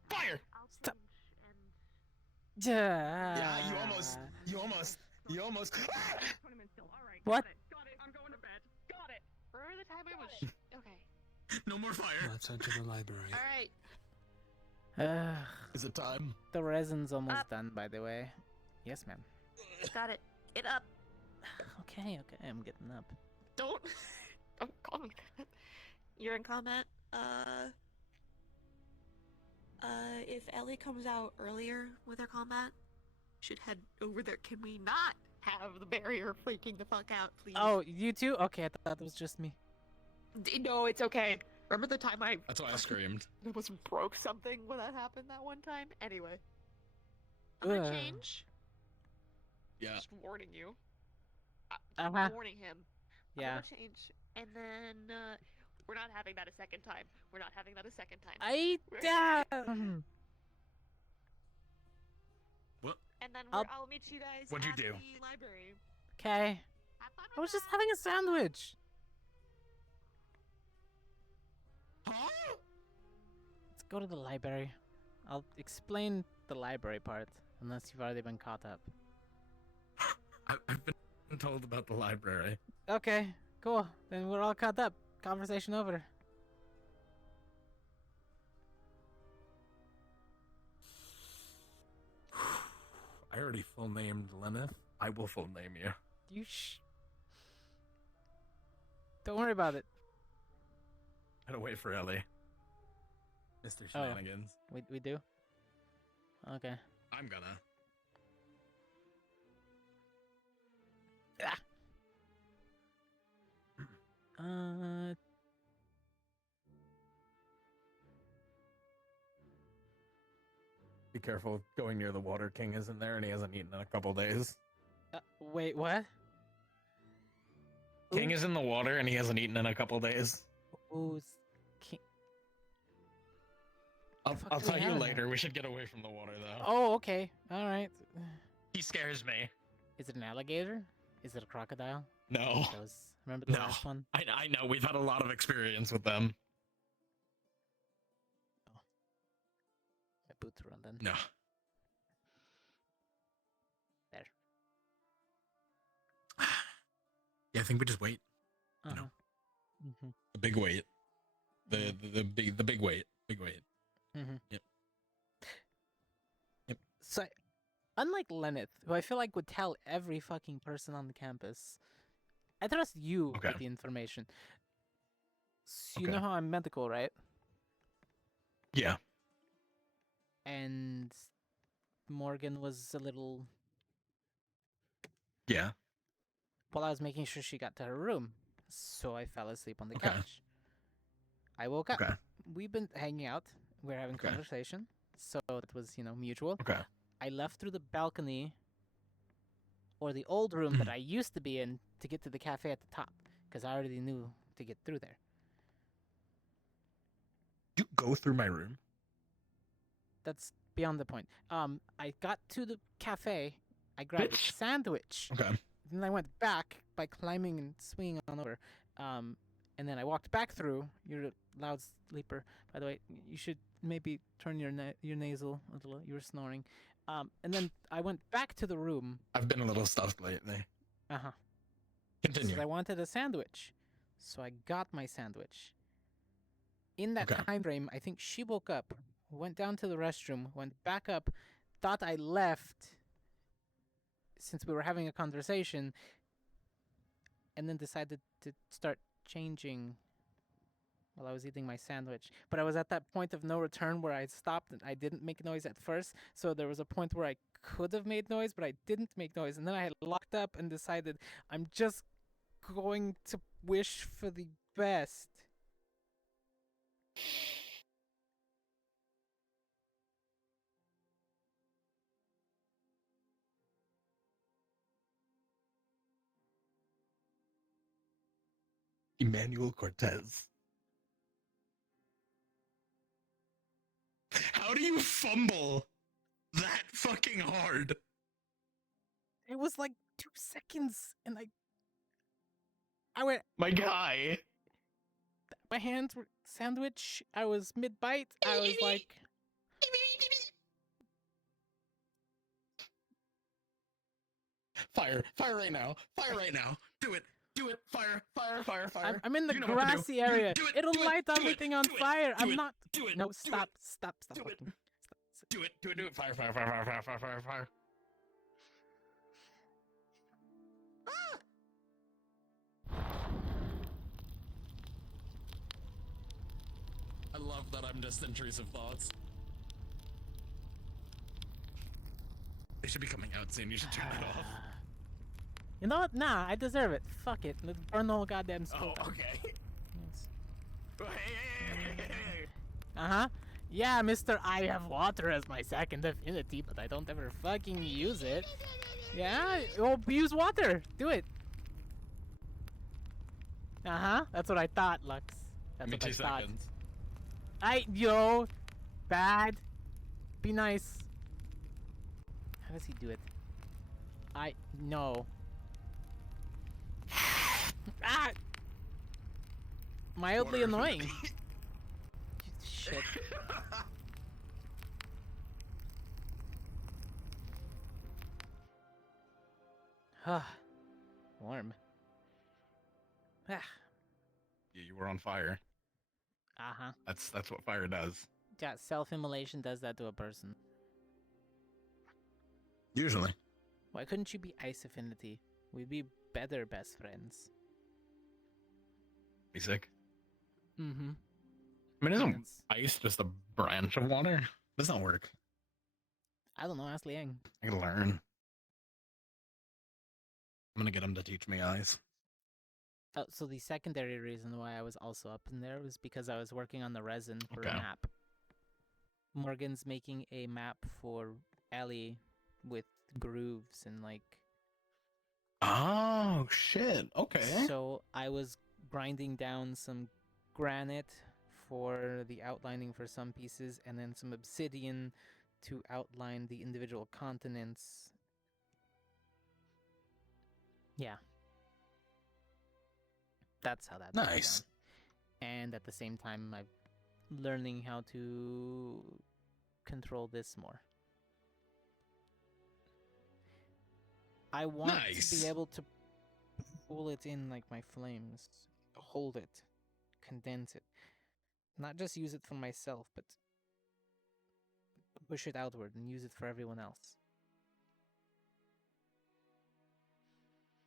Fire! Stop! Yeah, you almost. What? Got it. I'm going to bed. Got it. Remember the time I was... Okay. No more fire. Let's enter the library. Alright. Is it time? The resin's almost Up. done, by the way. Yes, ma'am. Got it. Get up. Okay, I'm getting up. Don't call me that. You're in combat. If Ellie comes out earlier with her combat, should head over there. Can we not have the barrier freaking the fuck out, please? Oh, you too? Okay, I thought it was just me. No, it's okay. Remember the time I That's why I screamed. almost broke something when that happened that one time? Anyway. I'm gonna change. Yeah. Just warning you. Uh-huh. Warning him. I'm Yeah. gonna change. And then, we're not having that a second time. We're not having that a second time. What? And then I'll meet you guys What'd you at do? the library. Okay. I was just having a sandwich. Huh? Let's go to the library. I'll explain the library part, unless you've already been caught up. I've been told about the library. Okay, cool. Then we're all caught up. Conversation over. I already full named Lenneth. I will full name you. You Don't worry about it. Gotta wait for Ellie. Mr. Shenanigans. We do? Okay. I'm gonna. Be careful going near the Water King isn't there and he hasn't eaten in a couple days. Wait, what? King is in the water and he hasn't eaten in a couple days. Who's King? I'll tell you later. We should get away from the water though. Oh, okay. All right. He scares me. Is it an alligator? Is it a crocodile? No. Remember the No. last one? I know. We've had a lot of experience with them. My boots are on then. No. There. Yeah, I think we just wait. You know, Mm-hmm. the big wait. The big wait. Big wait. Mm-hmm. Yep. So, unlike Lenneth, who I feel like would tell every fucking person on the campus, I trust you with the information. So you know how I'm medical, right? Yeah. And Morgan was a little... Yeah. Well, I was making sure she got to her room, so I fell asleep on the couch. I woke up. We've been hanging out. We're having conversation, so it was, mutual. Okay. I left through the balcony or the old room that I used to be in to get to the cafe at the top, because I already knew to get through there. You go through my room? That's beyond the point. I got to the cafe, I grabbed a sandwich. Okay. Then I went back by climbing and swinging on over. And then I walked back through. You're a loud sleeper, by the way. You should maybe turn your nasal a little. You were snoring. And then I went back to the room. I've been a little stuffed lately. Uh-huh. Continue. I wanted a sandwich. So I got my sandwich. In that time frame, I think she woke up, went down to the restroom, went back up, thought I left since we were having a conversation, and then decided to start changing while I was eating my sandwich. But I was at that point of no return where I stopped and I didn't make noise at first, so there was a point where I could have made noise, but I didn't make noise, and then I had locked up and decided I'm just going to wish for the best. Emmanuel Cortez. How do you fumble that fucking hard? It was like 2 seconds, and I went. My guy. My hands were sandwich. I was mid-bite. I was like. Fire right now. Fire right now. Do it. Do it. Fire. I'm in the grassy area. It'll light everything on fire. I'm not. Do it. No, stop. Stop. Do it. Fucking- Do it. Fire. I love that I'm just intrusive thoughts. They should be coming out soon. You should turn it off. You know what? Nah, I deserve it. Fuck it. Let's burn the whole goddamn school. Oh, okay. Uh-huh. Yeah, Mr. I have water as my second affinity, but I don't ever fucking use it. Yeah, well, use water. Do it. Uh-huh. That's what I thought, Lux. That's Give me what 2 I thought. seconds. Yo, bad. Be nice. How does he do it? No. Ah! Mildly annoying. Shit. Warm. Yeah, you were on fire. Uh-huh. That's what fire does. Yeah, self-immolation does that to a person. Usually. Why couldn't you be Ice Affinity? We'd be better best friends. Be sick. Mm-hmm. I mean, isn't ice just a branch of water? Does not work. I don't know, ask Liang. I gotta learn. I'm gonna get him to teach me ice. Oh, so the secondary reason why I was also up in there was because I was working on the resin for a map. Morgan's making a map for Ellie with grooves and like... Oh, shit. Okay. So I was grinding down some granite for the outlining for some pieces, and then some obsidian to outline the individual continents. Yeah. That's how that nice. And at the same time, I'm learning how to control this more. I want to be able to pull it in like my flames, hold it, condense it. Not just use it for myself, but push it outward and use it for everyone else.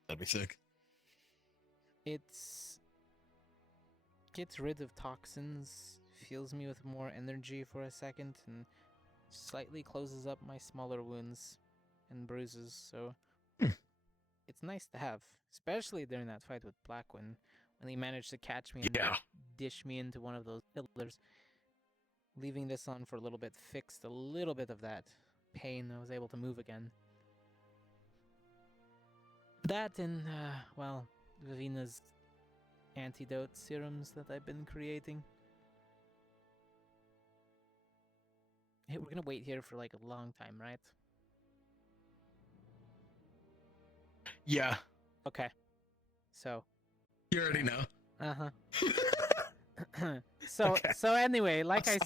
That'd be sick. It's gets rid of toxins, fills me with more energy for a second, and slightly closes up my smaller wounds and bruises, so it's nice to have, especially during that fight with Blackwin, when he managed to catch me and dish me into one of those pillars. Leaving this on for a little bit fixed a little bit of that pain. I was able to move again. That and, well, Vivina's antidote serums that I've been creating. Hey, we're gonna wait here for like a long time, right? Yeah. Okay. So. You already know. So anyway, like I